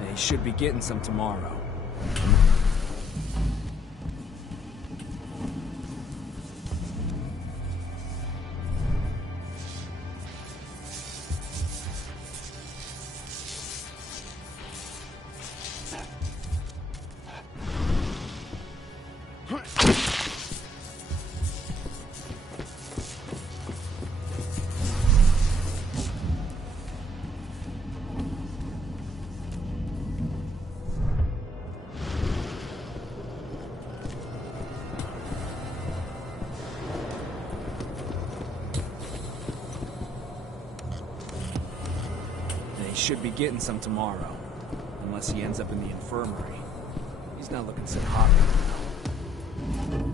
They should be getting some tomorrow. Should be getting some tomorrow. Unless he ends up in the infirmary. He's not looking so hot right now.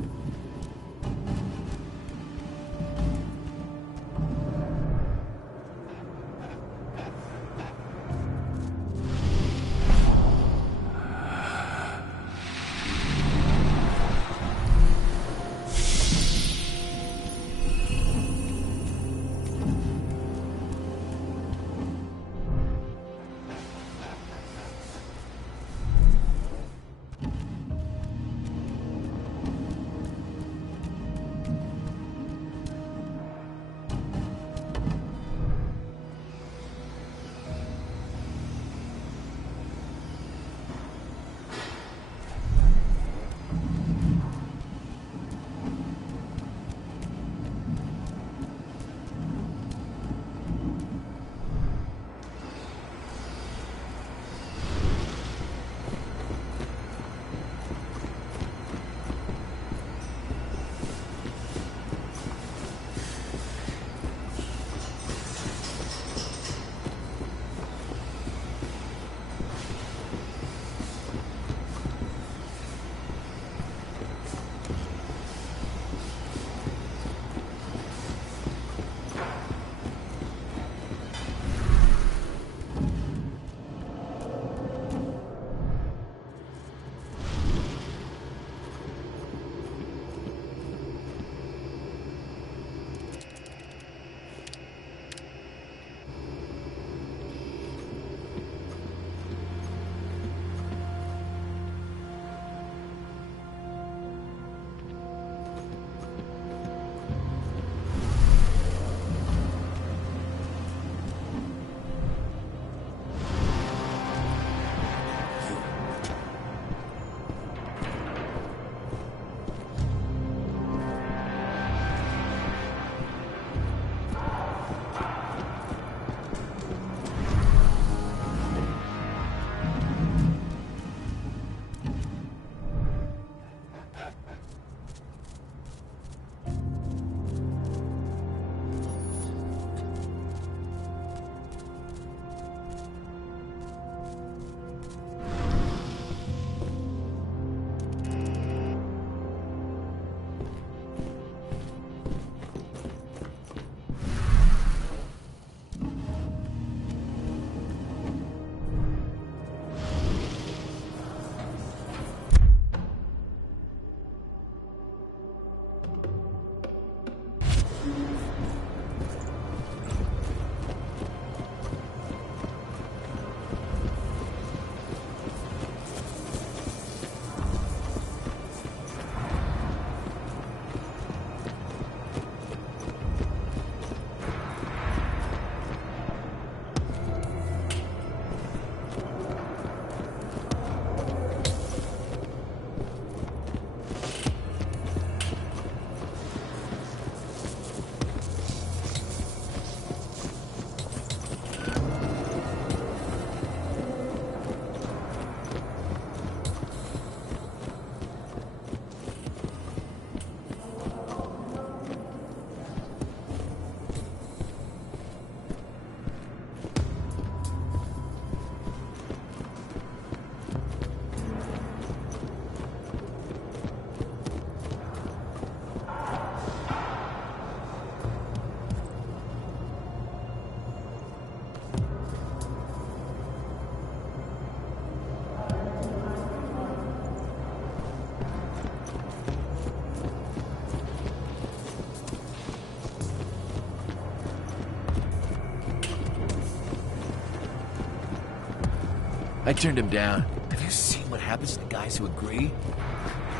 I turned him down. Have you seen what happens to the guys who agree?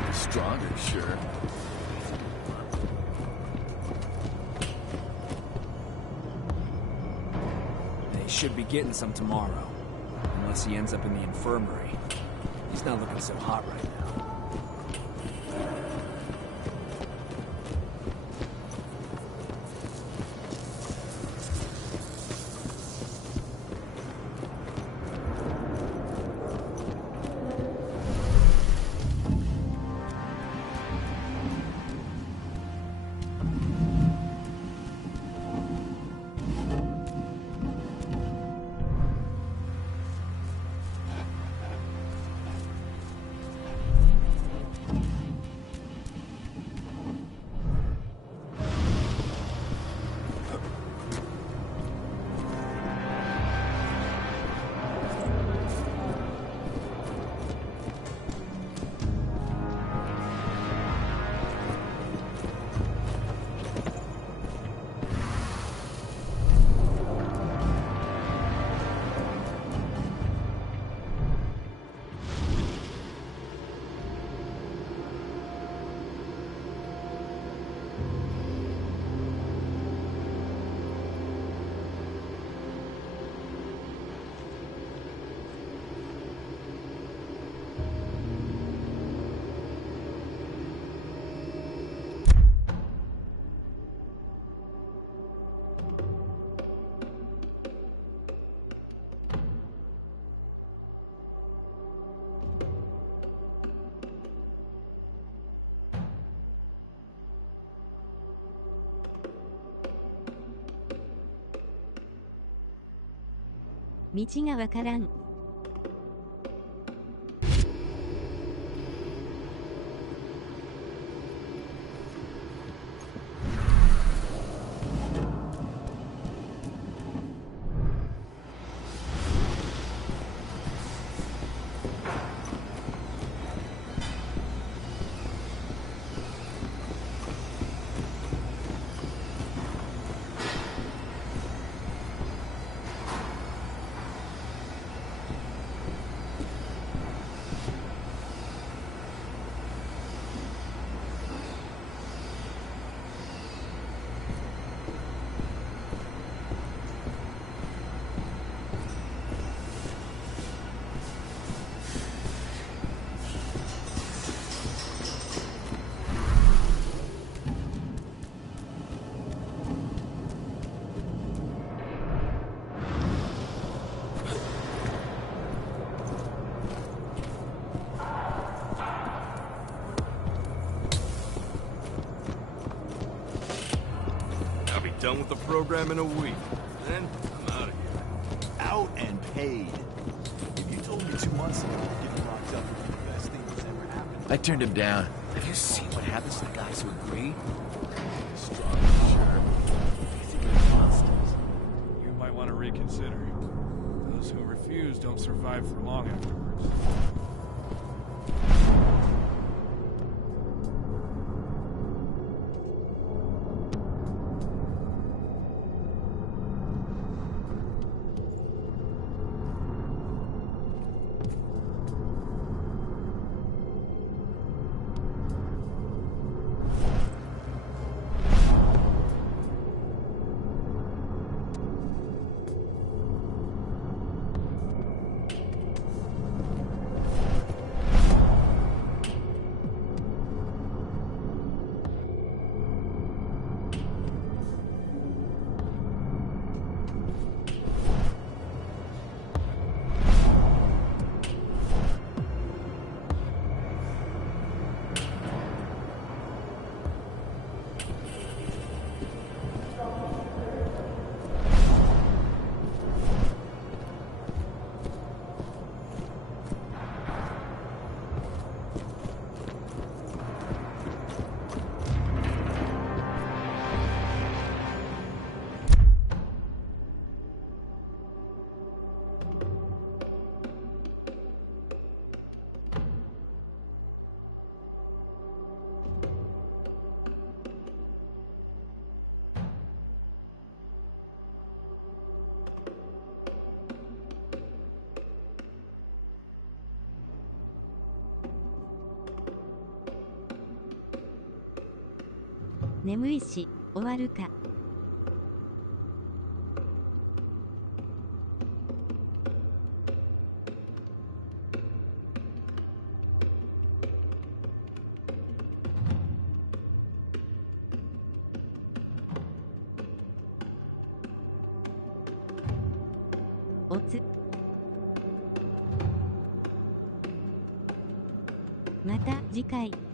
They're stronger, sure. They should be getting some tomorrow. Unless he ends up in the infirmary. He's not looking so hot right now. "道がわからん." Done with the program in a week. Then I'm out of here. Out and paid. If you told me 2 months ago that getting locked up would be the best thing that's ever happened. I turned him down. Have you seen what happens to the guys who agree? Stronger, sure. They're monsters. You might want to reconsider. Those who refuse don't survive for long afterwards. 眠いし、終わるか。おつ。また次回。